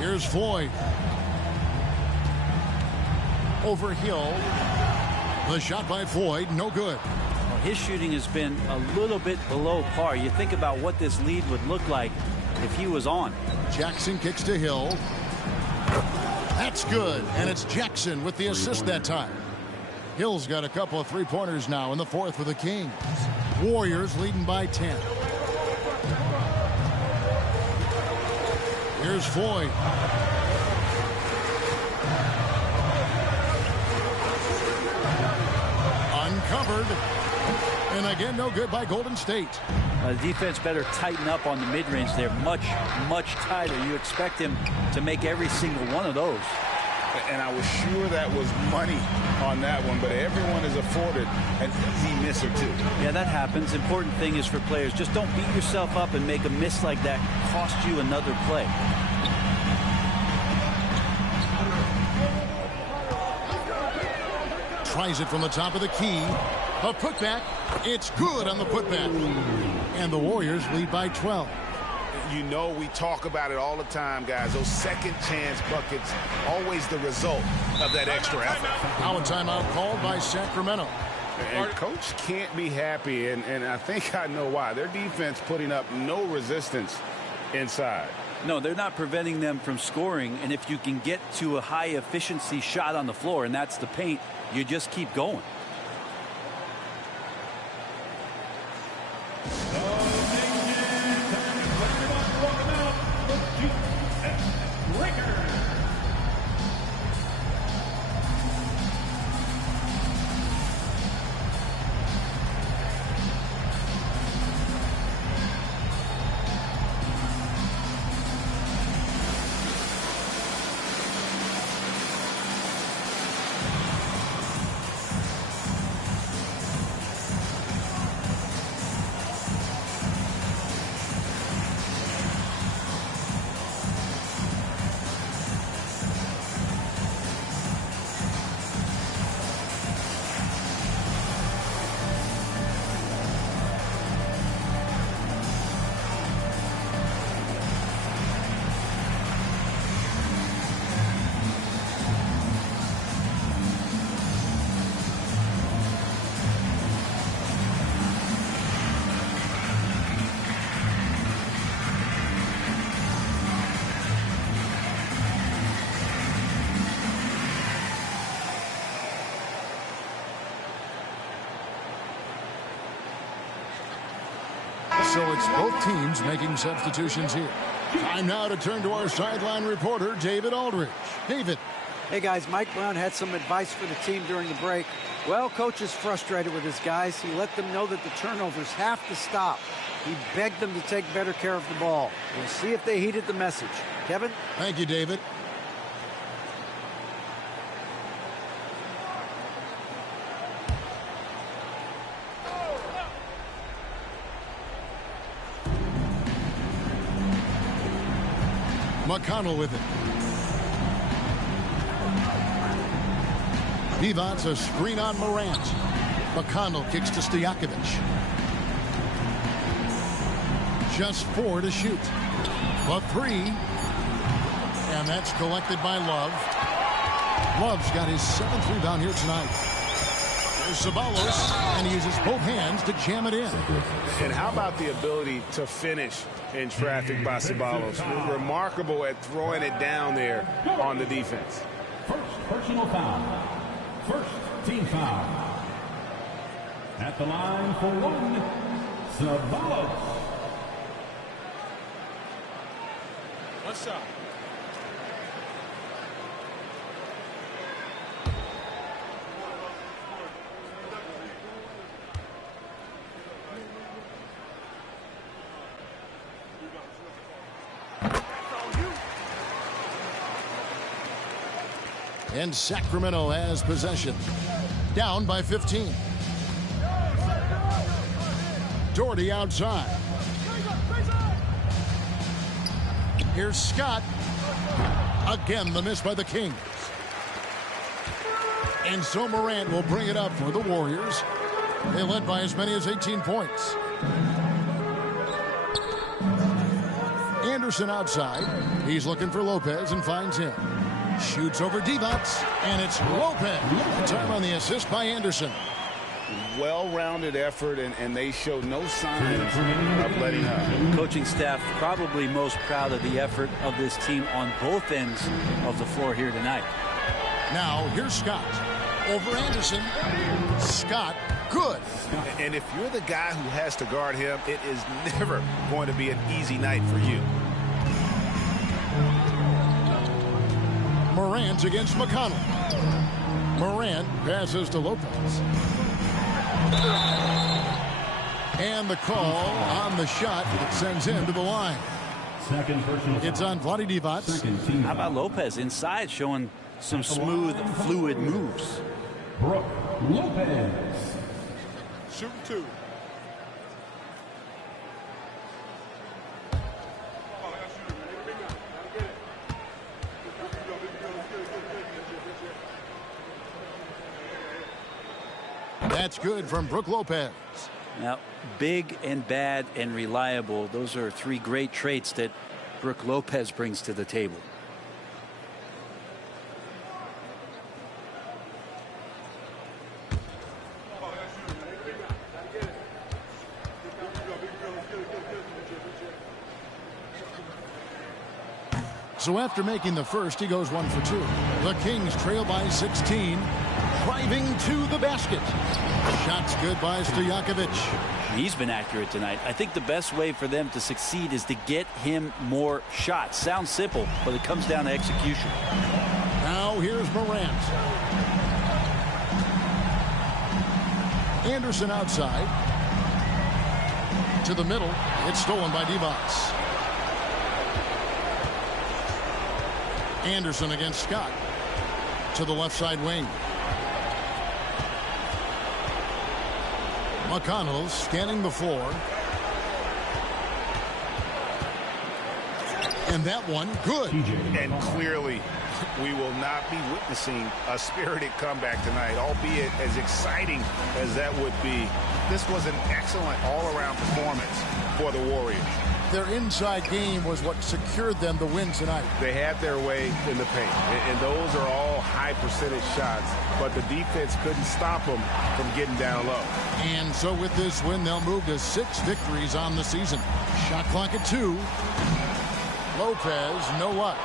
Here's Floyd. Over Hill. The shot by Floyd, no good. Well, his shooting has been a little bit below par. You think about what this lead would look like if he was on. Jackson kicks to Hill. That's good, and it's Jackson with the assist that time. Hill's got a couple of three-pointers now in the fourth for the Kings. Warriors leading by 10. Here's Floyd. Uncovered. And again, no good by Golden State. The defense better tighten up on the mid-range. They're much tighter. You expect him to make every single one of those. And I was sure that was money on that one, but everyone is afforded an easy miss or two. Yeah, that happens. Important thing is for players, just don't beat yourself up and make a miss like that cost you another play. Tries it from the top of the key. A putback. It's good on the putback. And the Warriors lead by 12. You know, we talk about it all the time, guys. Those second chance buckets, always the result of that extra effort. Now a timeout called by Sacramento. And coach can't be happy, and I think I know why. Their defense putting up no resistance inside. No, they're not preventing them from scoring, and if you can get to a high efficiency shot on the floor, and that's the paint, you just keep going. So it's both teams making substitutions here. Time now to turn to our sideline reporter, David Aldridge. David. Hey, guys, Mike Brown had some advice for the team during the break. Well, coach is frustrated with his guys. He let them know that the turnovers have to stop. He begged them to take better care of the ball. We'll see if they heeded the message. Kevin? Thank you, David. McConnell with it. Divac, a screen on Morant. McConnell kicks to Stojakovic. Just 4 to shoot. But 3. And that's collected by Love. Love's got his 7th rebound here tonight. There's Ceballos, and he uses both hands to jam it in. And how about the ability to finish in traffic by Ceballos? Remarkable at throwing it down there on the defense. First personal foul. First team foul. At the line for 1, Ceballos. One shot. And Sacramento has possession. Down by 15. Doherty outside. Here's Scott. Again, the miss by the Kings. And so Morant will bring it up for the Warriors. They led by as many as 18 points. Anderson outside. He's looking for Lopez and finds him. Shoots over Divac, and it's Lopez. Time on the assist by Anderson. Well-rounded effort, and they show no signs of letting up. Coaching staff probably most proud of the effort of this team on both ends of the floor here tonight. Now, here's Scott. Over Anderson. Scott, good. And if you're the guy who has to guard him, it is never going to be an easy night for you. Morant against McConnell. Morant passes to Lopez. And the call on the shot that sends him to the line. Second personal. It's on Vlade Divac. How about Lopez inside showing some smooth, fluid moves? Brook Lopez. Shooting 2. That's good from Brook Lopez. Now, big and bad and reliable. Those are 3 great traits that Brook Lopez brings to the table. So after making the first, he goes 1 for 2. The Kings trail by 16. Driving to the basket. Shots good by Stojakovic. He's been accurate tonight. I think the best way for them to succeed is to get him more shots. Sounds simple, but it comes down to execution. Now here's Morant. Anderson outside. To the middle. It's stolen by Divac. Anderson against Scott. To the left side wing. McConnell scanning the floor. And that one, good. And clearly, we will not be witnessing a spirited comeback tonight, albeit as exciting as that would be. This was an excellent all-around performance for the Warriors. Their inside game was what secured them the win tonight. They had their way in the paint, and those are all high percentage shots, but the defense couldn't stop them from getting down low. And so with this win, they'll move to 6 victories on the season. Shot clock at 2. Lopez, no luck.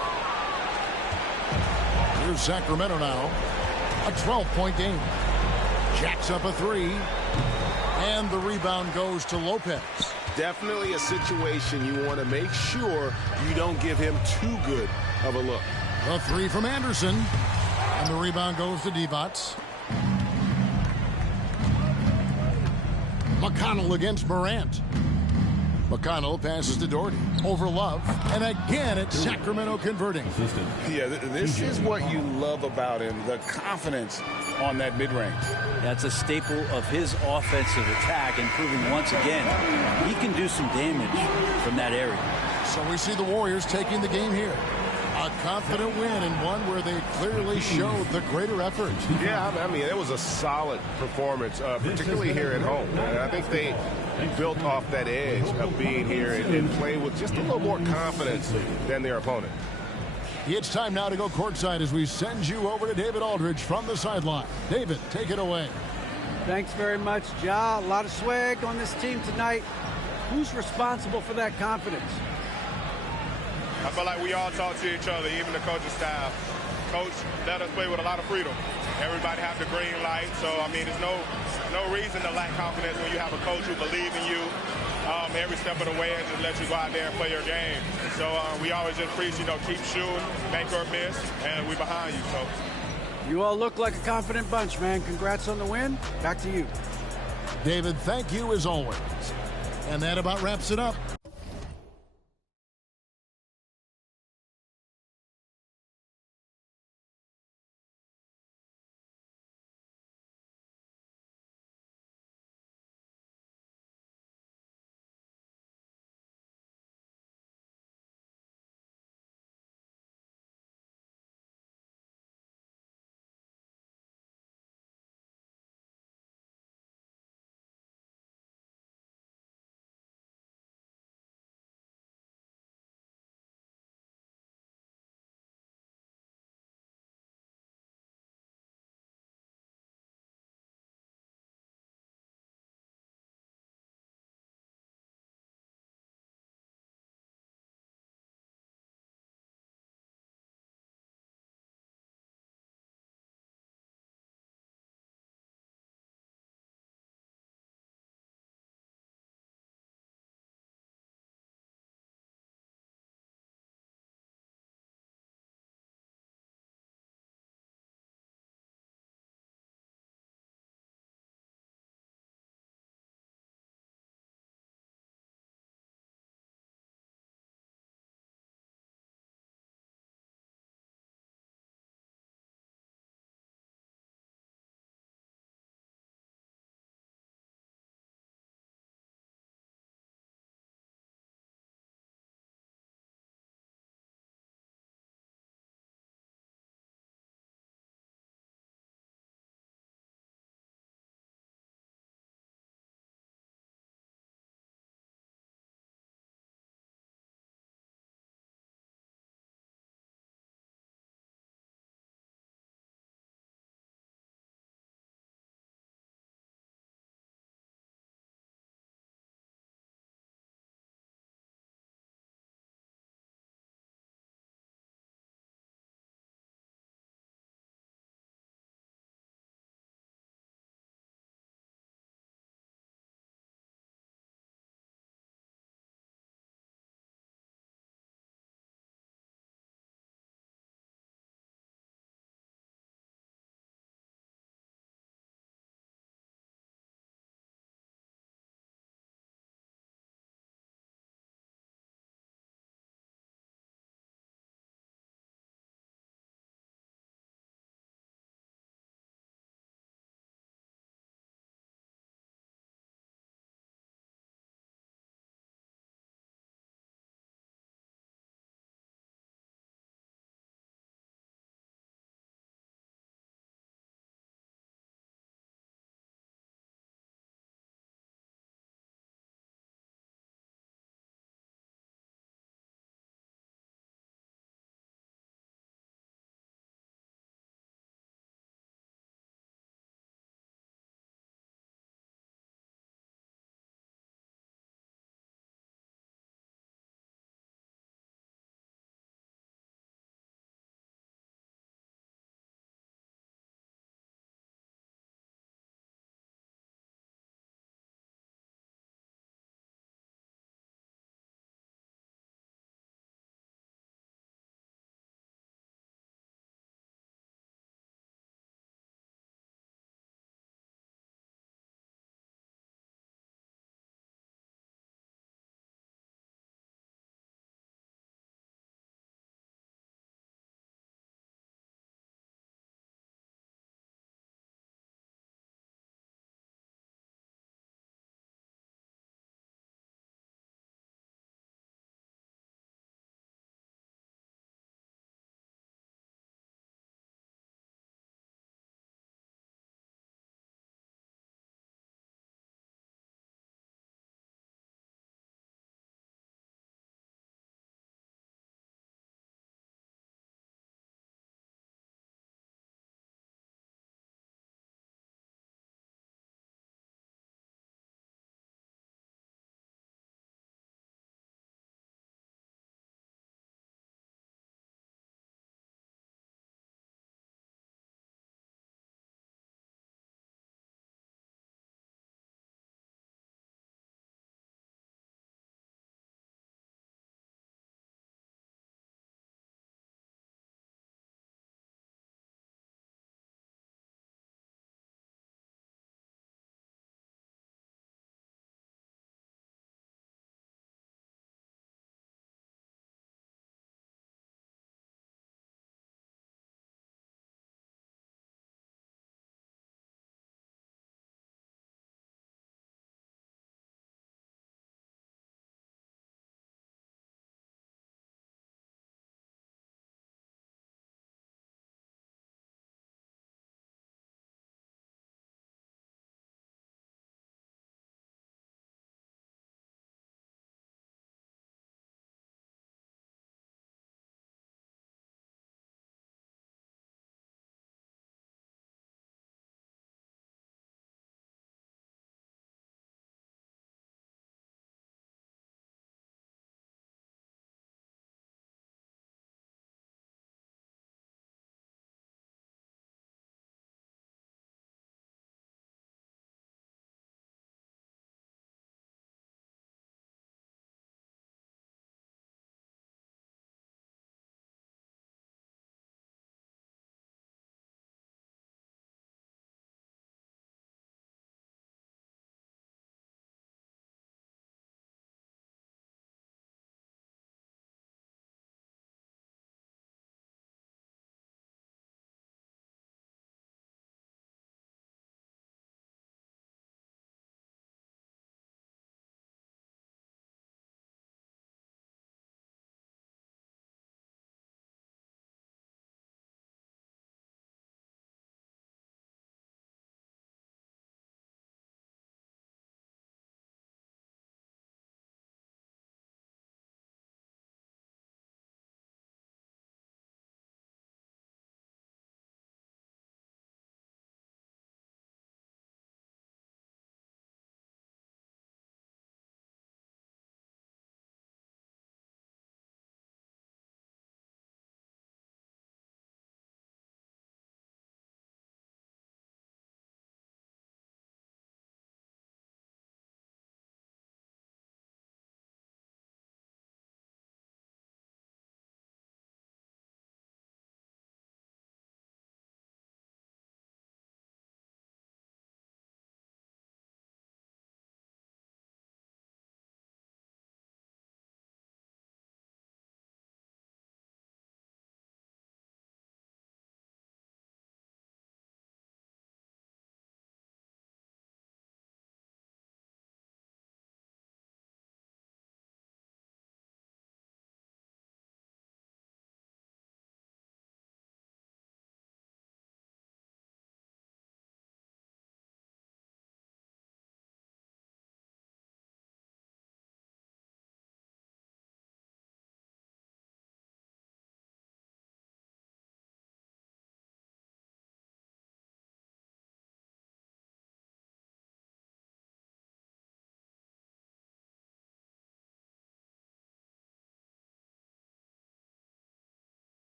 Here's Sacramento now. A 12-point game. Jacks up a 3. And the rebound goes to Lopez. definitely a situation you want to make sure you don't give him too good of a look. A three from Anderson. And the rebound goes to Divac. McConnell against Morant. McConnell passes to Doherty. Over Love. And again, it's Sacramento converting. Yeah, this is what you love about him, the confidence on that mid-range. That's a staple of his offensive attack, and proving once again he can do some damage from that area. So we see the Warriors taking the game here. A confident win, and one where they clearly showed the greater effort. Yeah, I mean, it was a solid performance, particularly here at home. And I think they built off that edge of being here and playing with just a little more confidence than their opponent. It's time now to go courtside as we send you over to David Aldridge from the sideline. David, take it away. Thanks very much, Ja. A lot of swag on this team tonight. Who's responsible for that confidence? I feel like we all talk to each other, even the coaching staff. Coach let us play with a lot of freedom. Everybody have the green light, so I mean, there's no reason to lack confidence when you have a coach who believes in you every step of the way and just let you go out there and play your game. So we always just preach, keep shooting, make or miss, and we behind you. So you all look like a confident bunch, man. Congrats on the win. Back to you. David, thank you as always. And that about wraps it up.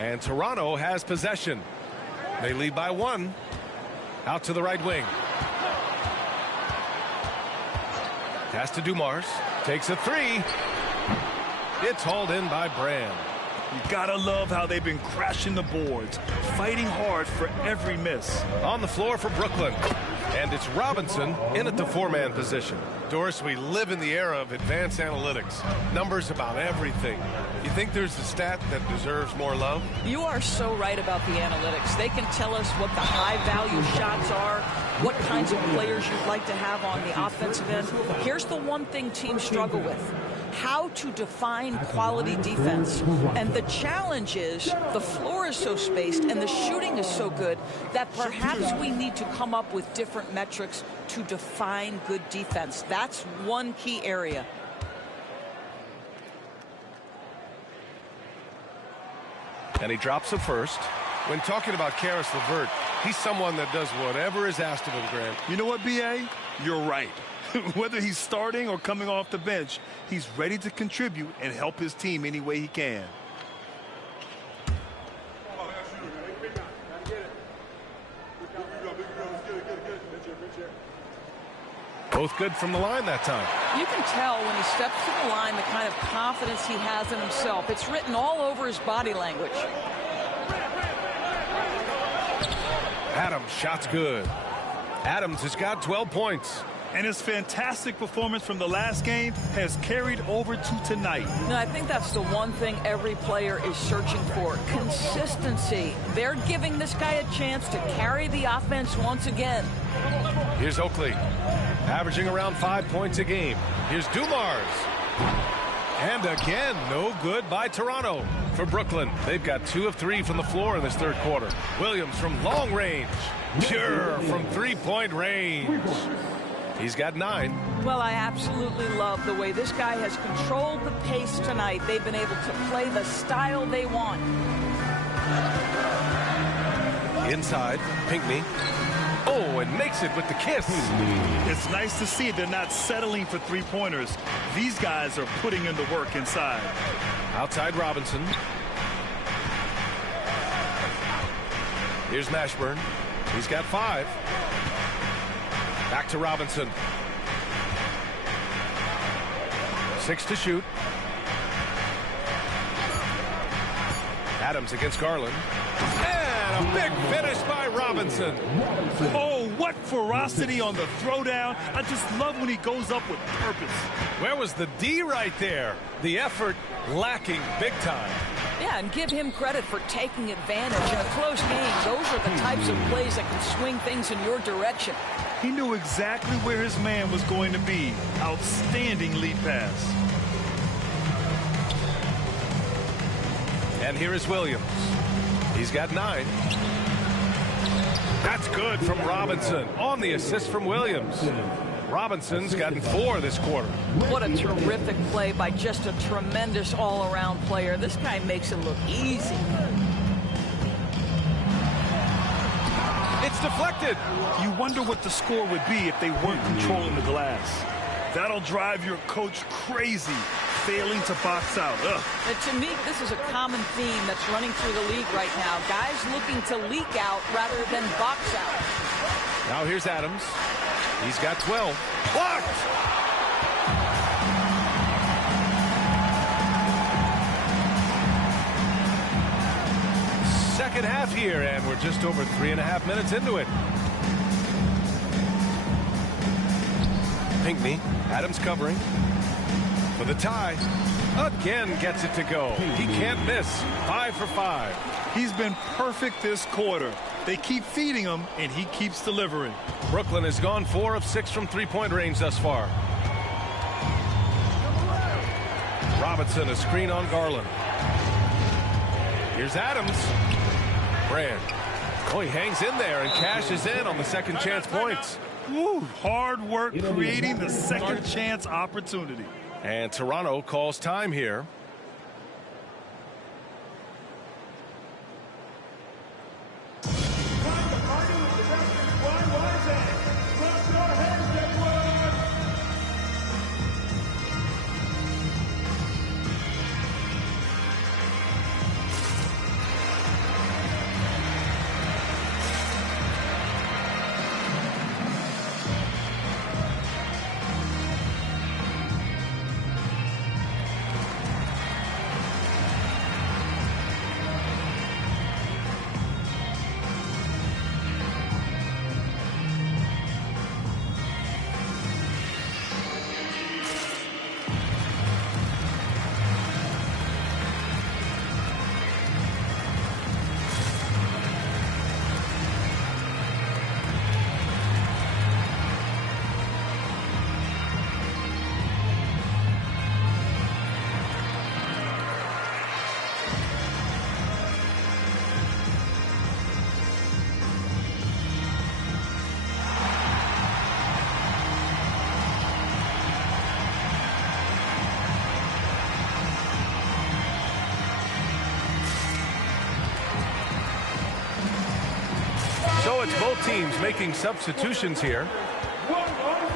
And Toronto has possession. They lead by 1. Out to the right wing. Pass to Dumars. Takes a 3. It's hauled in by Brand. You gotta love how they've been crashing the boards, fighting hard for every miss. On the floor for Brooklyn. And it's Robinson in at the 4-man position. Doris, we live in the era of advanced analytics. Numbers about everything. You think there's a stat that deserves more love? You are so right about the analytics. They can tell us what the high-value shots are, what kinds of players you'd like to have on the offensive end. Here's the one thing teams struggle with: how to define quality defense. And the challenge is the floor is so spaced and the shooting is so good that perhaps we need to come up with different metrics to define good defense. That's one key area. And he drops it first. When talking about Karis LeVert, he's someone that does whatever is asked of him, Grant. You know what, B.A.? You're right. Whether he's starting or coming off the bench, he's ready to contribute and help his team any way he can. Both good from the line that time. You can tell when he steps to the line the kind of confidence he has in himself. It's written all over his body language. Adams, shot's good. Adams has got 12 points. And his fantastic performance from the last game has carried over to tonight. No, I think that's the one thing every player is searching for: consistency. They're giving this guy a chance to carry the offense once again. Here's Oakley, averaging around 5 points a game. Here's Dumars. And again, no good by Toronto. For Brooklyn, they've got 2 of 3 from the floor in this third quarter. Williams from long range. Pure from three-point range. He's got 9. Well, I absolutely love the way this guy has controlled the pace tonight. They've been able to play the style they want. Inside, Pinckney. Oh, and makes it with the kiss. It's nice to see they're not settling for three-pointers. These guys are putting in the work inside. Outside Robinson. Here's Mashburn. He's got 5. Back to Robinson. 6 to shoot. Adams against Garland. And a big finish by Robinson. Oh, what ferocity on the throwdown. I just love when he goes up with purpose. Where was the D right there? The effort lacking big time. Yeah, and give him credit for taking advantage in a close game. Those are the types of plays that can swing things in your direction. He knew exactly where his man was going to be. Outstanding lead pass. And here is Williams. He's got 9. That's good from Robinson on the assist from Williams. Robinson's gotten 4 this quarter. What a terrific play by just a tremendous all-around player. This guy makes it look easy. It's deflected. You wonder what the score would be if they weren't controlling the glass. That'll drive your coach crazy, failing to box out. Ugh. To me, this is a common theme that's running through the league right now. Guys looking to leak out rather than box out. Now here's Adams. He's got 12. Blocked! Second half here, and we're just over 3.5 minutes into it. Pinckney, Adams covering for the tie. Again gets it to go. He can't miss. 5 for 5. He's been perfect this quarter. They keep feeding him, and he keeps delivering. Brooklyn has gone 4 of 6 from three-point range thus far. Robinson, a screen on Garland. Here's Adams. Brand. Oh, he hangs in there and cashes in on the second chance points. Woo, hard work creating the second chance opportunity. And Toronto calls time here. So it's both teams making substitutions here.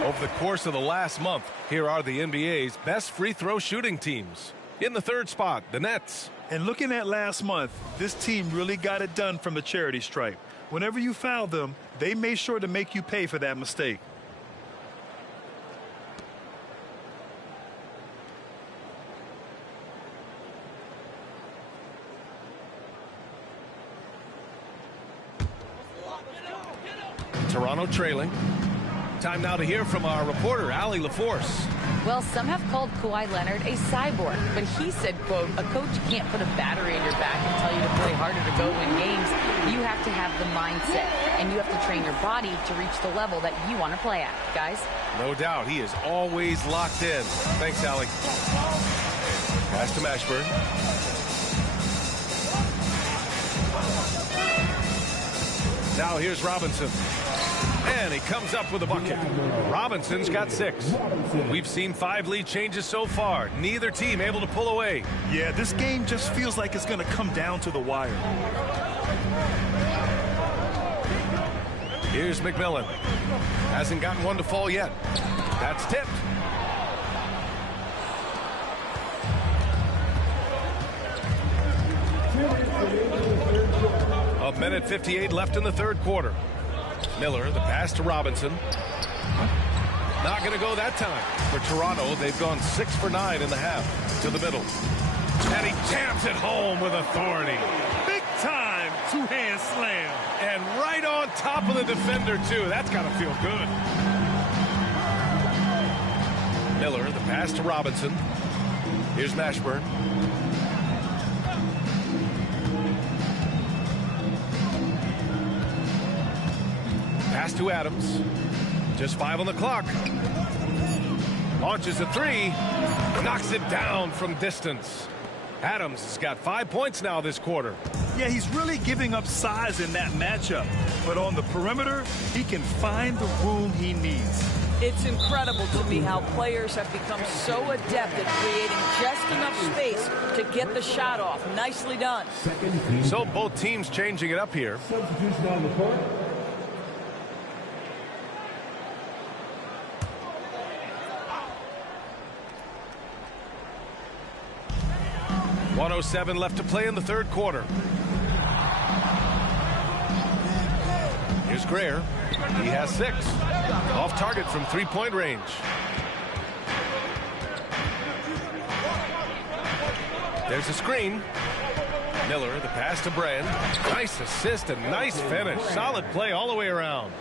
Over the course of the last month, here are the NBA's best free throw shooting teams. In the third spot, the Nets. And looking at last month, this team really got it done from the charity stripe. Whenever you foul them, they made sure to make you pay for that mistake. Toronto trailing. Time now to hear from our reporter, Allie LaForce. Well, some have called Kawhi Leonard a cyborg, but he said, quote, a coach can't put a battery in your back and tell you to play harder to go win games. You have to have the mindset, and you have to train your body to reach the level that you want to play at, guys. No doubt. He is always locked in. Thanks, Allie. Pass to Mashburn. Now here's Robinson. And he comes up with a bucket. Robinson's got 6. We've seen 5 lead changes so far. Neither team able to pull away. Yeah, this game just feels like it's going to come down to the wire. Here's McMillan. Hasn't gotten one to fall yet. That's tipped. A minute 58 left in the third quarter. Miller, the pass to Robinson. Not going to go that time. For Toronto, they've gone 6 for 9 in the half. To the middle. And he jams it home with authority. Big time two-hand slam. And right on top of the defender, too. That's got to feel good. Miller, the pass to Robinson. Here's Mashburn. Pass to Adams. Just 5 on the clock. Launches a 3. Knocks it down from distance. Adams has got 5 points now this quarter. Yeah, he's really giving up size in that matchup. But on the perimeter, he can find the room he needs. It's incredible to me how players have become so adept at creating just enough space to get the shot off. Nicely done. So both teams changing it up here. Substitution on the court. 1:07 left to play in the third quarter. Here's Greer. He has 6. Off target from 3-point range. There's a screen. Miller, the pass to Brand. Nice assist and nice finish. Solid play all the way around.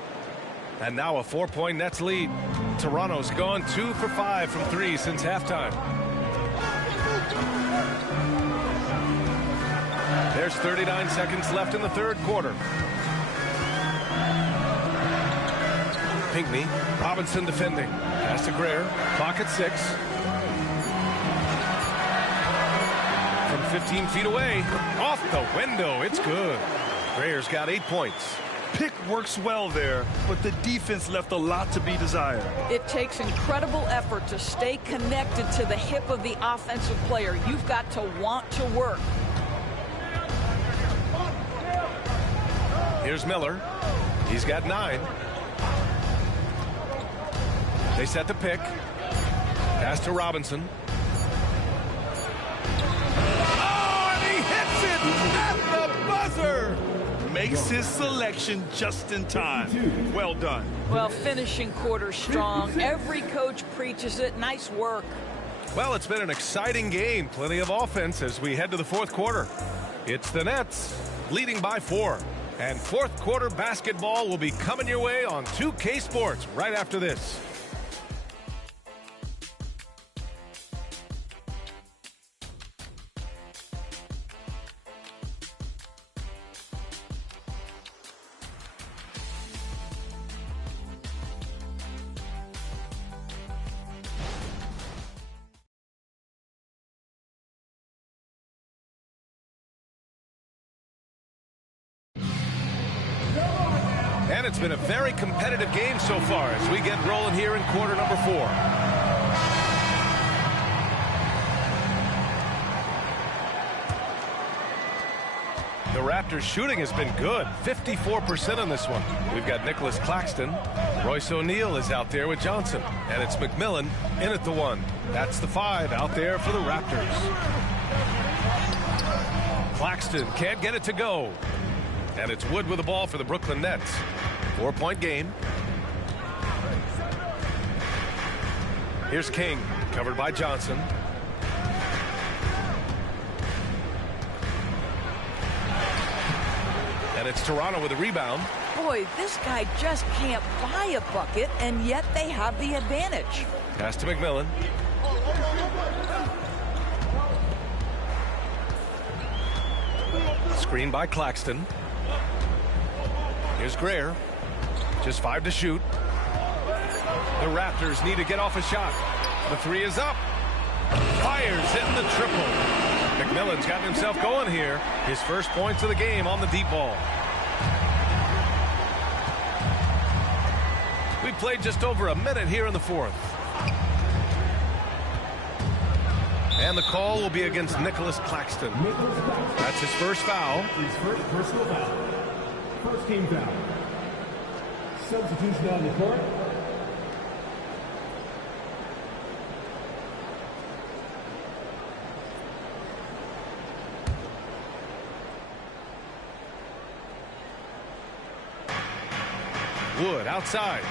And now a 4-point Nets lead. Toronto's gone 2 for 5 from 3 since halftime. There's 39 seconds left in the third quarter. Pinckney, Robinson defending. Pass to Greer. Clock at 6. From 15 feet away. Off the window. It's good. Greer's got 8 points. Pick works well there, but the defense left a lot to be desired. It takes incredible effort to stay connected to the hip of the offensive player. You've got to want to work. Here's Miller. He's got 9. They set the pick. Pass to Robinson. Oh, and he hits it at the buzzer. Makes his selection just in time. Well done. Well, finishing quarter strong. Every coach preaches it. Nice work. Well, it's been an exciting game. Plenty of offense as we head to the fourth quarter. It's the Nets leading by 4. And fourth quarter basketball will be coming your way on 2K Sports right after this. And it's been a very competitive game so far as we get rolling here in quarter number 4. The Raptors shooting has been good. 54% on this one. We've got Nicholas Claxton. Royce O'Neal is out there with Johnson. And it's McMillan in at the 1. That's the 5 out there for the Raptors. Claxton can't get it to go. And it's Wood with the ball for the Brooklyn Nets. 4-point game. Here's King, covered by Johnson. And it's Toronto with a rebound. Boy, this guy just can't buy a bucket, and yet they have the advantage. Pass to McMillan. Screen by Claxton. Here's Greer. Just 5 to shoot. The Raptors need to get off a shot. The 3 is up. Fires, hitting the triple. McMillan's gotten himself going here. His first points of the game on the deep ball. We played just over a minute here in the 4th. And the call will be against Nicholas Claxton. That's his first foul. His first personal foul. First team foul. Substitution on the court. Wood outside.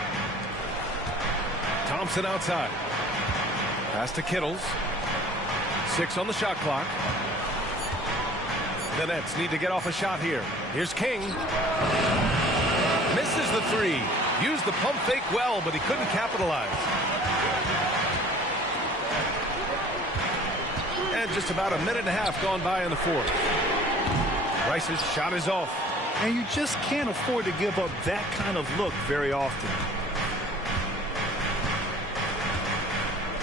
Thompson outside. Pass to Kittles. 6 on the shot clock. The Nets need to get off a shot here. Here's King. Misses the 3. Used the pump fake well, but he couldn't capitalize. And just about a minute and a half gone by in the 4th. Rice's shot is off. And you just can't afford to give up that kind of look very often.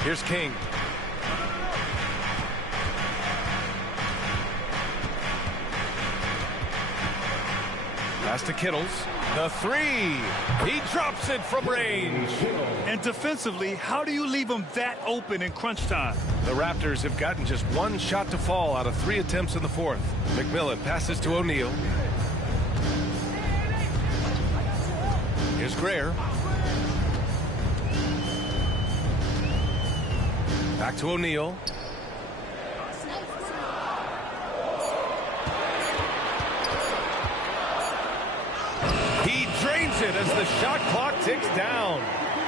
Here's King. Pass to Kittles. The 3. He drops it from range. And defensively, how do you leave him that open in crunch time? The Raptors have gotten just 1 shot to fall out of 3 attempts in the 4th. McMillan passes to O'Neal. Here's Greer. Back to O'Neal. He drains it as the shot clock ticks down.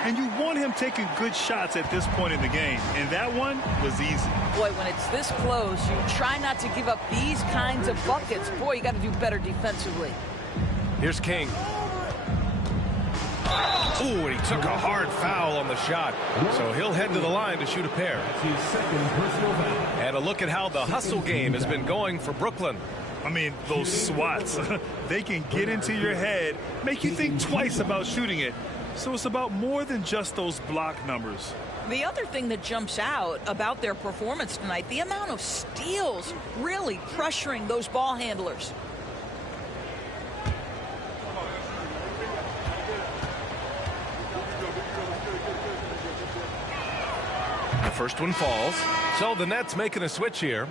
And you want him taking good shots at this point in the game. And that one was easy. Boy, when it's this close, you try not to give up these kinds of buckets. Boy, you got to do better defensively. Here's King. Ooh, and he took a hard foul on the shot. So he'll head to the line to shoot a pair. His second personal foul. And a look at how the hustle game has been going for Brooklyn. I mean, those swats, they can get into your head, make you think twice about shooting it. So it's about more than just those block numbers. The other thing that jumps out about their performance tonight, the amount of steals really pressuring those ball handlers. The first one falls. So the Nets making a switch here.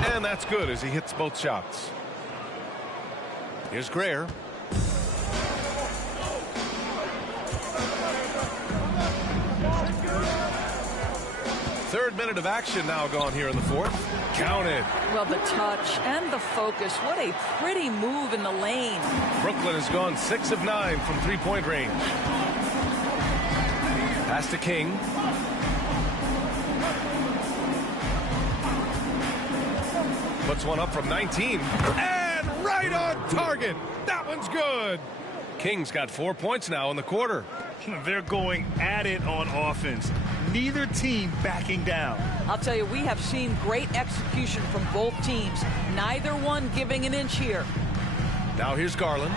And that's good as he hits both shots. Here's Greer. Third minute of action now gone here in the 4th. Counted. Well, the touch and the focus. What a pretty move in the lane. Brooklyn has gone 6 of 9 from 3-point range. Pass to King. Puts one up from 19. And right on target. That one's good. King's got 4 points now in the quarter. They're going at it on offense. Neither team backing down. I'll tell you, we have seen great execution from both teams. Neither one giving an inch here. Now here's Garland.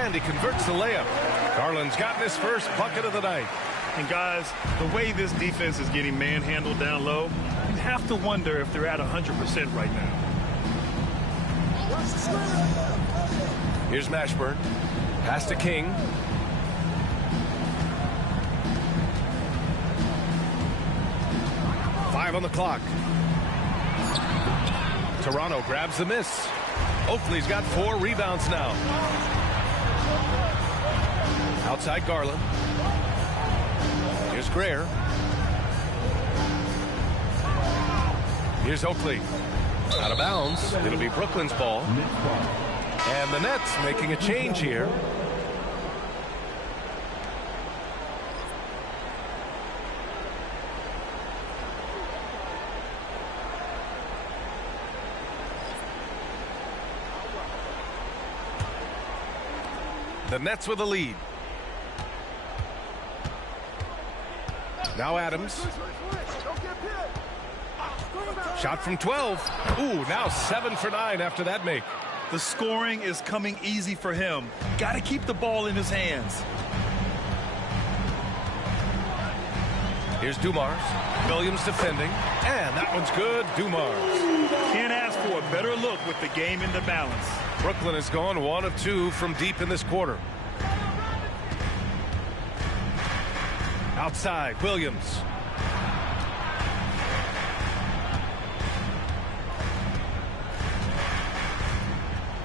And he converts the layup. Garland's gotten his first bucket of the night. And guys, the way this defense is getting manhandled down low, have to wonder if they're at 100% right now. Here's Mashburn. Pass to King. Five on the clock. Toronto grabs the miss. Oakley's got 4 rebounds now. Outside Garland. Here's Greer. Here's Oakley. Out of bounds. It'll be Brooklyn's ball. And the Nets making a change here. The Nets with a lead. Now Adams. Shot from 12. Ooh, now 7 for 9 after that make. The scoring is coming easy for him. Got to keep the ball in his hands. Here's Dumars. Williams defending. And that one's good. Dumars. Can't ask for a better look with the game in the balance. Brooklyn has gone 1 of 2 from deep in this quarter. Outside, Williams.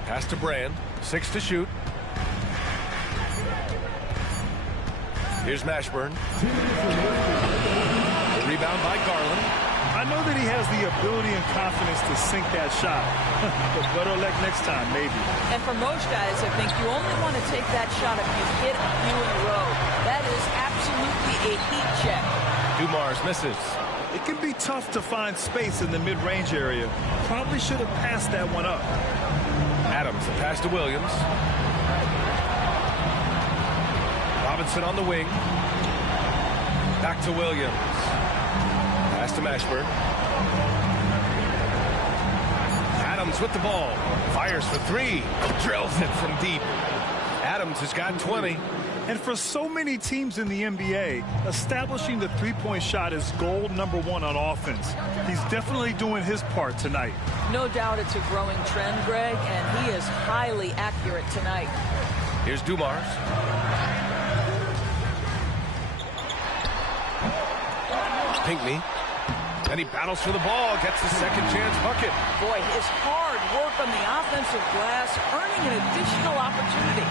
Pass to Brand. 6 to shoot. Here's Mashburn. The rebound by Garland. I know that he has the ability and confidence to sink that shot. But better luck next time, maybe. And for most guys, I think you only want to take that shot if you hit a few in a row. That is absolutely a heat check. Dumars misses. It can be tough to find space in the mid-range area. Probably should have passed that one up. Adams, the pass to Williams. Robinson on the wing. Back to Williams. Pass to Mashburn. Adams with the ball. Fires for 3. Drills it from deep. Adams has got 20. And for so many teams in the NBA, establishing the three-point shot is goal number 1 on offense. He's definitely doing his part tonight. No doubt it's a growing trend, Greg, and he is highly accurate tonight. Here's Dumars. Pinckney. And he battles for the ball, gets the second chance bucket. Boy, his hard work on the offensive glass, earning an additional opportunity.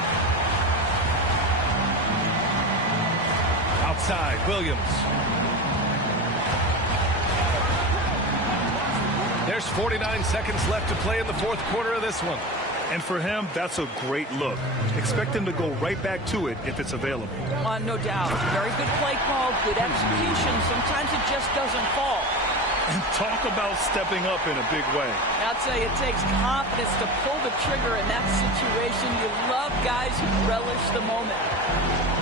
Outside, Williams. There's 49 seconds left to play in the 4th quarter of this one. And for him, that's a great look. Expect him to go right back to it if it's available. No doubt. Very good play call, good execution. Sometimes it just doesn't fall. And talk about stepping up in a big way. I'll tell you, it takes confidence to pull the trigger in that situation. You love guys who relish the moment.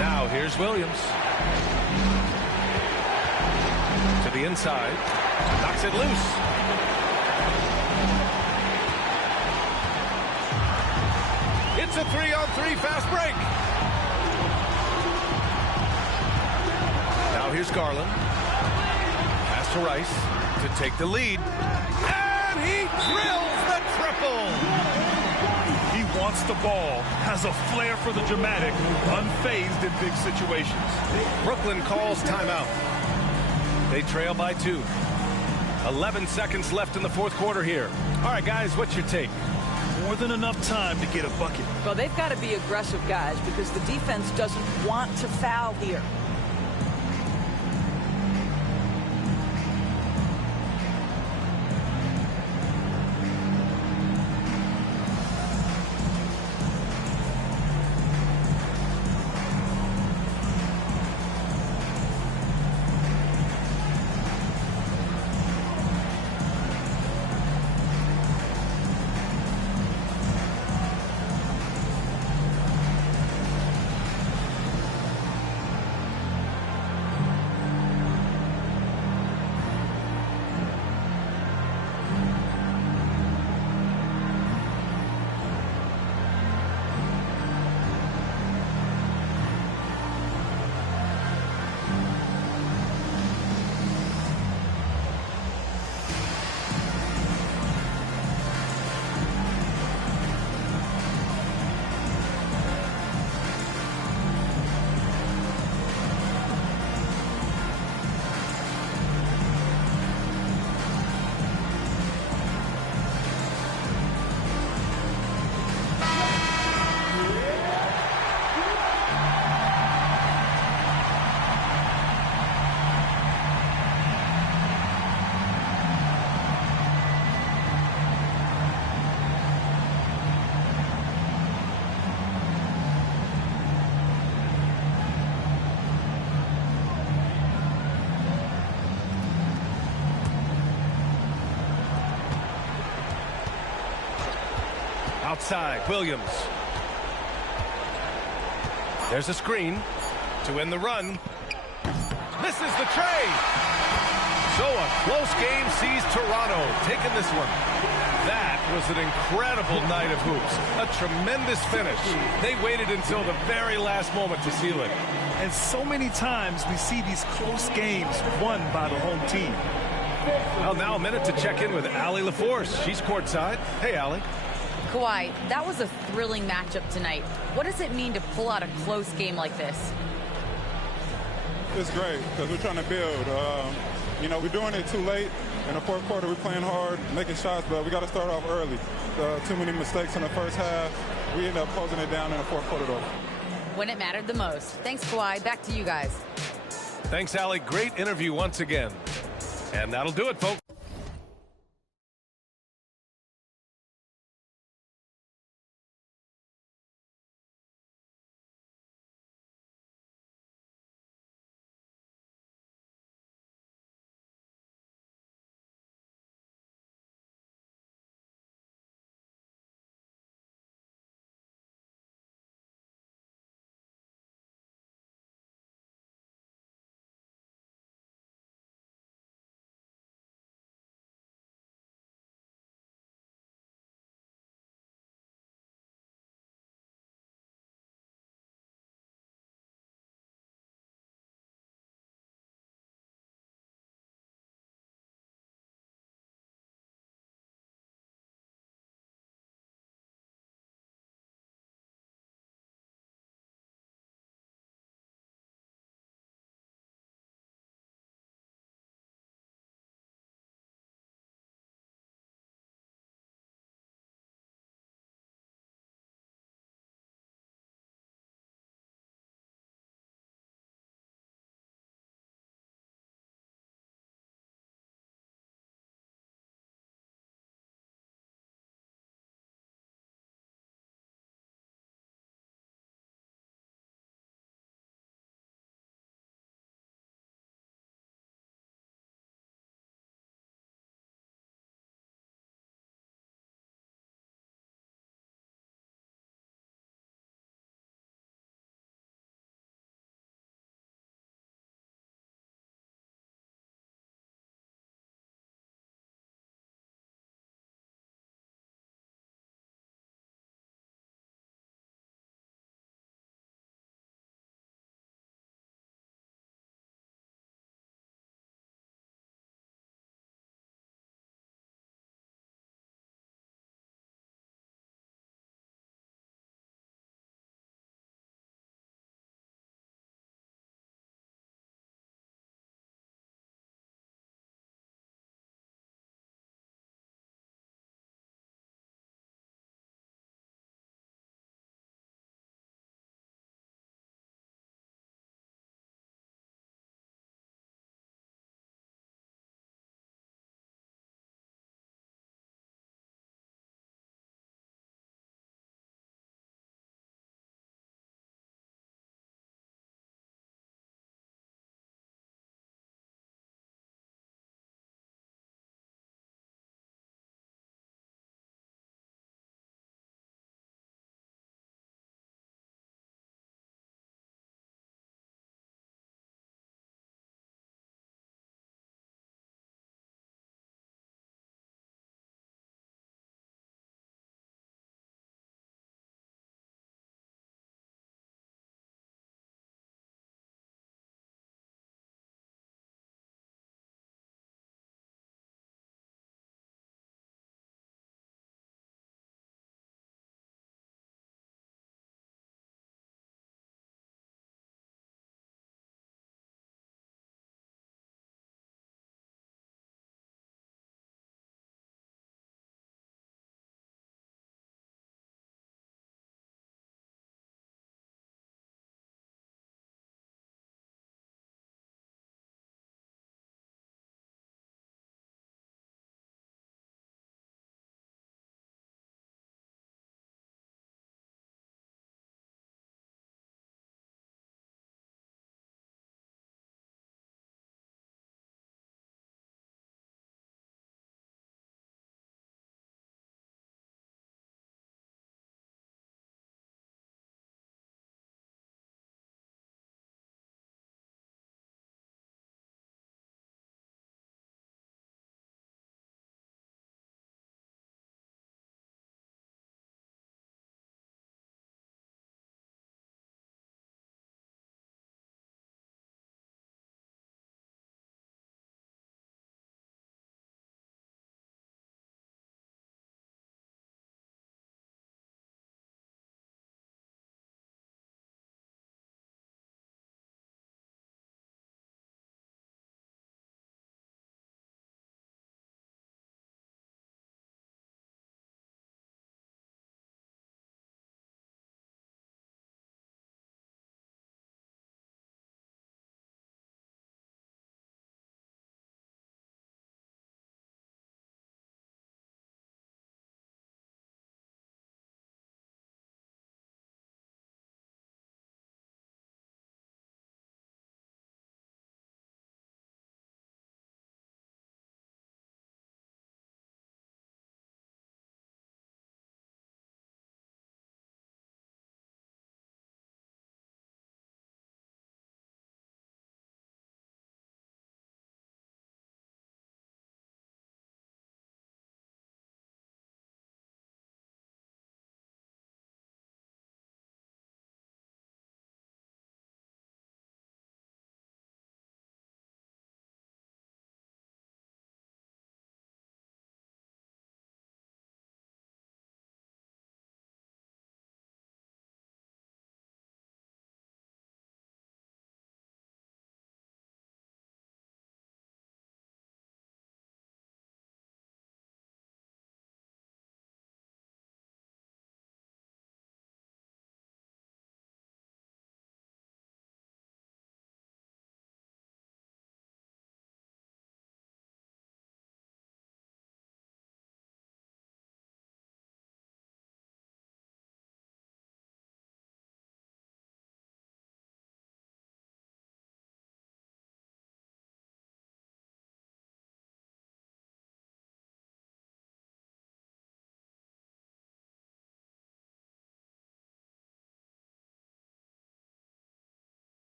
Now here's Williams. To the inside. Knocks it loose. It's a 3-on-3 fast break. Now here's Garland. Pass to Rice to take the lead. And he drills the triple. He wants the ball, has a flair for the dramatic, unfazed in big situations. Brooklyn calls timeout. They trail by 2. 11 seconds left in the 4th quarter here. All right, guys, what's your take? More than enough time to get a bucket. Well, they've got to be aggressive, guys, because the defense doesn't want to foul here. Outside, Williams. There's a screen to win the run. Misses the tray. So a close game sees Toronto taking this one. That was an incredible night of hoops. A tremendous finish. They waited until the very last moment to seal it. And so many times we see these close games won by the home team. Well, now a minute to check in with Allie LaForce. She's courtside. Hey, Allie. Kawhi, that was a thrilling matchup tonight. What does it mean to pull out a close game like this? It's great because we're trying to build. You know, we're doing it too late. In the fourth quarter, we're playing hard, making shots, but we got to start off early. Too many mistakes in the first half. We end up closing it down in the fourth quarter, though. When it mattered the most. Thanks, Kawhi. Back to you guys. Thanks, Allie. Great interview once again. And that'll do it, folks.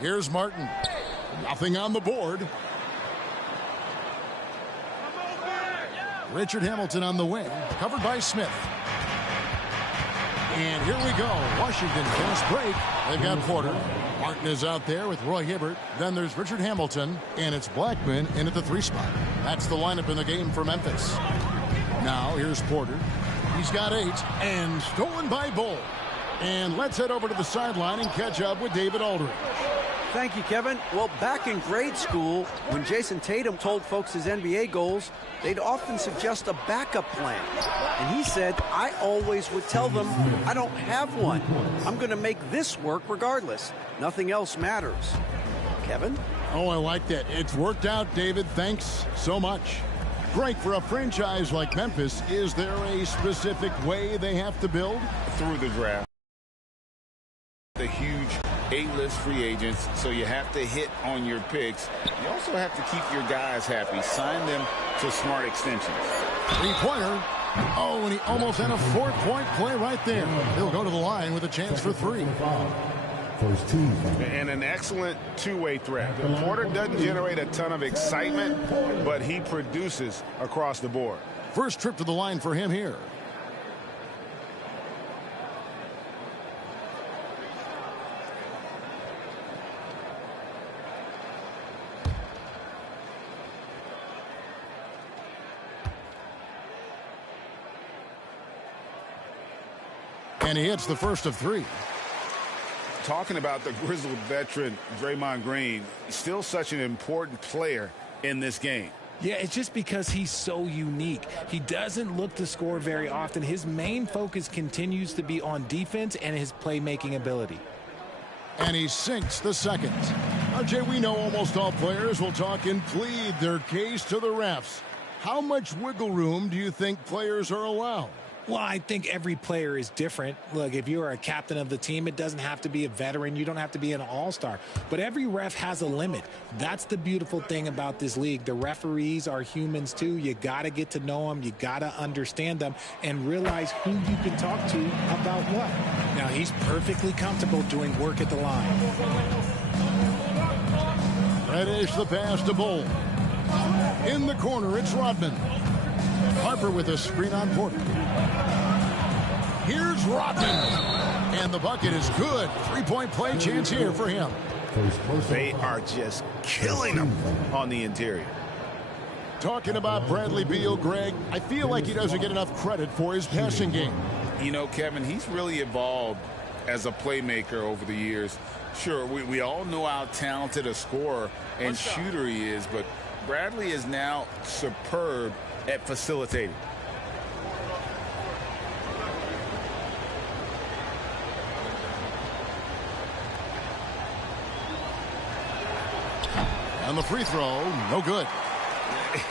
Here's Martin. Nothing on the board. Richard Hamilton on the wing, covered by Smith. And here we go. Washington fast break. They've got Porter. Martin is out there with Roy Hibbert. Then there's Richard Hamilton, and it's Blackman in at the 3 spot. That's the lineup in the game for Memphis. Now here's Porter. He's got 8, and stolen by Bull. And let's head over to the sideline and catch up with David Aldridge. Thank you, Kevin. Well, back in grade school, when Jason Tatum told folks his NBA goals, they'd often suggest a backup plan. And he said, I always would tell them, I don't have one. I'm going to make this work regardless. Nothing else matters. Kevin? Oh, I like that. It's worked out, David. Thanks so much. Greg, for a franchise like Memphis, is there a specific way they have to build? Through the draft. The huge A-list free agents, so you have to hit on your picks. You also have to keep your guys happy. Sign them to smart extensions. 3-pointer. Oh, and he almost had a 4-point play right there. He'll go to the line with a chance for 3. First team. And an excellent two-way threat. Porter doesn't generate a ton of excitement, but he produces across the board. First trip to the line for him here. And he hits the first of 3. Talking about the grizzled veteran Draymond Green, still such an important player in this game. Yeah, it's just because he's so unique. He doesn't look to score very often. His main focus continues to be on defense and his playmaking ability. And he sinks the second. RJ, we know almost all players will talk and plead their case to the refs. How much wiggle room do you think players are allowed? Well, I think every player is different. Look, if you're a captain of the team, it doesn't have to be a veteran. You don't have to be an all-star. But every ref has a limit. That's the beautiful thing about this league. The referees are humans, too. You got to get to know them. You got to understand them and realize who you can talk to about what. Now, he's perfectly comfortable doing work at the line. Reddish the pass to Bull. In the corner, it's Rodman. Harper with a screen on Porter. Here's Rodman. And the bucket is good. 3-point play chance here for him. They are just killing him on the interior. Talking about Bradley Beal, Greg, I feel like he doesn't get enough credit for his passing game. You know, Kevin, he's really evolved as a playmaker over the years. Sure, we all know how talented a scorer and shooter he is, but Bradley is now superb at facilitating. And the free throw, no good.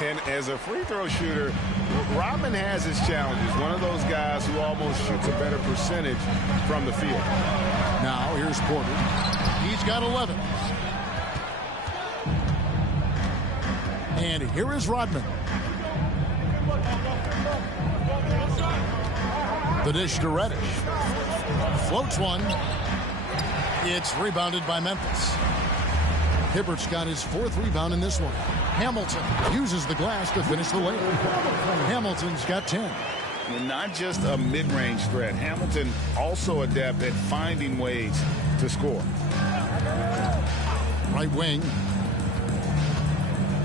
And as a free throw shooter, Rodman has his challenges. One of those guys who almost shoots a better percentage from the field. Now here's Porter. He's got 11. And here is Rodman. The dish to Reddish. Floats one. It's rebounded by Memphis. Hibbert's got his 4th rebound in this one. Hamilton uses the glass to finish the layup. Hamilton's got 10. And not just a mid-range threat. Hamilton also adept at finding ways to score. Right wing.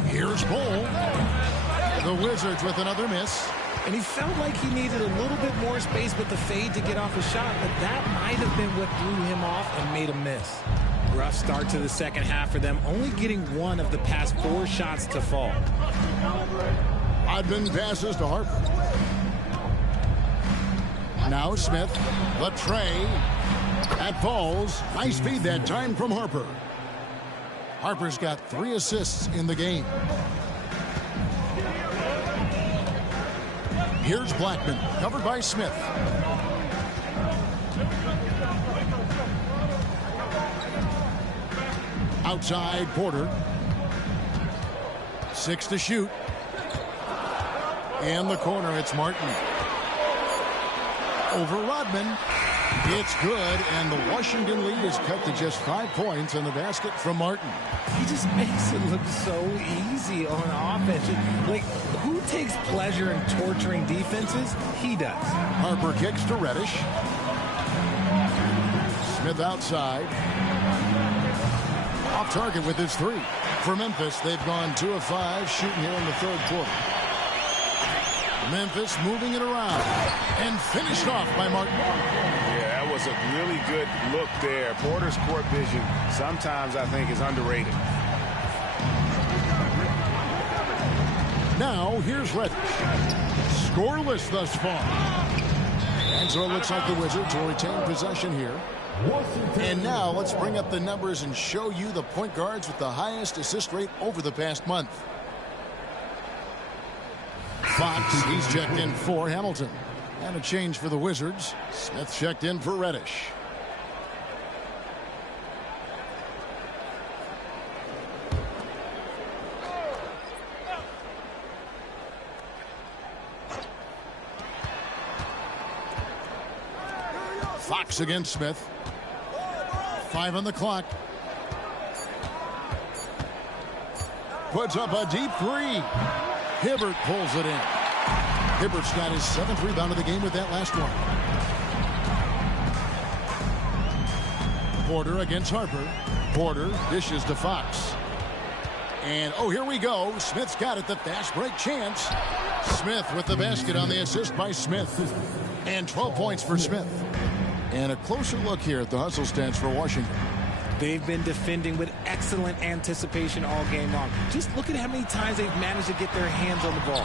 Here's Bull. The Wizards with another miss. And he felt like he needed a little bit more space with the fade to get off a shot, but that might have been what threw him off and made him miss. Rough start to the second half for them, only getting 1 of the past 4 shots to fall. Odman passes to Harper. Now Smith. The tray. That falls. Nice feed that time from Harper. Harper's got 3 assists in the game. Here's Blackman, covered by Smith. Outside, Porter. 6 to shoot. And the corner, it's Martin. Over Rodman. It's good, and the Washington lead is cut to just 5 points on the basket from Martin. He just makes it look so easy on offense. Like, who takes pleasure in torturing defenses? He does. Harper kicks to Reddish. Smith outside. Off target with his 3. For Memphis, they've gone 2 of 5 shooting here in the 3rd quarter. Memphis moving it around and finished off by Martin. Yeah, that was a really good look there. Porter's court vision sometimes I think is underrated. Now here's Reddish. Scoreless thus far. And so it looks like the Wizards will retain possession here. And now let's bring up the numbers and show you the point guards with the highest assist rate over the past month. Fox, he's checked in for Hamilton. And a change for the Wizards. Smith checked in for Reddish. Fox against Smith. 5 on the clock. Puts up a deep 3. Hibbert pulls it in. Hibbert's got his 7th rebound of the game with that last one. Porter against Harper. Porter dishes to Fox. And, oh, here we go. Smith's got it. The fast break chance. Smith with the basket on the assist by Smith. And 12 points for Smith. And a closer look here at the hustle stats for Washington. They've been defending with excellent anticipation all game long. Just look at how many times they've managed to get their hands on the ball.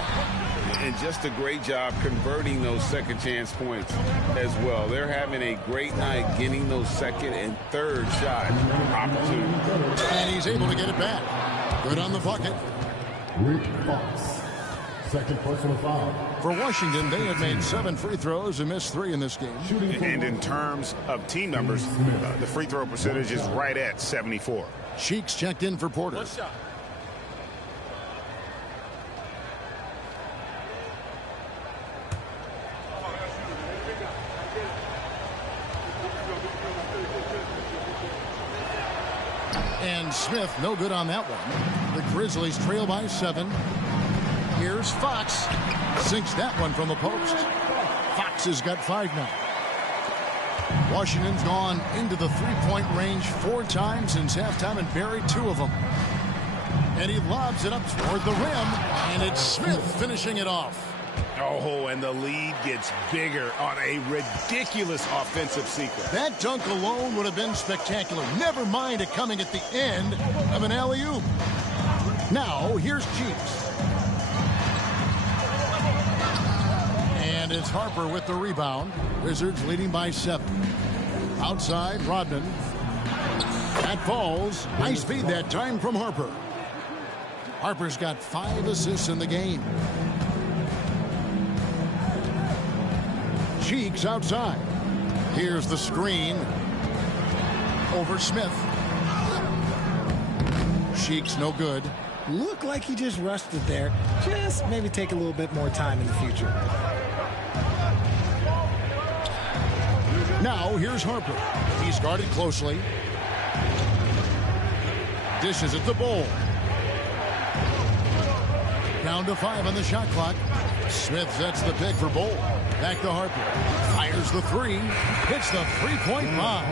And just a great job converting those second chance points as well. They're having a great night getting those second and third shot opportunities. And he's able to get it back. Good on the bucket. Rick Fox. Second personal foul. For Washington, they have made 7 free throws and missed 3 in this game. And in terms of team numbers, the free throw percentage is right at 74. Cheeks checked in for Porter. One shot. And Smith, no good on that one. The Grizzlies trail by 7. Here's Fox. Sinks that one from the post. Fox has got 5 now. Washington's gone into the 3-point range 4 times since halftime and buried 2 of them. And he lobs it up toward the rim. And it's Smith finishing it off. Oh, and the lead gets bigger on a ridiculous offensive sequence. That dunk alone would have been spectacular. Never mind it coming at the end of an alley-oop. Now, here's Cheeks. And it's Harper with the rebound. Wizards leading by 7. Outside, Rodman. That falls. Nice feed that time from Harper. Harper's got 5 assists in the game. Cheeks outside. Here's the screen. Over Smith. Cheeks no good. Looked like he just rushed it there. Just maybe take a little bit more time in the future. Now here's Harper. He's guarded closely. Dishes at the bowl. Down to 5 on the shot clock. Smith sets the pick for Bowl. Back to Harper. Fires the 3. Hits the three-point bomb.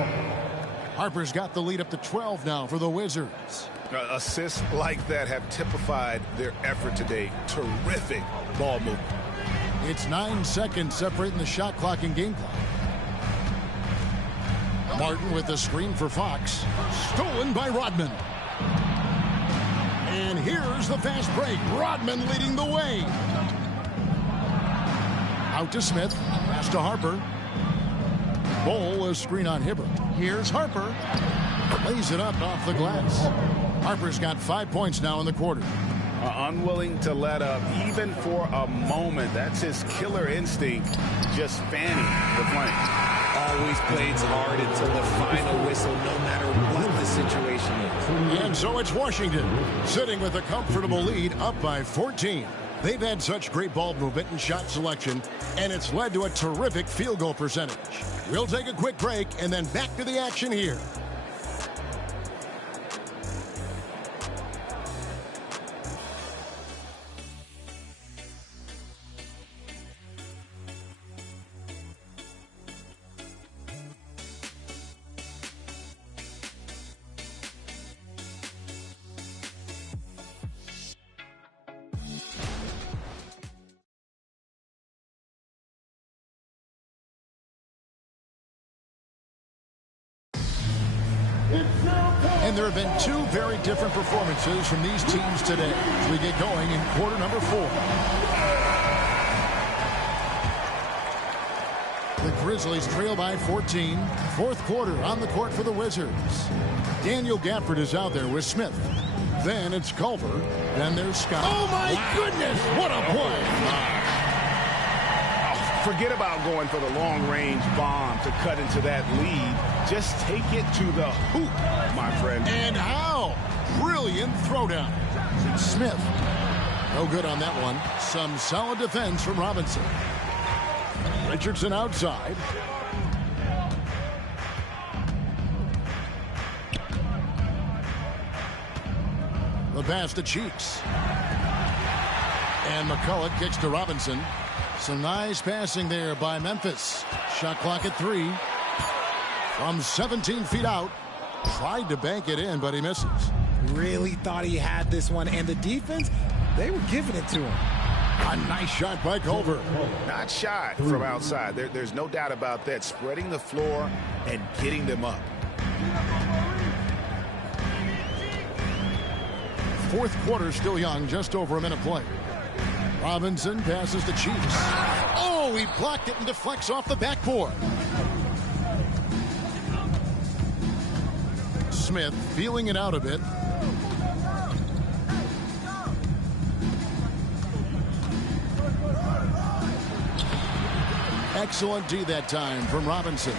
Harper's got the lead up to 12 now for the Wizards. Assists like that have typified their effort today. Terrific ball movement. It's 9 seconds separating the shot clock and game clock. Martin with the screen for Fox. Stolen by Rodman. And here's the fast break. Rodman leading the way. Out to Smith. Pass to Harper. Bowl, a screen on Hibbert. Here's Harper. Lays it up off the glass. Harper's got 5 points now in the quarter. Unwilling to let up even for a moment. That's his killer instinct, just fanning the flame. Always plays hard until the final whistle, no matter what the situation is. And so it's Washington, sitting with a comfortable lead, up by 14. They've had such great ball movement and shot selection, and it's led to a terrific field goal percentage. We'll take a quick break and then back to the action here. And there have been 2 very different performances from these teams today as we get going in quarter number 4. The Grizzlies trail by 14. Fourth quarter on the court for the Wizards. Daniel Gafford is out there with Smith. Then it's Culver. Then there's Scott. Oh, my goodness. What a play. Forget about going for the long-range bomb to cut into that lead. Just take it to the hoop, my friend. And how? Brilliant throwdown. Smith. No good on that one. Some solid defense from Robinson. Richardson outside. The pass to Cheeks. And McCullough kicks to Robinson. Some nice passing there by Memphis. Shot clock at 3. From 17 feet out. Tried to bank it in, but he misses. Really thought he had this one. And the defense, they were giving it to him. A nice shot by Culver. Not shy from outside. There's no doubt about that. Spreading the floor and getting them up. Fourth quarter still young. Just over a minute play. Robinson passes to Cheeks. Oh, he blocked it and deflects off the backboard. Smith feeling it out a bit. Excellent D that time from Robinson.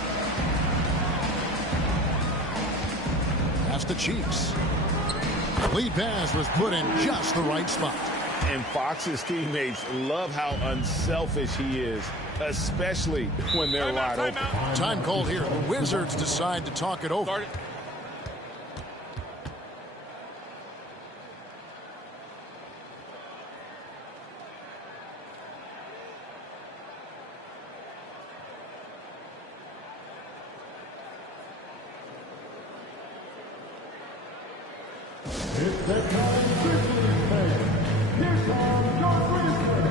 Pass to Cheeks. Lead pass was put in just the right spot. And Fox's teammates love how unselfish he is, especially when they're wide open. Time called here. The Wizards decide to talk it over. It's that time, Grizzlies fans. Here comes your Grizzlies.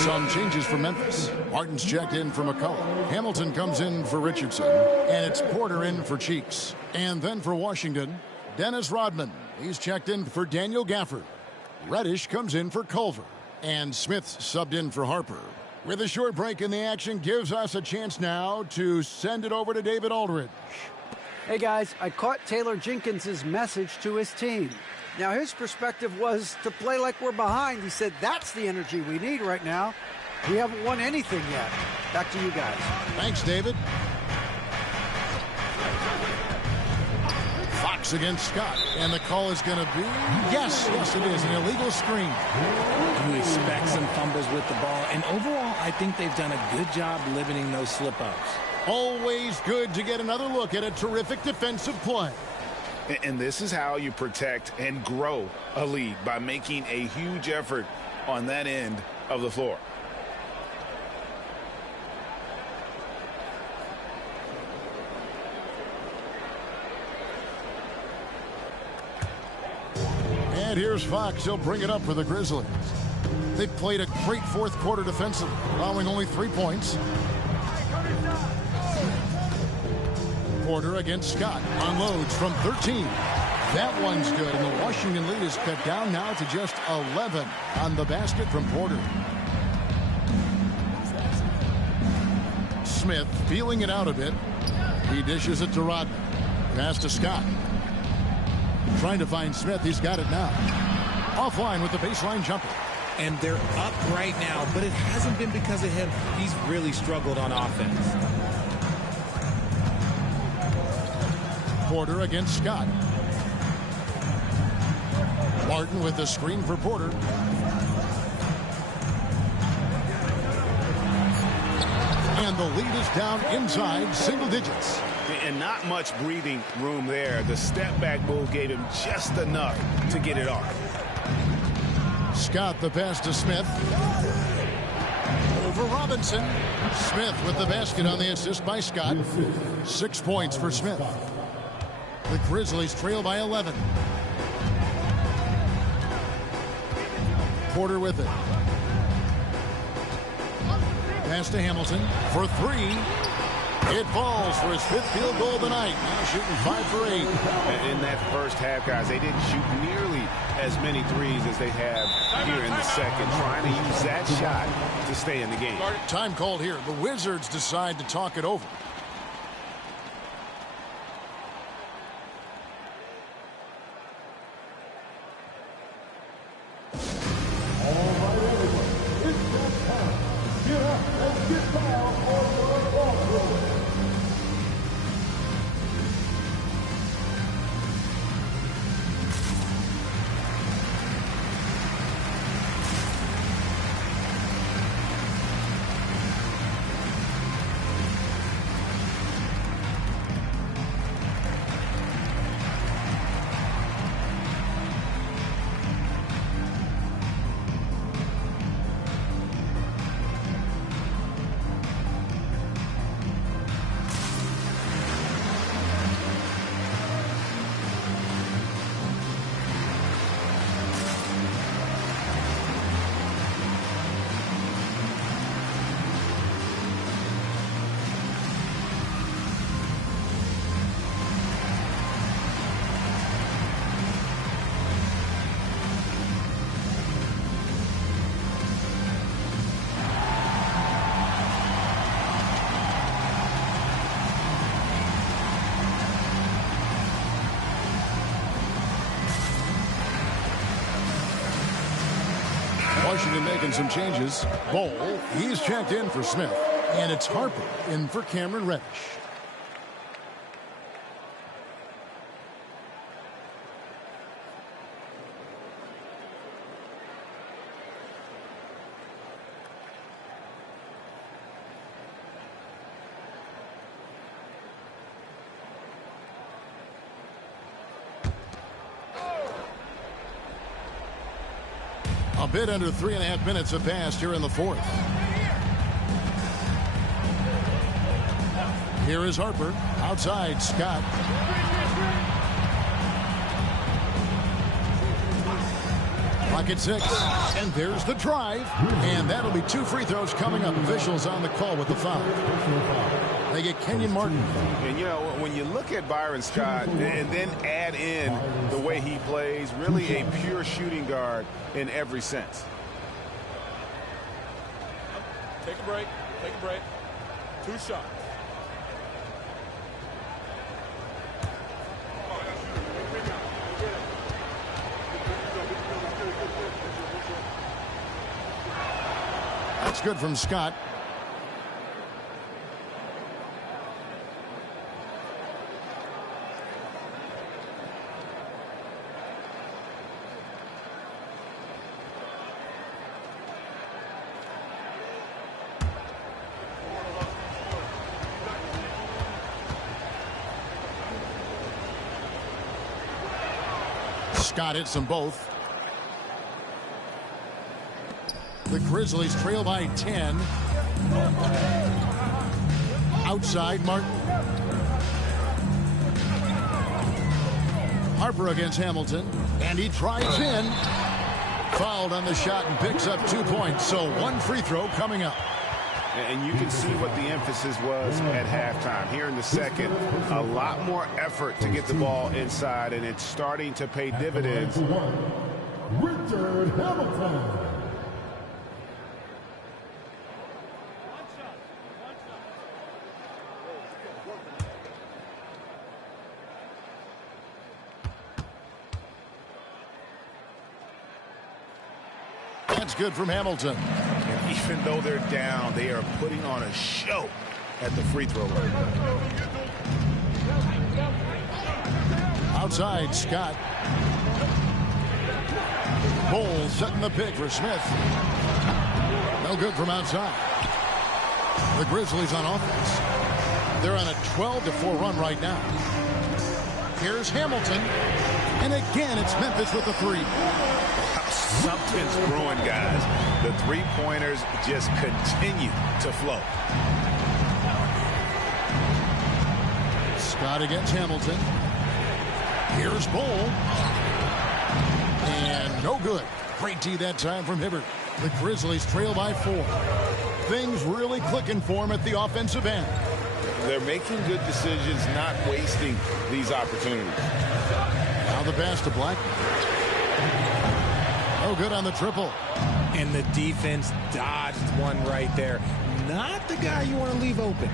Some changes for Memphis. Martin's checked in for McCullough. Hamilton comes in for Richardson. And it's Porter in for Cheeks. And then for Washington, Dennis Rodman. He's checked in for Daniel Gafford. Reddish comes in for Culver. And Smith subbed in for Harper. With a short break in the action gives us a chance now to send it over to David Aldridge. Hey guys, I caught Taylor Jenkins' message to his team. Now his perspective was to play like we're behind. He said that's the energy we need right now. We haven't won anything yet. Back to you guys. Thanks, David. Fox against Scott. And the call is going to be, yes, it is, an illegal screen. You expect some fumbles with the ball. And overall, I think they've done a good job limiting those slip-ups. Always good to get another look at a terrific defensive play. And this is how you protect and grow a lead, by making a huge effort on that end of the floor. And here's Fox. He'll bring it up for the Grizzlies. They've played a great fourth quarter defensively, allowing only 3 points. Porter against Scott. Unloads from 13. That one's good, and the Washington lead is cut down now to just 11 on the basket from Porter. Smith feeling it out a bit. He dishes it to Rodman. Pass to Scott. Trying to find Smith. He's got it now. Offline with the baseline jumper. And they're up right now, but it hasn't been because of him. He's really struggled on offense. Porter against Scott. Martin with the screen for Porter. And the lead is down inside single digits. And not much breathing room there. The step back move gave him just enough to get it off. Scott the pass to Smith. Over Robinson. Smith with the basket on the assist by Scott. 6 points for Smith. The Grizzlies trail by 11. Porter with it. Pass to Hamilton for 3. It falls for his 5th field goal of the night. Now shooting 5 for 8. In that first half, guys, they didn't shoot nearly as many threes as they have here in the second, trying to use that shot to stay in the game. Time called here. The Wizards decide to talk it over. Washington making some changes. Bowl, he's checked in for Smith. And it's Harper in for Cameron Reddish. A bit under 3.5 minutes have passed here in the fourth. Here is Harper. Outside, Scott. Clock at 6. And there's the drive. And that'll be 2 free throws coming up. Officials on the call with the foul. They get Kenyon Martin. And, you know, when you look at Byron Scott and then add in the way he plays, really a pure shooting guard in every sense. Take a break. Take a break. 2 shots. That's good from Scott. Scott hits them both. The Grizzlies trail by 10. Outside, Martin. Harper against Hamilton. And he drives in. Fouled on the shot and picks up 2 points. So 1 free throw coming up. And you can see what the emphasis was at halftime. Here in the second, a lot more effort to get the ball inside, and it's starting to pay dividends. Richard Hamilton. That's good from Hamilton. And even though they're down, they are putting on a show at the free throw line. Outside, Scott. Bowles setting the pick for Smith. No good from outside. The Grizzlies on offense. They're on a 12-4 run right now. Here's Hamilton. And again, it's Memphis with the 3. Something's brewing, guys. The three-pointers just continue to flow. Scott against Hamilton. Here's Bol. And no good. Great D that time from Hibbert. The Grizzlies trail by 4. Things really clicking for him at the offensive end. They're making good decisions, not wasting these opportunities. Now the pass to Black. No good on the triple. And the defense dodged one right there. Not the guy you want to leave open.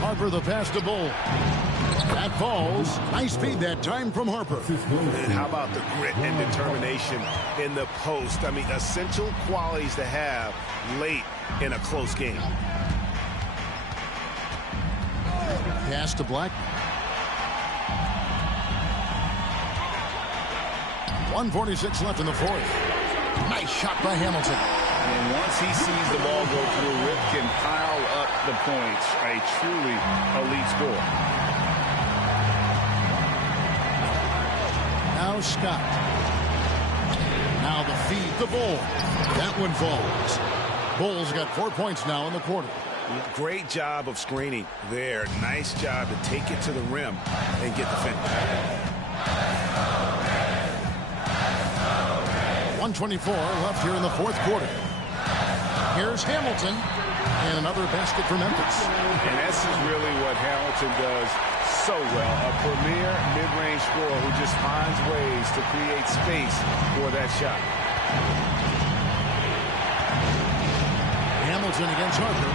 Harper the pass to Bol. That falls. Nice feed that time from Harper. And how about the grit and determination in the post? I mean, essential qualities to have late in a close game. Pass to Black. 1:46 left in the 4th. Nice shot by Hamilton. And once he sees the ball go through, Rip can pile up the points. A truly elite score. Now Scott. Now the feed to Bol. That one falls. Bol's got 4 points now in the quarter. Great job of screening there. Nice job to take it to the rim and get the finish. 1:24 left here in the 4th quarter. Here's Hamilton. And another basket for Memphis. And this is really what Hamilton does so well. A premier mid-range scorer who just finds ways to create space for that shot. Hamilton against Harper.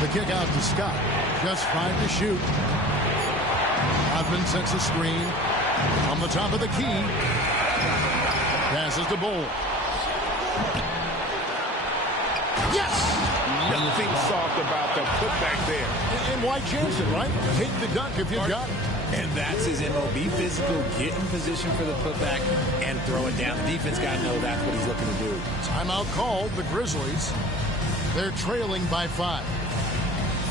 The kick out to Scott. Just 5 to shoot. Rodman sets a screen on the top of the key. Passes to Bol. Yes! Nothing soft about the putback there. And why chance it, right? Take the dunk if you've got it. And that's his MO. Be physical, get in position for the putback, and throw it down. The defense got to know that's what he's looking to do. Timeout called. The Grizzlies. They're trailing by 5.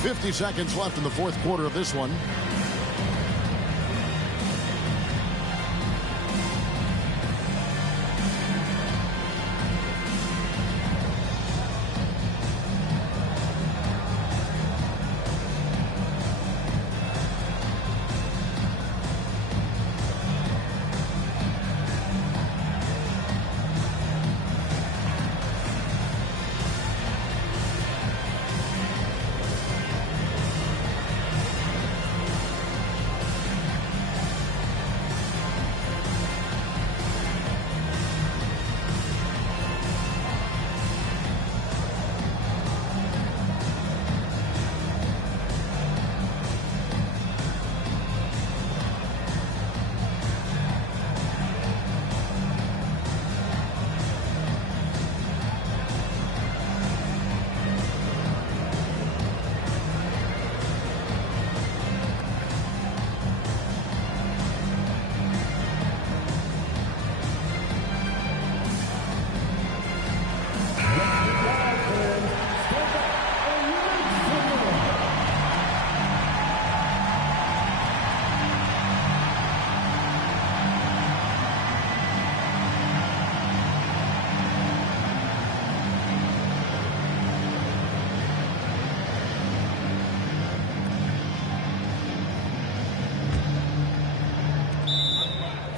50 seconds left in the 4th quarter of this one.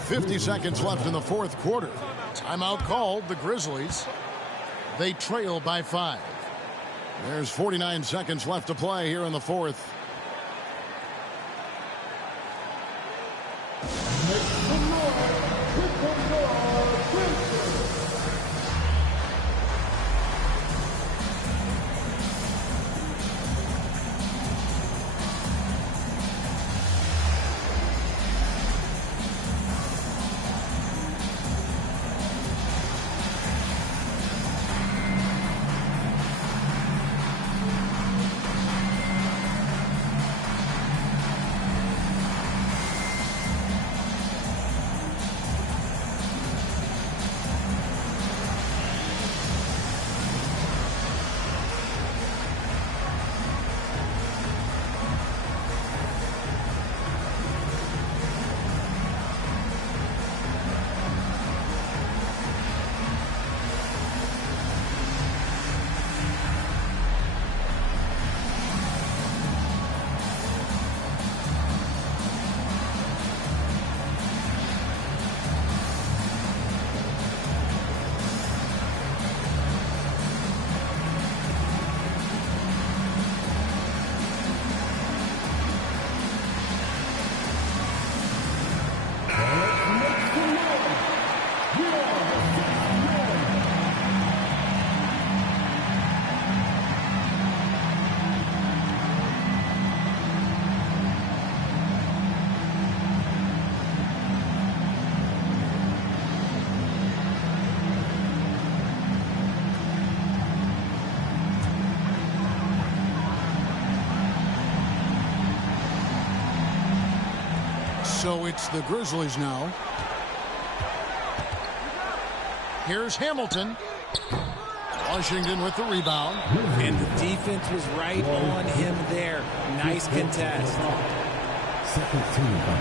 50 seconds left in the fourth quarter. Timeout called, the Grizzlies. They trail by 5. There's 49 seconds left to play here in the fourth. So it's the Grizzlies now. Here's Hamilton. Washington with the rebound. And the defense was right on him there. Nice contest. Second team foul.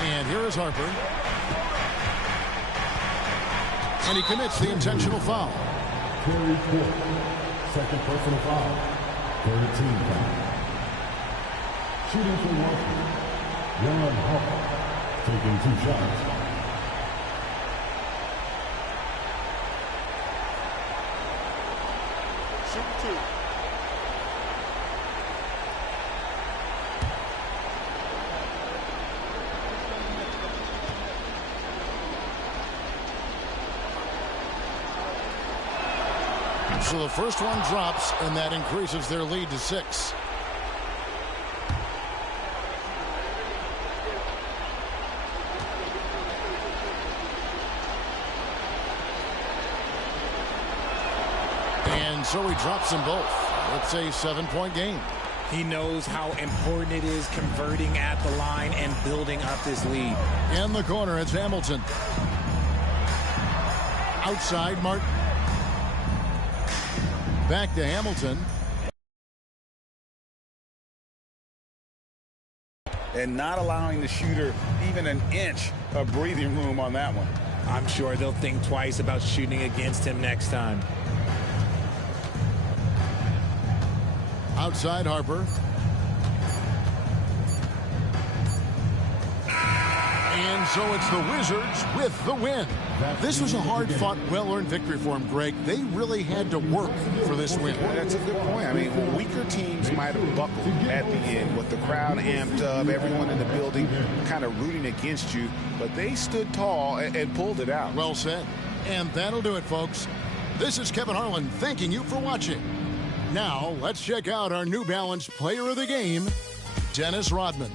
And here is Harper. And he commits the intentional foul. Carry Court. Second personal foul. Third team foul. Shooting for Washington. Ron Harper. Taking 2 shots. Shoot 2. So the first one drops, and that increases their lead to 6. And so he drops them both. It's a 7-point game. He knows how important it is converting at the line and building up this lead. In the corner, it's Hamilton. Outside, Martin. Back to Hamilton. And not allowing the shooter even an inch of breathing room on that one. I'm sure they'll think twice about shooting against him next time. Outside, Harper. And so it's the Wizards with the win. This was a hard-fought, well-earned victory for them, Greg. They really had to work for this win. That's a good point. I mean, weaker teams might have buckled at the end with the crowd amped up, everyone in the building kind of rooting against you, but they stood tall and pulled it out. Well said. And that'll do it, folks. This is Kevin Harlan thanking you for watching. Now, let's check out our New Balance Player of the Game, Dennis Rodman.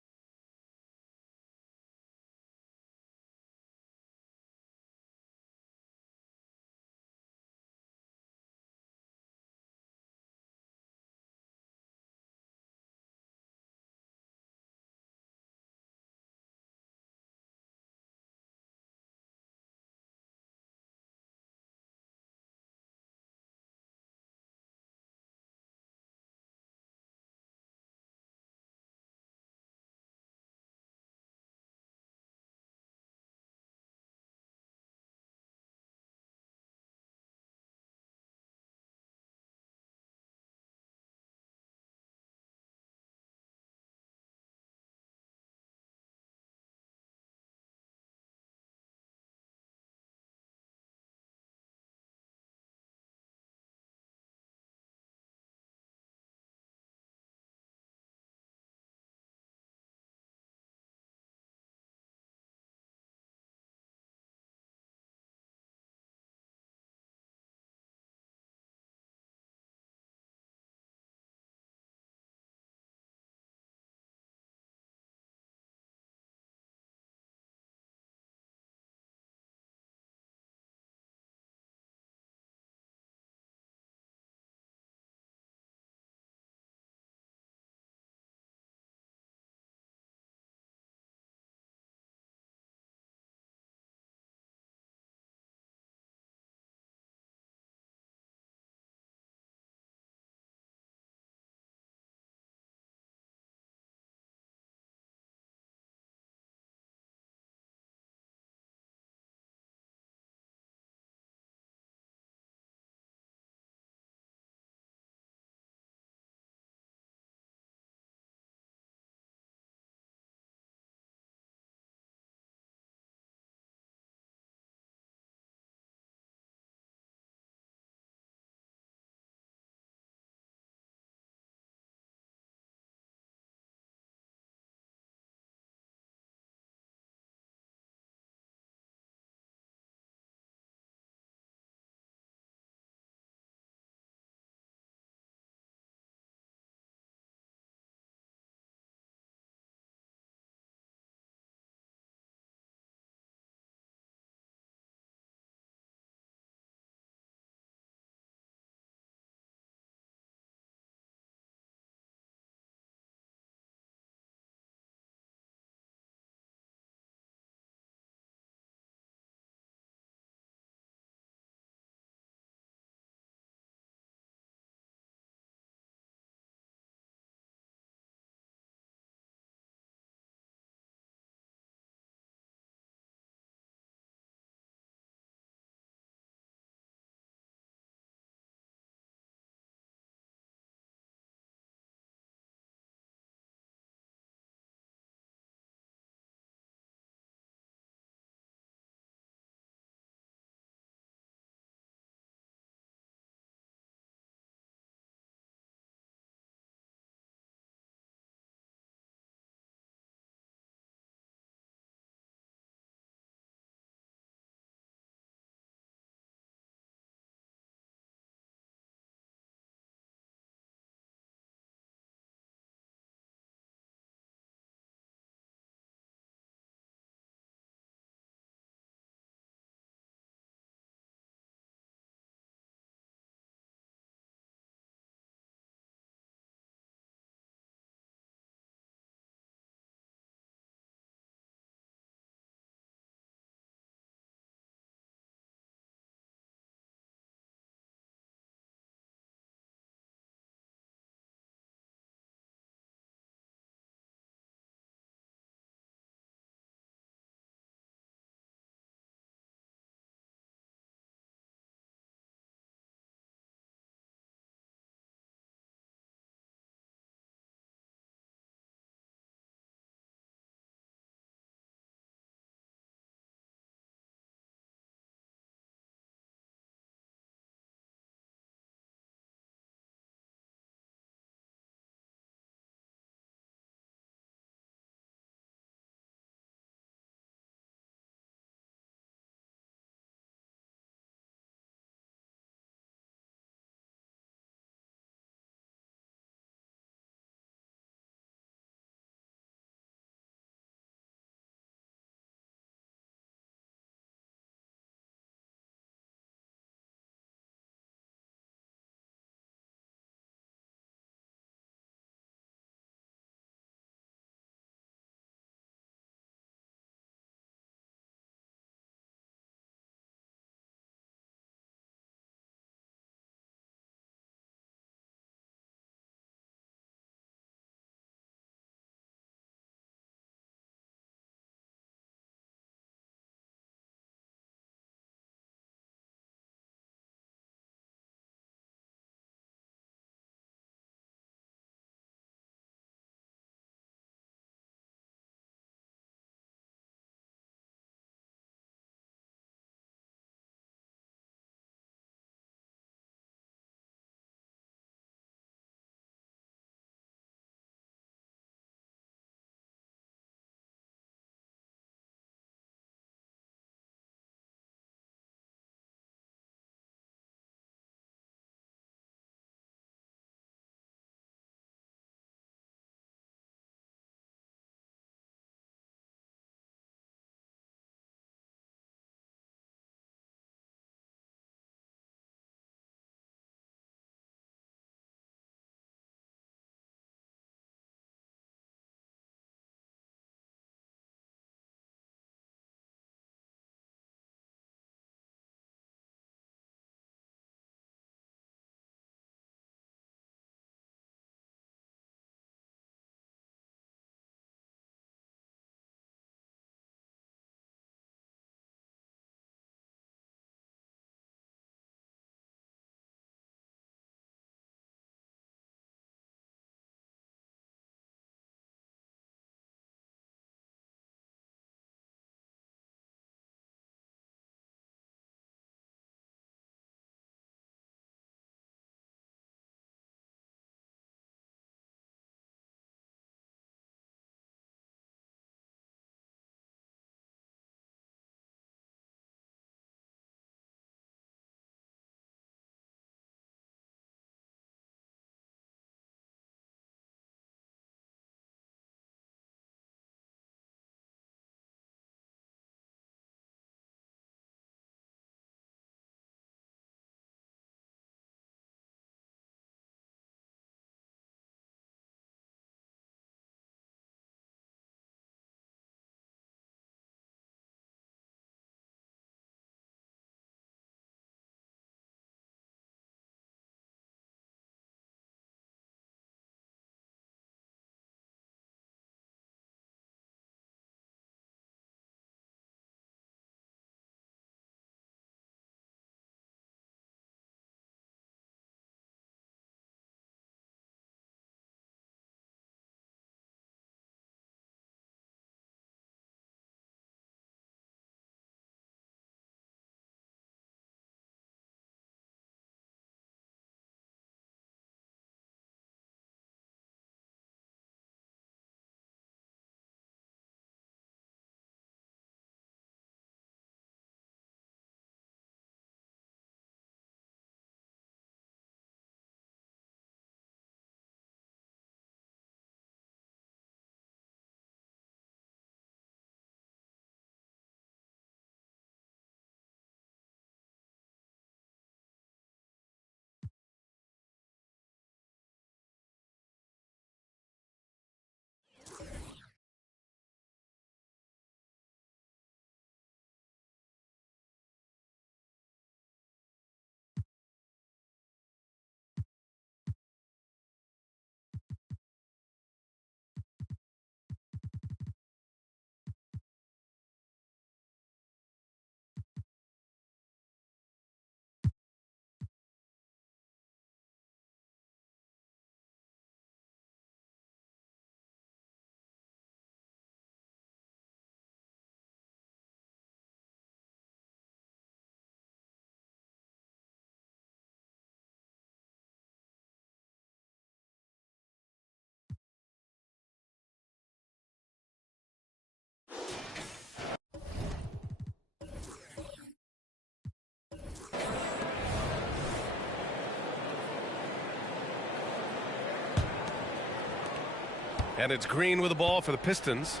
And it's Green with the ball for the Pistons.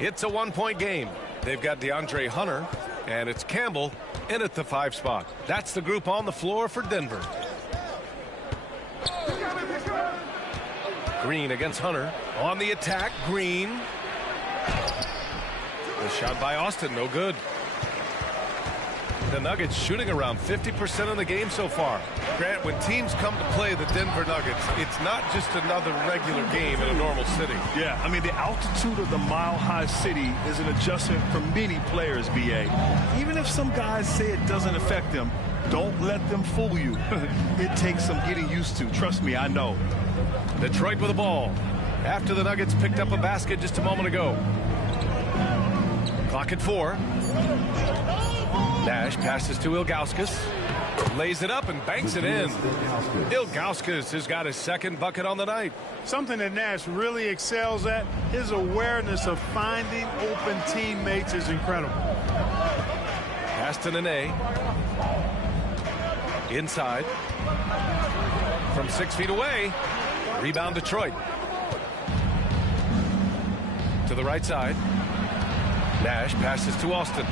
It's a one-point game. They've got DeAndre Hunter, and it's Campbell in at the 5 spot. That's the group on the floor for Denver. Green against Hunter. On the attack, Green. The shot by Austin, no good. The Nuggets shooting around 50% of the game so far. Grant, when teams come to play the Denver Nuggets, it's not just another regular game in a normal city. Yeah, I mean, the altitude of the mile-high city is an adjustment for many players, BA. Even if some guys say it doesn't affect them, don't let them fool you. It takes some getting used to. Trust me, I know. Detroit with the ball after the Nuggets picked up a basket just a moment ago. Clock at 4. Nash passes to Ilgauskas. Lays it up and banks it in. Ilgauskas has got his second bucket on the night. Something that Nash really excels at, his awareness of finding open teammates is incredible. Pass to Nene. Inside. From 6 feet away. Rebound Detroit. To the right side. Nash passes to Austin.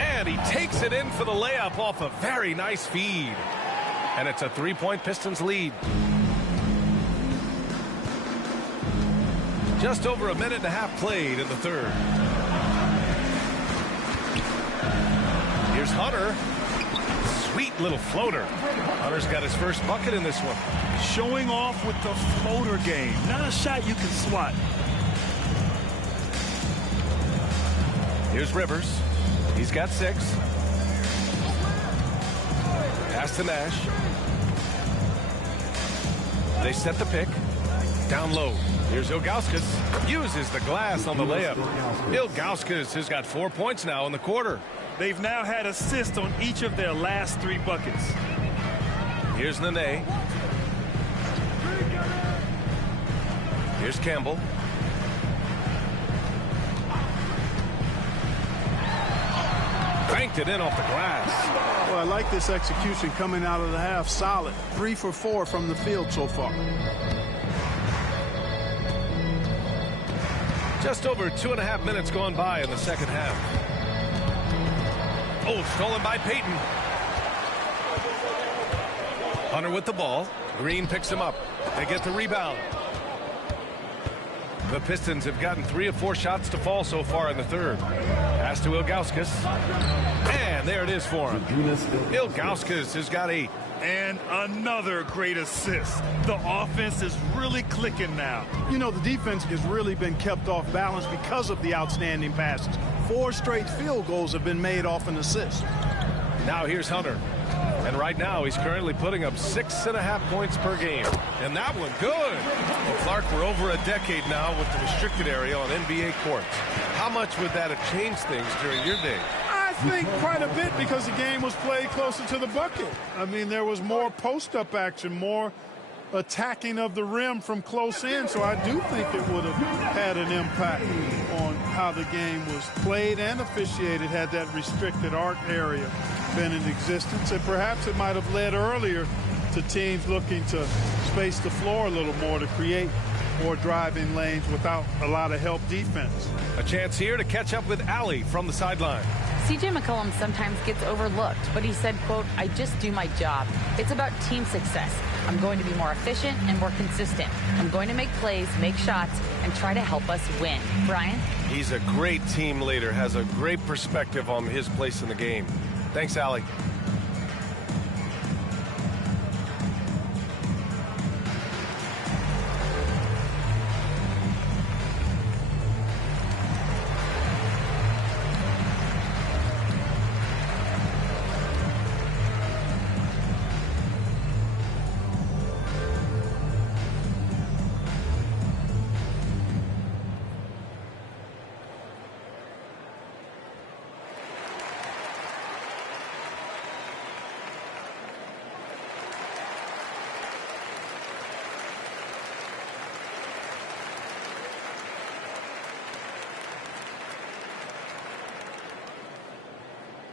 And he takes it in for the layup off a very nice feed. And it's a 3-point Pistons lead. Just over a minute and a half played in the third. Here's Hunter. Sweet little floater. Hunter's got his first bucket in this one. Showing off with the floater game. Not a shot you can swat. Here's Rivers. He's got 6. Pass to Nash. They set the pick. Down low. Here's Ilgauskas. Uses the glass on the layup. Ilgauskas has got 4 points now in the quarter. They've now had assists on each of their last 3 buckets. Here's Nene. Here's Campbell. Banked it in off the glass. Well, I like this execution coming out of the half. Solid. 3 for 4 from the field so far. Just over 2.5 minutes gone by in the second half. Oh, stolen by Payton. Hunter with the ball. Green picks him up. They get the rebound. The Pistons have gotten 3 of 4 shots to fall so far in the third. Pass to Ilgauskas. And there it is for him. Ilgauskas has got 8. And another great assist. The offense is really clicking now. You know, the defense has really been kept off balance because of the outstanding passes. 4 straight field goals have been made off an assist. Now here's Hunter. And right now he's currently putting up 6.5 points per game. And that one good. Well, Clark, we're over a decade now with the restricted area on NBA courts. How much would that have changed things during your day? I think quite a bit because the game was played closer to the bucket. I mean, there was more post-up action, more attacking of the rim from close in, so I do think it would have had an impact on how the game was played and officiated had that restricted arc area been in existence. And perhaps it might have led earlier to teams looking to space the floor a little more to create more driving lanes without a lot of help defense. A chance here to catch up with Allie from the sideline. CJ McCollum sometimes gets overlooked, but he said, quote, "I just do my job. It's about team success. I'm going to be more efficient and more consistent. I'm going to make plays, make shots, and try to help us win." Brian? He's a great team leader, has a great perspective on his place in the game. Thanks, Allie.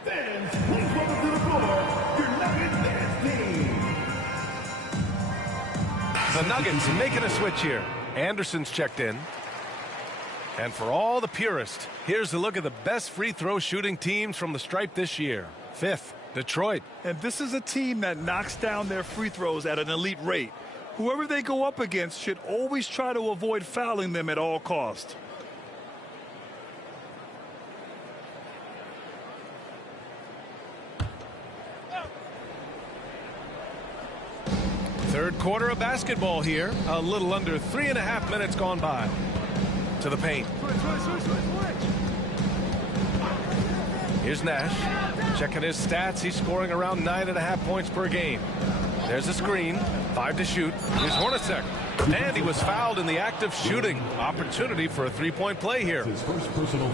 Fans, please welcome to the floor your Nuggets dance team. The Nuggets making a switch here. Anderson's checked in. And for all the purists, here's a look at the best free throw shooting teams from the stripe this year. 5th, Detroit. And this is a team that knocks down their free throws at an elite rate. Whoever they go up against should always try to avoid fouling them at all costs. Third quarter of basketball here. A little under 3.5 minutes gone by. To the paint. Here's Nash. Checking his stats. He's scoring around 9.5 points per game. There's a screen. 5 to shoot. Here's Hornacek. And he was fouled in the act of shooting. Opportunity for a three-point play here.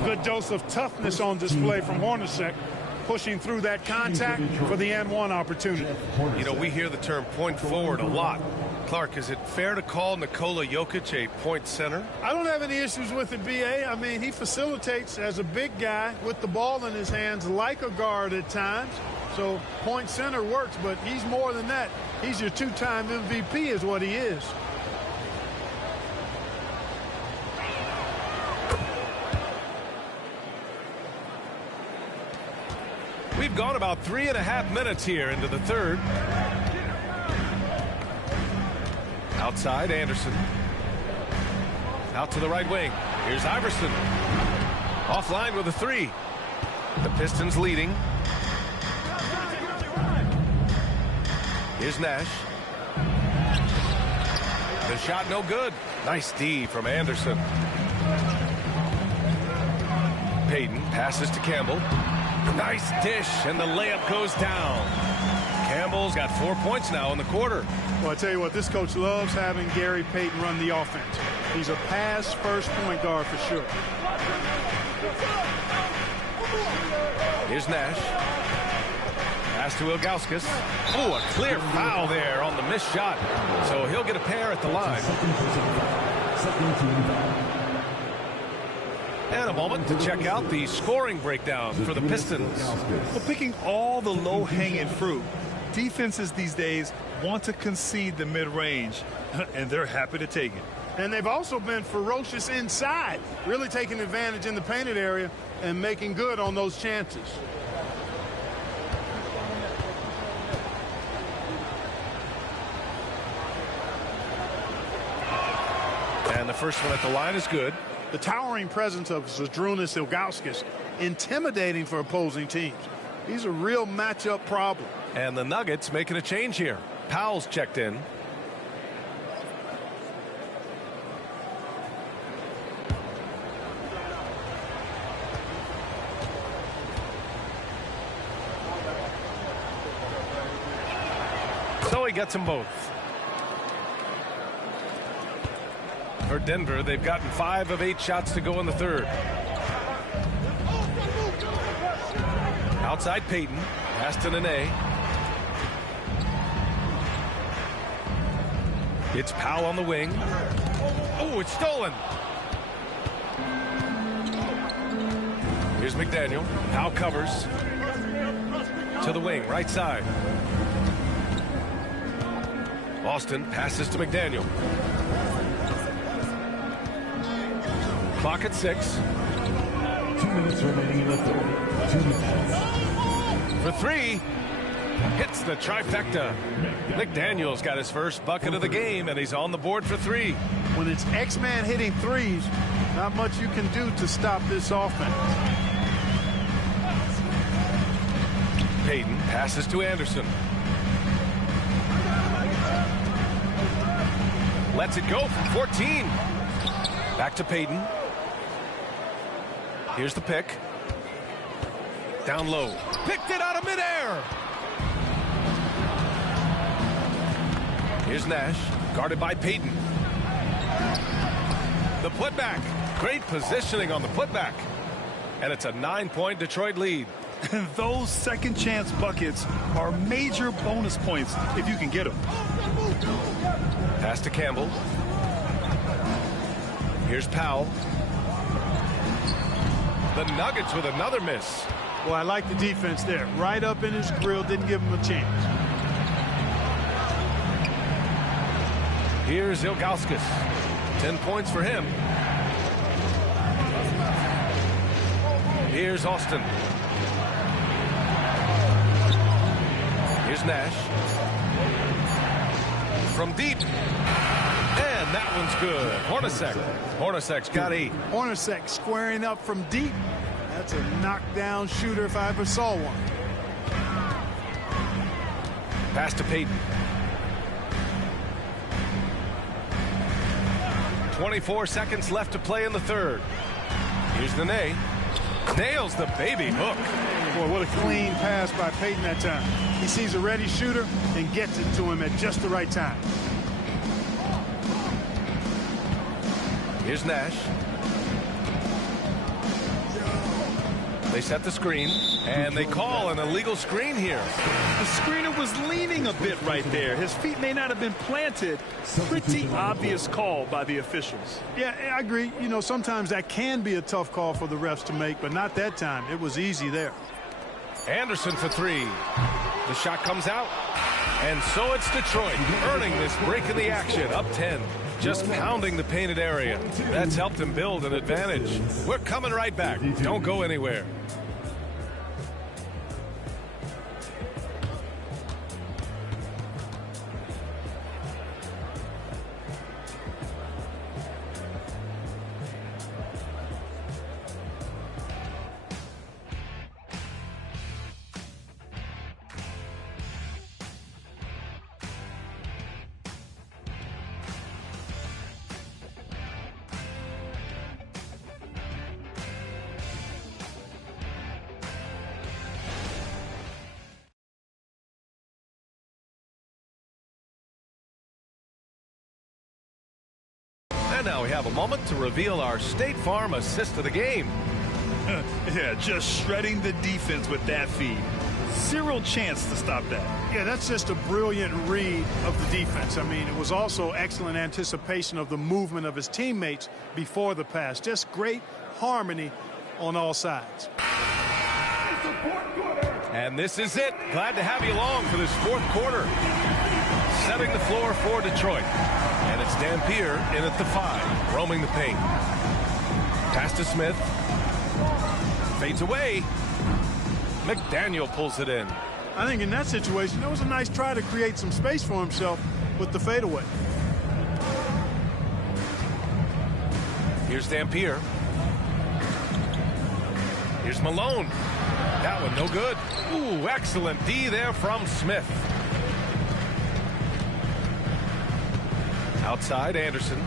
Good dose of toughness on display from Hornacek, pushing through that contact for the and-one opportunity. You know, we hear the term point forward a lot. Clark, is it fair to call Nikola Jokic a point center? I don't have any issues with it, B.A. I mean, he facilitates as a big guy with the ball in his hands like a guard at times. So point center works, but he's more than that. He's your two-time MVP is what he is. We've gone about 3.5 minutes here into the third. Outside, Anderson. Out to the right wing. Here's Iverson. Offline with a three. The Pistons leading. Here's Nash. The shot no good. Nice D from Anderson. Payton passes to Campbell. Nice dish, and the layup goes down. Campbell's got 4 points now in the quarter. Well, I tell you what, this coach loves having Gary Payton run the offense. He's a pass-first point guard for sure. Here's Nash. Pass to Ilgauskas. Oh, a clear foul there on the missed shot. So he'll get a pair at the line. And a moment to check out the scoring breakdown for the Pistons. Well, picking all the low-hanging fruit, defenses these days want to concede the mid-range, and they're happy to take it. And they've also been ferocious inside, really taking advantage in the painted area and making good on those chances. And the first one at the line is good. The towering presence of Zydrunas Ilgauskas, intimidating for opposing teams. He's a real matchup problem. And the Nuggets making a change here. Powell's checked in. So he gets them both. For Denver, they've gotten 5 of 8 shots to go in the third. Outside Payton. Pass to Nene. It's Powell on the wing. Oh, it's stolen. Here's McDaniel. Powell covers. To the wing, right side. Austin passes to McDaniel. Clock at 6. 2 minutes remaining in the third. 2 minutes. For 3. Hits the trifecta. McDaniel's got his first bucket of the game, and he's on the board for 3. When it's X-Man hitting threes, not much you can do to stop this offense. Payton passes to Anderson. Lets it go from 14. Back to Payton. Here's the pick. Down low. Picked it out of midair. Here's Nash. Guarded by Payton. The putback. Great positioning on the putback. And it's a 9-point Detroit lead. And those second chance buckets are major bonus points if you can get them. Pass to Campbell. Here's Powell. The Nuggets with another miss. Well, I like the defense there. Right up in his grill, didn't give him a chance. Here's Ilgauskas. 10 points for him. Here's Austin. Here's Nash. From deep. And that one's good. Hornacek's got 8. Hornacek squaring up from deep. That's a knockdown shooter if I ever saw one. Pass to Peyton. 24 seconds left to play in the third. Here's Nene. Nails the baby hook. Boy, what a clean pass by Peyton that time. He sees a ready shooter and gets it to him at just the right time. Here's Nash. They set the screen, and they call an illegal screen here. The screener was leaning a bit right there. His feet may not have been planted. Pretty obvious call by the officials. Yeah, I agree. You know, sometimes that can be a tough call for the refs to make, but not that time. It was easy there. Anderson for 3. The shot comes out. And so it's Detroit earning this break in the action, up 10. Just pounding the painted area. That's helped them build an advantage. We're coming right back. Don't go anywhere. And now we have a moment to reveal our State Farm assist of the game. Yeah, just shredding the defense with that feed. Zero chance to stop that. Yeah, that's just a brilliant read of the defense. I mean, it was also excellent anticipation of the movement of his teammates before the pass. Just great harmony on all sides. And this is it. Glad to have you along for this fourth quarter. Setting the floor for Detroit. And it's Dampier in at the 5, roaming the paint. Pass to Smith. Fades away. McDaniel pulls it in. I think in that situation, that was a nice try to create some space for himself with the fadeaway. Here's Dampier. Here's Malone. That one no good. Ooh, excellent D there from Smith. Outside, Anderson.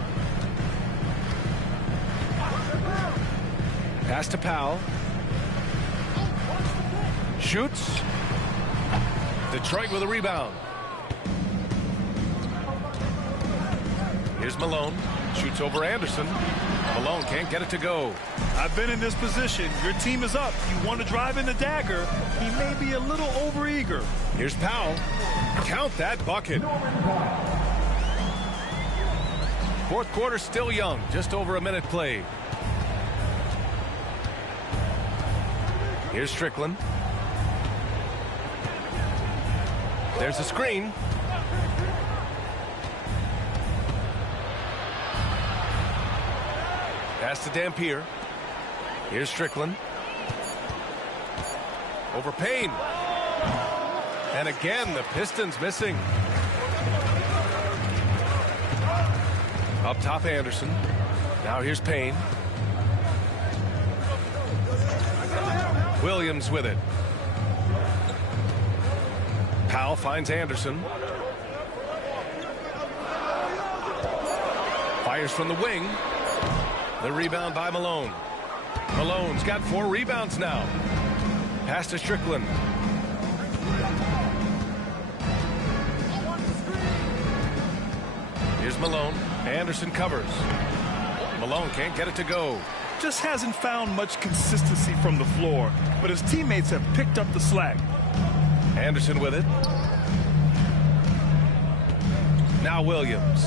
Pass to Powell. Shoots. Detroit with a rebound. Here's Malone. Shoots over Anderson. Malone can't get it to go. I've been in this position. Your team is up. You want to drive in the dagger. He may be a little overeager. Here's Powell. Count that bucket. Fourth quarter still young. Just over a minute played. Here's Strickland. There's a screen. Pass to Dampier. Here's Strickland. Over Payne. And again, the Pistons missing. Up top, Anderson. Now here's Payne. Williams with it. Powell finds Anderson. Fires from the wing. The rebound by Malone. Malone's got 4 rebounds now. Pass to Strickland. Here's Malone. Anderson covers. Malone can't get it to go. Just hasn't found much consistency from the floor, but his teammates have picked up the slack. Anderson with it. Now Williams.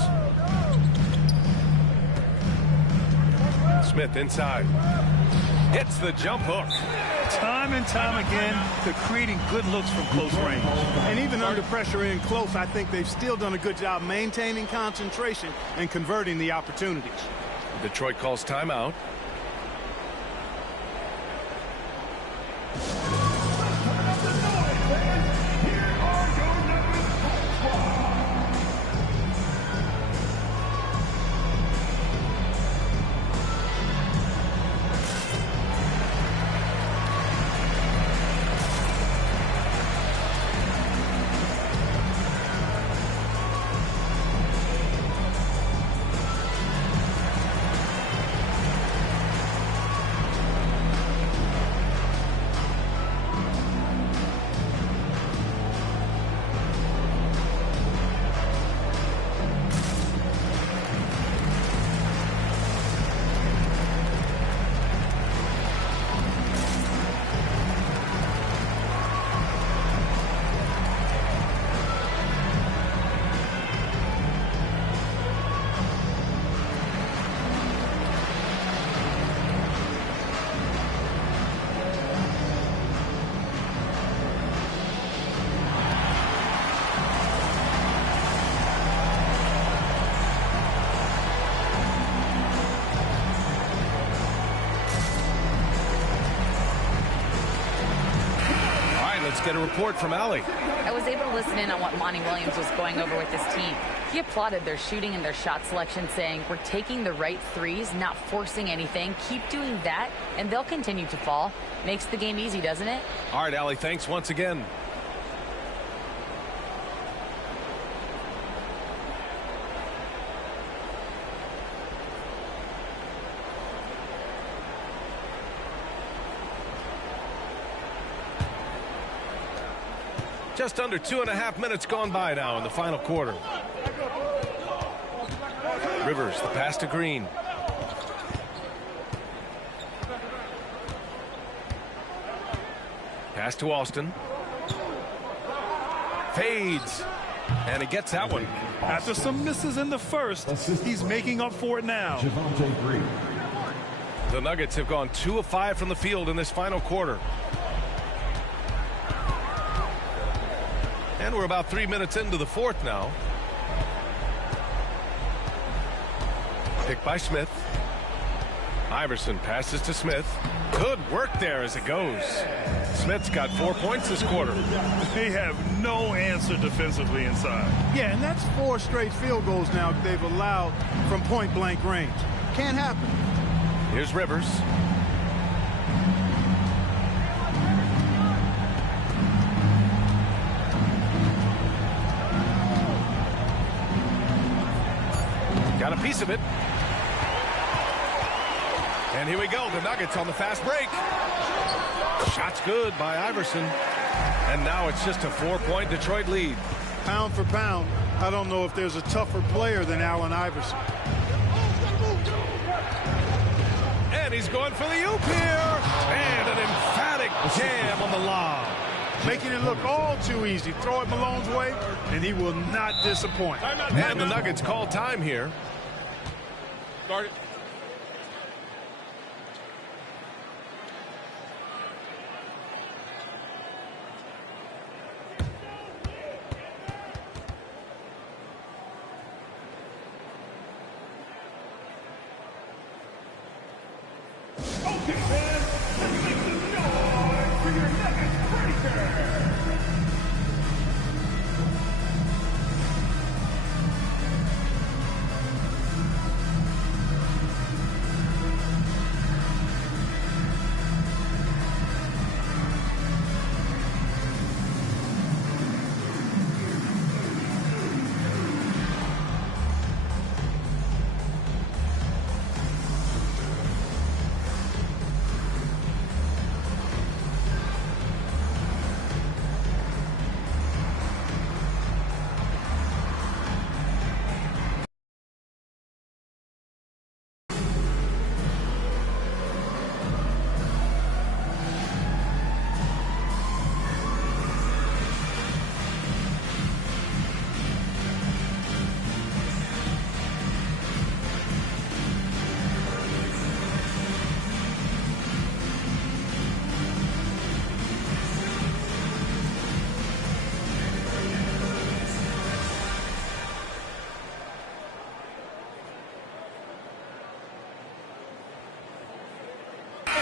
Smith inside. Hits the jump hook. Time and time again, they're creating good looks from close range. And even under pressure in close, I think they've still done a good job maintaining concentration and converting the opportunities. Detroit calls timeout. Let's get a report from Allie. I was able to listen in on what Monty Williams was going over with his team. He applauded their shooting and their shot selection, saying, we're taking the right threes, not forcing anything. Keep doing that, and they'll continue to fall. Makes the game easy, doesn't it? All right, Allie, thanks once again. Just under 2.5 minutes gone by now in the final quarter. Rivers, the pass to Green. Pass to Alston. Fades. And he gets that one. After some misses in the first, he's making up for it now. The Nuggets have gone 2 of 5 from the field in this final quarter. And we're about 3 minutes into the fourth now. Picked by Smith. Iverson passes to Smith. Good work there as it goes. Smith's got 4 points this quarter. They have no answer defensively inside. Yeah, and that's 4 straight field goals now that they've allowed from point-blank range. Can't happen. Here's Rivers. Got a piece of it. And here we go. The Nuggets on the fast break. Shot's good by Iverson. And now it's just a 4-point Detroit lead. Pound for pound, I don't know if there's a tougher player than Allen Iverson. And he's going for the oop here. And an emphatic jam on the lob. Making it look all too easy. Throw it Malone's way, and he will not disappoint. And the Nuggets call time here. Start it.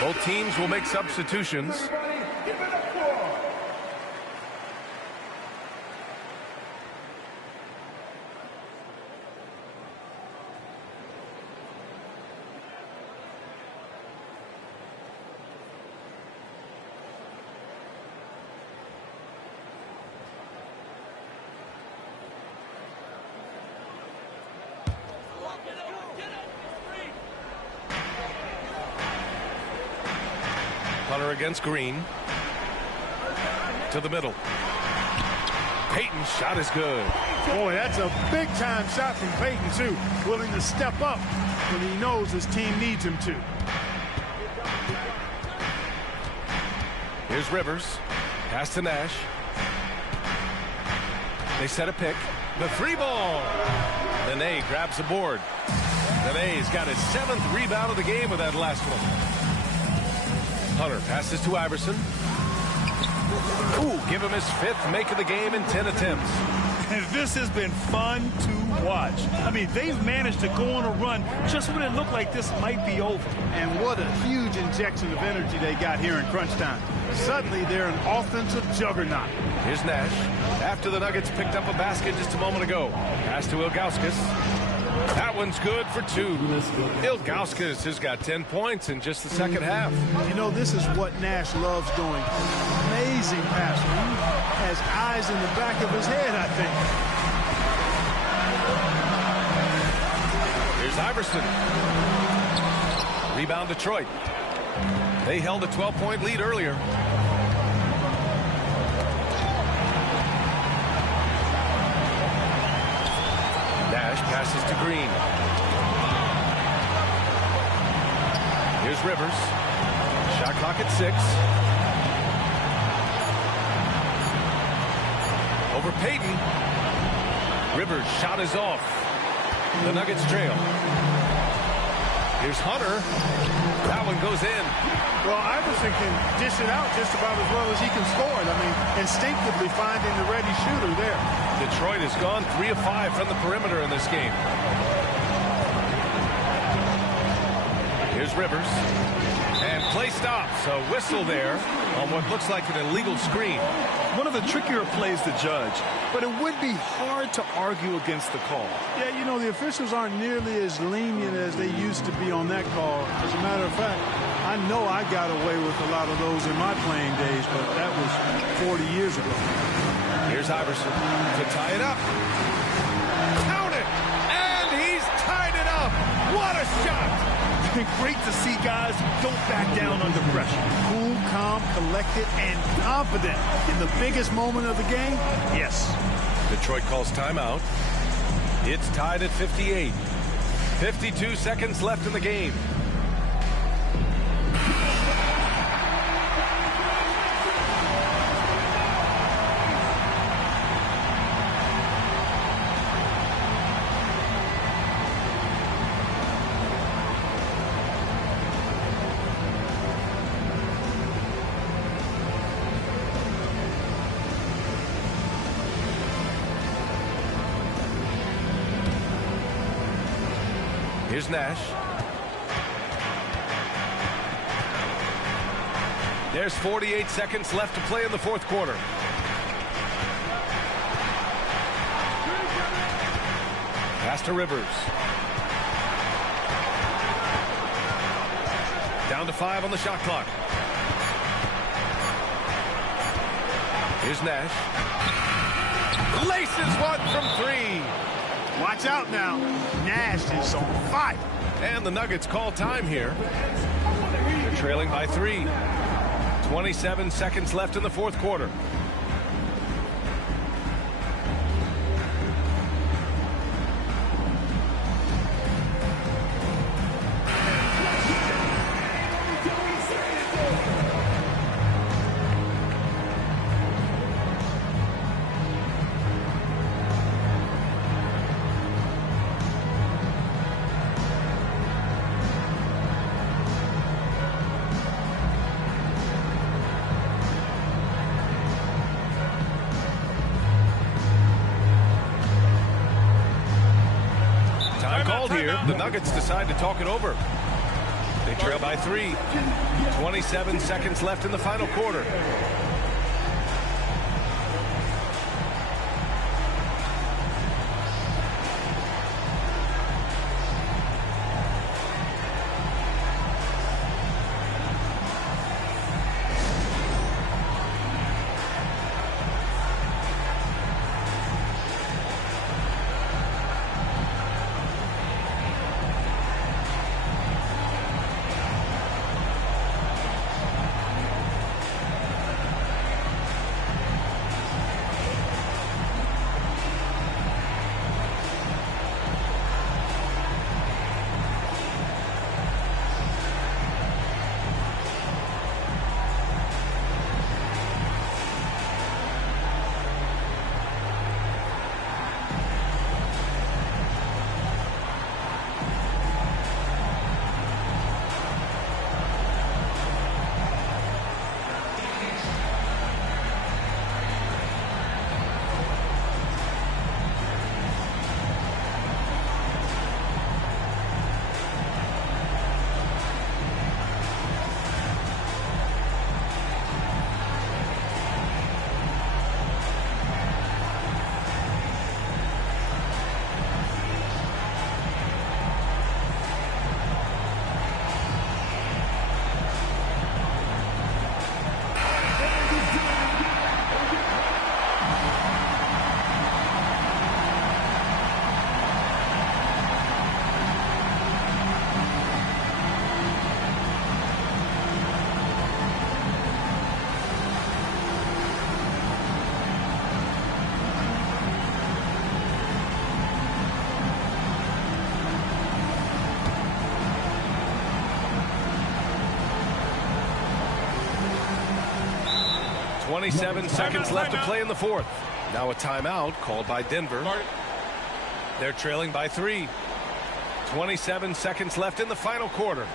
Both teams will make substitutions. Hunter against Green. To the middle. Payton's shot is good. Boy, that's a big-time shot from Payton, too. Willing to step up when he knows his team needs him to. Here's Rivers. Pass to Nash. They set a pick. The 3-ball. Nene grabs the board. Nene's got his 7th rebound of the game with that last one. Hunter passes to Iverson. Ooh, give him his 5th make of the game in 10 attempts. This has been fun to watch. I mean, they've managed to go on a run just when it looked like this might be over. And what a huge injection of energy they got here in crunch time. Suddenly, they're an offensive juggernaut. Here's Nash. After the Nuggets picked up a basket just a moment ago. Pass to Ilgauskas. That one's good for 2. Ilgauskas has got 10 points in just the second half. You know, this is what Nash loves doing. Amazing passer. He has eyes in the back of his head, I think. Here's Iverson. Rebound Detroit. They held a 12-point lead earlier. Nash passes to Green. Here's Rivers. Shot clock at 6. Over Payton. Rivers' shot is off. The Nuggets trail. Here's Hunter. That one goes in. Well, Iverson can dish it out just about as well as he can score it. I mean, instinctively finding the ready shooter there. Detroit has gone 3 of 5 from the perimeter in this game. Here's Rivers. And play stops. A whistle there on what looks like an illegal screen. One of the trickier plays to judge, but it would be hard to argue against the call. Yeah, you know, the officials aren't nearly as lenient as they used to be on that call. As a matter of fact, I know I got away with a lot of those in my playing days, but that was 40 years ago. Here's Iverson to tie it up. Count it! And he's tied it up! What a shot! Great to see guys who don't back down under pressure. Cool, calm, collected, and confident in the biggest moment of the game? Yes. Detroit calls timeout. It's tied at 58. 52 seconds left in the game. Here's Nash. There's 48 seconds left to play in the fourth quarter. Pass to Rivers. Down to 5 on the shot clock. Here's Nash. Laces one from 3. Watch out now. Nash is on fire. And the Nuggets call time here. They're trailing by 3. 27 seconds left in the fourth quarter. The Nuggets decide to talk it over. They trail by 3. 27 seconds left in the final quarter. 27 seconds left to play in the fourth. Now a timeout called by Denver. They're trailing by 3. 27 seconds left in the final quarter.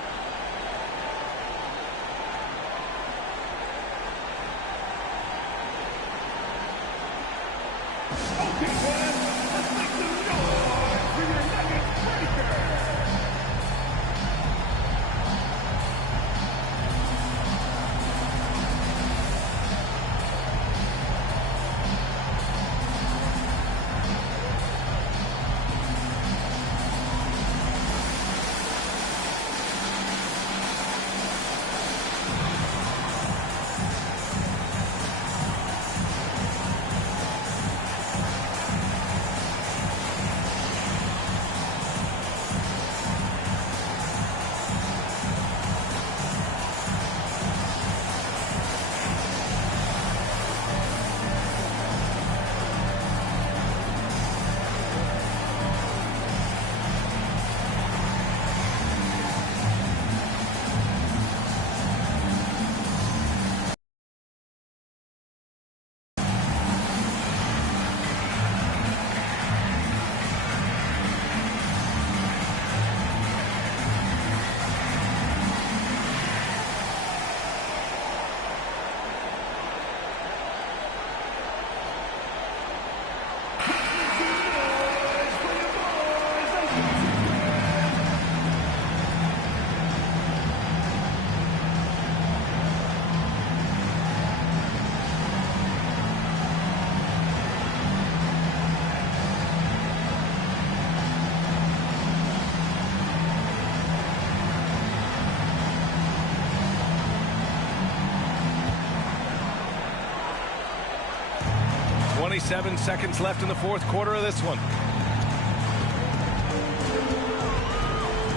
Seven seconds left in the fourth quarter of this one.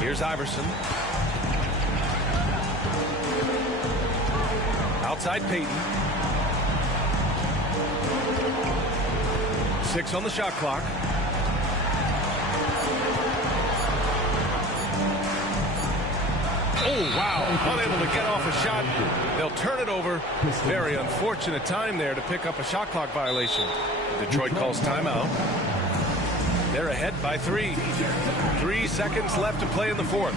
Here's Iverson. Outside Peyton. 6 on the shot clock. Oh, wow. Unable to get off a shot. They'll turn it over. Very unfortunate time there to pick up a shot clock violation. Detroit calls timeout. They're ahead by 3. 3 seconds left to play in the fourth.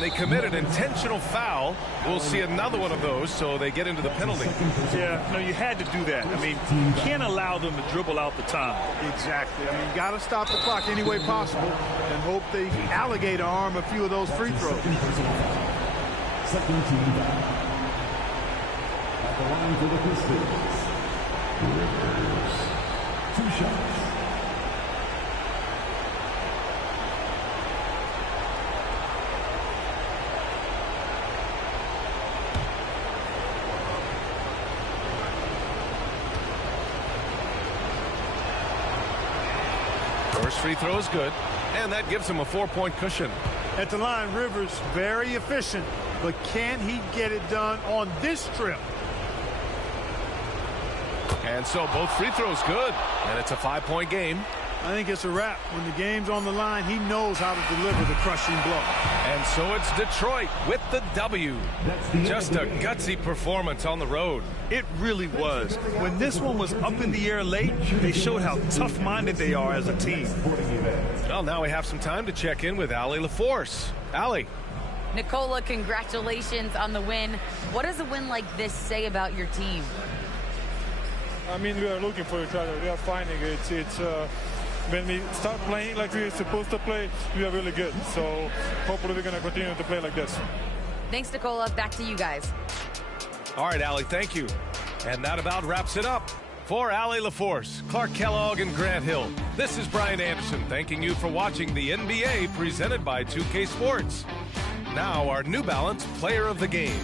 They committed intentional foul. We'll see another one of those, so they get into the penalty. Yeah, no, you had to do that. I mean, you can't allow them to dribble out the time. Exactly. I mean, you got to stop the clock any way possible and hope they alligator arm a few of those free throws. Second team foul. At the line for the Pistons, Rivers. 2 shots. First free throw is good, and that gives him a 4-point cushion. At the line, Rivers very efficient, but can he get it done on this trip? And so both free throws good, and it's a 5-point game. I think it's a wrap. When the game's on the line, he knows how to deliver the crushing blow. And so it's Detroit with the W. Just a gutsy performance on the road. It really was. When this one was up in the air late, they showed how tough-minded they are as a team. Well, now we have some time to check in with Allie LaForce. Allie. Nicola, congratulations on the win. What does a win like this say about your team? I mean, we are looking for each other. We are finding it. When we start playing like we're supposed to play, we are really good. So hopefully we're going to continue to play like this. Thanks, Nicola. Back to you guys. All right, Allie, thank you. And that about wraps it up. For Allie LaForce, Clark Kellogg, and Grant Hill, this is Brian Anderson thanking you for watching the NBA presented by 2K Sports. Now our New Balance Player of the Game.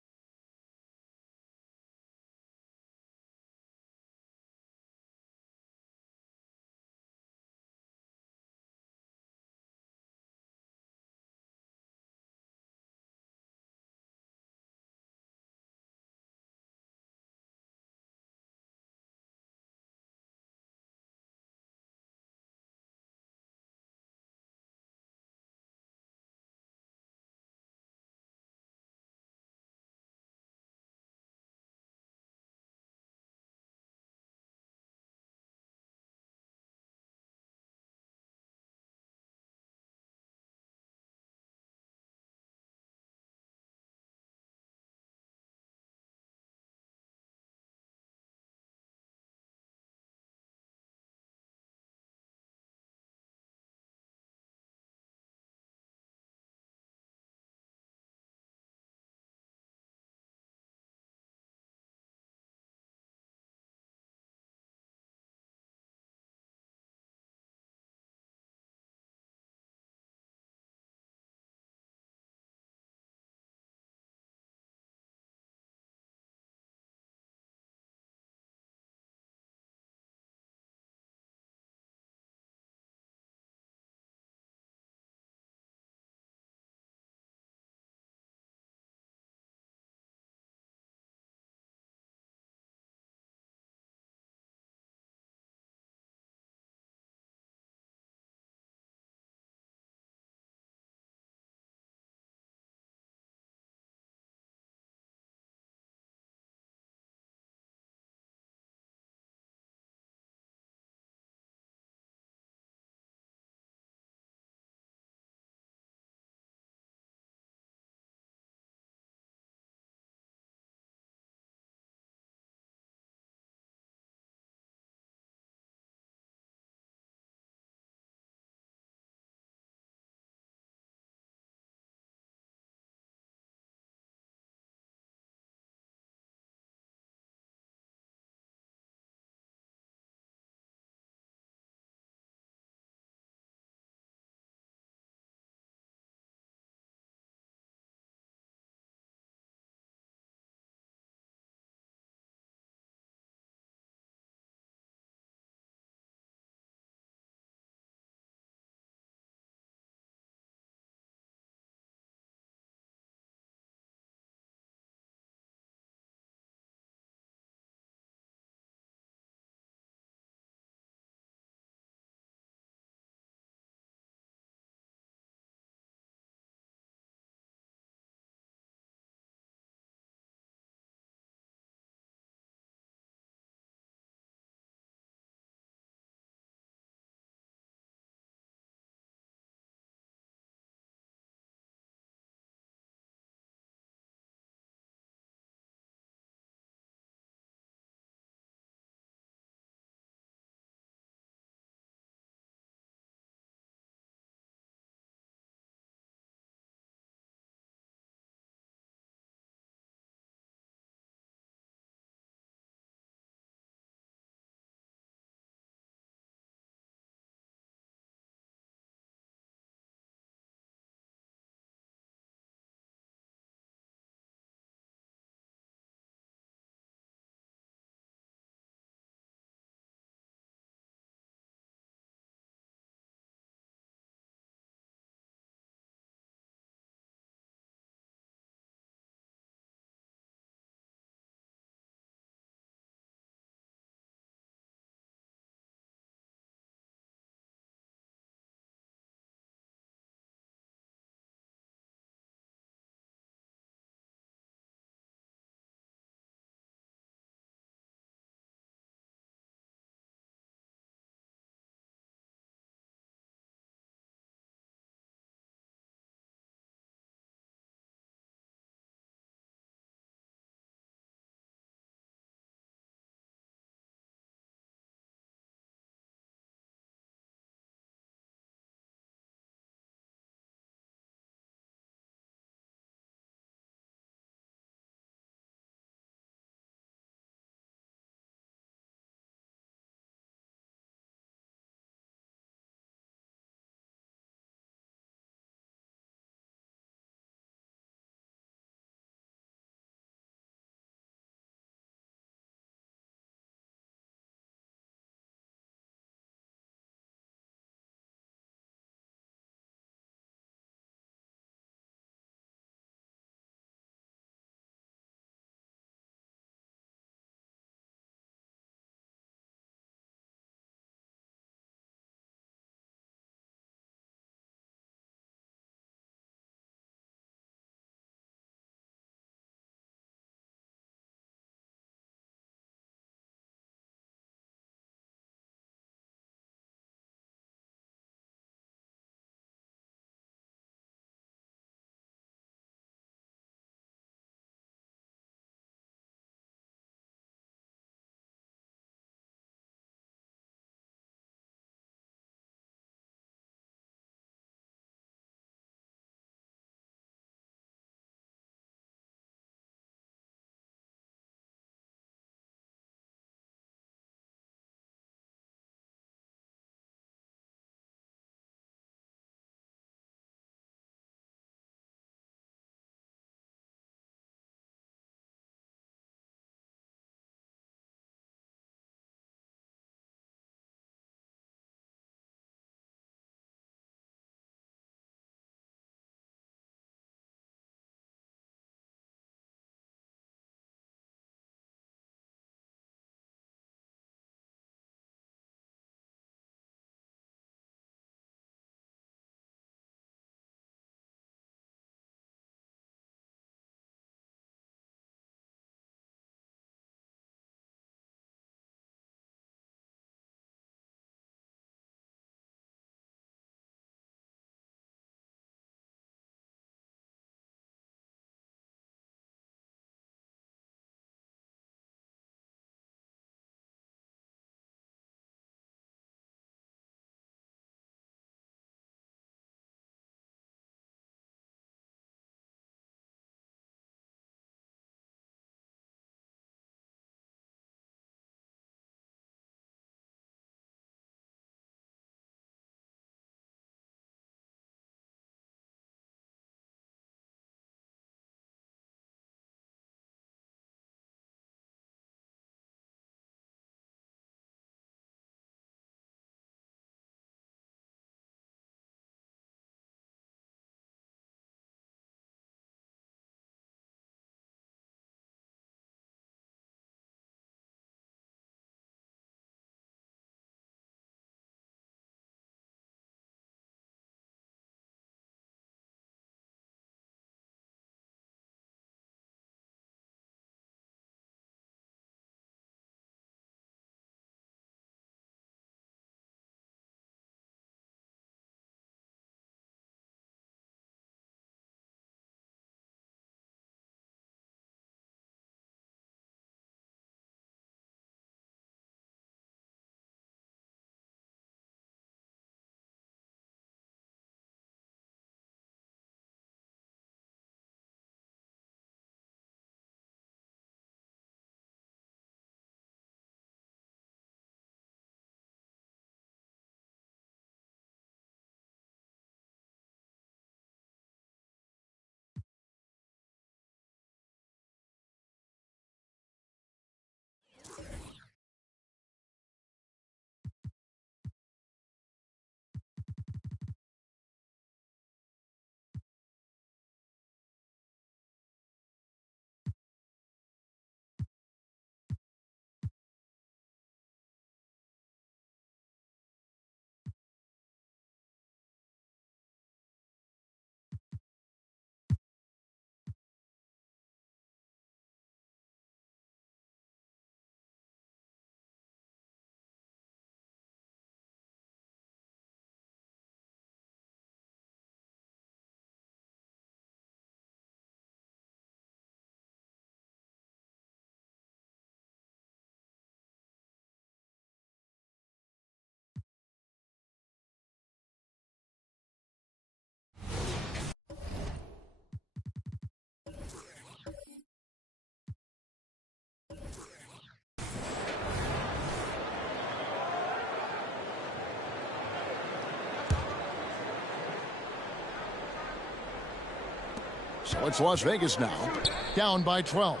So it's Las Vegas now, down by 12.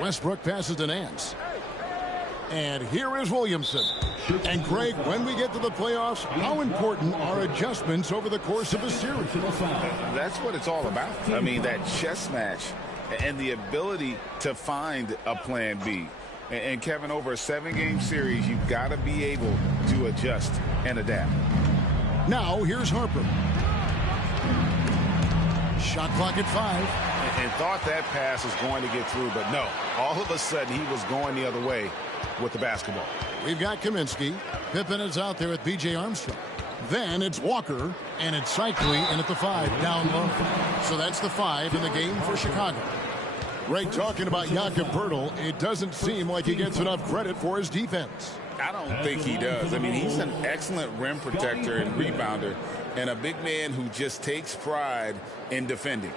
Westbrook passes to Nance. And here is Williamson. And Greg, when we get to the playoffs, how important are adjustments over the course of a series? That's what it's all about. I mean, that chess match and the ability to find a plan B. And Kevin, over a 7-game series, you've got to be able to adjust and adapt. Now, here's Harper. Shot clock at 5. And thought that pass was going to get through, but no. All of a sudden, he was going the other way with the basketball. We've got Kaminsky. Pippen is out there with B.J. Armstrong. Then it's Walker, and it's Cycli in at the 5, down low. So that's the 5 in the game for Chicago. Greg, talking about Jakob Poeltl, it doesn't seem like he gets enough credit for his defense. I don't think he does. I mean, he's an excellent rim protector and rebounder, and a big man who just takes pride in defending.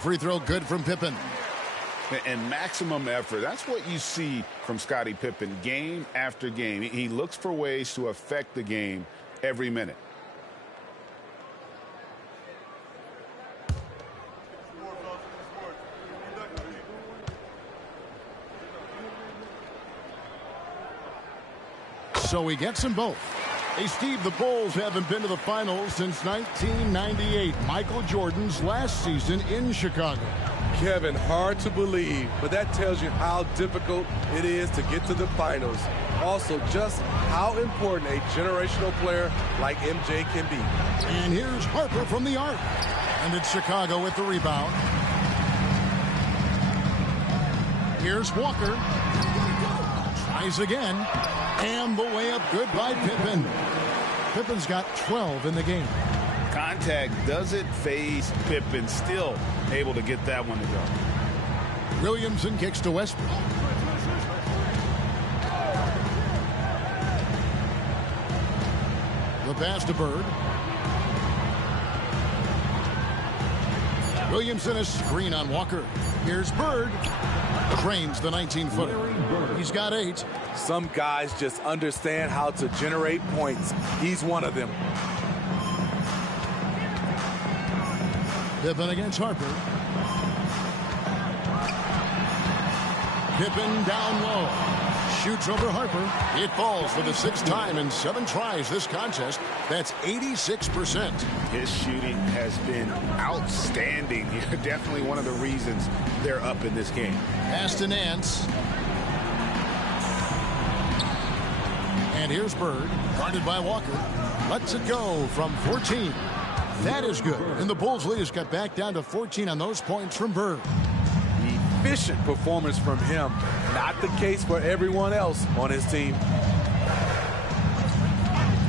Free throw good from Pippen. And maximum effort. That's what you see from Scottie Pippen game after game. He looks for ways to affect the game every minute. So he gets them both. Hey, Steve, the Bulls haven't been to the finals since 1998, Michael Jordan's last season in Chicago. Kevin, hard to believe, but that tells you how difficult it is to get to the finals. Also, just how important a generational player like MJ can be. And here's Harper from the arc. And it's Chicago with the rebound. Here's Walker. Tries again. And the layup good by Pippen. Pippen's got 12 in the game. Contact doesn't phase Pippen. Still able to get that one to go. Williamson kicks to Westbrook. The pass to Bird. Williamson a screen on Walker. Here's Bird. Trains the 19-footer. He's got 8. Some guys just understand how to generate points. He's one of them. Pippen against Harper. Pippen down low. Shoots over Harper. It falls for the 6th time in 7 tries this contest. That's 86%. His shooting has been outstanding. Definitely one of the reasons they're up in this game. Pass to Nance. And here's Bird, guarded by Walker. Lets it go from 14. That is good. And the Bulls lead has got back down to 14 on those points from Bird. Efficient performance from him. Not the case for everyone else on his team.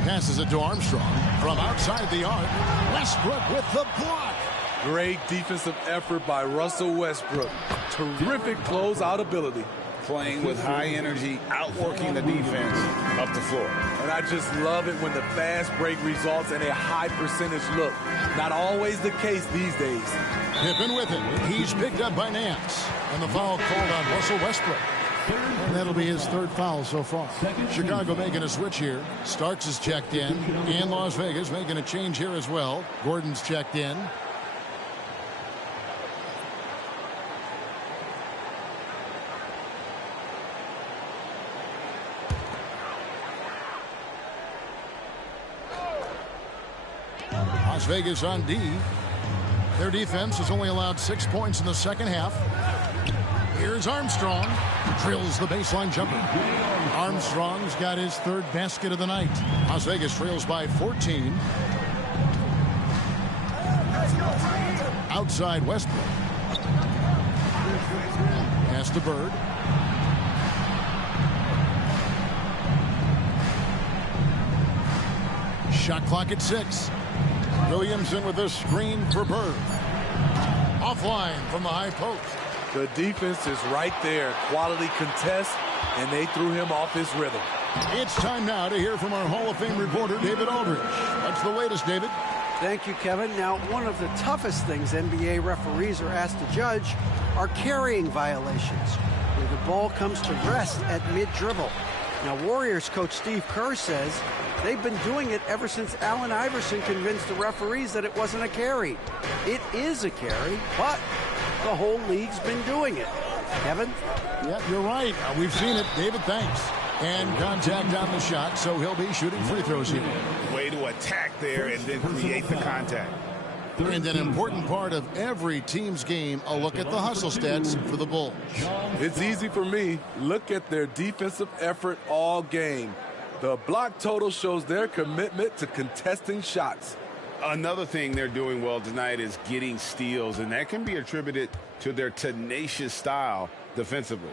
Passes it to Armstrong from outside the arc. Westbrook with the block. Great defensive effort by Russell Westbrook. Terrific closeout ability. Playing with high energy, outworking the defense up the floor. And I just love it when the fast break results in a high percentage look. Not always the case these days. Pippen with it. He's picked up by Nance. And the foul called on Russell Westbrook. And that'll be his 3rd foul so far. Chicago making a switch here. Starks is checked in. And Las Vegas making a change here as well. Gordon's checked in. Las Vegas on D. Their defense has only allowed 6 points in the second half. Here's Armstrong. Drills the baseline jumper. Armstrong's got his 3rd basket of the night. Las Vegas trails by 14. Outside Westbrook. Pass to Bird. Shot clock at 6. Williamson with a screen for Bird. Offline from the high post. The defense is right there. Quality contest, and they threw him off his rhythm. It's time now to hear from our Hall of Fame reporter, David Aldridge. What's the latest, David? Thank you, Kevin. Now, one of the toughest things NBA referees are asked to judge are carrying violations, where the ball comes to rest at mid-dribble. Now, Warriors coach Steve Kerr says they've been doing it ever since Allen Iverson convinced the referees that it wasn't a carry. It is a carry, but the whole league's been doing it. Kevin? Yeah, you're right. We've seen it. David, thanks. And contact on the shot, so he'll be shooting free throws here. Way to attack there and then create the contact. And an important part of every team's game, a look at the hustle stats for the Bulls. It's easy for me. Look at their defensive effort all game. The block total shows their commitment to contesting shots. Another thing they're doing well tonight is getting steals, and that can be attributed to their tenacious style defensively.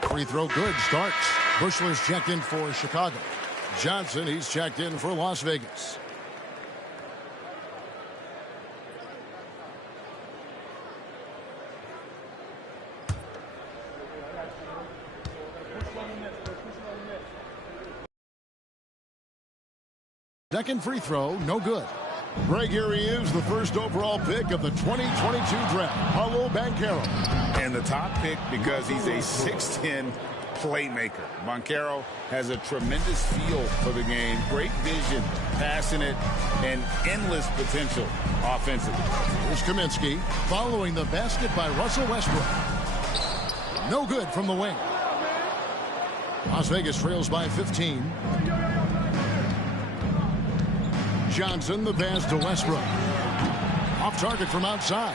Free throw good starts. Bushler's checked in for Chicago. Johnson, he's checked in for Las Vegas. Second free throw, no good. Greg, here he is, the first overall pick of the 2022 draft, Paolo Banchero. And the top pick because he's a 6'10" playmaker. Banchero has a tremendous feel for the game, great vision, passing it, and endless potential offensively. Here's Kaminsky following the basket by Russell Westbrook. No good from the wing. Las Vegas trails by 15. Johnson, the pass to Westbrook. Off target from outside.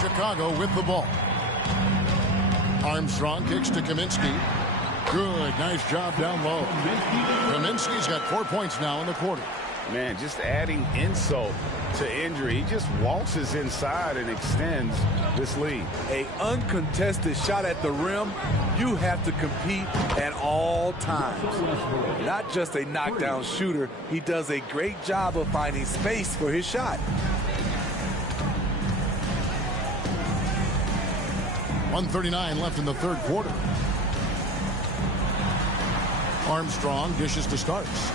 Chicago with the ball. Armstrong kicks to Kaminsky. Good, nice job down low. Kaminsky's got 4 points now in the quarter. Man, just adding insult to injury. He just waltzes inside and extends this lead. An uncontested shot at the rim, you have to compete at all times. Not just a knockdown shooter, he does a great job of finding space for his shot. 1:39 left in the third quarter. Armstrong dishes to Starks.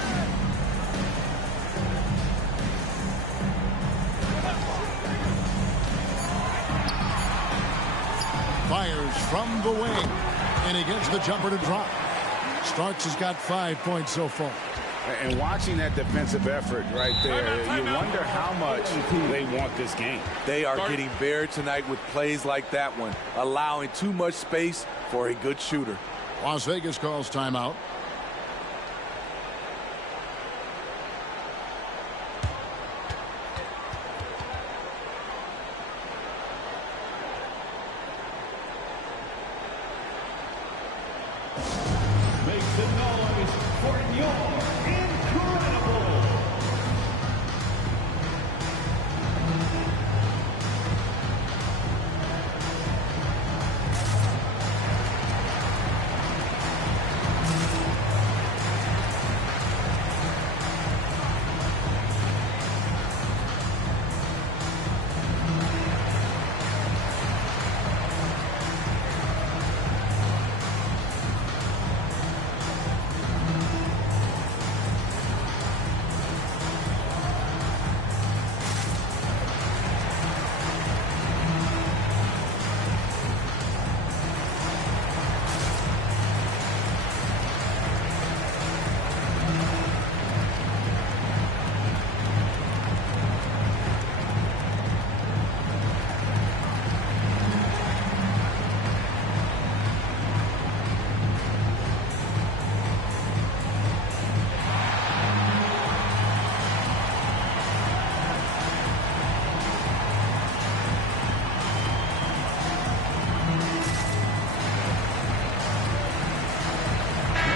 Fires from the wing, and he gets the jumper to drop. Starks has got 5 points so far. And watching that defensive effort right there, you wonder how much they want this game. They are getting buried tonight with plays like that one, allowing too much space for a good shooter. Las Vegas calls timeout.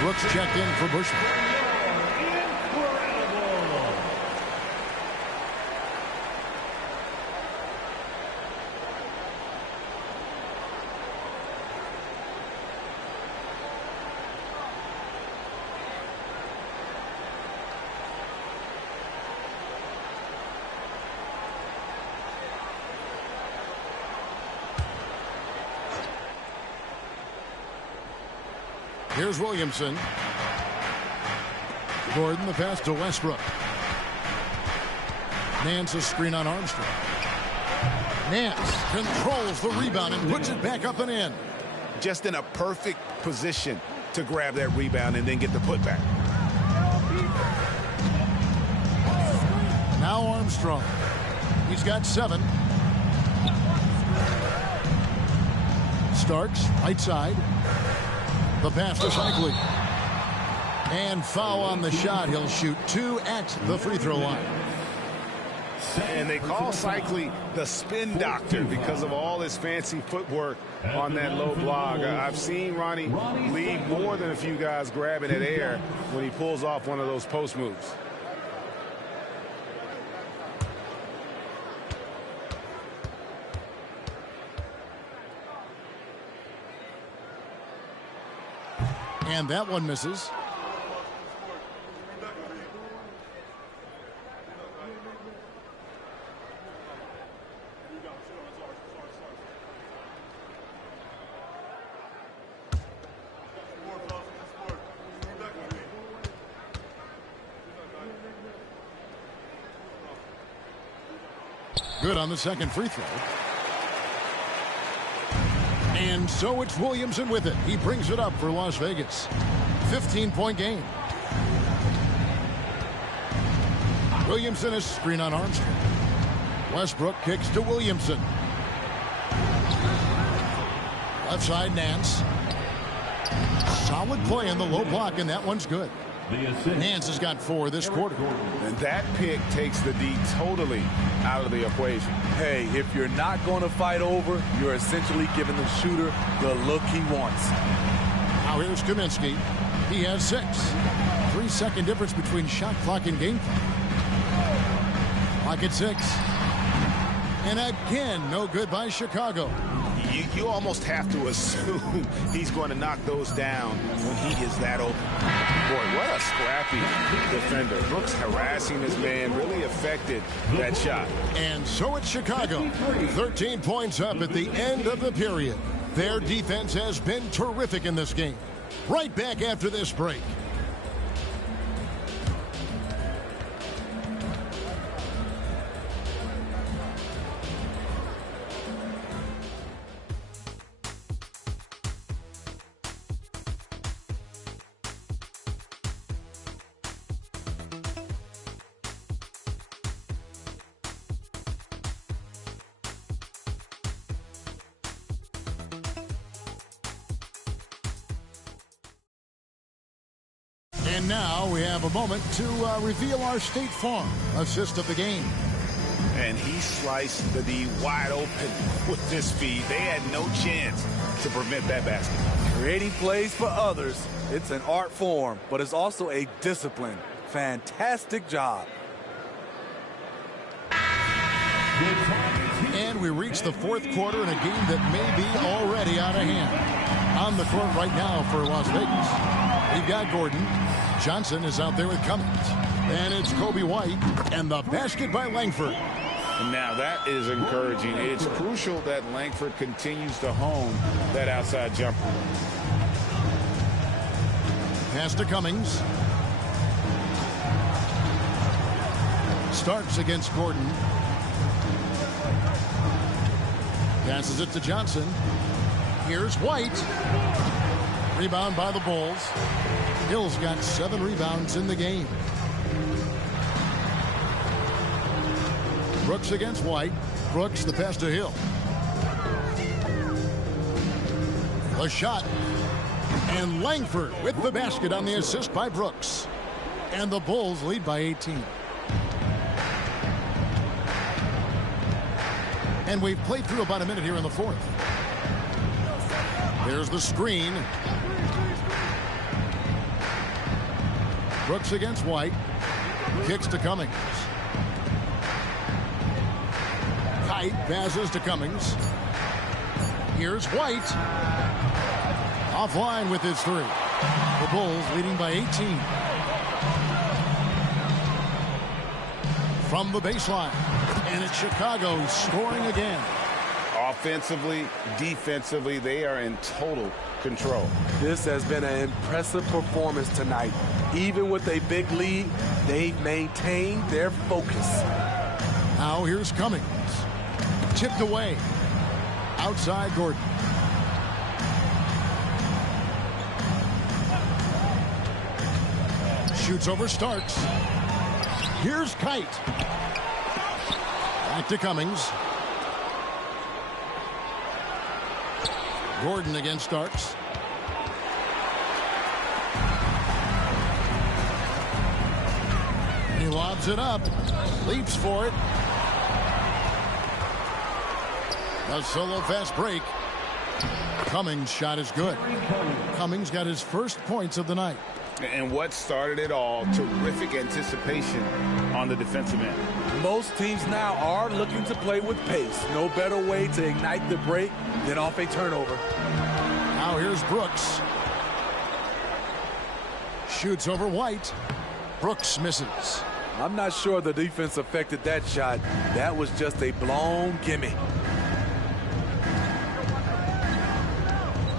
Brooks checked in for Bushman. Here's Williamson. Gordon, the pass to Westbrook. Nance a screen on Armstrong. Nance controls the rebound and puts it back up and in. Just in a perfect position to grab that rebound and then get the putback. Now Armstrong. He's got 7. Starks, right side. The pass to Cycling. And foul on the shot. He'll shoot 2 at the free throw line. And they call Cycling the spin doctor because of all his fancy footwork on that low block. I've seen Ronnie leave more than a few guys grabbing at air when he pulls off one of those post moves. And that one misses. Good on the second free throw. And so it's Williamson with it. He brings it up for Las Vegas. 15-point game. Williamson is screen on Armstrong. Westbrook kicks to Williamson. Left side, Nance. Solid play in the low block, and that one's good. Nance has got 4 this quarter. And that pick takes the D totally out of the equation. Hey, if you're not going to fight over, you're essentially giving the shooter the look he wants. Now here's Kaminsky. He has 6. 3-second difference between shot clock and game clock. Clock at 6. And again, no good by Chicago. You almost have to assume he's going to knock those down when he is that open. Boy, what a scrappy defender. Brooks harassing this man really affected that shot. And so it's Chicago. 13 points up at the end of the period. Their defense has been terrific in this game. Right back after this break. And now we have a moment to reveal our State Farm assist of the game. And he sliced the D wide open with this feed. They had no chance to prevent that basket. Creating plays for others, it's an art form, but it's also a discipline. Fantastic job. And we reach the 4th quarter in a game that may be already out of hand. On the court right now for Las Vegas, we've got Gordon. Johnson is out there with Cummings. And it's Kobe White. And the basket by Langford. And now that is encouraging. It's crucial that Langford continues to hone that outside jumper. Pass to Cummings. Starks against Gordon. Passes it to Johnson. Here's White. Rebound by the Bulls. Hill's got 7 rebounds in the game. Brooks against White. Brooks, the pass to Hill. The shot. And Langford with the basket on the assist by Brooks. And the Bulls lead by 18. And we've played through about a minute here in the 4th. There's the screen. Brooks against White. Kicks to Cummings. Kite passes to Cummings. Here's White. Offline with his 3. The Bulls leading by 18. From the baseline. And it's Chicago scoring again. Offensively, defensively, they are in total control. This has been an impressive performance tonight. Even with a big lead, they've maintained their focus. Now here's Cummings. Tipped away. Outside Gordon. Shoots over Starks. Here's Kite. Back to Cummings. Gordon against Starks. He lobs it up. Leaps for it. A solo fast break. Cummings' shot is good. Cummings got his first points of the night. And what started it all, terrific anticipation on the defensive end. Most teams now are looking to play with pace. No better way to ignite the break than off a turnover. Now here's Brooks. Shoots over White. Brooks misses. I'm not sure the defense affected that shot. That was just a blown gimme.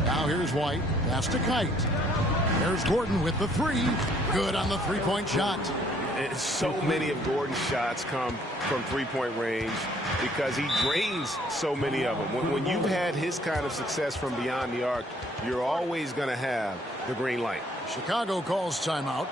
Now here's White. Pass to Kite. There's Gordon with the three. Good on the three-point shot. So many of Gordon's shots come from three-point range because he drains so many of them. When you've had his kind of success from beyond the arc, you're always going to have the green light. Chicago calls timeout.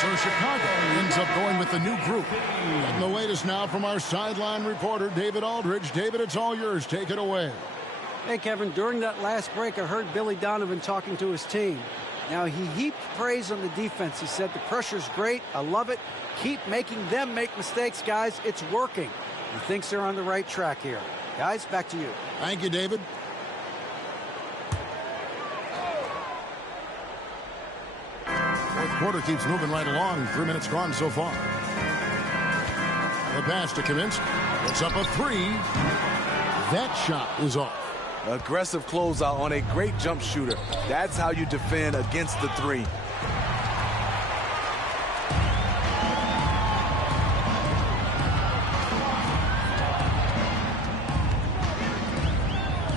So Chicago ends up going with the new group. And the latest now from our sideline reporter, David Aldridge. David, it's all yours. Take it away. Hey, Kevin, during that last break, I heard Billy Donovan talking to his team. Now, he heaped praise on the defense. He said, the pressure's great. I love it. Keep making them make mistakes, guys. It's working. He thinks they're on the right track here. Guys, back to you. Thank you, David. Fourth quarter keeps moving right along. 3 minutes gone so far. The pass to Kaminsky. It's up a three. That shot is off. Aggressive closeout on a great jump shooter. That's how you defend against the three.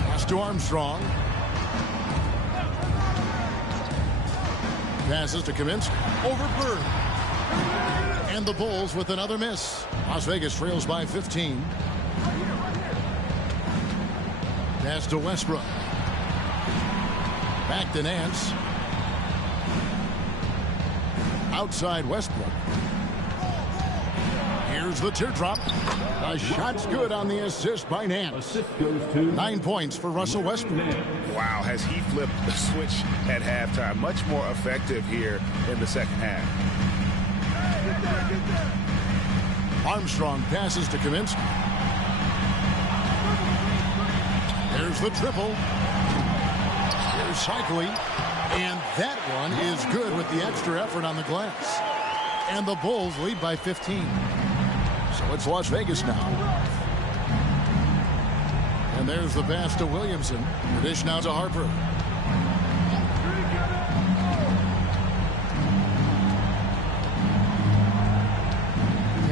Pass to Armstrong. Passes to Kaminsky. Over Bird. And the Bulls with another miss. Las Vegas trails by 15. Pass to Westbrook. Back to Nance. Outside Westbrook. Here's the teardrop. The shot's good on the assist by Nance. 9 points for Russell Westbrook. Wow, has he flipped the switch at halftime. Much more effective here in the second half. Armstrong passes to Kaminsky. There's the triple. Here's Cycling. And that one is good with the extra effort on the glass. And the Bulls lead by 15. So it's Las Vegas now. And there's the pass to Williamson. The dish now to Harper.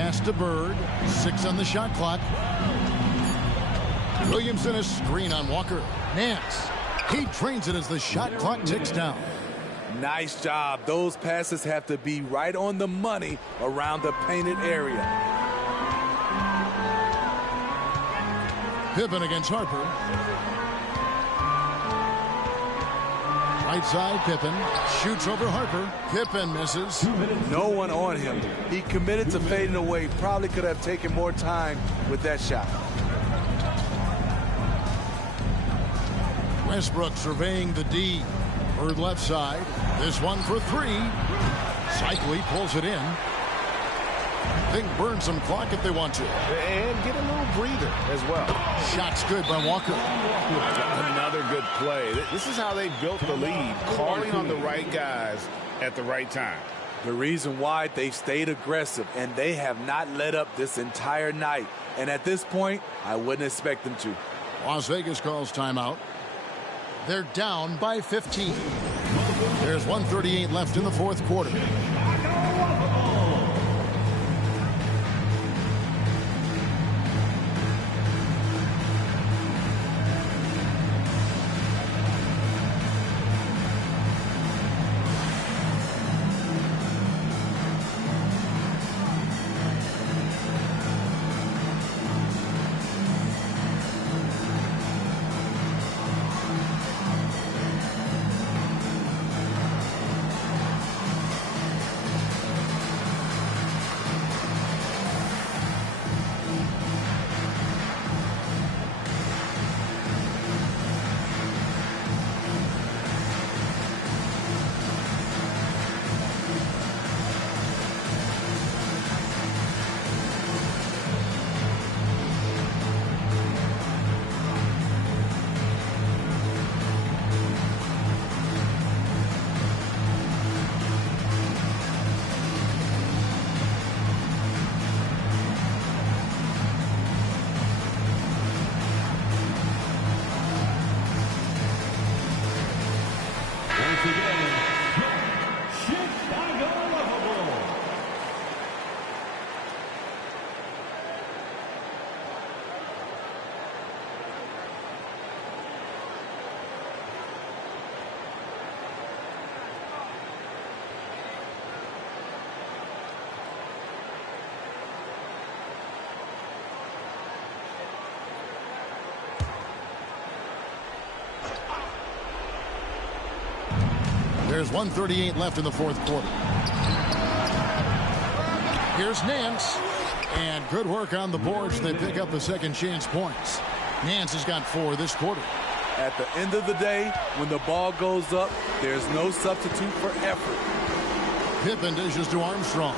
Pass to Bird. 6 on the shot clock. Williamson a screen on Walker. Nance. He drains it as the shot clock ticks down. Nice job. Those passes have to be right on the money around the painted area. Pippen against Harper. Right side, Pippen shoots over Harper. Pippen misses. No one on him. He committed to fading away. Probably could have taken more time with that shot. Westbrook surveying the D. Bird left side. This one for 3. Cycli pulls it in. They can burn some clock if they want to. And get a little breather as well. Shot's good by Walker. Another good play. This is how they built the lead, calling on the right guys at the right time. The reason why they've stayed aggressive, and they have not let up this entire night. And at this point, I wouldn't expect them to. Las Vegas calls timeout. They're down by 15. There's 1:38 left in the fourth quarter. There's 1:38 left in the fourth quarter. Here's Nance. And good work on the boards. They pick up the second chance points. Nance has got 4 this quarter. At the end of the day, when the ball goes up, there's no substitute for effort. Pippen dishes to Armstrong.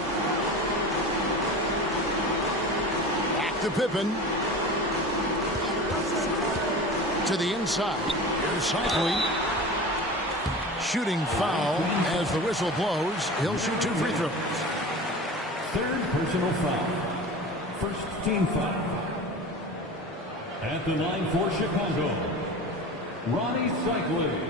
Back to Pippen. To the inside. Here's Cycli. Shooting foul as the whistle blows. He'll shoot 2 free throws. Third personal foul. First team foul. At the line for Chicago, Ronnie Cycli.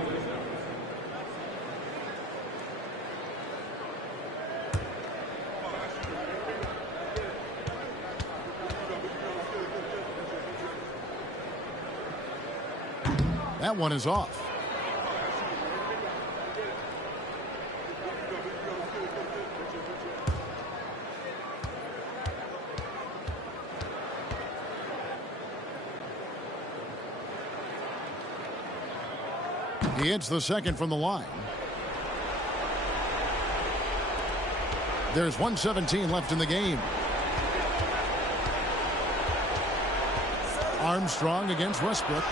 That one is off. He hits the second from the line. There's 1:17 left in the game. Armstrong against Westbrook.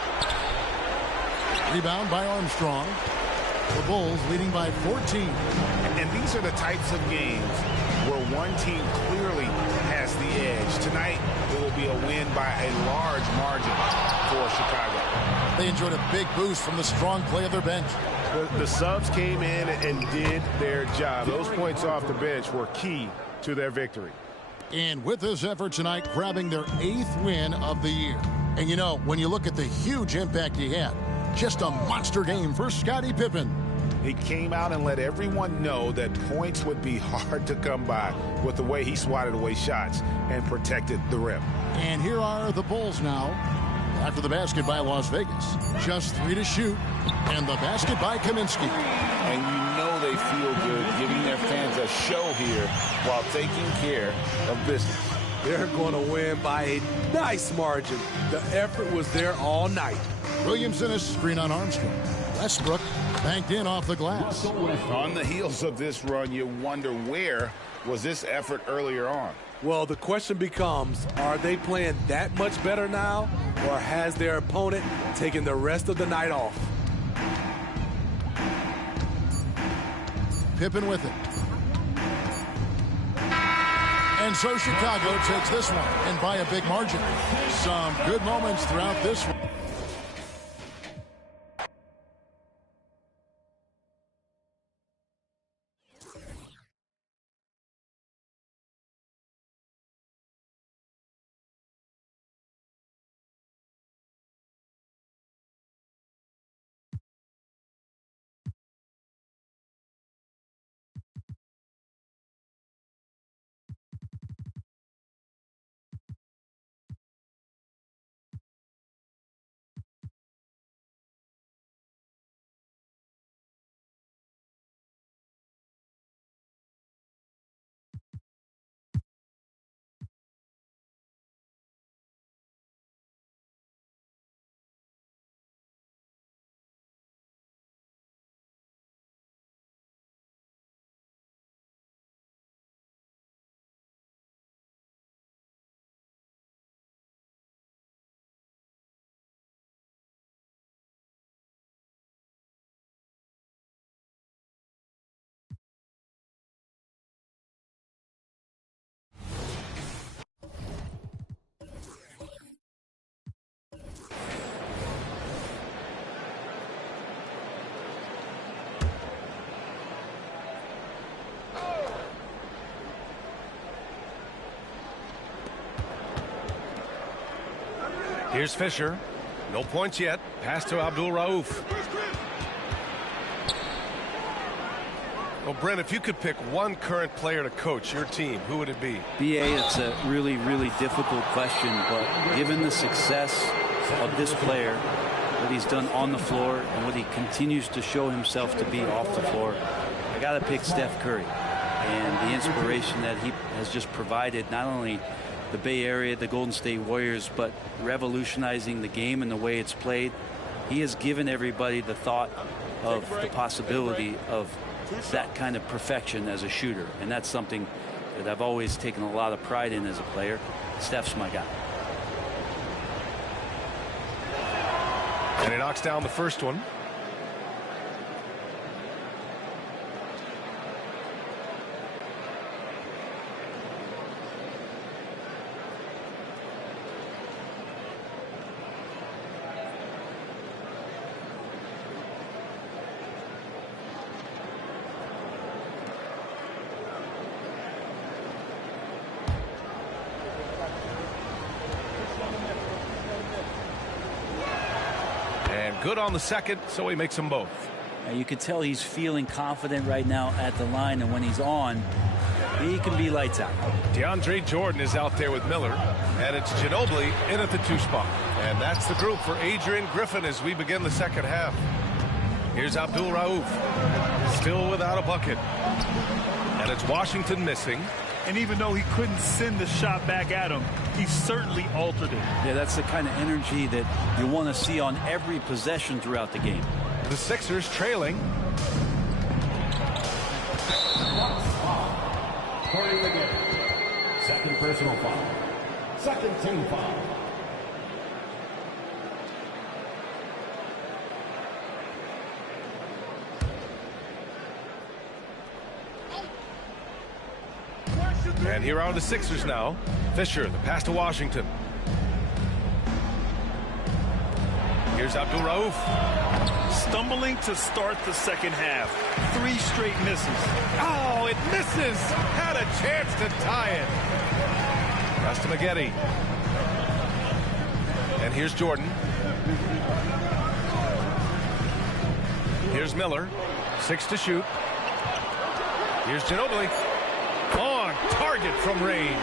Rebound by Armstrong. The Bulls leading by 14. And these are the types of games where one team clearly has the edge. Tonight, it will be a win by a large margin for Chicago. They enjoyed a big boost from the strong play of their bench. The subs came in and did their job. Those points off the bench were key to their victory. And with this effort tonight, grabbing their 8th win of the year. And you know, when you look at the huge impact he had, just a monster game for Scottie Pippen. He came out and let everyone know that points would be hard to come by with the way he swatted away shots and protected the rim. And here are the Bulls now. After the basket by Las Vegas. Just 3 to shoot. And the basket by Kaminsky. And you know they feel good giving their fans a show here while taking care of business. They're going to win by a nice margin. The effort was there all night. Williamson is screen on Armstrong. Westbrook banked in off the glass. On the heels of this run, you wonder where was this effort earlier on? Well, the question becomes, are they playing that much better now, or has their opponent taken the rest of the night off? Pippen with it. And so Chicago takes this one, and by a big margin. Some good moments throughout this one. Here's Fisher. No points yet. Pass to Abdul Rauf. Well, Brent, if you could pick one current player to coach your team, who would it be? BA, it's a really, really difficult question, but given the success of this player, what he's done on the floor and what he continues to show himself to be off the floor, I got to pick Steph Curry. And the inspiration that he has just provided, not only the Bay Area, the Golden State Warriors, but revolutionizing the game and the way it's played. He has given everybody the thought of the possibility of that kind of perfection as a shooter, and that's something that I've always taken a lot of pride in as a player. Steph's my guy. And he knocks down the first one. Good on the second, so he makes them both. You can tell he's feeling confident right now at the line, and when he's on, he can be lights out. DeAndre Jordan is out there with Miller, and it's Ginobili in at the 2 spot. And that's the group for Adrian Griffin as we begin the second half. Here's Abdul Rauf, still without a bucket. And it's Washington missing. And even though he couldn't send the shot back at him, he certainly altered it. Yeah, that's the kind of energy that you want to see on every possession throughout the game. The Sixers trailing. Starting the game. Second personal foul. Second team foul. And here are the Sixers now. Fisher, the pass to Washington. Here's Abdul Rauf. Stumbling to start the second half. 3 straight misses. Oh, it misses. Had a chance to tie it. Pass to Maggette. And here's Jordan. Here's Miller. 6 to shoot. Here's Ginobili. On target from range.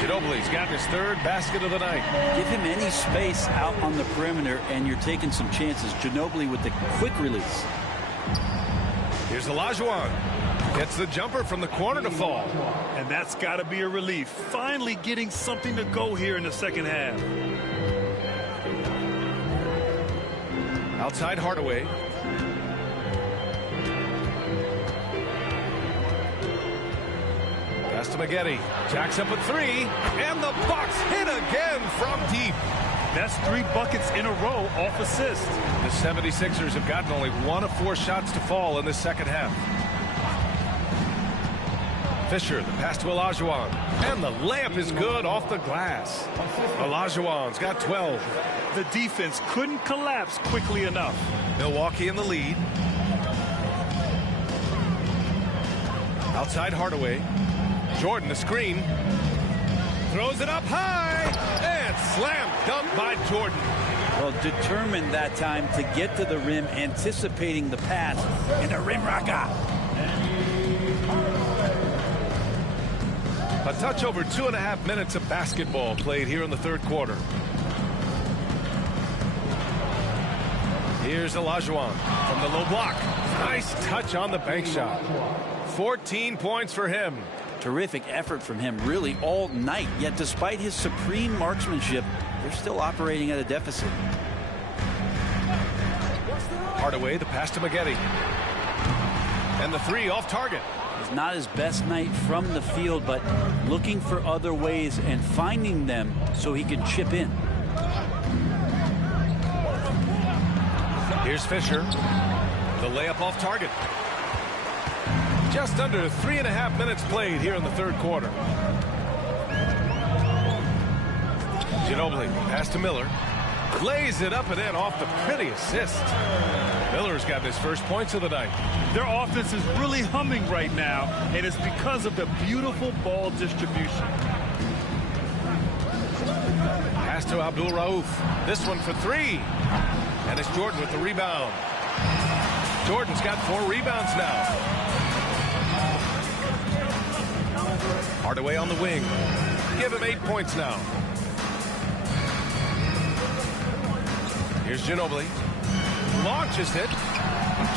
Ginobili's got his 3rd basket of the night. Give him any space out on the perimeter, and you're taking some chances. Ginobili with the quick release. Here's Olajuwon. Gets the jumper from the corner to fall. And that's got to be a relief. Finally getting something to go here in the second half. Outside Hardaway. Pass to Maggette. Jacks up a 3. And the Bucks hit again from deep. That's 3 buckets in a row off assist. The 76ers have gotten only 1 of 4 shots to fall in the second half. Fisher, the pass to Olajuwon. And the layup is good off the glass. Olajuwon's got 12. The defense couldn't collapse quickly enough. Milwaukee in the lead. Outside Hardaway. Jordan, the screen. Throws it up high. And slam dunk by Jordan. Well, determined that time to get to the rim, anticipating the pass. And a rim rocker. A touch over 2.5 minutes of basketball played here in the 3rd quarter. Here's Olajuwon from the low block. Nice touch on the bank shot. 14 points for him. Terrific effort from him really all night. Yet despite his supreme marksmanship, they're still operating at a deficit. Hardaway, the pass to Maggette. And the 3 off target. It's not his best night from the field, but looking for other ways and finding them so he can chip in. Here's Fisher. The layup off target. Just under 3.5 minutes played here in the 3rd quarter. Ginobili, pass to Miller. Lays it up and in off the pretty assist. Miller's got his first points of the night. Their offense is really humming right now, and it's because of the beautiful ball distribution. Pass to Abdul Rauf. This one for 3. And it's Jordan with the rebound. Jordan's got 4 rebounds now. Hardaway on the wing. Give him 8 points now. Here's Ginobili. Launches it.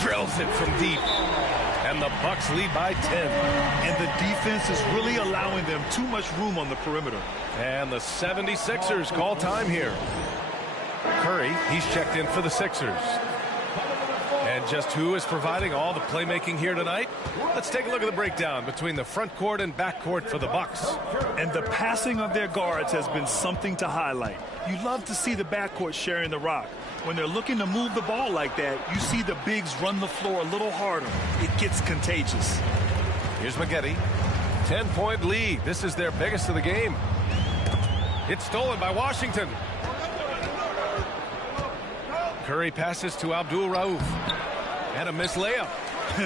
Drills it from deep. And the Bucks lead by 10. And the defense is really allowing them too much room on the perimeter. And the 76ers call time here. Curry, he's checked in for the Sixers. And just who is providing all the playmaking here tonight? Let's take a look at the breakdown between the front court and back court for the Bucks. And the passing of their guards has been something to highlight. You love to see the backcourt sharing the rock. When they're looking to move the ball like that, you see the bigs run the floor a little harder. It gets contagious. Here's Maggette. 10-point lead. This is their biggest of the game. It's stolen by Washington. Curry passes to Abdul Rauf. And a missed layup.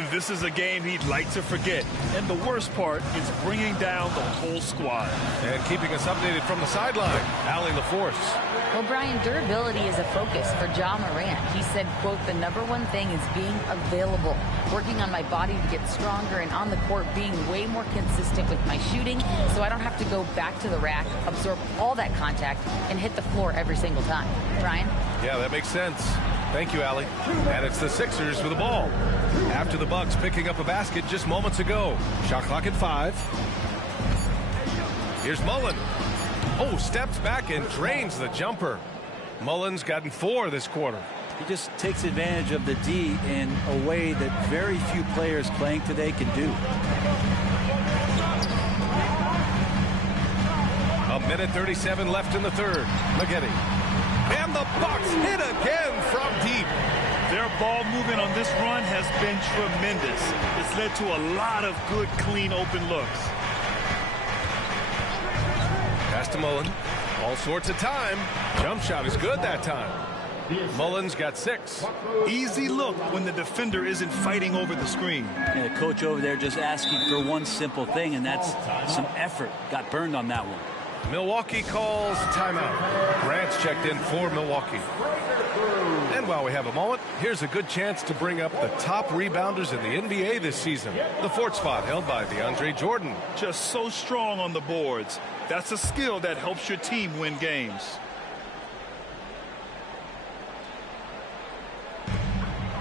This is a game he'd like to forget. And the worst part is bringing down the whole squad. And keeping us updated from the sideline, Allie LaForce. Well, Brian, durability is a focus for Ja Morant. He said, quote, the #1 thing is being available, working on my body to get stronger, and on the court being way more consistent with my shooting so I don't have to go back to the rack, absorb all that contact, and hit the floor every single time. Brian? Yeah, that makes sense. Thank you, Allie. And it's the Sixers with the ball. After the Bucks picking up a basket just moments ago. Shot clock at 5. Here's Mullen. Oh, steps back and drains the jumper. Mullen's gotten 4 this quarter. He just takes advantage of the D in a way that very few players playing today can do. A minute 37 left in the 3rd. Maggette. And the Bucks hit again from deep. Their ball movement on this run has been tremendous. It's led to a lot of good, clean, open looks. Pass to Mullen. All sorts of time. Jump shot is good that time. Mullen's got 6. Easy look when the defender isn't fighting over the screen. And the coach over there just asking for one simple thing, and that's some effort. Got burned on that one. Milwaukee calls timeout. Grant's checked in for Milwaukee. And while we have a moment, here's a good chance to bring up the top rebounders in the NBA this season. The fourth spot held by DeAndre Jordan. Just so strong on the boards. That's a skill that helps your team win games.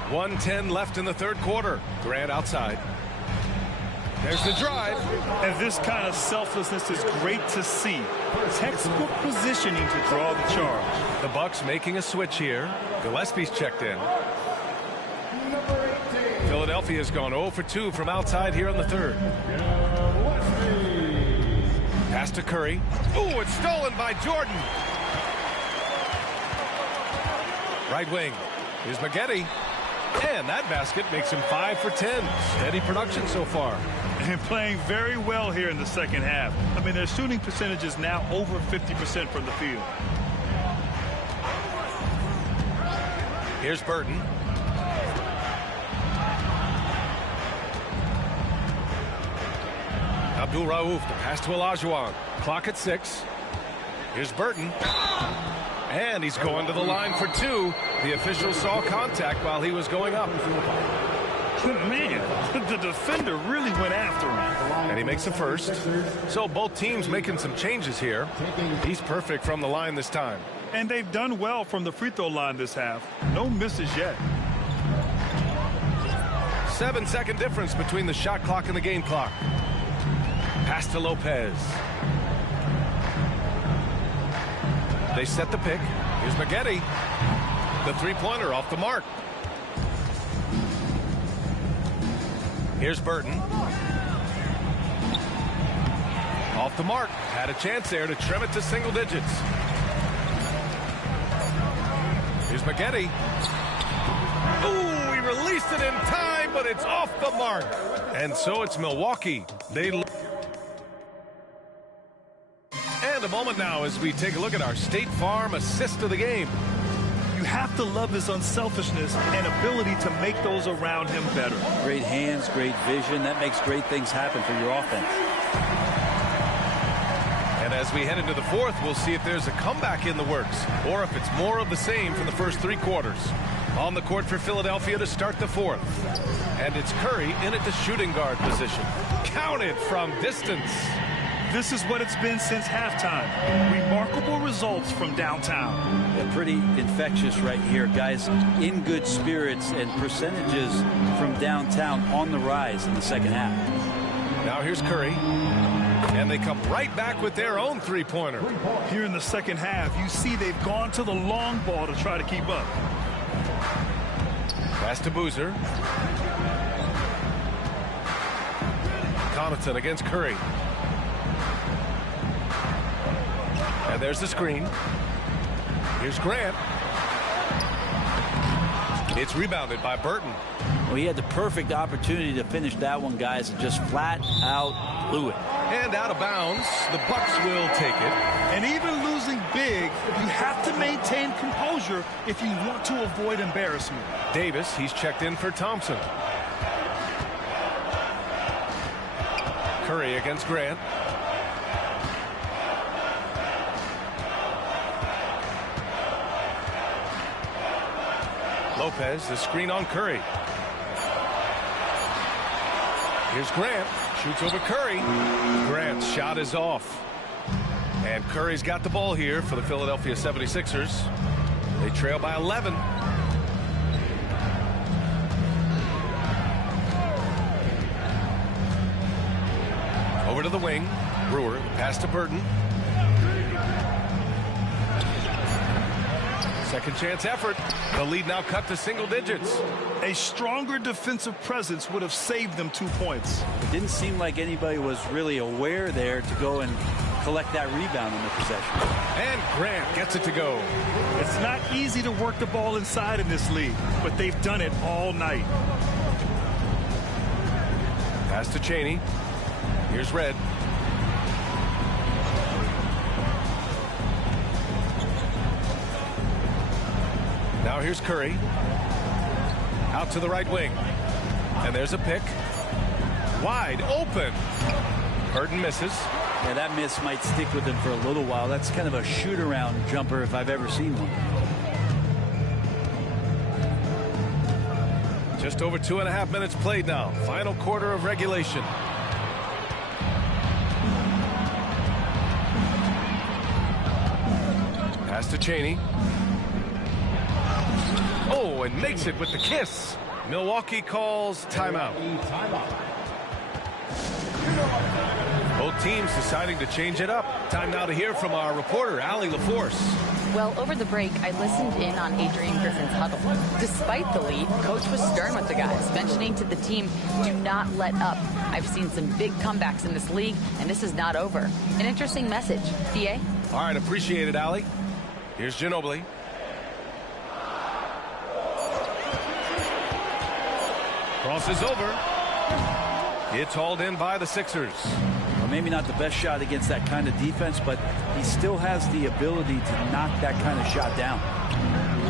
.110 left in the third quarter. Grant outside. There's the drive. And this kind of selflessness is great to see. Textbook positioning to draw the charge. The Bucks making a switch here. Gillespie's checked in. Philadelphia's gone 0 for 2 from outside here in the third. Pass to Curry. Ooh, it's stolen by Jordan. Right wing. Here's Maggette. And that basket makes him 5 for 10. Steady production so far. And playing very well here in the second half. I mean, their shooting percentage is now over 50% from the field. Here's Burton. Abdul Rauf, the pass to Olajuwon. Clock at 6. Here's Burton. And he's going to the line for 2. The official saw contact while he was going up. Man, the defender really went after him. And he makes the first. So both teams making some changes here. He's perfect from the line this time. And they've done well from the free throw line this half. No misses yet. 7-second difference between the shot clock and the game clock. Pass to Lopez. They set the pick. Here's Maggette. The three-pointer off the mark. Here's Burton. Off the mark. Had a chance there to trim it to single digits. Here's Maggette. Ooh, he released it in time, but it's off the mark. And so it's Milwaukee. And a moment now as we take a look at our State Farm assist of the game. You have to love his unselfishness and ability to make those around him better. Great hands, great vision. That makes great things happen for your offense. And as we head into the fourth, we'll see if there's a comeback in the works or if it's more of the same for the first 3 quarters. On the court for Philadelphia to start the fourth. And it's Curry in at the shooting guard position. Counted from distance. This is what it's been since halftime. Remarkable results from downtown. Yeah, pretty infectious right here. Guys in good spirits and percentages from downtown on the rise in the second half. Now here's Curry. And they come right back with their own three-pointer. Here in the second half, you see they've gone to the long ball to try to keep up. Pass to Boozer. Connaughton against Curry. And there's the screen. Here's Grant. It's rebounded by Burton. Well, he had the perfect opportunity to finish that one, guys, and just flat out blew it. And out of bounds, the Bucks will take it. And even losing big, you have to maintain composure if you want to avoid embarrassment. Davis, he's checked in for Thompson. Curry against Grant. Lopez, the screen on Curry. Here's Grant. Shoots over Curry. Grant's shot is off. And Curry's got the ball here for the Philadelphia 76ers. They trail by 11. Over to the wing. Brewer, the pass to Burton. Second chance effort. The lead now cut to single digits. A stronger defensive presence would have saved them 2 points. It didn't seem like anybody was really aware there to go and collect that rebound in the possession. And Grant gets it to go. It's not easy to work the ball inside in this league, but they've done it all night. Pass to Chaney. Here's Red. Now here's Curry. Out to the right wing. And there's a pick. Wide open. Burton misses. Yeah, that miss might stick with him for a little while. That's kind of a shoot-around jumper if I've ever seen one. Just over 2.5 minutes played now. Final quarter of regulation. Pass to Cheney. Oh, and makes it with the kiss. Milwaukee calls timeout. Both teams deciding to change it up. Time now to hear from our reporter, Allie LaForce. Well, over the break, I listened in on Adrian Griffin's huddle. Despite the lead, Coach was stern with the guys, mentioning to the team, do not let up. I've seen some big comebacks in this league, and this is not over. An interesting message. PA? All right, appreciate it, Allie. Here's Ginobili. Crosses over. It's hauled in by the Sixers. Well, maybe not the best shot against that kind of defense, but he still has the ability to knock that kind of shot down.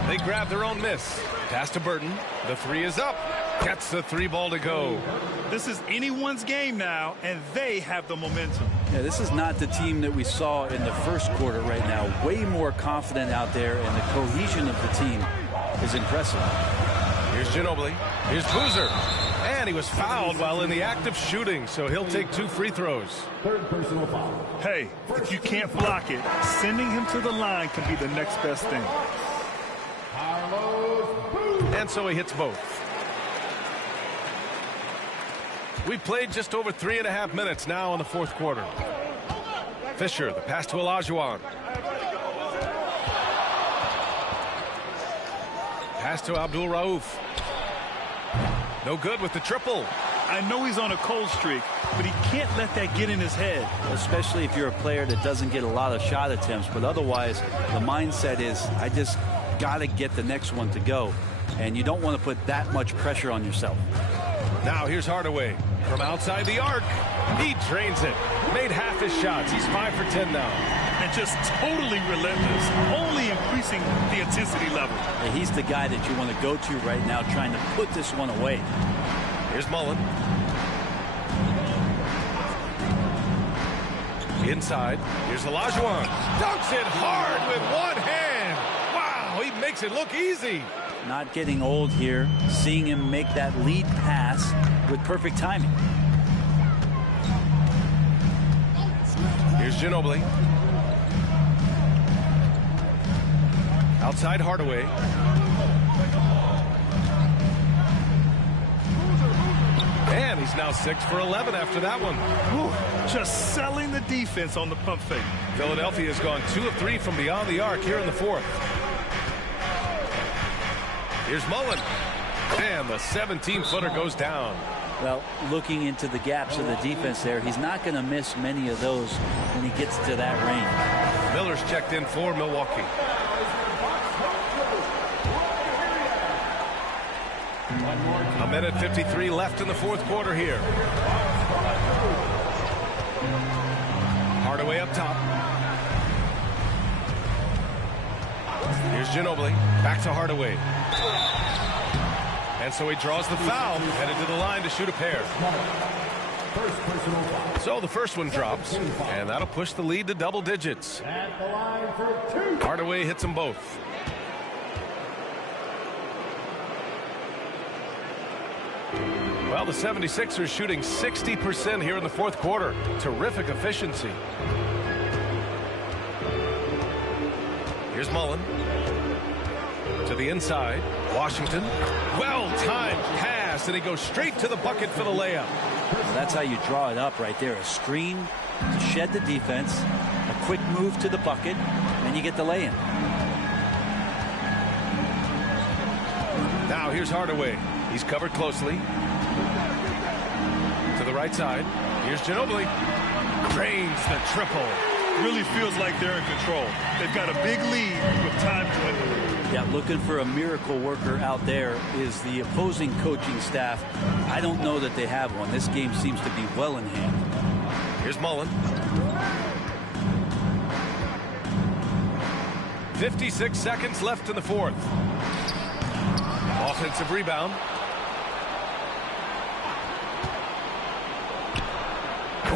They grab their own miss. Pass to Burton. The three is up. Gets the three ball to go. This is anyone's game now, and they have the momentum. Yeah, this is not the team that we saw in the first quarter right now. Way more confident out there, and the cohesion of the team is impressive. Here's Ginobili. Here's Boozer. And he was fouled while in the act of shooting, so he'll take 2 free throws. Third personal foul. Hey, if you can't block it, sending him to the line can be the next best thing. And so he hits both. We've played just over 3.5 minutes now in the fourth quarter. Fisher, the pass to Olajuwon. Pass to Abdul Rauf. No good with the triple. I know he's on a cold streak, but he can't let that get in his head. Especially if you're a player that doesn't get a lot of shot attempts. But otherwise, the mindset is, I just got to get the next one to go. And you don't want to put that much pressure on yourself. Now here's Hardaway from outside the arc. He drains it. Made half his shots. He's 5 for 10 now. And just totally relentless, only increasing the intensity level. And he's the guy that you want to go to right now, trying to put this one away. Here's Mullen. Inside. Here's Olajuwon. Dunks it hard with one hand. Wow, he makes it look easy. Not getting old here. Seeing him make that lead pass with perfect timing. Here's Ginobili. Outside Hardaway. And he's now 6 for 11 after that one. Whew, just selling the defense on the pump fake. Philadelphia has gone 2 of 3 from beyond the arc here in the fourth. Here's Mullen. And the 17-footer goes down. Well, looking into the gaps of the defense there, he's not going to miss many of those when he gets to that range. Miller's checked in for Milwaukee. A minute 53 left in the fourth quarter here. Hardaway up top. Here's Ginobili. Back to Hardaway. And so he draws the foul, headed to the line to shoot a pair. So the first one drops, and that'll push the lead to double digits. Hardaway hits them both. Well, the 76ers shooting 60% here in the fourth quarter. Terrific efficiency. Here's Mullen. To the inside. Washington. Well-timed pass, and he goes straight to the bucket for the layup. That's how you draw it up right there. A screen to shed the defense, a quick move to the bucket, and you get the lay-in. Now here's Hardaway. He's covered closely. To the right side. Here's Ginobili. Drains the triple. Really feels like they're in control. They've got a big lead with time dwindling. Yeah, looking for a miracle worker out there is the opposing coaching staff. I don't know that they have one. This game seems to be well in hand. Here's Mullen. 56 seconds left in the fourth. Offensive rebound.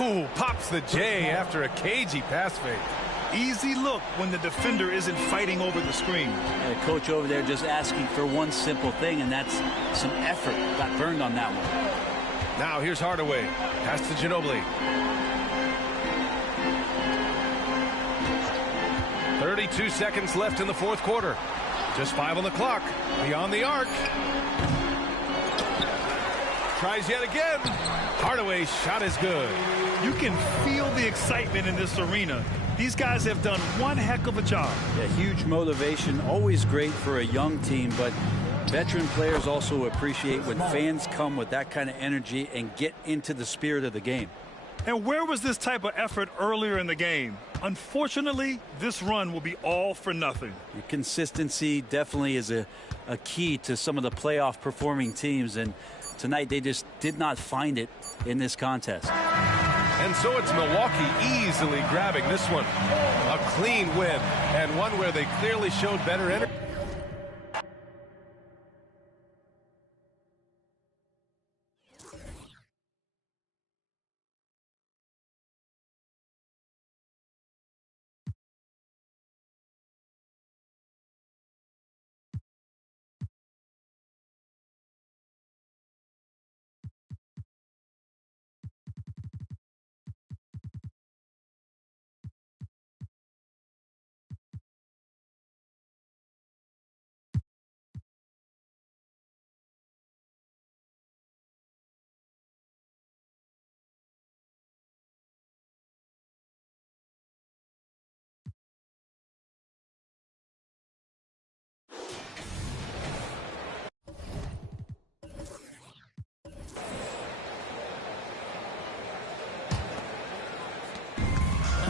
Ooh, pops the J after a cagey pass fake. easy look when the defender isn't fighting over the screen. The coach over there just asking for one simple thing, and that's some effort. Got burned on that one. Now here's Hardaway. Pass to Ginobili. 32 seconds left in the fourth quarter. Just 5 on the clock. Beyond the arc. Tries yet again. Hardaway's shot is good. You can feel the excitement in this arena. These guys have done one heck of a job. Yeah, huge motivation. Always great for a young team, but veteran players also appreciate when fans come with that kind of energy and get into the spirit of the game. And where was this type of effort earlier in the game? Unfortunately, this run will be all for nothing. Consistency definitely is a key to some of the playoff performing teams, and tonight they just did not find it in this contest. And so it's Milwaukee easily grabbing this one. A clean win, and one where they clearly showed better energy.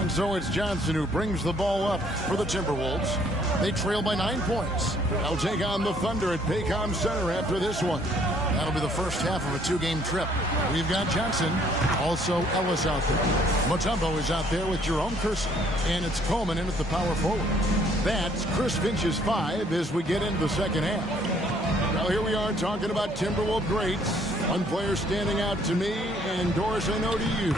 And so it's Johnson who brings the ball up for the Timberwolves. They trail by 9 points. They'll take on the Thunder at Paycom Center after this one. That'll be the first half of a 2-game trip. We've got Johnson, also Ellis out there. Mutombo is out there with Jerome Kersey. And it's Coleman in at the power forward. That's Chris Finch's 5 as we get into the second half. Now here we are talking about Timberwolves greats. One player standing out to me, and Doris, I know to you.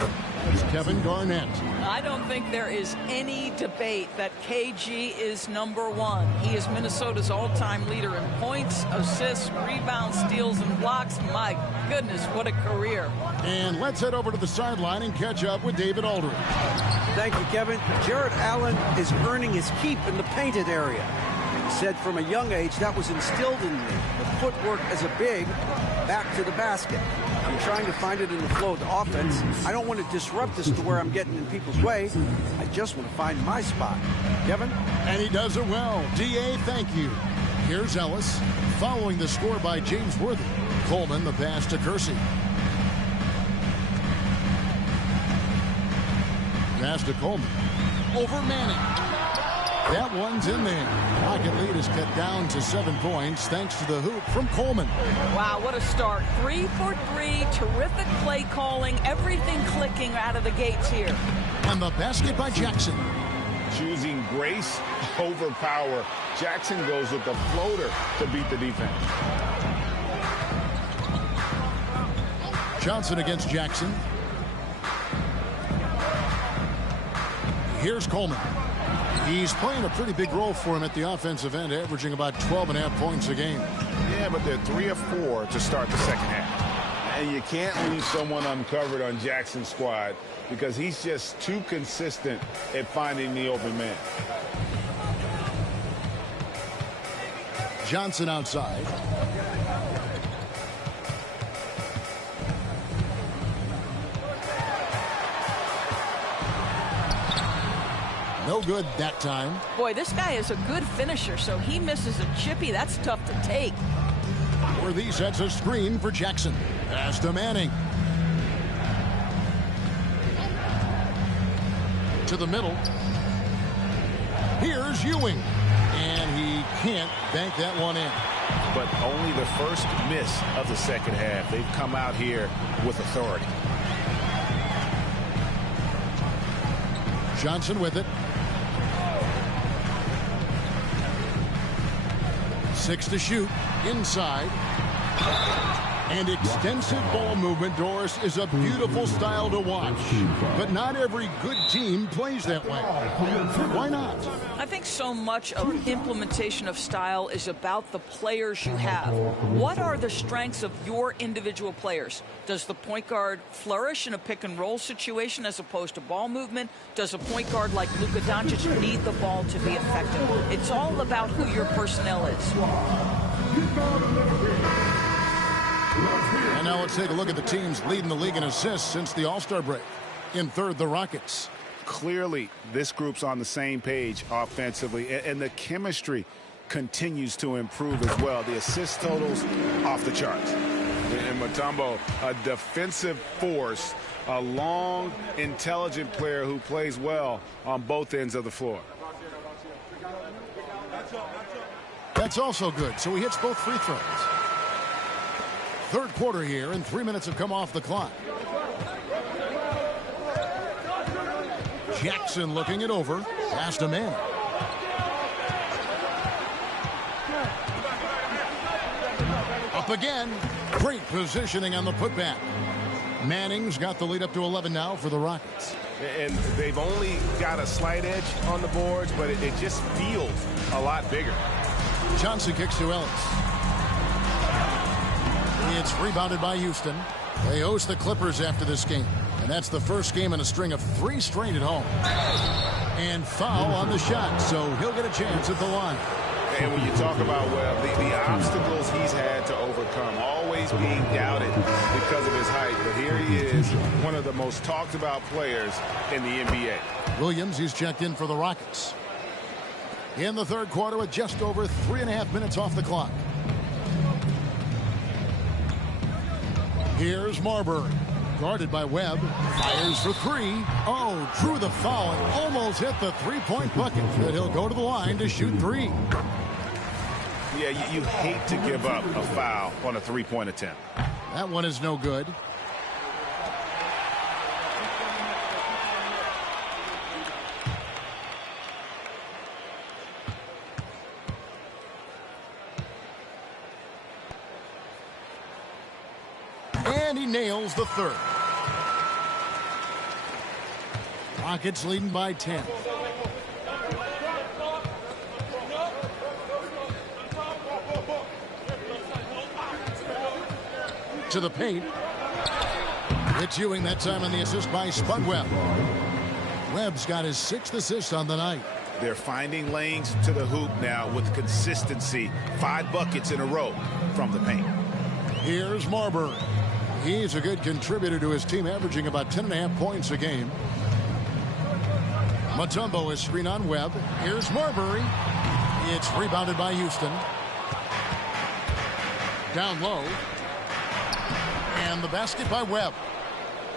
It's Kevin Garnett. I don't think there is any debate that KG is #1. He is Minnesota's all-time leader in points, assists, rebounds, steals, and blocks. My goodness, what a career. And let's head over to the sideline and catch up with David Aldridge. Thank you, Kevin. Jarrett Allen is earning his keep in the painted area. He said from a young age that was instilled in me. The footwork as a big, back to the basket. I'm trying to find it in the flow of the offense. I don't want to disrupt this to where I'm getting in people's way. I just want to find my spot. Kevin? And he does it well. D.A., thank you. Here's Ellis, following the score by James Worthy. Coleman, the pass to Kersey. Pass to Coleman. Over Manning. That one's in there. Pocket lead is cut down to 7 points thanks to the hoop from Coleman. Wow, what a start. 3 for 3. Terrific play calling. Everything clicking out of the gates here. And the basket by Jackson. Choosing grace over power. Jackson goes with the floater to beat the defense. Johnson against Jackson. Here's Coleman. He's playing a pretty big role for him at the offensive end, averaging about 12.5 points a game. Yeah, but they're 3 of 4 to start the second half. And you can't leave someone uncovered on Jackson's squad because he's just too consistent at finding the open man. Johnson outside. No good that time. Boy, this guy is a good finisher, so he misses a chippy. That's tough to take. Worthy sets a screen for Jackson. Pass to Manning. To the middle. Here's Ewing. And he can't bank that one in. But only the first miss of the second half. They've come out here with authority. Johnson with it. 6 to shoot. Inside. And extensive ball movement, Doris, is a beautiful style to watch. But not every good team plays that way. Why not? I think so much of implementation of style is about the players you have. What are the strengths of your individual players? Does the point guard flourish in a pick and roll situation as opposed to ball movement? Does a point guard like Luka Doncic need the ball to be effective? It's all about who your personnel is. And now let's take a look at the teams leading the league in assists since the All-Star break. In third, the Rockets. Clearly, this group's on the same page offensively, and the chemistry continues to improve as well. The assist totals off the charts. And Mutombo, a defensive force, a long, intelligent player who plays well on both ends of the floor. That's also good, so he hits both free throws. Third quarter here, and 3 minutes have come off the clock. Jackson looking it over. Pass to Manning. Up again. Great positioning on the putback. Manning's got the lead up to 11 now for the Rockets. And they've only got a slight edge on the boards, but it just feels a lot bigger. Johnson kicks to Ellis. It's rebounded by Houston. They host the Clippers after this game. And that's the first game in a string of 3 straight at home. And foul on the shot, so he'll get a chance at the line. And when you talk about Webb, the obstacles he's had to overcome, always being doubted because of his height. But here he is, one of the most talked about players in the NBA. Williams, he's checked in for the Rockets. In the third quarter with just over 3.5 minutes off the clock. Here's Marbury. Guarded by Webb. Fires for 3. Oh, drew the foul and almost hit the three-point bucket. But he'll go to the line to shoot 3. Yeah, you hate to give up a foul on a three-point attempt. That one is no good. And he nails the third. Rockets leading by 10. To the paint. It's Ewing that time on the assist by Spud Webb. Webb's got his 6th assist on the night. They're finding lanes to the hoop now with consistency. 5 buckets in a row from the paint. Here's Marbury. He's a good contributor to his team, averaging about 10.5 points a game. Mutombo is screen on Webb. Here's Marbury. It's rebounded by Houston. Down low. And the basket by Webb.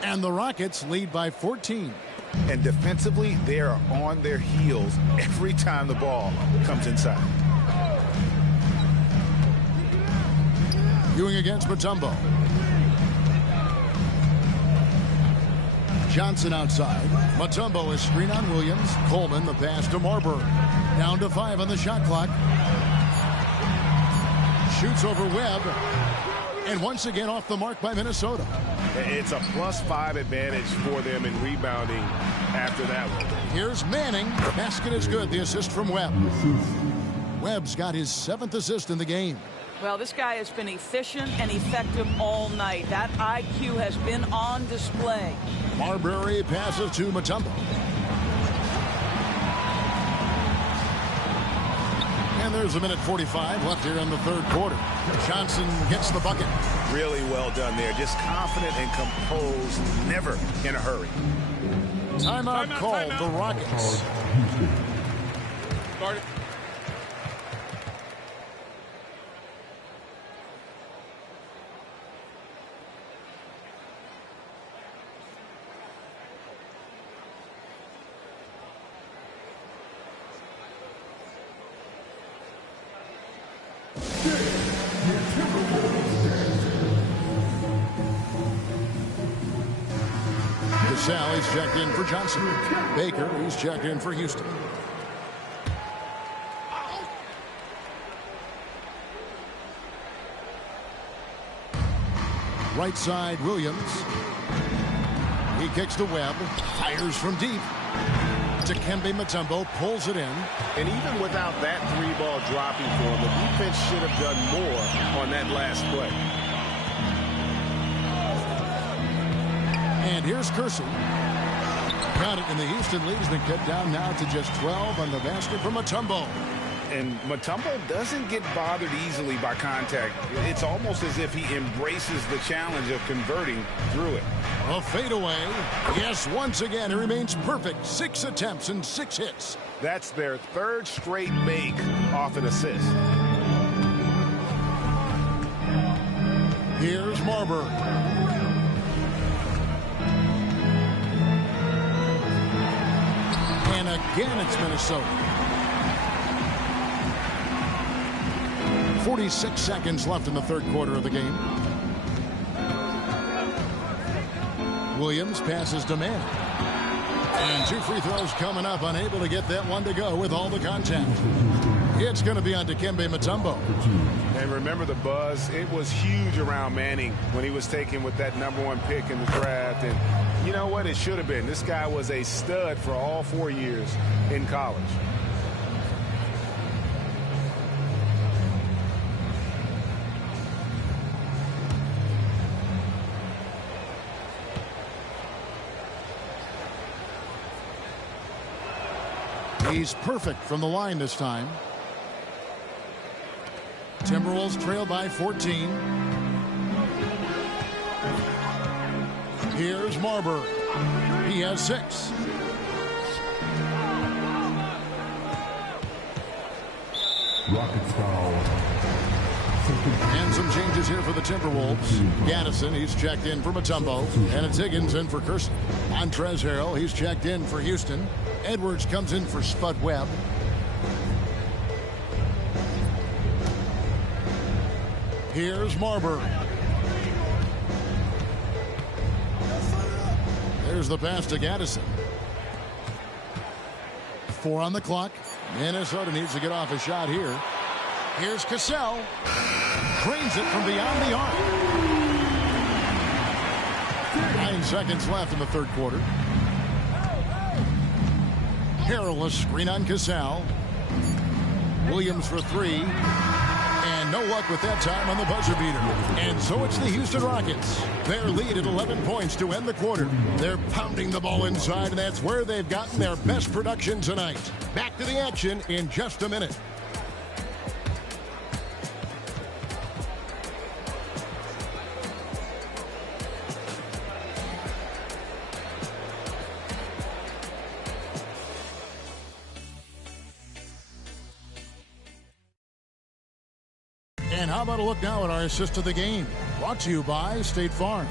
And the Rockets lead by 14. And defensively, they are on their heels every time the ball comes inside. Ewing against Mutombo. Johnson outside. Mutombo is screen on Williams. Coleman the pass to Marbury. Down to 5 on the shot clock. Shoots over Webb. And once again off the mark by Minnesota. It's a +5 advantage for them in rebounding after that one. Here's Manning. Basket is good. The assist from Webb. Webb's got his 7th assist in the game. Well, this guy has been efficient and effective all night. That IQ has been on display. Marbury passes to Mutombo. And there's 1:45 left here in the third quarter. Johnson gets the bucket. Really well done there. Just confident and composed, never in a hurry. Timeout called the Rockets. Guard it. Gasol, he's checked in for Johnson. Baker, he's checked in for Houston. Right side, Williams. He kicks to Webb. Fires from deep. Dikembe Mutombo pulls it in. And even without that 3-ball dropping for him, the defense should have done more on that last play. And here's Kersey. Got it, and the Houston lead has been cut down now to just 12 on the basket from Mutombo. And Mutombo doesn't get bothered easily by contact. It's almost as if he embraces the challenge of converting through it. A fadeaway. Yes, once again, he remains perfect. 6 attempts and 6 hits. That's their 3rd straight make off an assist. Here's Marbury. And again, it's Minnesota. 46 seconds left in the 3rd quarter of the game. Williams passes to Mann. And 2 free throws coming up, unable to get that one to go with all the contact. It's going to be on Dikembe Mutombo. And remember the buzz. It was huge around Manning when he was taken with that #1 pick in the draft. And you know what? It should have been. This guy was a stud for all 4 years in college. He's perfect from the line this time. Timberwolves trail by 14. Here's Marbury. He has 6. Rockets foul. And some changes here for the Timberwolves. Gaddison, he's checked in for Mutombo. And it's Higgins in for Kersey. Montrezl Harrell, he's checked in for Houston. Edwards comes in for Spud Webb. Here's Marbury. There's the pass to Gaddison. 4 on the clock. Minnesota needs to get off a shot here. Here's Cassell. Drains it from beyond the arc. 9 seconds left in the 3rd quarter. Harrell, a screen on Cassell. Williams for 3. And no luck with that time on the buzzer beater. And so it's the Houston Rockets. Their lead at 11 points to end the quarter. They're pounding the ball inside, and that's where they've gotten their best production tonight. Back to the action in just a minute. And how about a look now at our assist of the game? Brought to you by State Farm.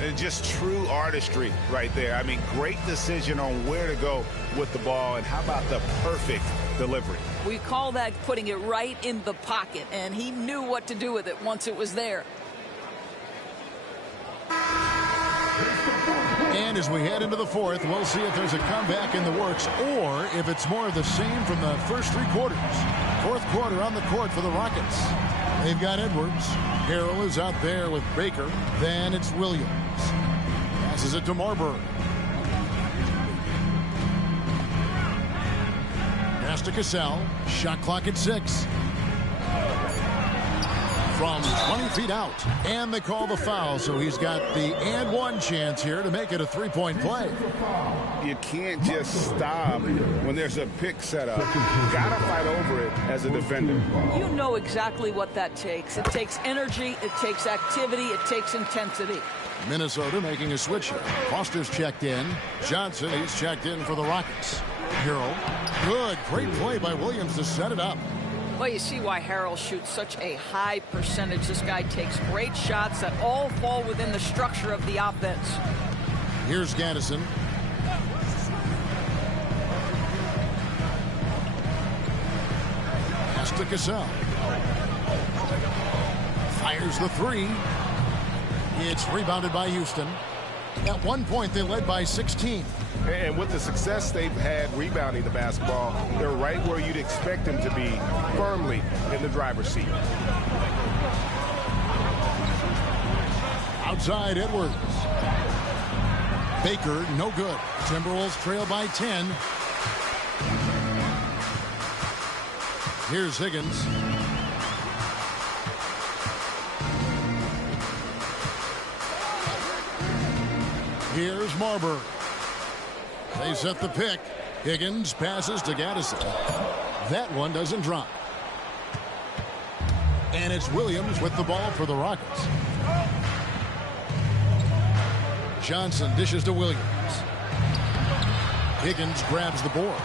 And just true artistry right there. I mean, great decision on where to go with the ball. And how about the perfect delivery? We call that putting it right in the pocket, and he knew what to do with it once it was there. And as we head into the 4th, we'll see if there's a comeback in the works or if it's more of the same from the first 3 quarters. 4th quarter on the court for the Rockets. They've got Edwards. Harrell is out there with Baker. Then it's Williams. Passes it to Marbury. Pass to Cassell. Shot clock at 6. From 20 feet out. And they call the foul, so he's got the and one chance here to make it a 3-point play. You can't just stop when there's a pick set up. You got to fight over it as a defender. You know exactly what that takes. It takes energy, it takes activity, it takes intensity. Minnesota making a switch here. Foster's checked in. Johnson, he's checked in for the Rockets. Harrell, good, great play by Williams to set it up. Well, you see why Harrell shoots such a high percentage. This guy takes great shots that all fall within the structure of the offense. Here's Gaddison. Pass to Cassell. Fires the 3. It's rebounded by Houston. At one point, they led by 16. And with the success they've had rebounding the basketball, they're right where you'd expect them to be, firmly in the driver's seat. Outside Edwards. Baker, no good. Timberwolves trail by 10. Here's Higgins. Here's Marbury. They set the pick. Higgins passes to Gaddison. That one doesn't drop. And it's Williams with the ball for the Rockets. Johnson dishes to Williams. Higgins grabs the board.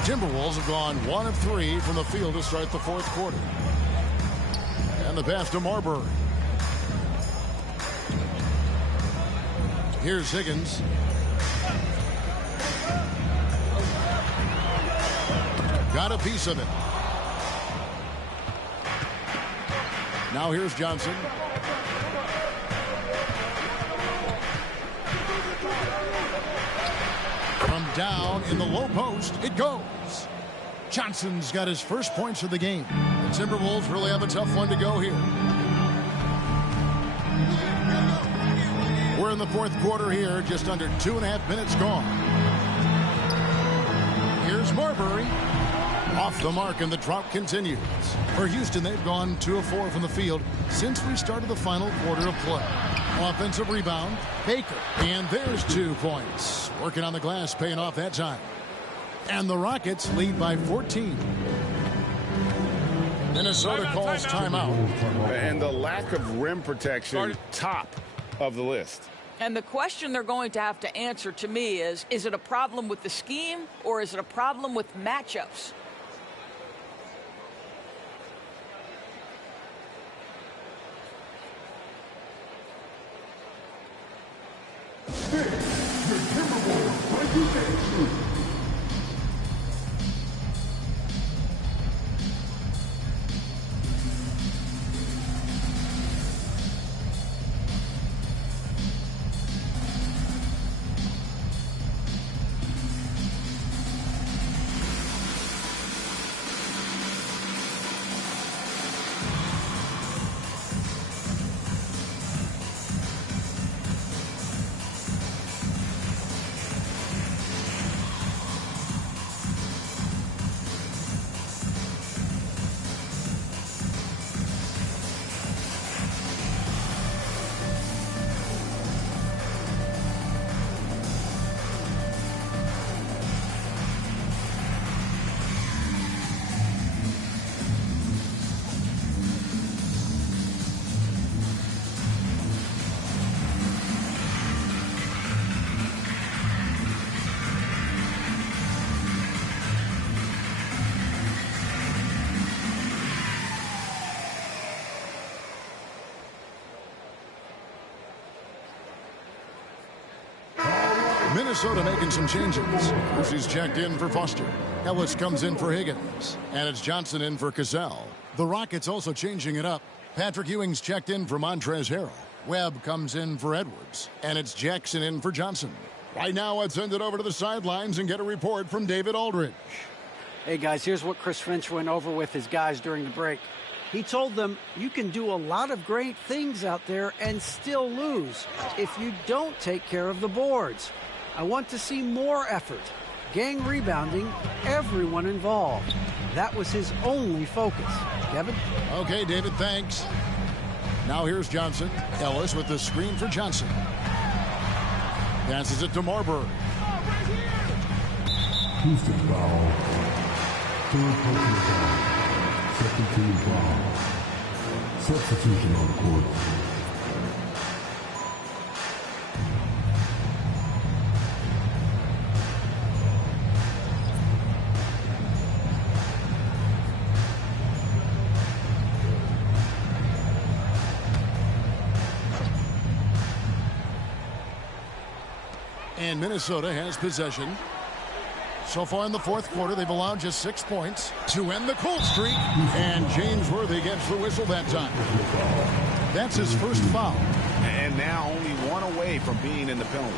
Timberwolves have gone 1 of 3 from the field to start the fourth quarter. And the pass to Marbury. Here's Higgins. Got a piece of it. Now here's Johnson. From down in the low post, it goes. Johnson's got his first points of the game. The Timberwolves really have a tough one to go here. We're in the fourth quarter here, just under 2.5 minutes gone. Here's Marbury. Off the mark, and the drought continues. For Houston, they've gone 2 of 4 from the field since we started the final quarter of play. Offensive rebound, Baker. And there's 2 points. Working on the glass, paying off that time. And the Rockets lead by 14. Minnesota calls timeout. And the lack of rim protection, top of the list. And the question they're going to have to answer to me is it a problem with the scheme or is it a problem with matchups? Your Timberwolves presentation. Minnesota making some changes. Brucey's checked in for Foster. Ellis comes in for Higgins. And it's Johnson in for Cassell. The Rockets also changing it up. Patrick Ewing's checked in for Montrezl Harrell. Webb comes in for Edwards. And it's Jackson in for Johnson. Right now, let's send it over to the sidelines and get a report from David Aldridge. Hey, guys, here's what Chris Finch went over with his guys during the break. He told them, you can do a lot of great things out there and still lose if you don't take care of the boards. I want to see more effort, gang rebounding, everyone involved. That was his only focus. Kevin? Okay, David, thanks. Now here's Johnson. Ellis with the screen for Johnson. Passes it to Marbury. Houston foul. Third personal foul. Second team foul. Substitution on the court. And Minnesota has possession. So far in the fourth quarter, they've allowed just 6 points to end the cold streak. And James Worthy gets the whistle that time. That's his first foul. And now only 1 away from being in the penalty.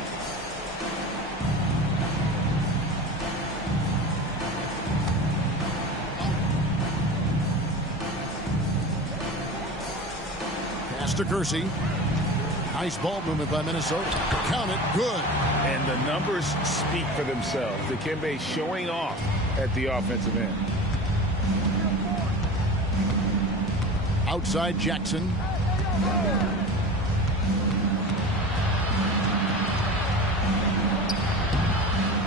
Pass to Kersey. Nice ball movement by Minnesota. Count it. Good. And the numbers speak for themselves. Dikembe showing off at the offensive end. Outside Jackson.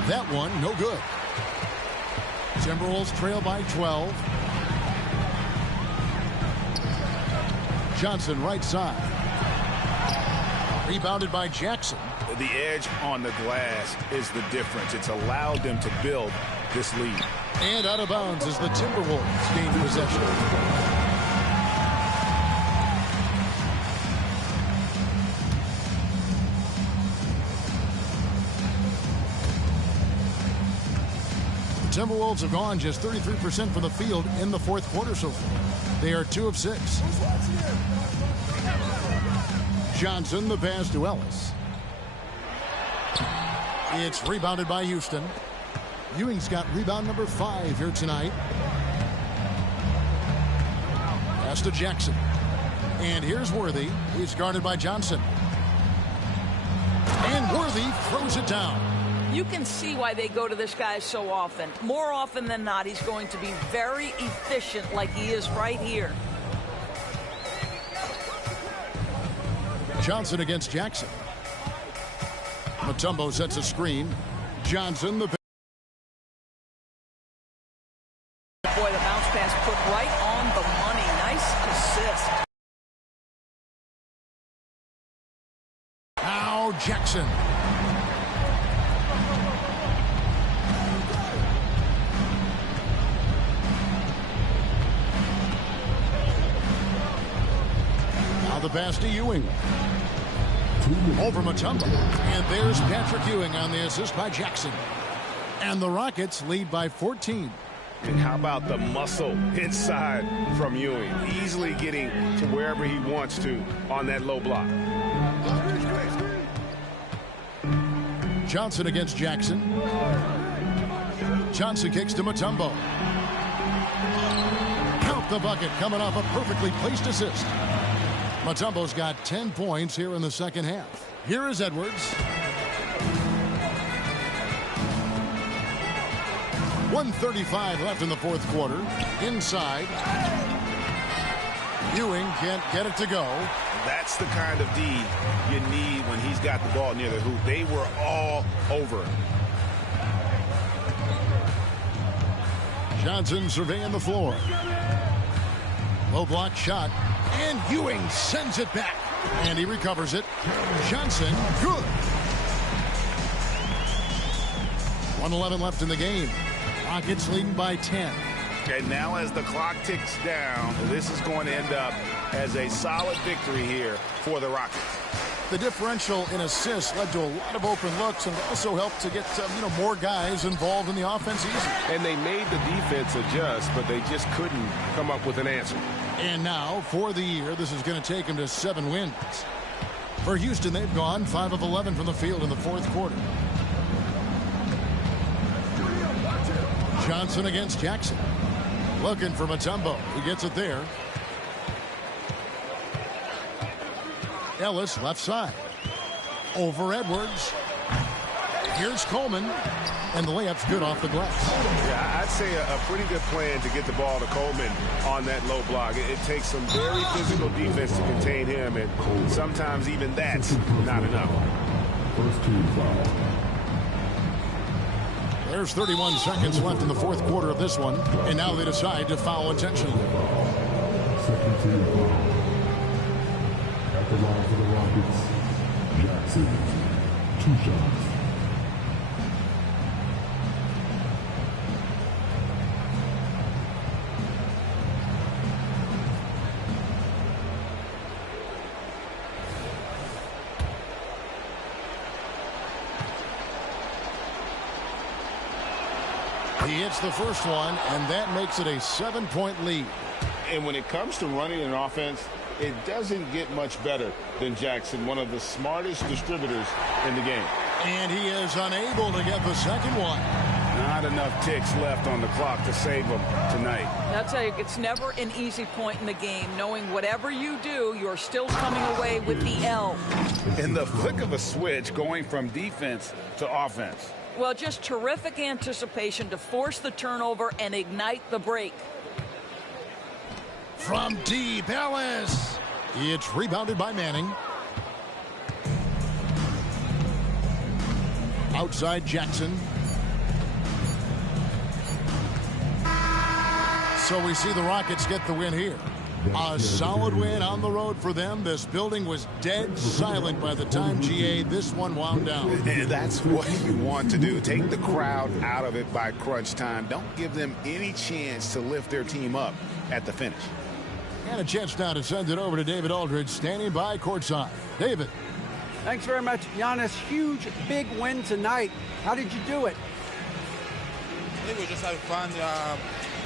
That one, no good. Timberwolves trail by 12. Johnson right side. Rebounded by Jackson. The edge on the glass is the difference. It's allowed them to build this lead. And out of bounds as the Timberwolves gain possession. Timberwolves have gone just 33% from the field in the fourth quarter so far. They are 2 of 6. Johnson, the pass to Ellis. It's rebounded by Houston. Ewing's got rebound number 5 here tonight. Pass to Jackson. And here's Worthy. He's guarded by Johnson. And Worthy throws it down. You can see why they go to this guy so often. More often than not, he's going to be very efficient like he is right here. Johnson against Jackson. Mutombo sets a screen. Johnson, the... Boy, the bounce pass put right on the money. Nice assist. Now Jackson. The pass to Ewing. Over Mutombo. And there's Patrick Ewing on the assist by Jackson. And the Rockets lead by 14. And how about the muscle inside from Ewing? Easily getting to wherever he wants to on that low block. Johnson against Jackson. Johnson kicks to Mutombo. Count the bucket coming off a perfectly placed assist. Mutombo's got 10 points here in the second half. Here is Edwards. 1:35 left in the fourth quarter. Inside. Ewing can't get it to go. That's the kind of D you need when he's got the ball near the hoop. They were all over him. Johnson surveying the floor. Low block shot. And Ewing sends it back. And he recovers it. Johnson, good. 1:11 left in the game. Rockets leading by 10. And now as the clock ticks down, this is going to end up as a solid victory here for the Rockets. The differential in assists led to a lot of open looks and also helped to get more guys involved in the offense easy. And they made the defense adjust, but they just couldn't come up with an answer. And now, for the year, this is going to take them to 7 wins. For Houston, they've gone 5 of 11 from the field in the fourth quarter. Johnson against Jackson. Looking for Mutombo. He gets it there. Ellis, left side. Over Edwards. Here's Coleman. And the layup's good off the glass. Yeah, I'd say a pretty good plan to get the ball to Coleman on that low block. It takes some very physical defense to contain him, and sometimes even that's not enough. There's 31 seconds left in the fourth quarter of this one, and now they decide to foul intentionally. Second team foul. At the line for the Rockets, Jackson, 2 shots. He hits the first one, and that makes it a 7-point lead. And when it comes to running an offense, it doesn't get much better than Jackson, one of the smartest distributors in the game. And he is unable to get the second one. not enough ticks left on the clock to save them tonight. I'll tell you, it's never an easy point in the game, knowing whatever you do, you're still coming away with the L. In the flick of a switch, going from defense to offense. Well, just terrific anticipation to force the turnover and ignite the break. From deep, Ellis. It's rebounded by Manning. Outside Jackson. So we see the Rockets get the win here. A solid win on the road for them. This building was dead silent by the time, GA, this one wound down. And that's what you want to do. Take the crowd out of it by crunch time. Don't give them any chance to lift their team up at the finish. And a chance now to send it over to David Aldridge, standing by courtside. David. Thanks very much, Giannis. Huge, big win tonight. How did you do it? I think we just having fun.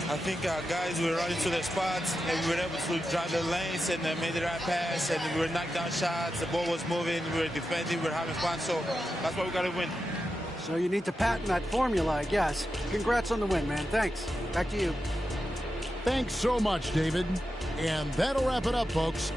I think our guys were running to their spots, and we were able to drive the lanes and made the right pass, and we were knocking down shots. The ball was moving. We were defending. We were having fun. So that's why we got to win. So you need to patent that formula, I guess. Congrats on the win, man. Thanks. Back to you. Thanks so much, David. And that'll wrap it up, folks.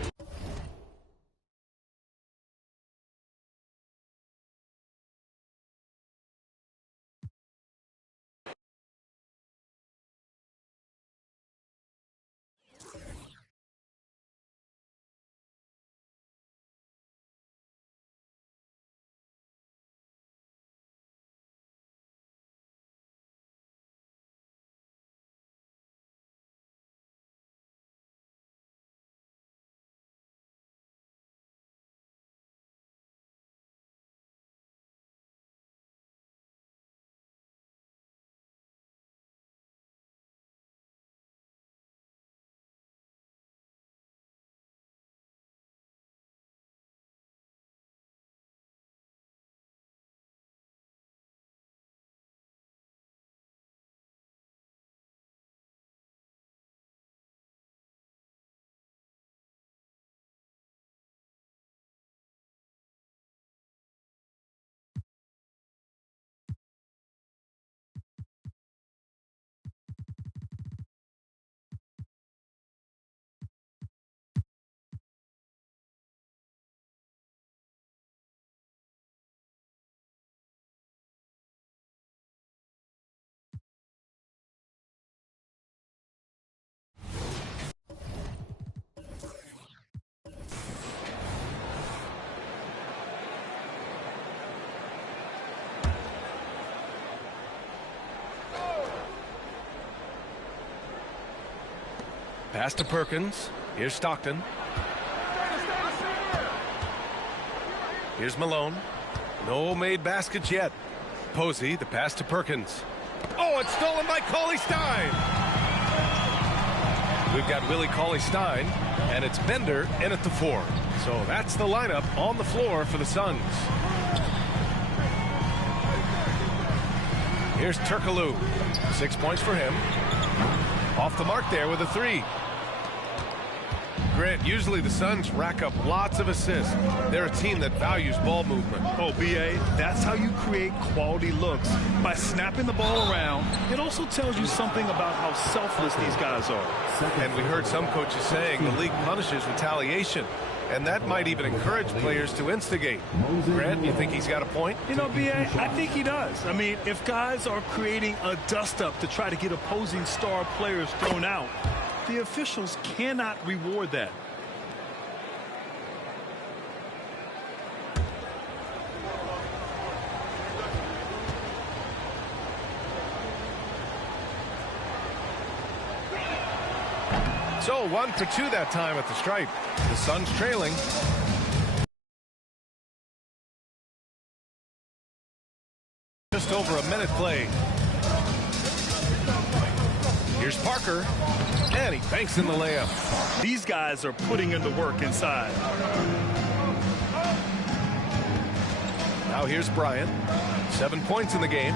Pass to Perkins. Here's Stockton. Here's Malone. No made baskets yet. Posey, the pass to Perkins. Oh, it's stolen by Cauley-Stein. We've got Willie Cauley-Stein, and it's Bender in at the 4. So that's the lineup on the floor for the Suns. Here's Turkoglu. 6 points for him. Off the mark there with a 3. Grant, usually the Suns rack up lots of assists. They're a team that values ball movement. Oh, B.A., that's how you create quality looks, by snapping the ball around. It also tells you something about how selfless these guys are. And we heard some coaches saying the league punishes retaliation, and that might even encourage players to instigate. Grant, you think he's got a point? You know, B.A., I think he does. I mean, if guys are creating a dust-up to try to get opposing star players thrown out, the officials cannot reward that. So 1 for 2 that time at the stripe. The Suns trailing. Just over a minute played. Here's Parker, and he banks in the layup. These guys are putting in the work inside. Now here's Bryant. 7 points in the game.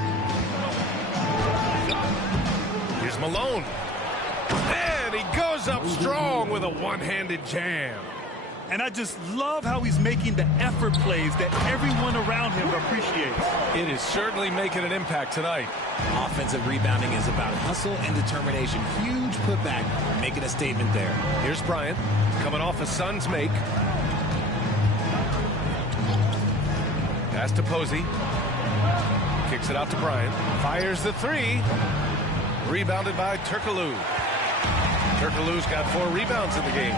Here's Malone. And he goes up strong with a one-handed jam. And I just love how he's making the effort plays that everyone around him appreciates. It is certainly making an impact tonight. Offensive rebounding is about hustle and determination. Huge putback, making a statement there. Here's Bryant, coming off a Suns make. Pass to Posey. Kicks it out to Bryant. Fires the three. Rebounded by Turkoglu. Turkoglu's got 4 rebounds in the game.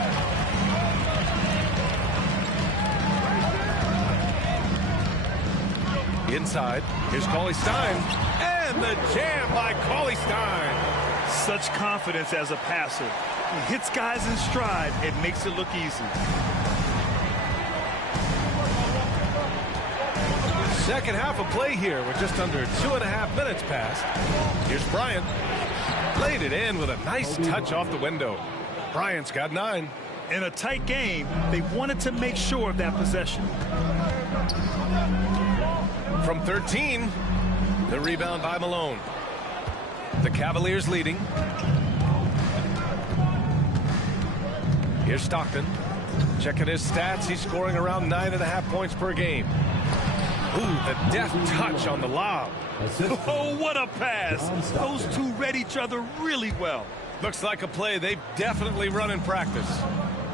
Inside, here's Cauley Stein. And the jam by Cauley Stein. Such confidence as a passer. He hits guys in stride. It makes it look easy. Second half of play here with just under 2.5 minutes passed. Here's Bryant. Laid it in with a nice touch off the window. Bryant's got 9. In a tight game, they wanted to make sure of that possession. From 13, the rebound by Malone. The Cavaliers leading. Here's Stockton. Checking his stats, he's scoring around 9.5 points per game. Ooh, the deft touch on the lob. Oh, what a pass. Those two read each other really well. Looks like a play they've definitely run in practice.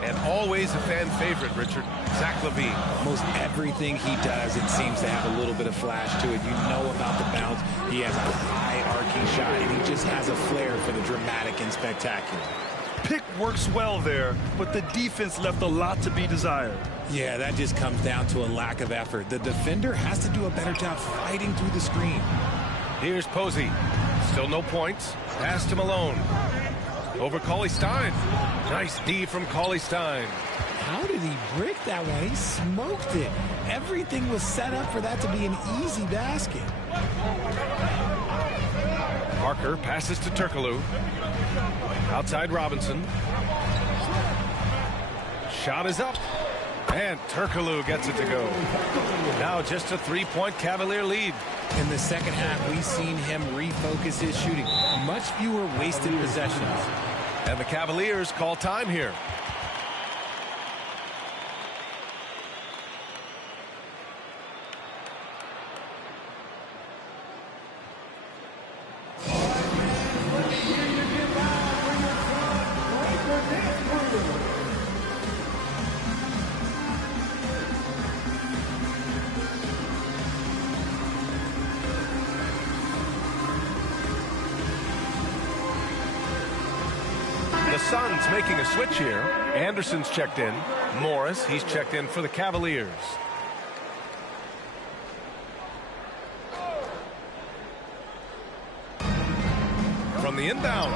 And always a fan favorite, Richard. Zach LaVine. Most everything he does, it seems to have a little bit of flash to it. You know about the bounce. He has a high arcing shot, and he just has a flair for the dramatic and spectacular. Pick works well there, but the defense left a lot to be desired. Yeah, that just comes down to a lack of effort. The defender has to do a better job fighting through the screen. Here's Posey. Still no points. Pass to Malone. Over Cauley Stein. Nice D from Cauley Stein. How did he break that one? He smoked it. Everything was set up for that to be an easy basket. Parker passes to Turkoglu. Outside Robinson. Shot is up. And Turkoglu gets it to go. Now just a 3-point Cavalier lead. In the second half, we've seen him refocus his shooting. Much fewer wasted possessions. And the Cavaliers call time here. The Suns making a switch here. Anderson's checked in. Morris, he's checked in for the Cavaliers. From the inbound.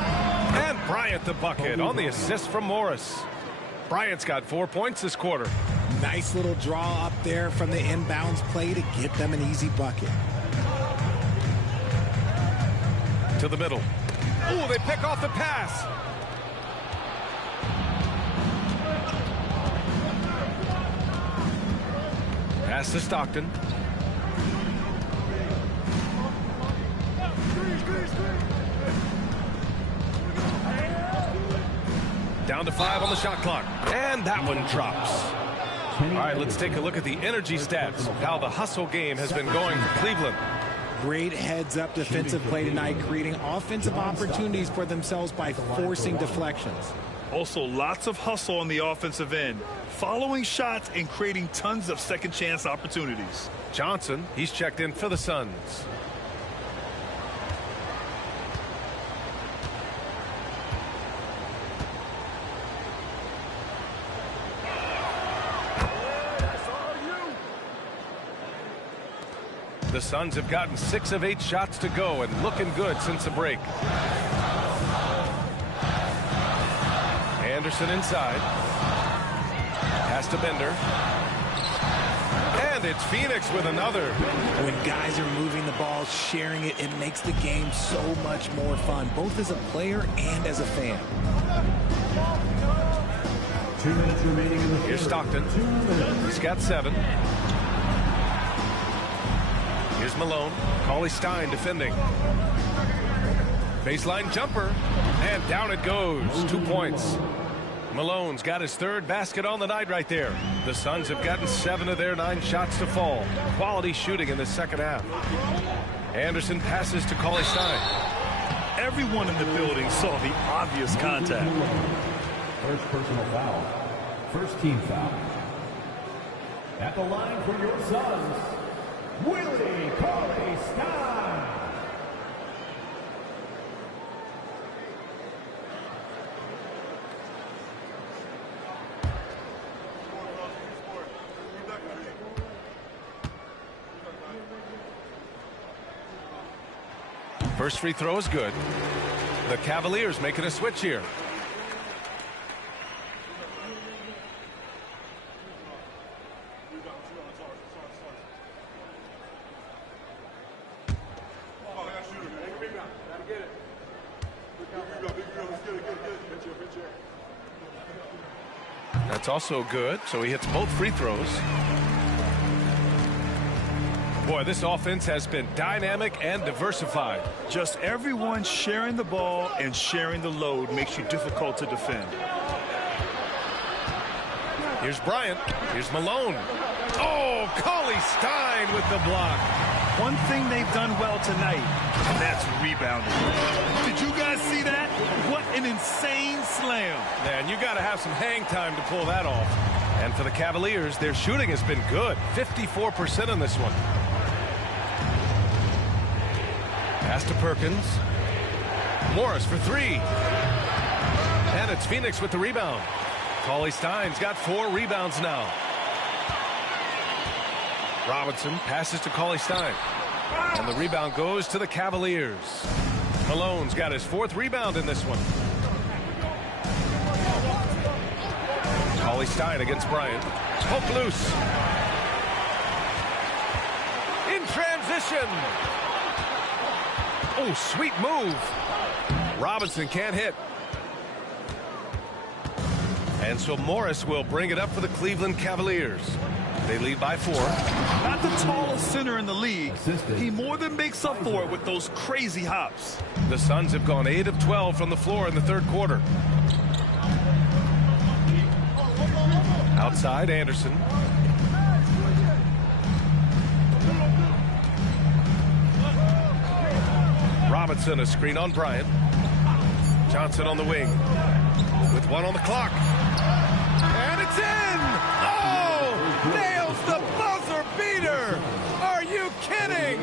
And Bryant the bucket on the assist from Morris. Bryant's got 4 points this quarter. Nice little draw up there from the inbounds play to get them an easy bucket. To the middle. Oh, they pick off the pass. Pass to Stockton. Down to 5 on the shot clock. And that one drops. All right, let's take a look at the energy stats. How the hustle game has been going for Cleveland. Great heads-up defensive play tonight, creating offensive opportunities for themselves by forcing deflections. Also, lots of hustle on the offensive end, following shots and creating tons of second-chance opportunities. Johnson, he's checked in for the Suns. The Suns have gotten 6 of 8 shots to go and looking good since the break. Anderson inside. Pass to Bender. And it's Phoenix with another. When guys are moving the ball, sharing it, it makes the game so much more fun, both as a player and as a fan. 2 minutes remaining in the Here's Stockton. He's got 7. Here's Malone. Cauley Stein defending. Baseline jumper. And down it goes. 2 points. Malone's got his third basket on the night right there. The Suns have gotten 7 of their 9 shots to fall. Quality shooting in the second half. Anderson passes to Cauley-Stein. Everyone in the building saw the obvious contact. First personal foul. First team foul. At the line for your Suns, Willie Cauley-Stein. First free throw is good. The Cavaliers making a switch here. That's also good, so he hits both free throws. Boy, this offense has been dynamic and diversified. Just everyone sharing the ball and sharing the load makes you difficult to defend. Here's Bryant. Here's Malone. Oh, Cauley-Stein with the block. One thing they've done well tonight, and that's rebounding. Did you guys see that? What an insane slam. Man, you got to have some hang time to pull that off. And for the Cavaliers, their shooting has been good. 54% on this one. Pass to Perkins. Morris for 3. And it's Phoenix with the rebound. Cauley-Stein's got 4 rebounds now. Robinson passes to Cauley-Stein. And the rebound goes to the Cavaliers. Malone's got his 4th rebound in this one. Cauley-Stein against Bryant. Poke loose. In transition. Oh, sweet move. Robinson can't hit. And so Morris will bring it up for the Cleveland Cavaliers. They lead by 4. Not the tallest center in the league. He more than makes up for it with those crazy hops. The Suns have gone 8 of 12 from the floor in the third quarter. Outside, Anderson. Robinson, a screen on Bryant. Johnson on the wing. With 1 on the clock. And it's in! Oh! Nails the buzzer beater! Are you kidding?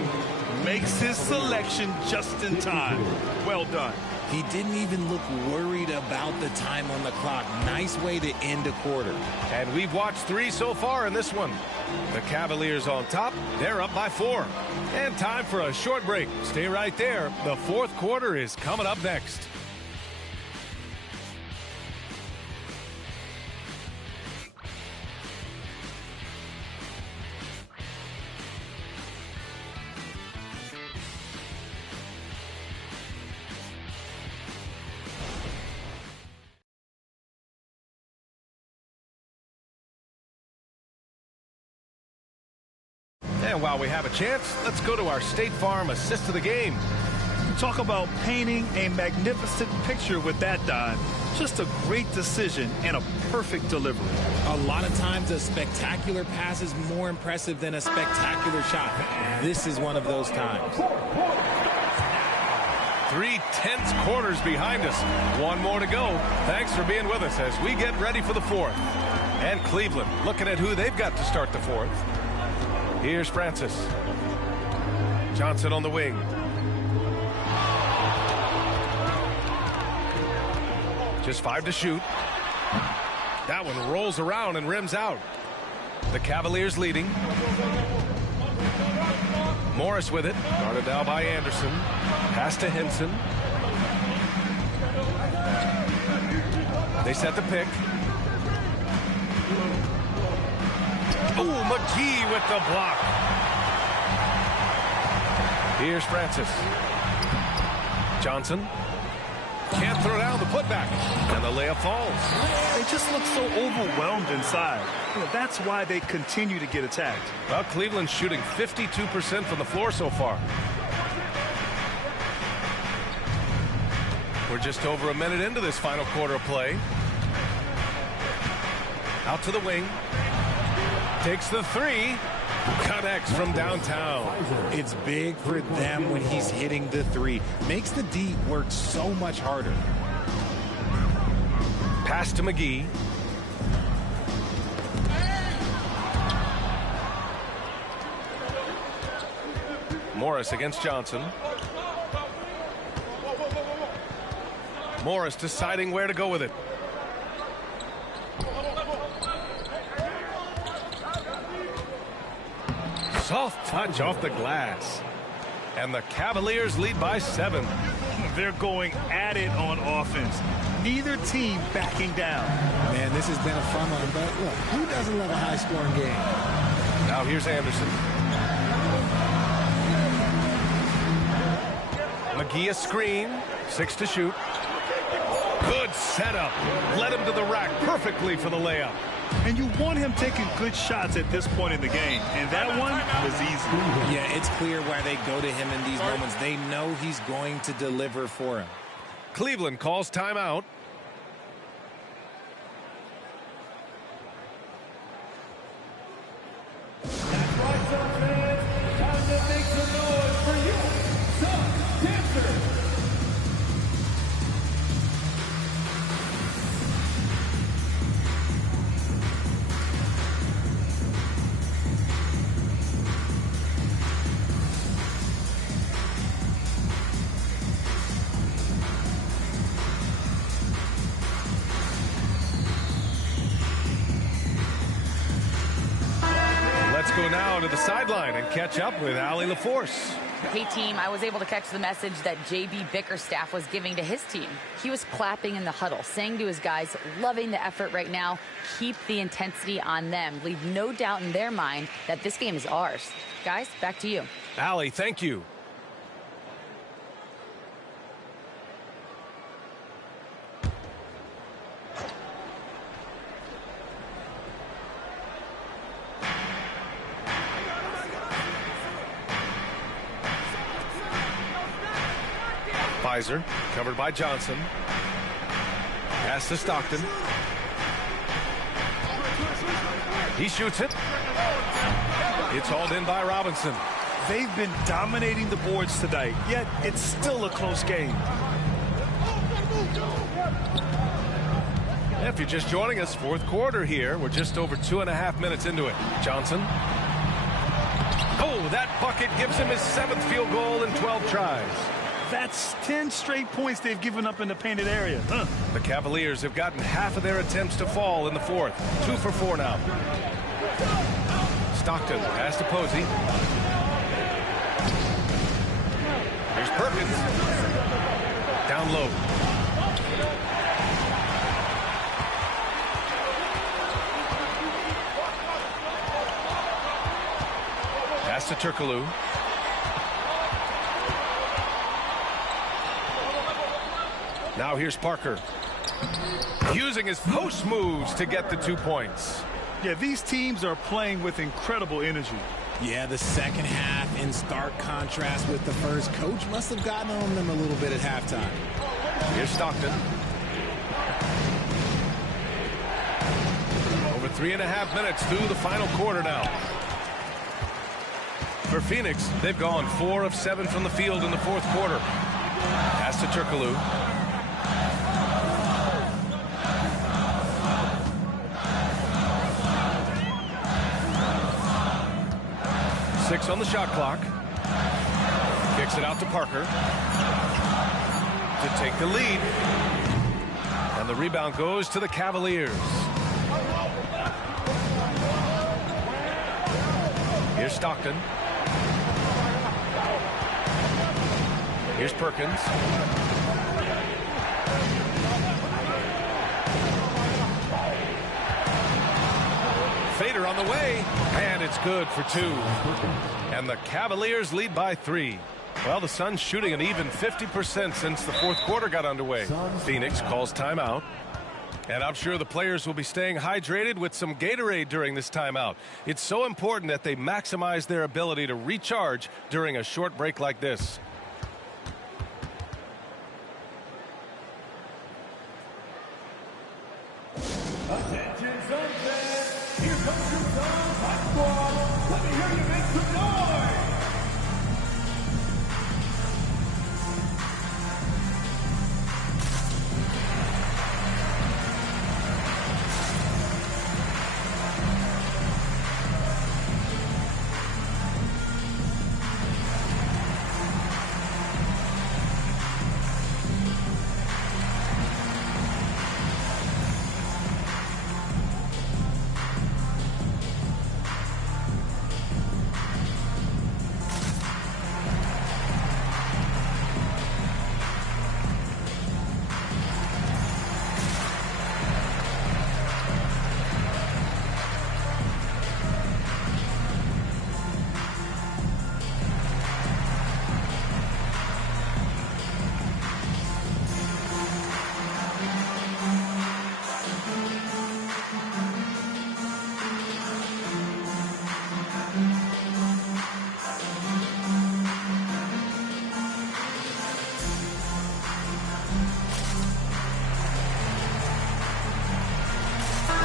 Makes his selection just in time. Well done. He didn't even look worried about the time on the clock. Nice way to end a quarter. And we've watched 3 so far in this one. The Cavaliers on top. They're up by 4. And time for a short break. Stay right there. The fourth quarter is coming up next. And while we have a chance, let's go to our State Farm assist of the game. Talk about painting a magnificent picture with that dive. Just a great decision and a perfect delivery. A lot of times a spectacular pass is more impressive than a spectacular shot. This is one of those times. 3 tense quarters behind us. 1 more to go. Thanks for being with us as we get ready for the 4th. And Cleveland looking at who they've got to start the 4th. Here's Francis. Johnson on the wing. Just 5 to shoot. That one rolls around and rims out. The Cavaliers leading. Morris with it. Guarded now by Anderson. Pass to Henson. They set the pick. Oh, McGee with the block. Here's Francis. Johnson. Can't throw down the putback. And the layup falls. They just look so overwhelmed inside. That's why they continue to get attacked. Well, Cleveland's shooting 52% from the floor so far. We're just over a minute into this final quarter of play. Out to the wing. Takes the three. Connects from downtown. It's big for them when he's hitting the three. Makes the D work so much harder. Pass to McGee. Morris against Johnson. Morris deciding where to go with it. Soft touch off the glass. And the Cavaliers lead by 7. They're going at it on offense. Neither team backing down. Man, this has been a fun one, but look, who doesn't love a high-scoring game? Now here's Anderson. McGee a screen. 6 to shoot. Good setup. Led him to the rack perfectly for the layup. And you want him taking good shots at this point in the game. And that one was easy. Yeah, it's clear why they go to him in these moments. They know he's going to deliver for him. Cleveland calls timeout. Go now to the sideline and catch up with Allie LaForce. Hey, team, I was able to catch the message that J.B. Bickerstaff was giving to his team. He was clapping in the huddle, saying to his guys, loving the effort right now, keep the intensity on them. Leave no doubt in their mind that this game is ours. Guys, back to you. Allie, thank you. Pfizer, covered by Johnson. Pass to Stockton. He shoots it. It's hauled in by Robinson. They've been dominating the boards tonight, yet it's still a close game. If you're just joining us, fourth quarter here. We're just over 2.5 minutes into it. Johnson. Oh, that bucket gives him his 7th field goal in 12 tries. That's 10 straight points they've given up in the painted area. The Cavaliers have gotten half of their attempts to fall in the fourth. 2 for 4 now. Stockton pass to Posey. Here's Perkins. Down low. Pass to Turkoglu. Now here's Parker. Using his post moves to get the 2 points. Yeah, these teams are playing with incredible energy. Yeah, the second half in stark contrast with the first. Coach must have gotten on them a little bit at halftime. Here's Stockton. Over 3.5 minutes through the final quarter now. For Phoenix, they've gone 4 of 7 from the field in the fourth quarter. Pass to Turkoglu. Six on the shot clock. Kicks it out to Parker to take the lead. And the rebound goes to the Cavaliers. Here's Stockton. Here's Perkins. Fader on the way, and it's good for 2. And the Cavaliers lead by 3. Well, the Suns shooting an even 50% since the fourth quarter got underway. Phoenix calls timeout. And I'm sure the players will be staying hydrated with some Gatorade during this timeout. It's so important that they maximize their ability to recharge during a short break like this. Attention, Suns fans.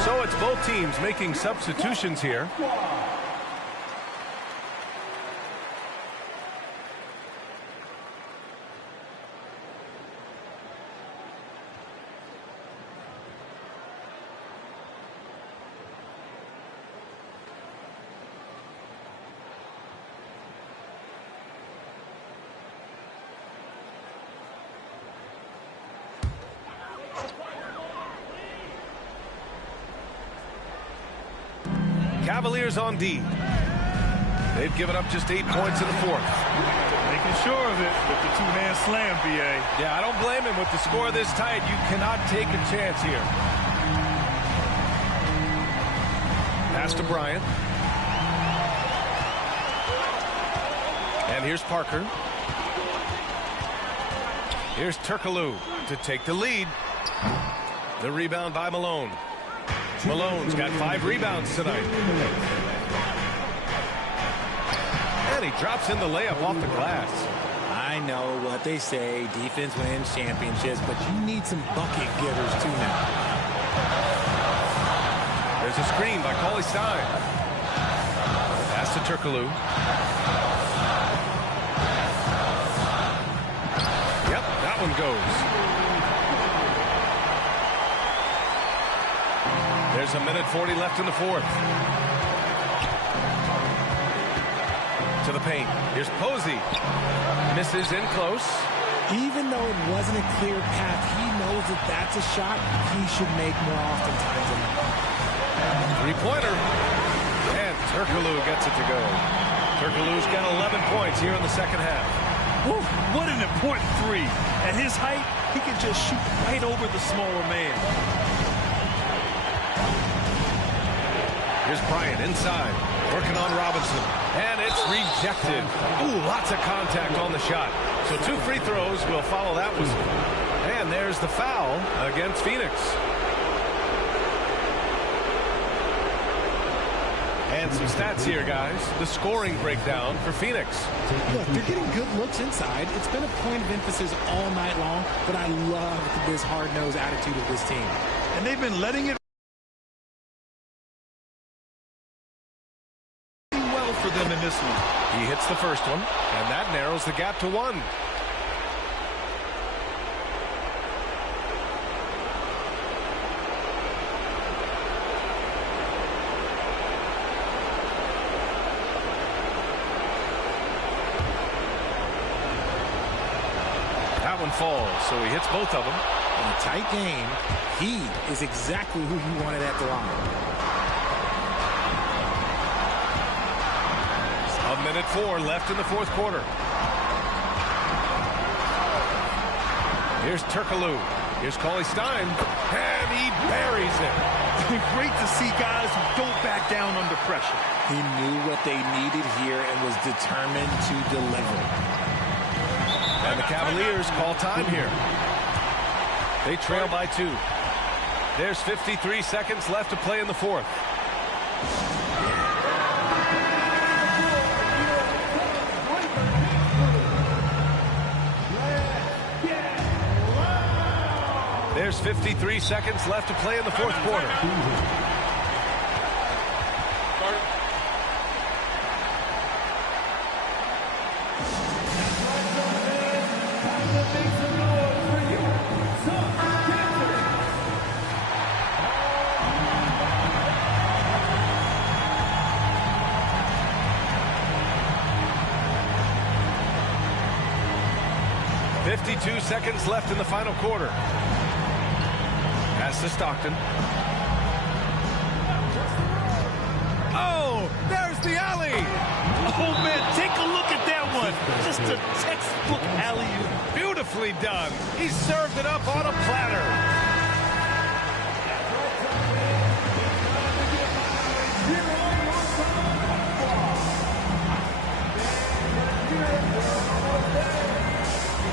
So it's both teams making substitutions here. Cavaliers on D. They've given up just 8 points in the fourth. Making sure of it with the two-hand slam, B.A. Yeah, I don't blame him. With the score this tight, you cannot take a chance here. Pass to Bryant. And here's Parker. Here's Turkoglu to take the lead. The rebound by Malone. Malone's got 5 rebounds tonight. And he drops in the layup off the glass. I know what they say, defense wins championships, but you need some bucket getters too now. There's a screen by Cauley Stein. Pass to Turkoglu. Yep, that one goes. There's a minute 40 left in the fourth. To the paint. Here's Posey. Misses in close. Even though it wasn't a clear path, he knows that that's a shot he should make more oftentimes than not. Three-pointer. And Turkoglu gets it to go. Turkoglu's got 11 points here in the second half. Woo, what an important three. At his height, he can just shoot right over the smaller man. Here's Bryant inside, working on Robinson, and it's rejected. Ooh, lots of contact on the shot. So 2 free throws will follow that one. And there's the foul against Phoenix. And some stats here, guys. The scoring breakdown for Phoenix. Look, they're getting good looks inside. It's been a point of emphasis all night long, but I love this hard-nosed attitude of this team. And they've been letting it for them in this one. He hits the first one, and that narrows the gap to 1. That one falls, so he hits both of them. In a tight game, he is exactly who you wanted at the line. A minute 4 left in the fourth quarter. Here's Turkoglu. Here's Cauley Stein. And he buries it. Great to see guys who don't back down under pressure. He knew what they needed here and was determined to deliver. And the Cavaliers call time here. They trail by 2. There's 53 seconds left to play in the fourth. There's 53 seconds left to play in the fourth quarter. .52 seconds left in the final quarter. Pass to Stockton. Oh, there's the alley. Oh, man, take a look at that one. Just a textbook alley-oop. Beautifully done. He served it up on a platter.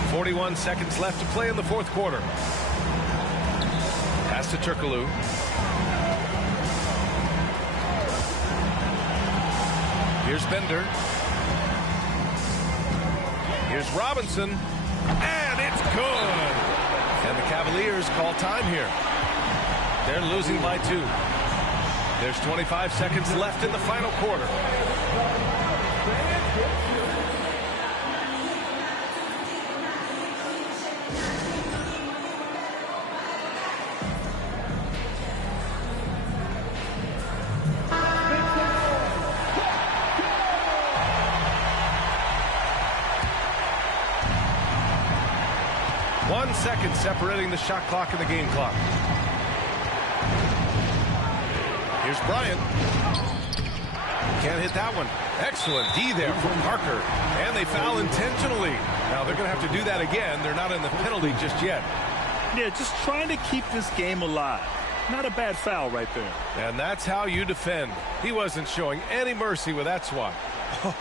.41 seconds left to play in the fourth quarter. Pass to Turkoglu. Here's Bender. Here's Robinson. And it's good. And the Cavaliers call time here. They're losing by 2. There's 25 seconds left in the final quarter. .1 second separating the shot clock and the game clock. Here's Bryant. Can't hit that one. Excellent D there from Parker. And they foul intentionally. Now they're going to have to do that again. They're not in the penalty just yet. Yeah, just trying to keep this game alive. Not a bad foul right there. And that's how you defend. He wasn't showing any mercy with that swat.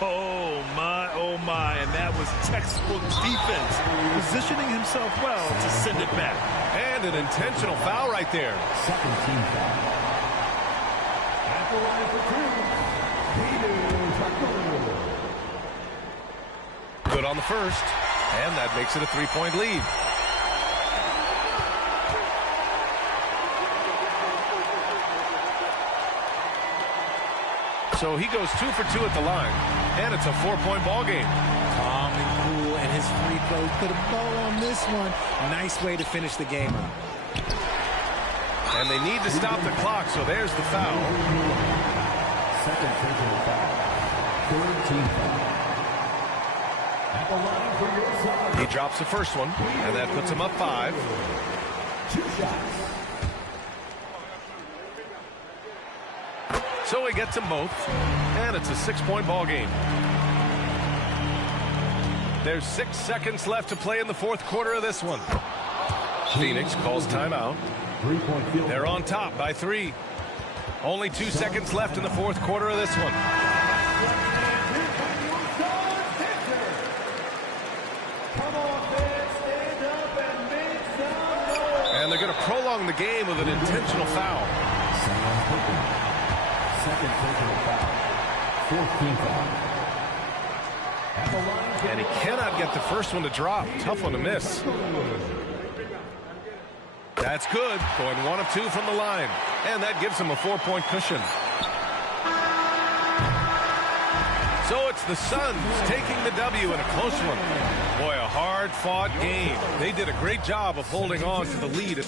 Oh, my. And that was textbook defense. Positioning himself well to send it back. And an intentional foul right there. Second team foul. At the line for 2, Good on the first. And that makes it a 3-point lead. So he goes 2 for 2 at the line, and it's a 4-point ball game. Calm and cool, and his free throw put a bow on this one. Nice way to finish the game up. And they need to stop the clock, so there's the foul. Second personal foul. Third team foul. At the line for your side. He drops the first one, and that puts him up 5. 2 shots. So he gets them both, and it's a 6-point ball game. There's 6 seconds left to play in the fourth quarter of this one. Phoenix calls timeout. They're on top by 3. Only 2 seconds left in the fourth quarter of this one. And they're going to prolong the game with an intentional foul. Second personal foul. 14th foul. And he cannot get the first one to drop. Tough one to miss. That's good. Going 1 of 2 from the line. And that gives him a 4-point cushion. So it's the Suns taking the W in a close one. Boy, a hard-fought game. They did a great job of holding on to the lead.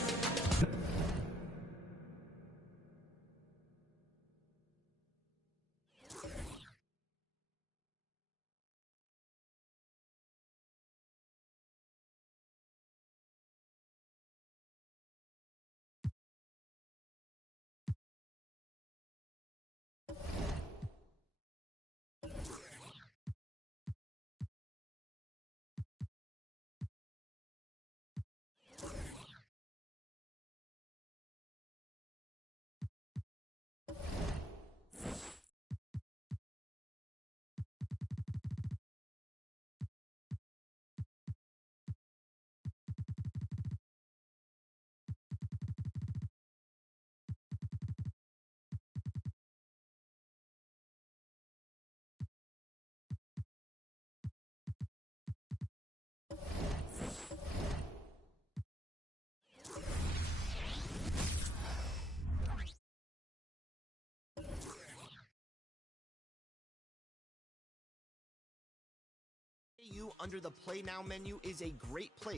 Under the Play Now menu is a great place